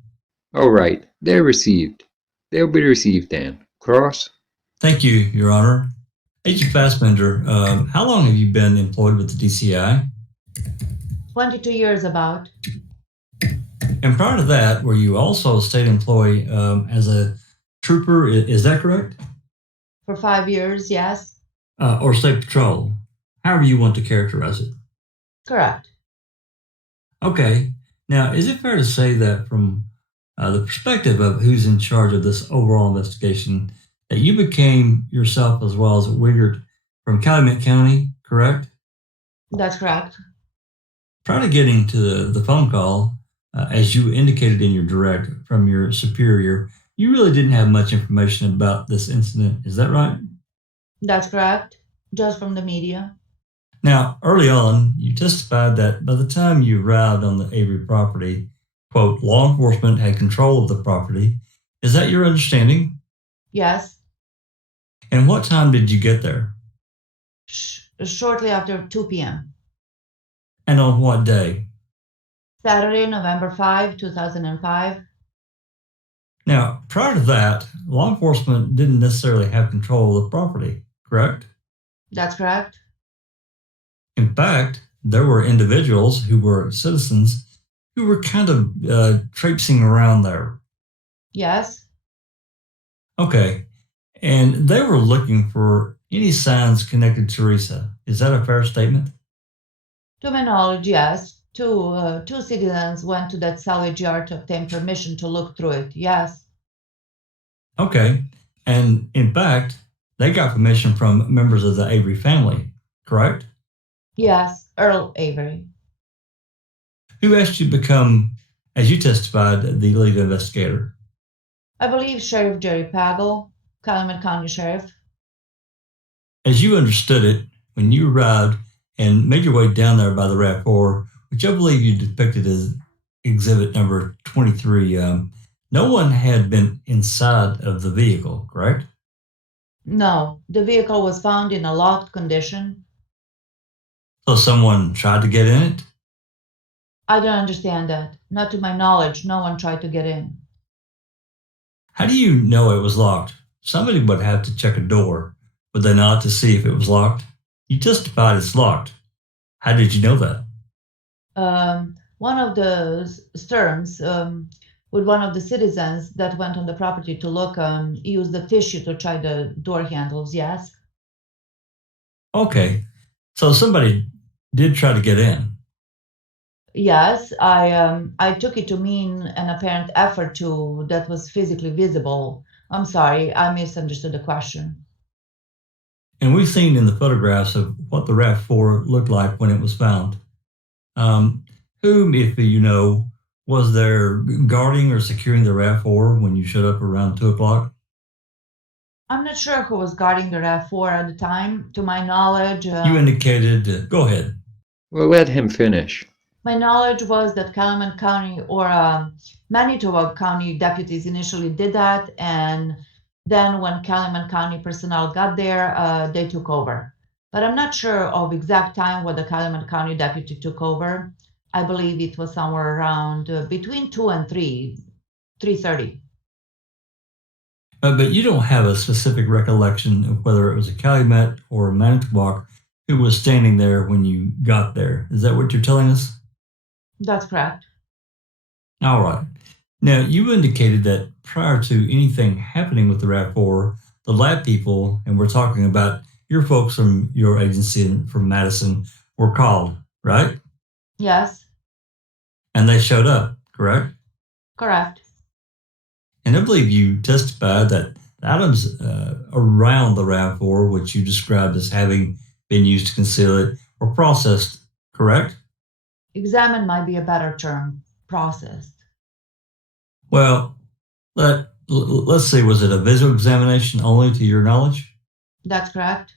All right, they're received. They'll be received then. Cross? Thank you, Your Honor. Agent Fassbender, how long have you been employed with the DCI? 22 years about. And prior to that, were you also a state employee as a trooper? Is that correct? For 5 years, yes. Or state patrol? However you want to characterize it. Correct. Okay. Now, is it fair to say that from the perspective of who's in charge of this overall investigation, that you became yourself as well as Wiggert from Calumet County, correct? That's correct. Prior to getting to the phone call, as you indicated in your direct from your superior, you really didn't have much information about this incident. Is that right? That's correct. Just from the media. Now, early on, you testified that by the time you arrived on the Avery property, quote, law enforcement had control of the property. Is that your understanding? Yes. And what time did you get there? Shortly after 2 p.m. And on what day? Saturday, November 5, 2005. Now, prior to that, law enforcement didn't necessarily have control of the property, correct? That's correct. In fact, there were individuals who were citizens who were kind of traipsing around there. Yes. Okay. And they were looking for any signs connected to Teresa. Is that a fair statement? To my knowledge, yes. Two citizens went to that salvage yard to obtain permission to look through it. Yes. Okay. And in fact, they got permission from members of the Avery family, correct? Yes, Earl Avery. Who asked you to become, as you testified, the lead investigator? I believe Sheriff Jerry Pagel, Calumet County Sheriff. As you understood it, when you arrived and made your way down there by the RAV4, which I believe you depicted as exhibit number 23, no one had been inside of the vehicle, correct? No, the vehicle was found in a locked condition. So someone tried to get in it? I don't understand that. Not to my knowledge, no one tried to get in. How do you know it was locked? Somebody would have to check a door, would they not, to see if it was locked? You testified it's locked. How did you know that? One of the Stearns, with one of the citizens that went on the property to look, used the tissue to try the door handles, yes? Okay, so somebody did try to get in. Yes, I took it to mean an apparent effort to that was physically visible. I'm sorry, I misunderstood the question. And we've seen in the photographs of what the RAV4 looked like when it was found. Whom, if you know, was there guarding or securing the RAV4 when you showed up around 2 o'clock? I'm not sure who was guarding the RAV4 at the time. To my knowledge... You indicated... go ahead. Well, let him finish. My knowledge was that Calumet County or Manitowoc County deputies initially did that, and then when Calumet County personnel got there, they took over. But I'm not sure of exact time when the Calumet County deputy took over. I believe it was somewhere around between 2 and 3:30. But you don't have a specific recollection of whether it was a Calumet or a Manitowoc who was standing there when you got there. Is that what you're telling us? That's correct. All right. Now, you indicated that prior to anything happening with the RAV4, the lab people, and we're talking about your folks from your agency and from Madison, were called, right? Yes, And they showed up, correct? correct. And I believe you testified that the items around the RAV4, which you described as having been used to conceal it, were processed, correct? Examine might be a better term. Processed. Well, let's see, was it a visual examination only to your knowledge? That's correct.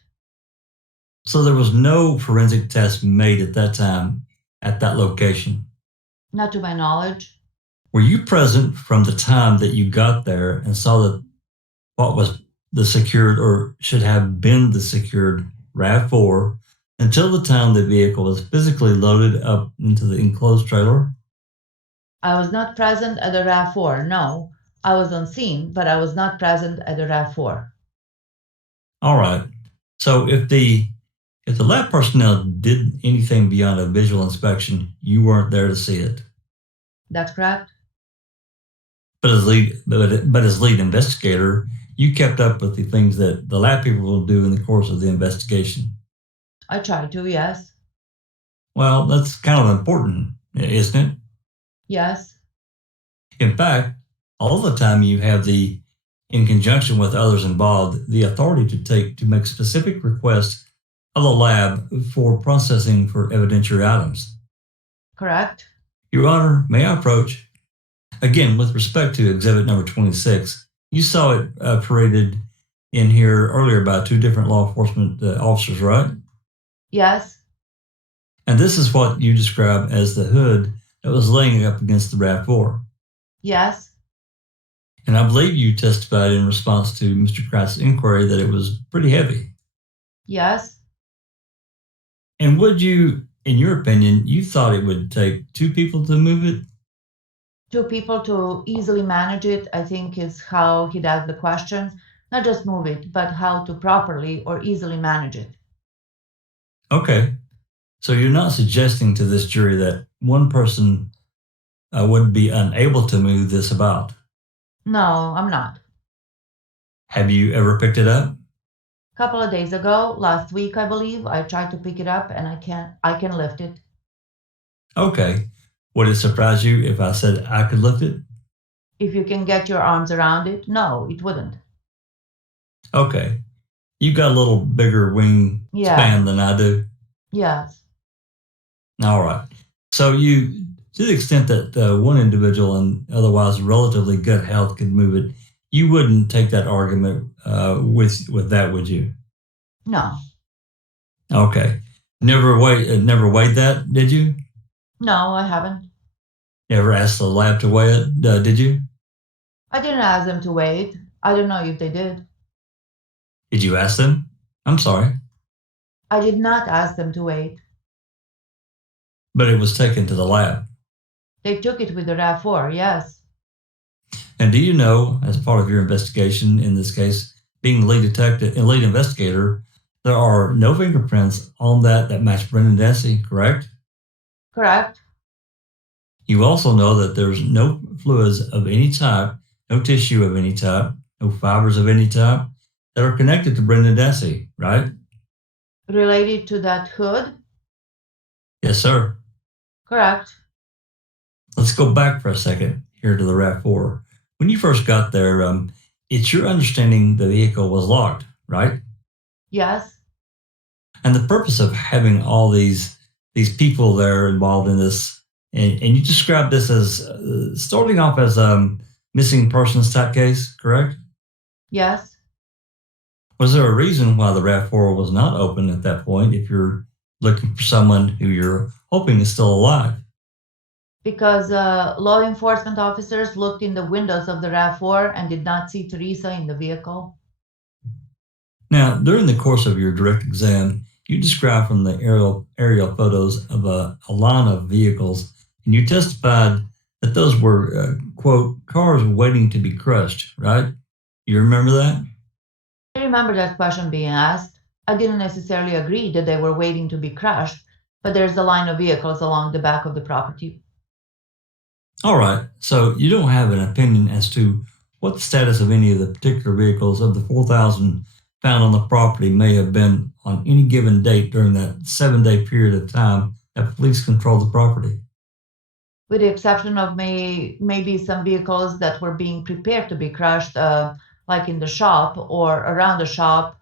So there was no forensic test made at that time at that location. Not to my knowledge. Were you present from the time that you got there and saw that what was the secured or should have been the secured RAV4 until the time the vehicle was physically loaded up into the enclosed trailer? I was not present at the RAV4. No, I was on scene, but I was not present at the RAV4. All right. So if the lab personnel did anything beyond a visual inspection, you weren't there to see it. That's correct. But as lead investigator, you kept up with the things that the lab people will do in the course of the investigation. I tried to, yes. Well, that's kind of important, isn't it? Yes. In fact, all the time you have in conjunction with others involved, the authority to make specific requests of the lab for processing for evidentiary items. Correct. Your Honor, may I approach? Again, with respect to exhibit number 26, you saw it paraded in here earlier by two different law enforcement officers, right? Yes. And this is what you describe as the hood that was laying up against the RAV4. Yes. And I believe you testified in response to Mr. Kratz's inquiry that it was pretty heavy. Yes. And would you, in your opinion, you thought it would take two people to move it? Two people to easily manage it, I think, is how he'd ask the question. Not just move it, but how to properly or easily manage it. Okay. So you're not suggesting to this jury that one person would be unable to move this about? No, I'm not. Have you ever picked it up? A couple of days ago, last week, I believe, I tried to pick it up and I can lift it. Okay. Would it surprise you if I said I could lift it? If you can get your arms around it, no, it wouldn't. Okay. You've got a little bigger wingspan than I do. Yes. All right. So you, to the extent that one individual in otherwise relatively good health could move it, you wouldn't take that argument with that, would you? No. Okay. Never weighed that, did you? No, I haven't. Never asked the lab to weigh it, did you? I didn't ask them to weigh it. I don't know if they did. Did you ask them? I'm sorry. I did not ask them to weigh it. But it was taken to the lab. They took it with the RAV4, yes. And do you know, as part of your investigation, in this case, being the lead detective and lead investigator, there are no fingerprints on that match Brendan Dassey, correct? Correct. You also know that there's no fluids of any type, no tissue of any type, no fibers of any type that are connected to Brendan Dassey, right? Related to that hood? Yes, sir. Correct. Let's go back for a second here to the RAV4. When you first got there, it's your understanding the vehicle was locked, right? Yes. And the purpose of having all these people there involved in this, and you described this as starting off as a missing persons type case, correct? Yes. Was there a reason why the RAV4 was not open at that point if you're looking for someone who you're hoping is still alive? Because law enforcement officers looked in the windows of the RAV4 and did not see Teresa in the vehicle. Now, during the course of your direct exam, you described from the aerial photos of a line of vehicles, and you testified that those were, quote, cars waiting to be crushed, right? You remember that? I remember that question being asked. I didn't necessarily agree that they were waiting to be crushed, but there's a line of vehicles along the back of the property. All right, so you don't have an opinion as to what the status of any of the particular vehicles of the 4,000 found on the property may have been on any given date during that 7-day period of time that police controlled the property. With the exception of maybe some vehicles that were being prepared to be crushed, like in the shop or around the shop,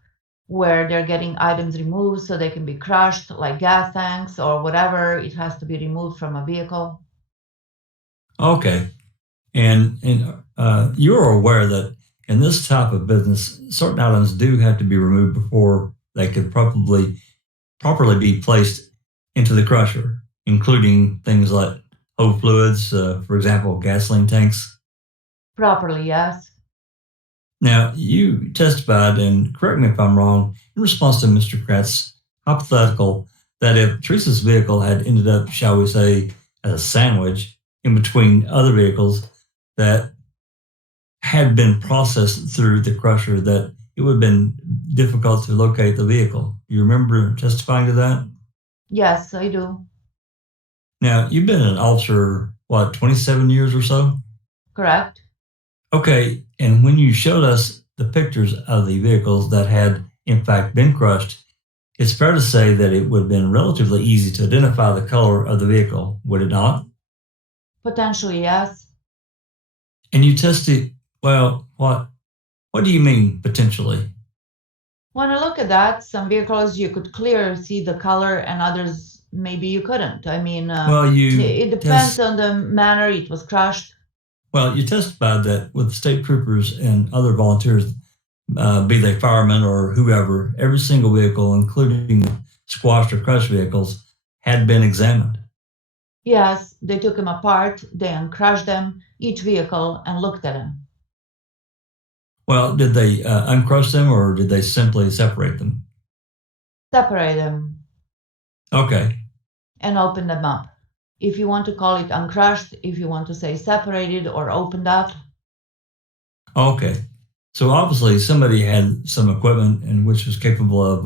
where they're getting items removed so they can be crushed, like gas tanks or whatever. It has to be removed from a vehicle. Okay, and you're aware that in this type of business, certain items do have to be removed before they could properly be placed into the crusher, including things like hose fluids, for example, gasoline tanks. Properly, yes. Now, you testified, and correct me if I'm wrong, in response to Mr. Kratz's hypothetical that if Teresa's vehicle had ended up, shall we say, as a sandwich in between other vehicles that had been processed through the crusher, that it would have been difficult to locate the vehicle. You remember testifying to that? Yes, I do. Now, you've been an officer, 27 years or so? Correct. Okay, and when you showed us the pictures of the vehicles that had, in fact, been crushed, it's fair to say that it would have been relatively easy to identify the color of the vehicle, would it not? Potentially, yes. And you tested, well, what do you mean, potentially? When I look at that, some vehicles you could clearly see the color and others maybe you couldn't. I mean, it depends on the manner it was crushed. Well, you testified that with state troopers and other volunteers, be they firemen or whoever, every single vehicle, including squashed or crushed vehicles, had been examined. Yes, they took them apart, they uncrushed them, each vehicle, and looked at them. Well, did they uncrush them or did they simply separate them? Separate them. Okay. And open them up. If you want to call it uncrushed, if you want to say separated or opened up. Okay. So obviously somebody had some equipment in which was capable of,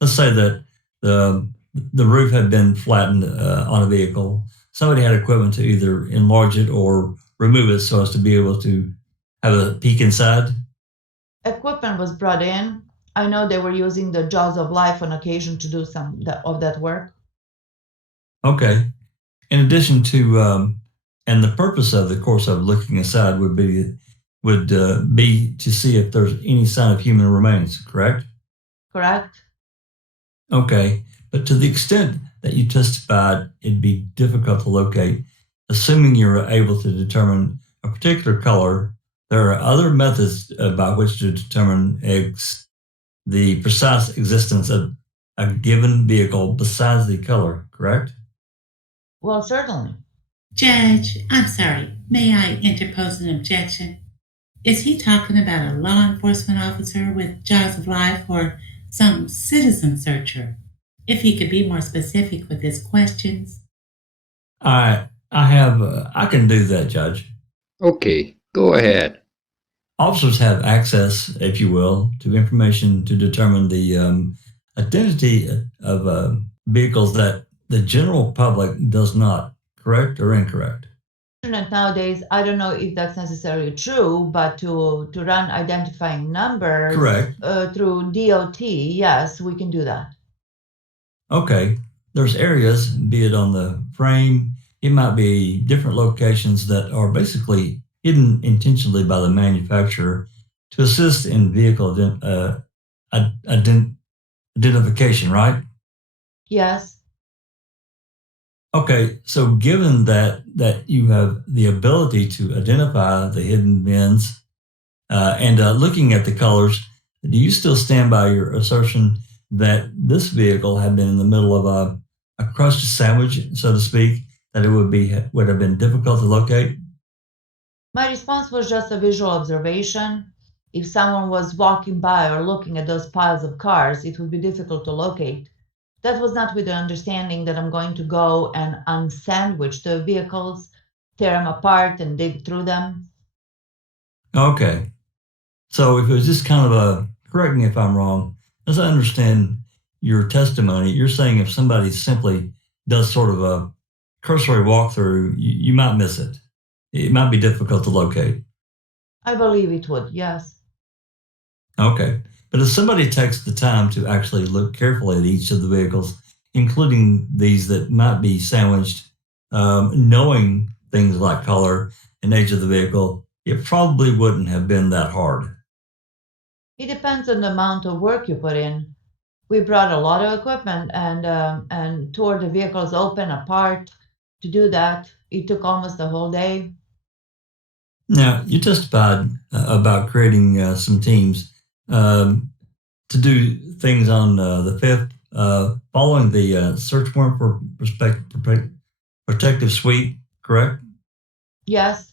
let's say that the roof had been flattened on a vehicle. Somebody had equipment to either enlarge it or remove it so as to be able to have a peek inside. Equipment was brought in. I know they were using the jaws of life on occasion to do some of that work. Okay. In addition to, and the purpose of the course of looking inside would be to see if there's any sign of human remains, correct? Correct. Okay. But to the extent that you testified it'd be difficult to locate, assuming you were able to determine a particular color, there are other methods by which to determine the precise existence of a given vehicle besides the color, correct? Well, certainly. Judge, I'm sorry. May I interpose an objection? Is he talking about a law enforcement officer with jaws of life or some citizen searcher? If he could be more specific with his questions. I can do that, Judge. Okay, go ahead. Officers have access, if you will, to information to determine the identity of vehicles that the general public does not, correct or incorrect? Nowadays, I don't know if that's necessarily true, but to run identifying numbers correct. Through DOT, yes, we can do that. Okay, there's areas, be it on the frame, it might be different locations that are basically hidden intentionally by the manufacturer to assist in vehicle identification, right? Yes. Okay, so given that you have the ability to identify the hidden bins and looking at the colors, do you still stand by your assertion that this vehicle had been in the middle of a crushed sandwich, so to speak, that it would have been difficult to locate? My response was just a visual observation. If someone was walking by or looking at those piles of cars, it would be difficult to locate. That was not with the understanding that I'm going to go and unsandwich the vehicles, tear them apart, and dig through them. Okay. So if it was just kind of correct me if I'm wrong, as I understand your testimony, you're saying if somebody simply does sort of a cursory walkthrough, you might miss it. It might be difficult to locate. I believe it would, yes. Okay. But if somebody takes the time to actually look carefully at each of the vehicles, including these that might be sandwiched, knowing things like color and age of the vehicle, it probably wouldn't have been that hard. It depends on the amount of work you put in. We brought a lot of equipment and tore the vehicles open apart. To do that, it took almost the whole day. Now, you testified about creating some teams to do things on the 5th, following the search warrant for protective sweep, correct? Yes.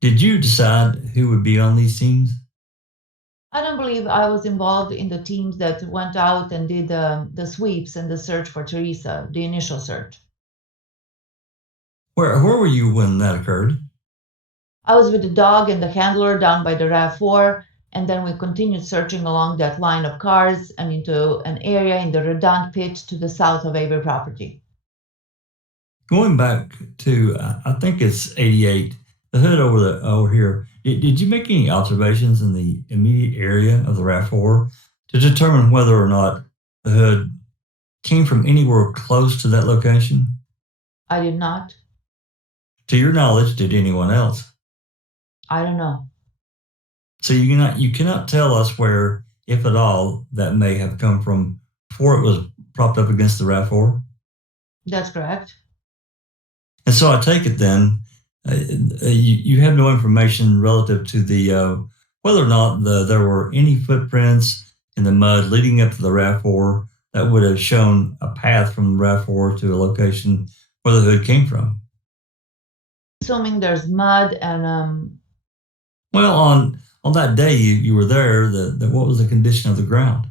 Did you decide who would be on these teams? I don't believe I was involved in the teams that went out and did the sweeps and the search for Teresa, the initial search. Where were you when that occurred? I was with the dog and the handler down by the RAV4, and then we continued searching along that line of cars and into an area in the Redount pit to the south of Avery property. Going back to, I think it's 88, the hood over here, did you make any observations in the immediate area of the RAV4 to determine whether or not the hood came from anywhere close to that location? I did not. To your knowledge, did anyone else? I don't know. So you cannot tell us where, if at all, that may have come from before it was propped up against the RAV4? That's correct. And so I take it then, you have no information relative to the whether or not there were any footprints in the mud leading up to the RAV4 that would have shown a path from the RAV4 to a location where the hood came from. Assuming there's mud and Well, on that day you were there, what was the condition of the ground?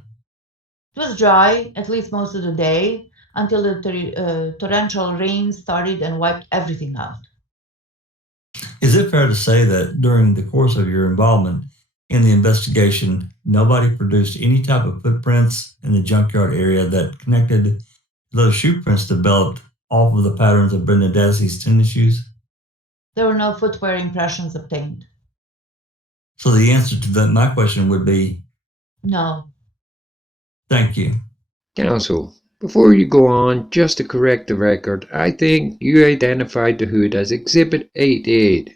it was dry, at least most of the day, until the torrential rain started and wiped everything out. Is it fair to say that during the course of your involvement in the investigation, nobody produced any type of footprints in the junkyard area that connected those shoe prints developed off of the patterns of Brenda Dassey's tennis shoes? There were no footwear impressions obtained. So the answer to my question would be no. Thank you. Counsel, before you go on, just to correct the record, I think you identified the hood as Exhibit 88.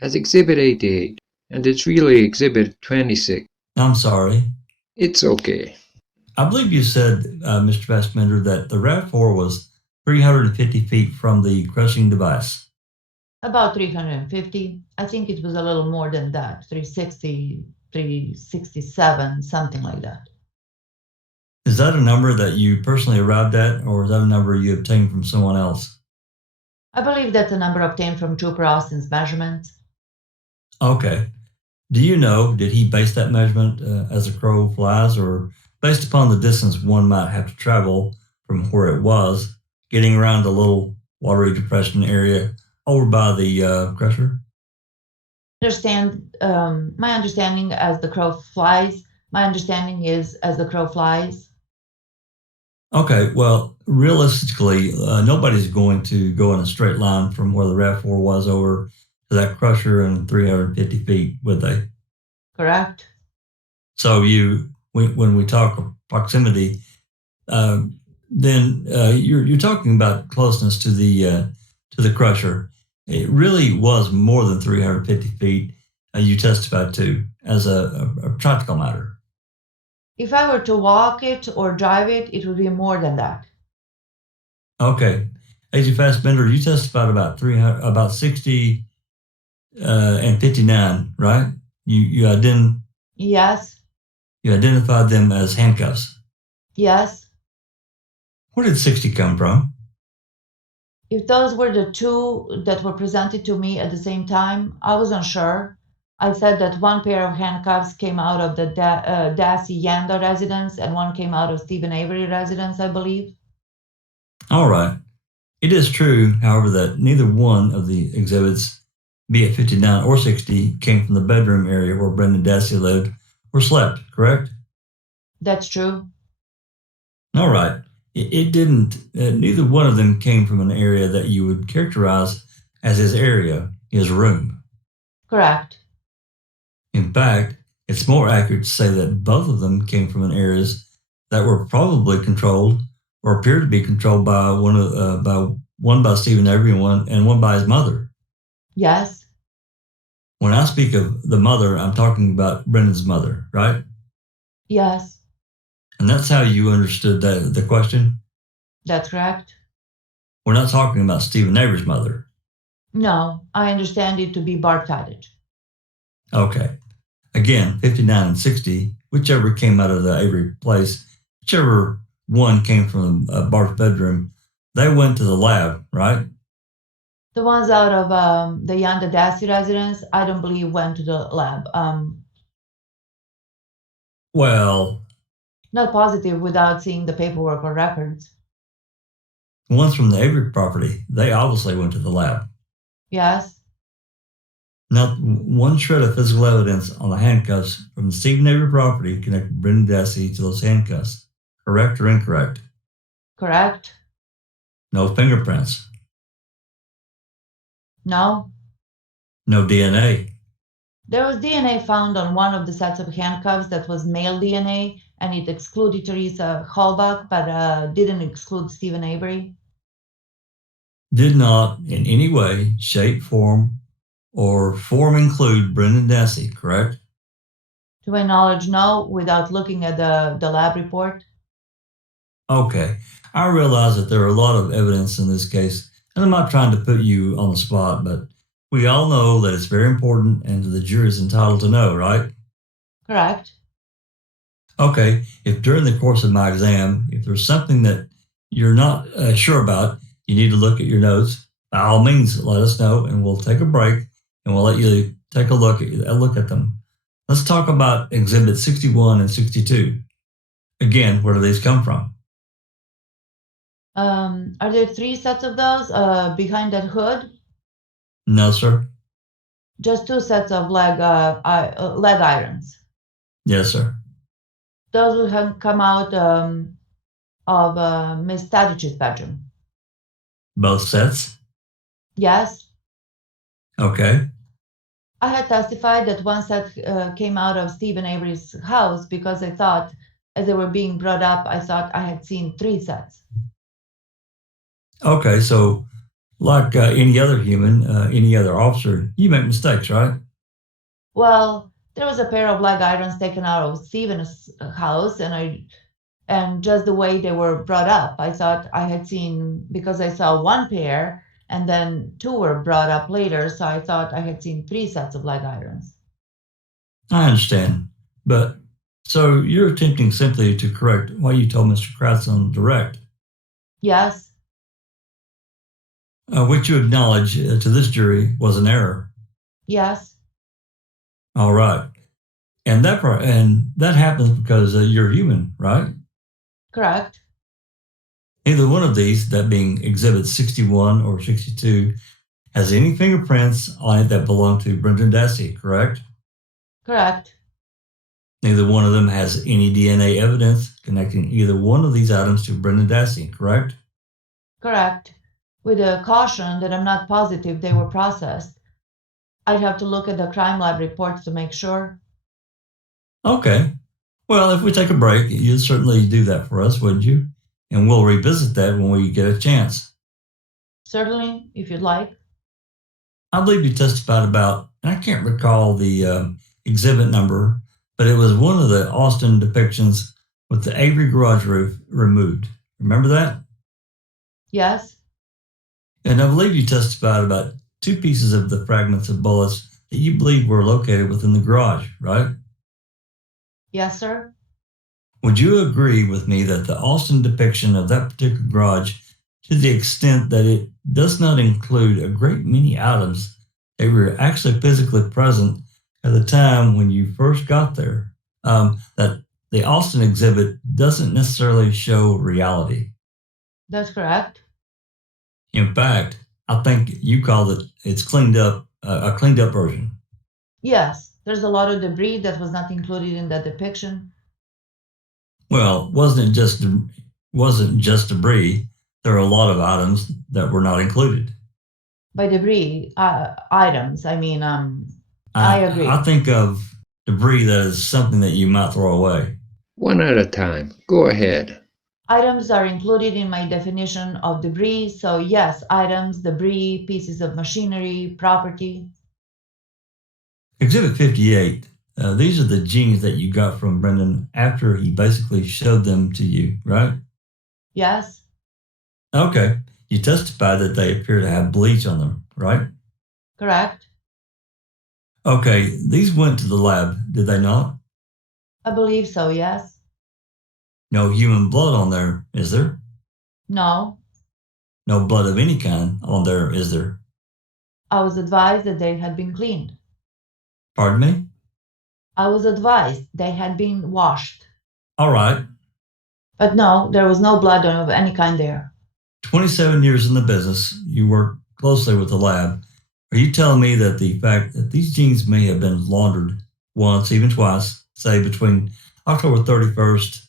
As Exhibit 88, and it's really Exhibit 26. I'm sorry. It's okay. I believe you said, Mr. Fassbender, that the RAV4 was 350 feet from the crushing device. About 350. I think it was a little more than that, 360, 367, something like that. Is that a number that you personally arrived at, or is that a number you obtained from someone else? I believe that's a number obtained from Trooper Austin's measurements. Okay. Do you know, did he base that measurement as a crow flies, or based upon the distance one might have to travel from where it was, getting around the little watery depression area over by the crusher? My understanding as the crow flies, my understanding is as the crow flies. Okay, well, realistically, nobody's going to go in a straight line from where the RAV4 was over to that crusher in 350 feet, would they? Correct. So when we talk proximity, then you're talking about closeness to the crusher. It really was more than 350 feet. You testified to as a practical matter. If I were to walk it or drive it, it would be more than that. Okay. Agent Fassbender, you testified about 60 and 59, right? Yes. You identified them as handcuffs. Yes. Where did 60 come from? If those were the two that were presented to me at the same time, I wasn't sure. I said that one pair of handcuffs came out of the Dassey Yanda residence and one came out of Stephen Avery residence, I believe. All right. It is true, however, that neither one of the exhibits, be it 59 or 60, came from the bedroom area where Brendan Dassey lived or slept, correct? That's true. All right. It didn't, neither one of them came from an area that you would characterize as his area, his room. Correct. In fact, it's more accurate to say that both of them came from areas that were probably controlled or appeared to be controlled by one by Stephen Avery and one by his mother. Yes. When I speak of the mother, I'm talking about Brendan's mother, right? Yes. And that's how you understood the question? That's correct. We're not talking about Stephen Avery's mother. No, I understand it to be Bart Tidage. Okay. Again, 59 and 60, whichever came out of the Avery place, whichever one came from Bart's bedroom, they went to the lab, right? The ones out of the Yanda Dassey residence, I don't believe went to the lab. Well, not positive without seeing the paperwork or records. The ones from the Avery property, they obviously went to the lab. Yes. Not one shred of physical evidence on the handcuffs from the Stephen Avery property connected Brendan Dassey to those handcuffs. Correct or incorrect? Correct. No fingerprints. No. No DNA. There was DNA found on one of the sets of handcuffs that was male DNA, and it excluded Teresa HALBACH, but didn't exclude Stephen Avery. Did not in any way, shape, form, or form include Brendan Dassey, correct? To my knowledge, no, without looking at the lab report. Okay. I realize that there are a lot of evidence in this case, and I'm not trying to put you on the spot, but we all know that it's very important and the jury is entitled to know, right? Correct. Okay, if during the course of my exam, if there's something that you're not sure about, you need to look at your notes, by all means, let us know, and we'll take a break, and we'll let you take a look at them. Let's talk about Exhibit 61 and 62. Again, where do these come from? Are there 3 sets of those behind that hood? No, sir. Just 2 sets of leg irons. Yes, sir. Those would have come out of Miss Tadich's bedroom. Both sets? Yes. Okay. I had testified that one set came out of Stephen Avery's house because I thought, as they were being brought up, I thought I had seen 3 sets. Okay, so like any other human, any other officer, you make mistakes, right? Well, there was a pair of leg irons taken out of Stephen's house, and just the way they were brought up, I thought I had seen, because I saw 1 pair and then 2 were brought up later, so I thought I had seen 3 sets of leg irons. I understand, but so you're attempting simply to correct what you told Mr. Kratz on direct. Yes. Which you acknowledge to this jury was an error. Yes. All right. And that happens because you're human, right? Correct. Neither one of these, that being Exhibit 61 or 62, has any fingerprints on it that belong to Brendan Dassey, correct? Correct. Neither one of them has any DNA evidence connecting either one of these items to Brendan Dassey, correct? Correct. With a caution that I'm not positive they were processed. I'd have to look at the crime lab reports to make sure. Okay. Well, if we take a break, you'd certainly do that for us, wouldn't you? And we'll revisit that when we get a chance. Certainly, if you'd like. I believe you testified about, and I can't recall the exhibit number, but it was one of the Austin depictions with the Avery garage roof removed. Remember that? Yes. And I believe you testified about 2 pieces of the fragments of bullets that you believe were located within the garage, right? Yes, sir. Would you agree with me that the Austin depiction of that particular garage to the extent that it does not include a great many items that were actually physically present at the time when you first got there. That the Austin exhibit doesn't necessarily show reality. That's correct. In fact, I think you called it's cleaned up, a cleaned up version. Yes, there's a lot of debris that was not included in that depiction. Well, wasn't just debris. There are a lot of items that were not included. By debris items, I mean, I agree. I think of debris that is something that you might throw away. One at a time. Go ahead. Items are included in my definition of debris. So yes, items, debris, pieces of machinery, property. Exhibit 58. These are the jeans that you got from Brendan after he basically showed them to you, right? Yes. Okay. You testified that they appear to have bleach on them, right? Correct. Okay. These went to the lab, did they not? I believe so, yes. No human blood on there, is there? No. No blood of any kind on there, is there? I was advised that they had been cleaned. Pardon me? I was advised they had been washed. All right. But no, there was no blood of any kind there. 27 years in the business, you work closely with the lab. Are you telling me that the fact that these jeans may have been laundered once, even twice, say between October 31st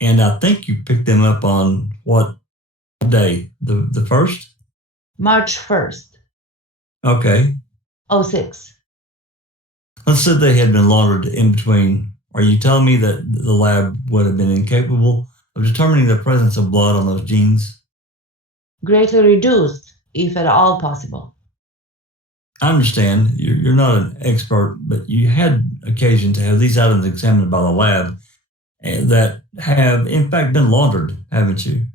and I think you picked them up on what day? The 1st? March 1st. Okay. 06. Let's say they had been laundered in between. Are you telling me that the lab would have been incapable of determining the presence of blood on those jeans? Greatly reduced, if at all possible. I understand you're not an expert, but you had occasion to have these items examined by the lab that have, in fact, been laundered, haven't you?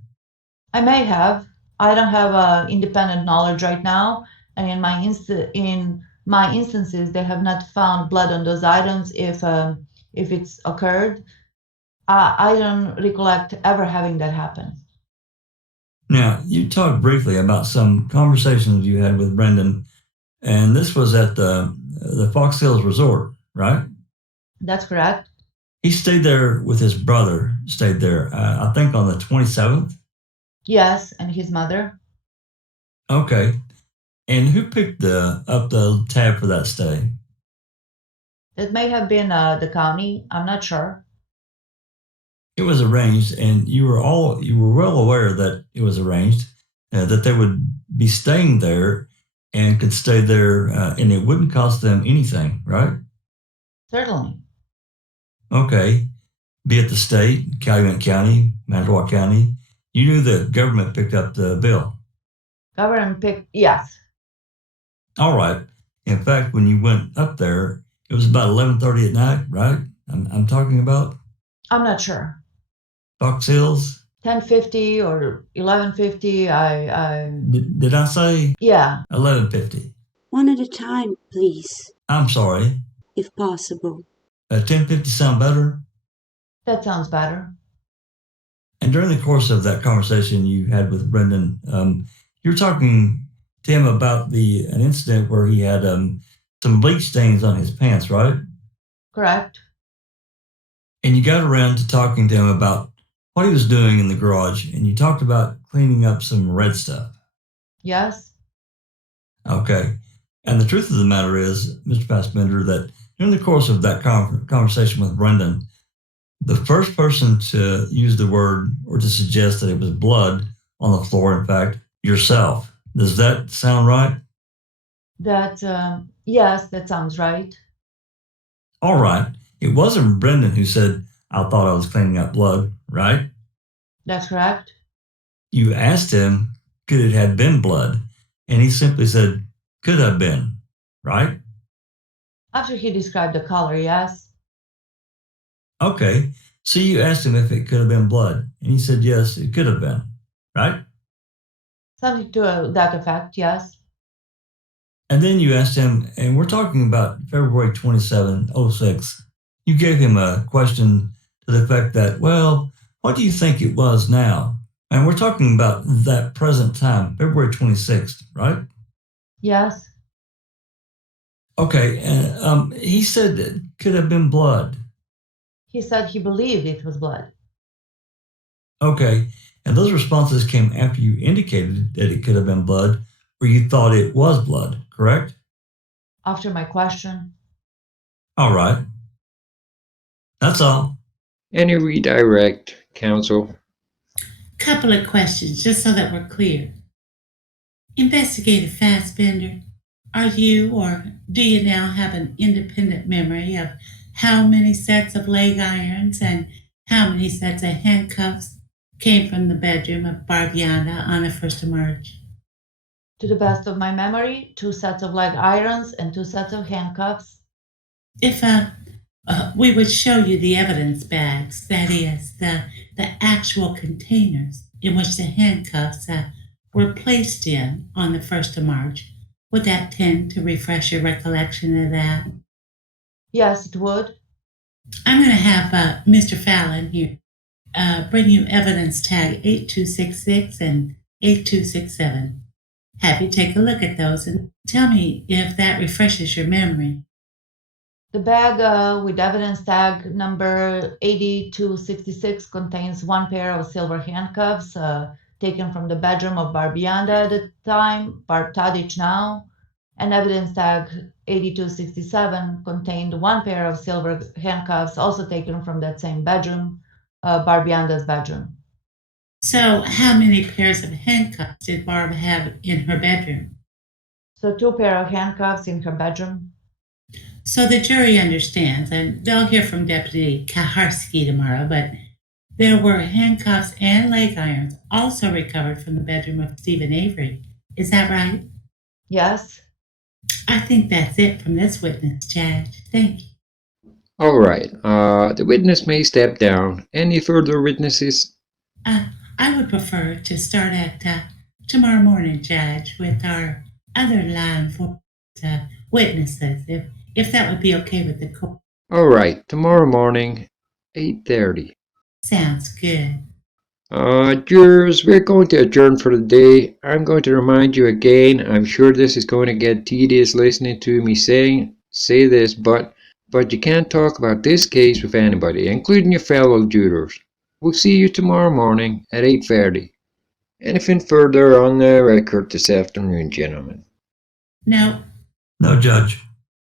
I may have. I don't have independent knowledge right now, and in my instances, they have not found blood on those items if it's occurred. I don't recollect ever having that happen. Now, you talked briefly about some conversations you had with Brendan, and this was at the Fox Hills Resort, right? That's correct. He stayed there with his brother, I think on the 27th? Yes, and his mother. Okay. And who picked up the tab for that stay? It may have been the county. I'm not sure. It was arranged, and you were well aware that it was arranged, that they would be staying there and could stay there, and it wouldn't cost them anything, right? Certainly. Okay. Be it the state, Calumet County, Manitowoc County, you knew the government picked up the bill. Government picked, yes. All right. In fact, when you went up there, it was about 11:30 at night, right? I'm talking about? I'm not sure. Fox Hills? 10:50 or 11:50. Did I say? Yeah. 11:50. One at a time, please, I'm sorry. if possible. 10:50 sound better? That sounds better. And during the course of that conversation you had with Brendan, you were talking to him about an incident where he had some bleach stains on his pants, right? Correct. And you got around to talking to him about what he was doing in the garage, and you talked about cleaning up some red stuff. Yes. Okay. And the truth of the matter is, Mr. Fassbender, that during the course of that conversation with Brendan, the first person to use the word or to suggest that it was blood on the floor, in fact, yourself. Does that sound right? Yes, that sounds right. All right. It wasn't Brendan who said, I thought I was cleaning up blood, right? That's correct. You asked him, could it have been blood? And he simply said, could have been, right? After he described the color, yes. Okay. So you asked him if it could have been blood. And he said, yes, it could have been, right? Something to that effect, yes. And then you asked him, and we're talking about February 27, 06. You gave him a question to the effect that, well, what do you think it was now? And we're talking about that present time, February 26th, right? Yes. Okay. He said it could have been blood. He said he believed it was blood. Okay. And those responses came after you indicated that it could have been blood, or you thought it was blood, correct? After my question. All right. That's all. Any redirect, counsel? Couple of questions, just so that we're clear. Investigator Fassbender, are you or do you now have an independent memory of how many sets of leg irons and how many sets of handcuffs came from the bedroom of Barbiana on the 1st of March? To the best of my memory, 2 sets of leg irons and 2 sets of handcuffs. If we would show you the evidence bags, that is, the actual containers in which the handcuffs were placed in on the 1st of March, would that tend to refresh your recollection of that? Yes, it would. I'm going to have Mr. Fallon here bring you evidence tag 8266 and 8267. Have you take a look at those and tell me if that refreshes your memory. The bag with evidence tag number 8266 contains 1 pair of silver handcuffs taken from the bedroom of Barbianda at the time, Barb Tadic now, and evidence tag 8267 contained 1 pair of silver handcuffs also taken from that same bedroom, Barbianda's bedroom. So how many pairs of handcuffs did Barb have in her bedroom? So 2 pair of handcuffs in her bedroom. So the jury understands, and they'll hear from Deputy Kaharski tomorrow, but there were handcuffs and leg irons also recovered from the bedroom of Stephen Avery. Is that right? Yes. I think that's it from this witness, Judge. Thank you. All right. The witness may step down. Any further witnesses? I would prefer to start at tomorrow morning, Judge, with our other line for witnesses, if that would be okay with the court. All right. Tomorrow morning, 8:30. Sounds good. Jurors, we're going to adjourn for the day. I'm going to remind you again, I'm sure this is going to get tedious listening to me say this, but you can't talk about this case with anybody, including your fellow jurors. We'll see you tomorrow morning at 8:30. Anything further on the record this afternoon, gentlemen? No. No, Judge.